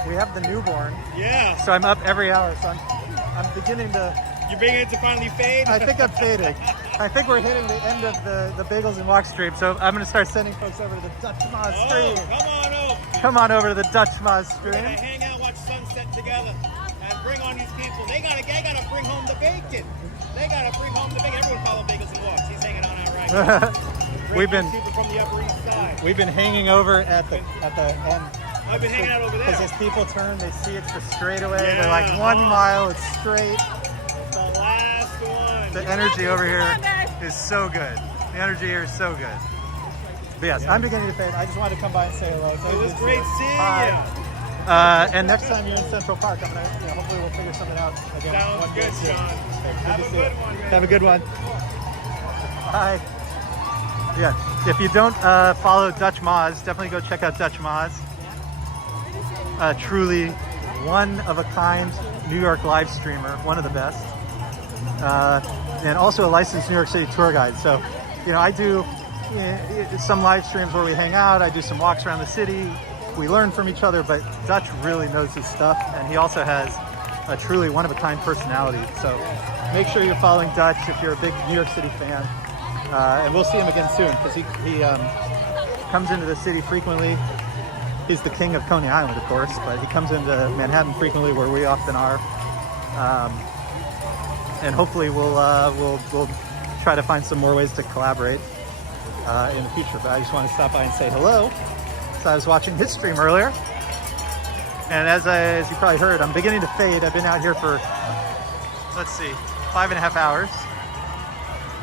We have the newborn. Yeah. So I'm up every hour. So I'm beginning to. You're beginning it to finally fade? I think I'm fading. I think we're hitting the end of the Bagels and Walk stream. So I'm going to start sending folks over to the Dutch Maz stream. Come on over. Come on over to the Dutch Maz We're gonna stream. hang out, watch sunset together, and bring on these people. They gotta bring home the bacon. They gotta bring home the bacon. Everyone follow Bagels and Walks. He's hanging on right now. We've been people from the Upper East Side. hanging over at the I've been hanging out over there. Because as people turn, they see it's the straightaway. They're Yeah. like 1 mile, it's straight. The last one. The energy over here is so good. The energy here is so good. But yes, I'm beginning to fade. I just wanted to come by and say hello. So It was great seeing Hi. you. And next time you're in Central Park, I'm gonna, hopefully we'll figure something out again. Sounds one day good, soon. Sean. Okay, Have to a see you. good one, man. Have a good one. Bye. Yeah, if you don't follow Dutch Moz, definitely go check out Dutch Moz. Truly one of a kind New York live streamer, one of the best. And also a licensed New York City tour guide. So, I do some live streams where we hang out. I do some walks around the city. We learn from each other, but Dutch really knows his stuff. And he also has a truly one of a kind personality. So make sure you're following Dutch if you're a big New York City fan. And we'll see him again soon because he comes into the city frequently. He's the king of Coney Island, of course, but he comes into Manhattan frequently, where we often are. And hopefully we'll try to find some more ways to collaborate in the future. But I just want to stop by and say hello. So I was watching his stream earlier, and as you probably heard, I'm beginning to fade. I've been out here for, let's see, 5.5 hours.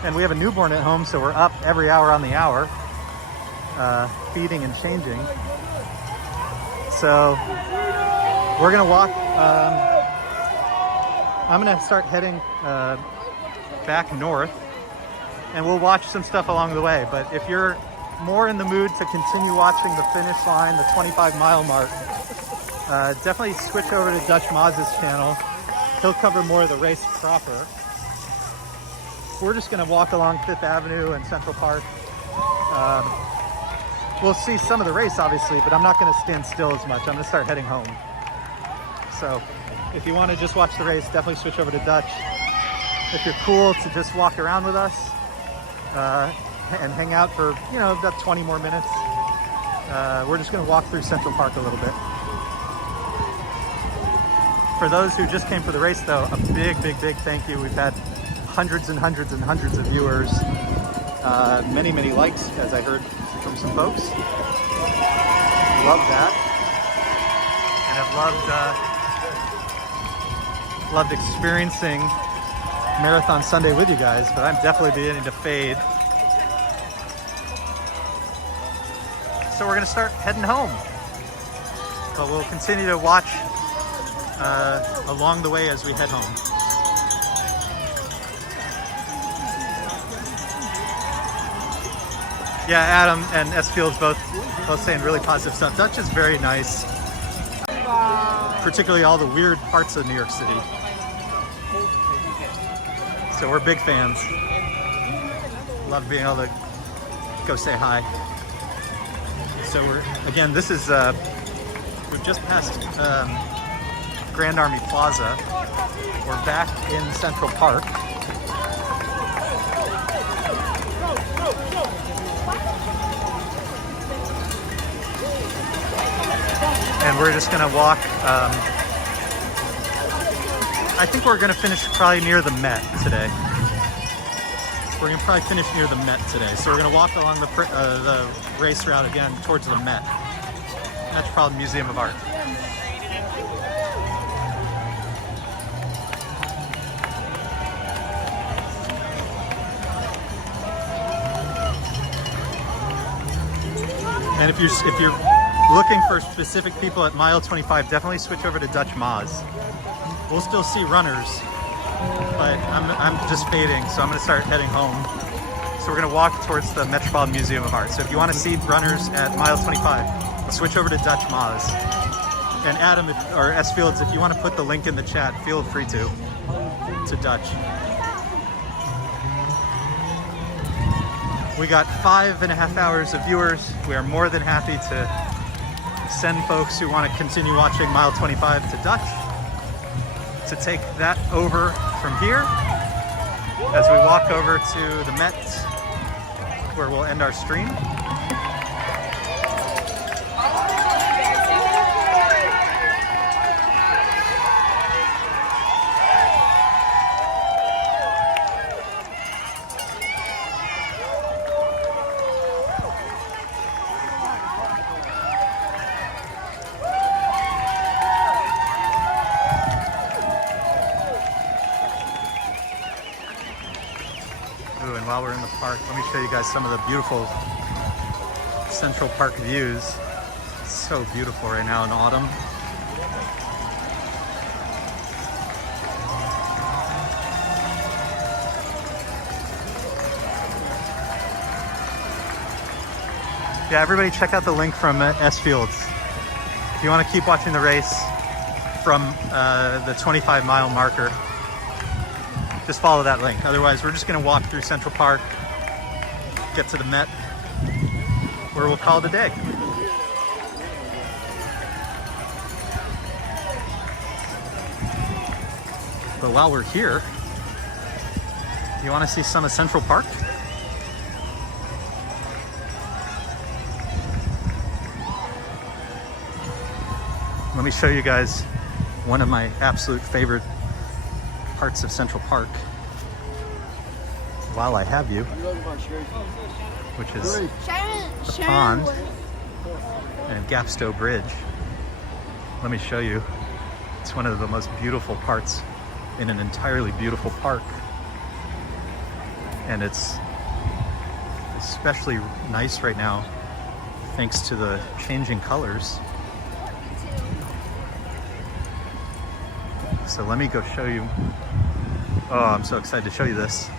And we have a newborn at home, so we're up every hour on the hour, feeding and changing. So we're gonna walk. I'm gonna start heading back north, and we'll watch some stuff along the way. But if you're more in the mood to continue watching the finish line, the 25-mile mark, definitely switch over to Dutch Moz's channel. He'll cover more of the race proper. We're just going to walk along 5th Avenue and Central Park. We'll see some of the race, obviously, but I'm not going to stand still as much. I'm going to start heading home. So if you want to just watch the race, definitely switch over to Dutch. If you're cool to just walk around with us and hang out for, about 20 more minutes, we're just going to walk through Central Park a little bit. For those who just came for the race, though, a big, big, big thank you. We've had hundreds and hundreds and hundreds of viewers, many, many likes, as I heard from some folks. Love that, and I've loved experiencing Marathon Sunday with you guys. But I'm definitely beginning to fade, so we're gonna start heading home. But we'll continue to watch along the way as we head home. Yeah, Adam and S. Fields both saying really positive stuff. Dutch is very nice, particularly all the weird parts of New York City. So we're big fans. Love being able to go say hi. So this is, we've just passed Grand Army Plaza. We're back in Central Park. And we're just gonna walk, I think we're gonna finish probably near the Met today. We're gonna probably finish near the Met today. So we're gonna walk along the race route again towards the Met. Metropolitan Museum of Art. And if you're looking for specific people at mile 25, definitely switch over to Dutch Moz. We'll still see runners, but I'm just fading, so I'm going to start heading home. So we're going to walk towards the Metropolitan Museum of Art. So if you want to see runners at mile 25, switch over to Dutch Moz. And Adam or S. Fields, if you want to put the link in the chat, feel free to Dutch. We got 5.5 hours of viewers. We are more than happy to send folks who want to continue watching mile 25 to Dutch to take that over from here as we walk over to the Met, where we'll end our stream. Park. Let me show you guys some of the beautiful Central Park views. It's so beautiful right now in autumn. Yeah, everybody check out the link from S Fields. If you want to keep watching the race from the 25-mile marker, just follow that link. Otherwise, we're just going to walk through Central Park, get to the Met, where we'll call it a day. But while we're here, you want to see some of Central Park? Let me show you guys one of my absolute favorite parts of Central Park while I have you, which is the pond and Gapstow Bridge. Let me show you. It's one of the most beautiful parts in an entirely beautiful park, and it's especially nice right now thanks to the changing colors. So let me go show you. Oh, I'm so excited to show you this.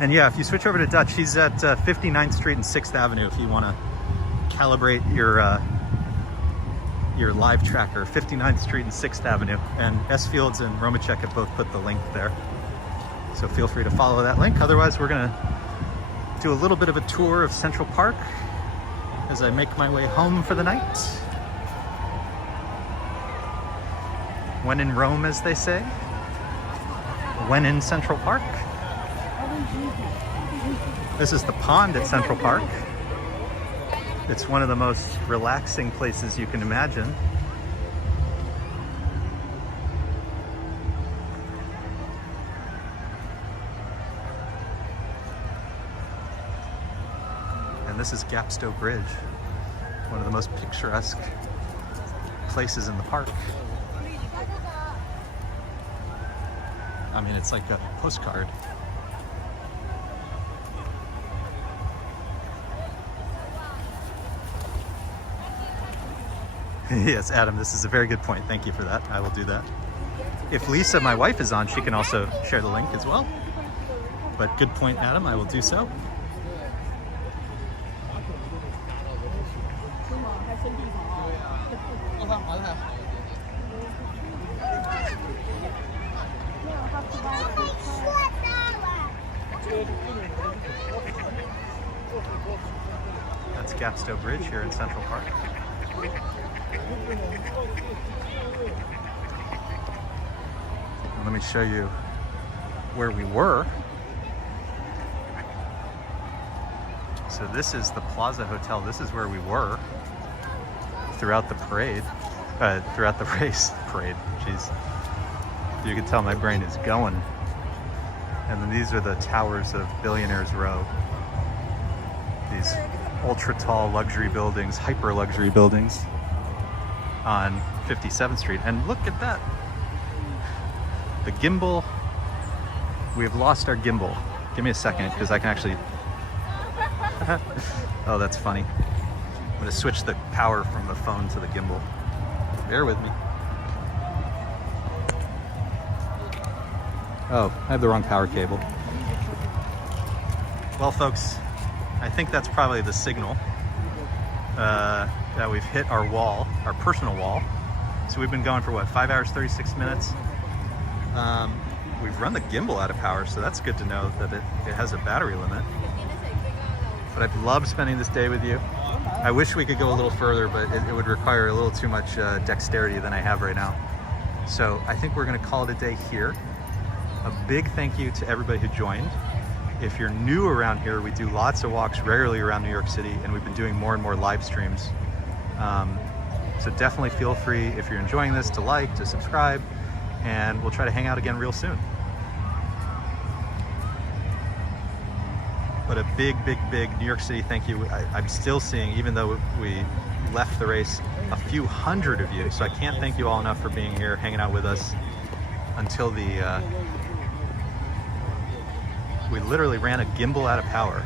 And yeah, if you switch over to Dutch, he's at 59th Street and 6th Avenue if you want to calibrate your live tracker. 59th Street and 6th Avenue. And S Fields and Romacek have both put the link there. So feel free to follow that link. Otherwise, we're going to do a little bit of a tour of Central Park as I make my way home for the night. When in Rome, as they say. When in Central Park. This is the pond at Central Park. It's one of the most relaxing places you can imagine. And this is Gapstow Bridge, one of the most picturesque places in the park. I mean, it's like a postcard. Yes, Adam, this is a very good point. Thank you for that. I will do that. If Lisa, my wife, is on, she can also share the link as well. But good point, Adam. I will do so. That's Gapstow Bridge here in Central Park. Let me show you where we were. So this is the Plaza Hotel. This is where we were throughout the parade, throughout the race. Parade, jeez. You can tell my brain is going. And then these are the towers of Billionaires Row. These ultra tall luxury buildings, hyper luxury buildings on 57th Street. And look at that. The gimbal. We have lost our gimbal. Give me a second because I can actually... Oh, that's funny. I'm going to switch the power from the phone to the gimbal. Bear with me. Oh, I have the wrong power cable. Well, folks, I think that's probably the signal that we've hit our wall, our personal wall. So we've been going for what, 5 hours, 36 minutes? We've run the gimbal out of power, so that's good to know that it has a battery limit. But I've loved spending this day with you. I wish we could go a little further, but it would require a little too much dexterity than I have right now. So I think we're gonna call it a day here. A big thank you to everybody who joined. If you're new around here, we do lots of walks regularly around New York City, and we've been doing more and more live streams. So definitely feel free, if you're enjoying this, to like, to subscribe, and we'll try to hang out again real soon. But a big, big, big New York City thank you. I'm still seeing, even though we left the race, a few hundred of you. So I can't thank you all enough for being here, hanging out with us until the, we literally ran a gimbal out of power.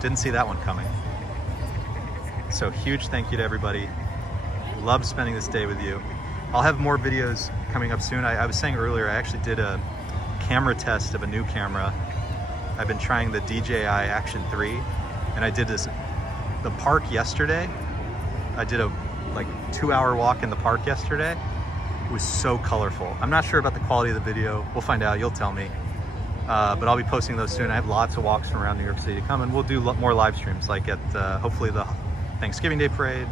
Didn't see that one coming. So huge thank you to everybody. Love spending this day with you. I'll have more videos coming up soon. I was saying earlier, I actually did a camera test of a new camera. I've been trying the DJI Action 3, and I did the park yesterday. I did a like 2-hour walk in the park yesterday. It was so colorful. I'm not sure about the quality of the video. We'll find out, you'll tell me. But I'll be posting those soon. I have lots of walks from around New York City to come, and we'll do more live streams, like at hopefully the Thanksgiving Day Parade,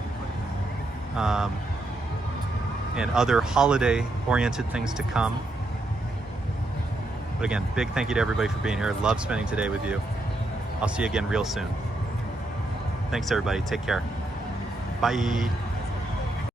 and other holiday-oriented things to come. But again, big thank you to everybody for being here. Love spending today with you. I'll see you again real soon. Thanks, everybody. Take care. Bye.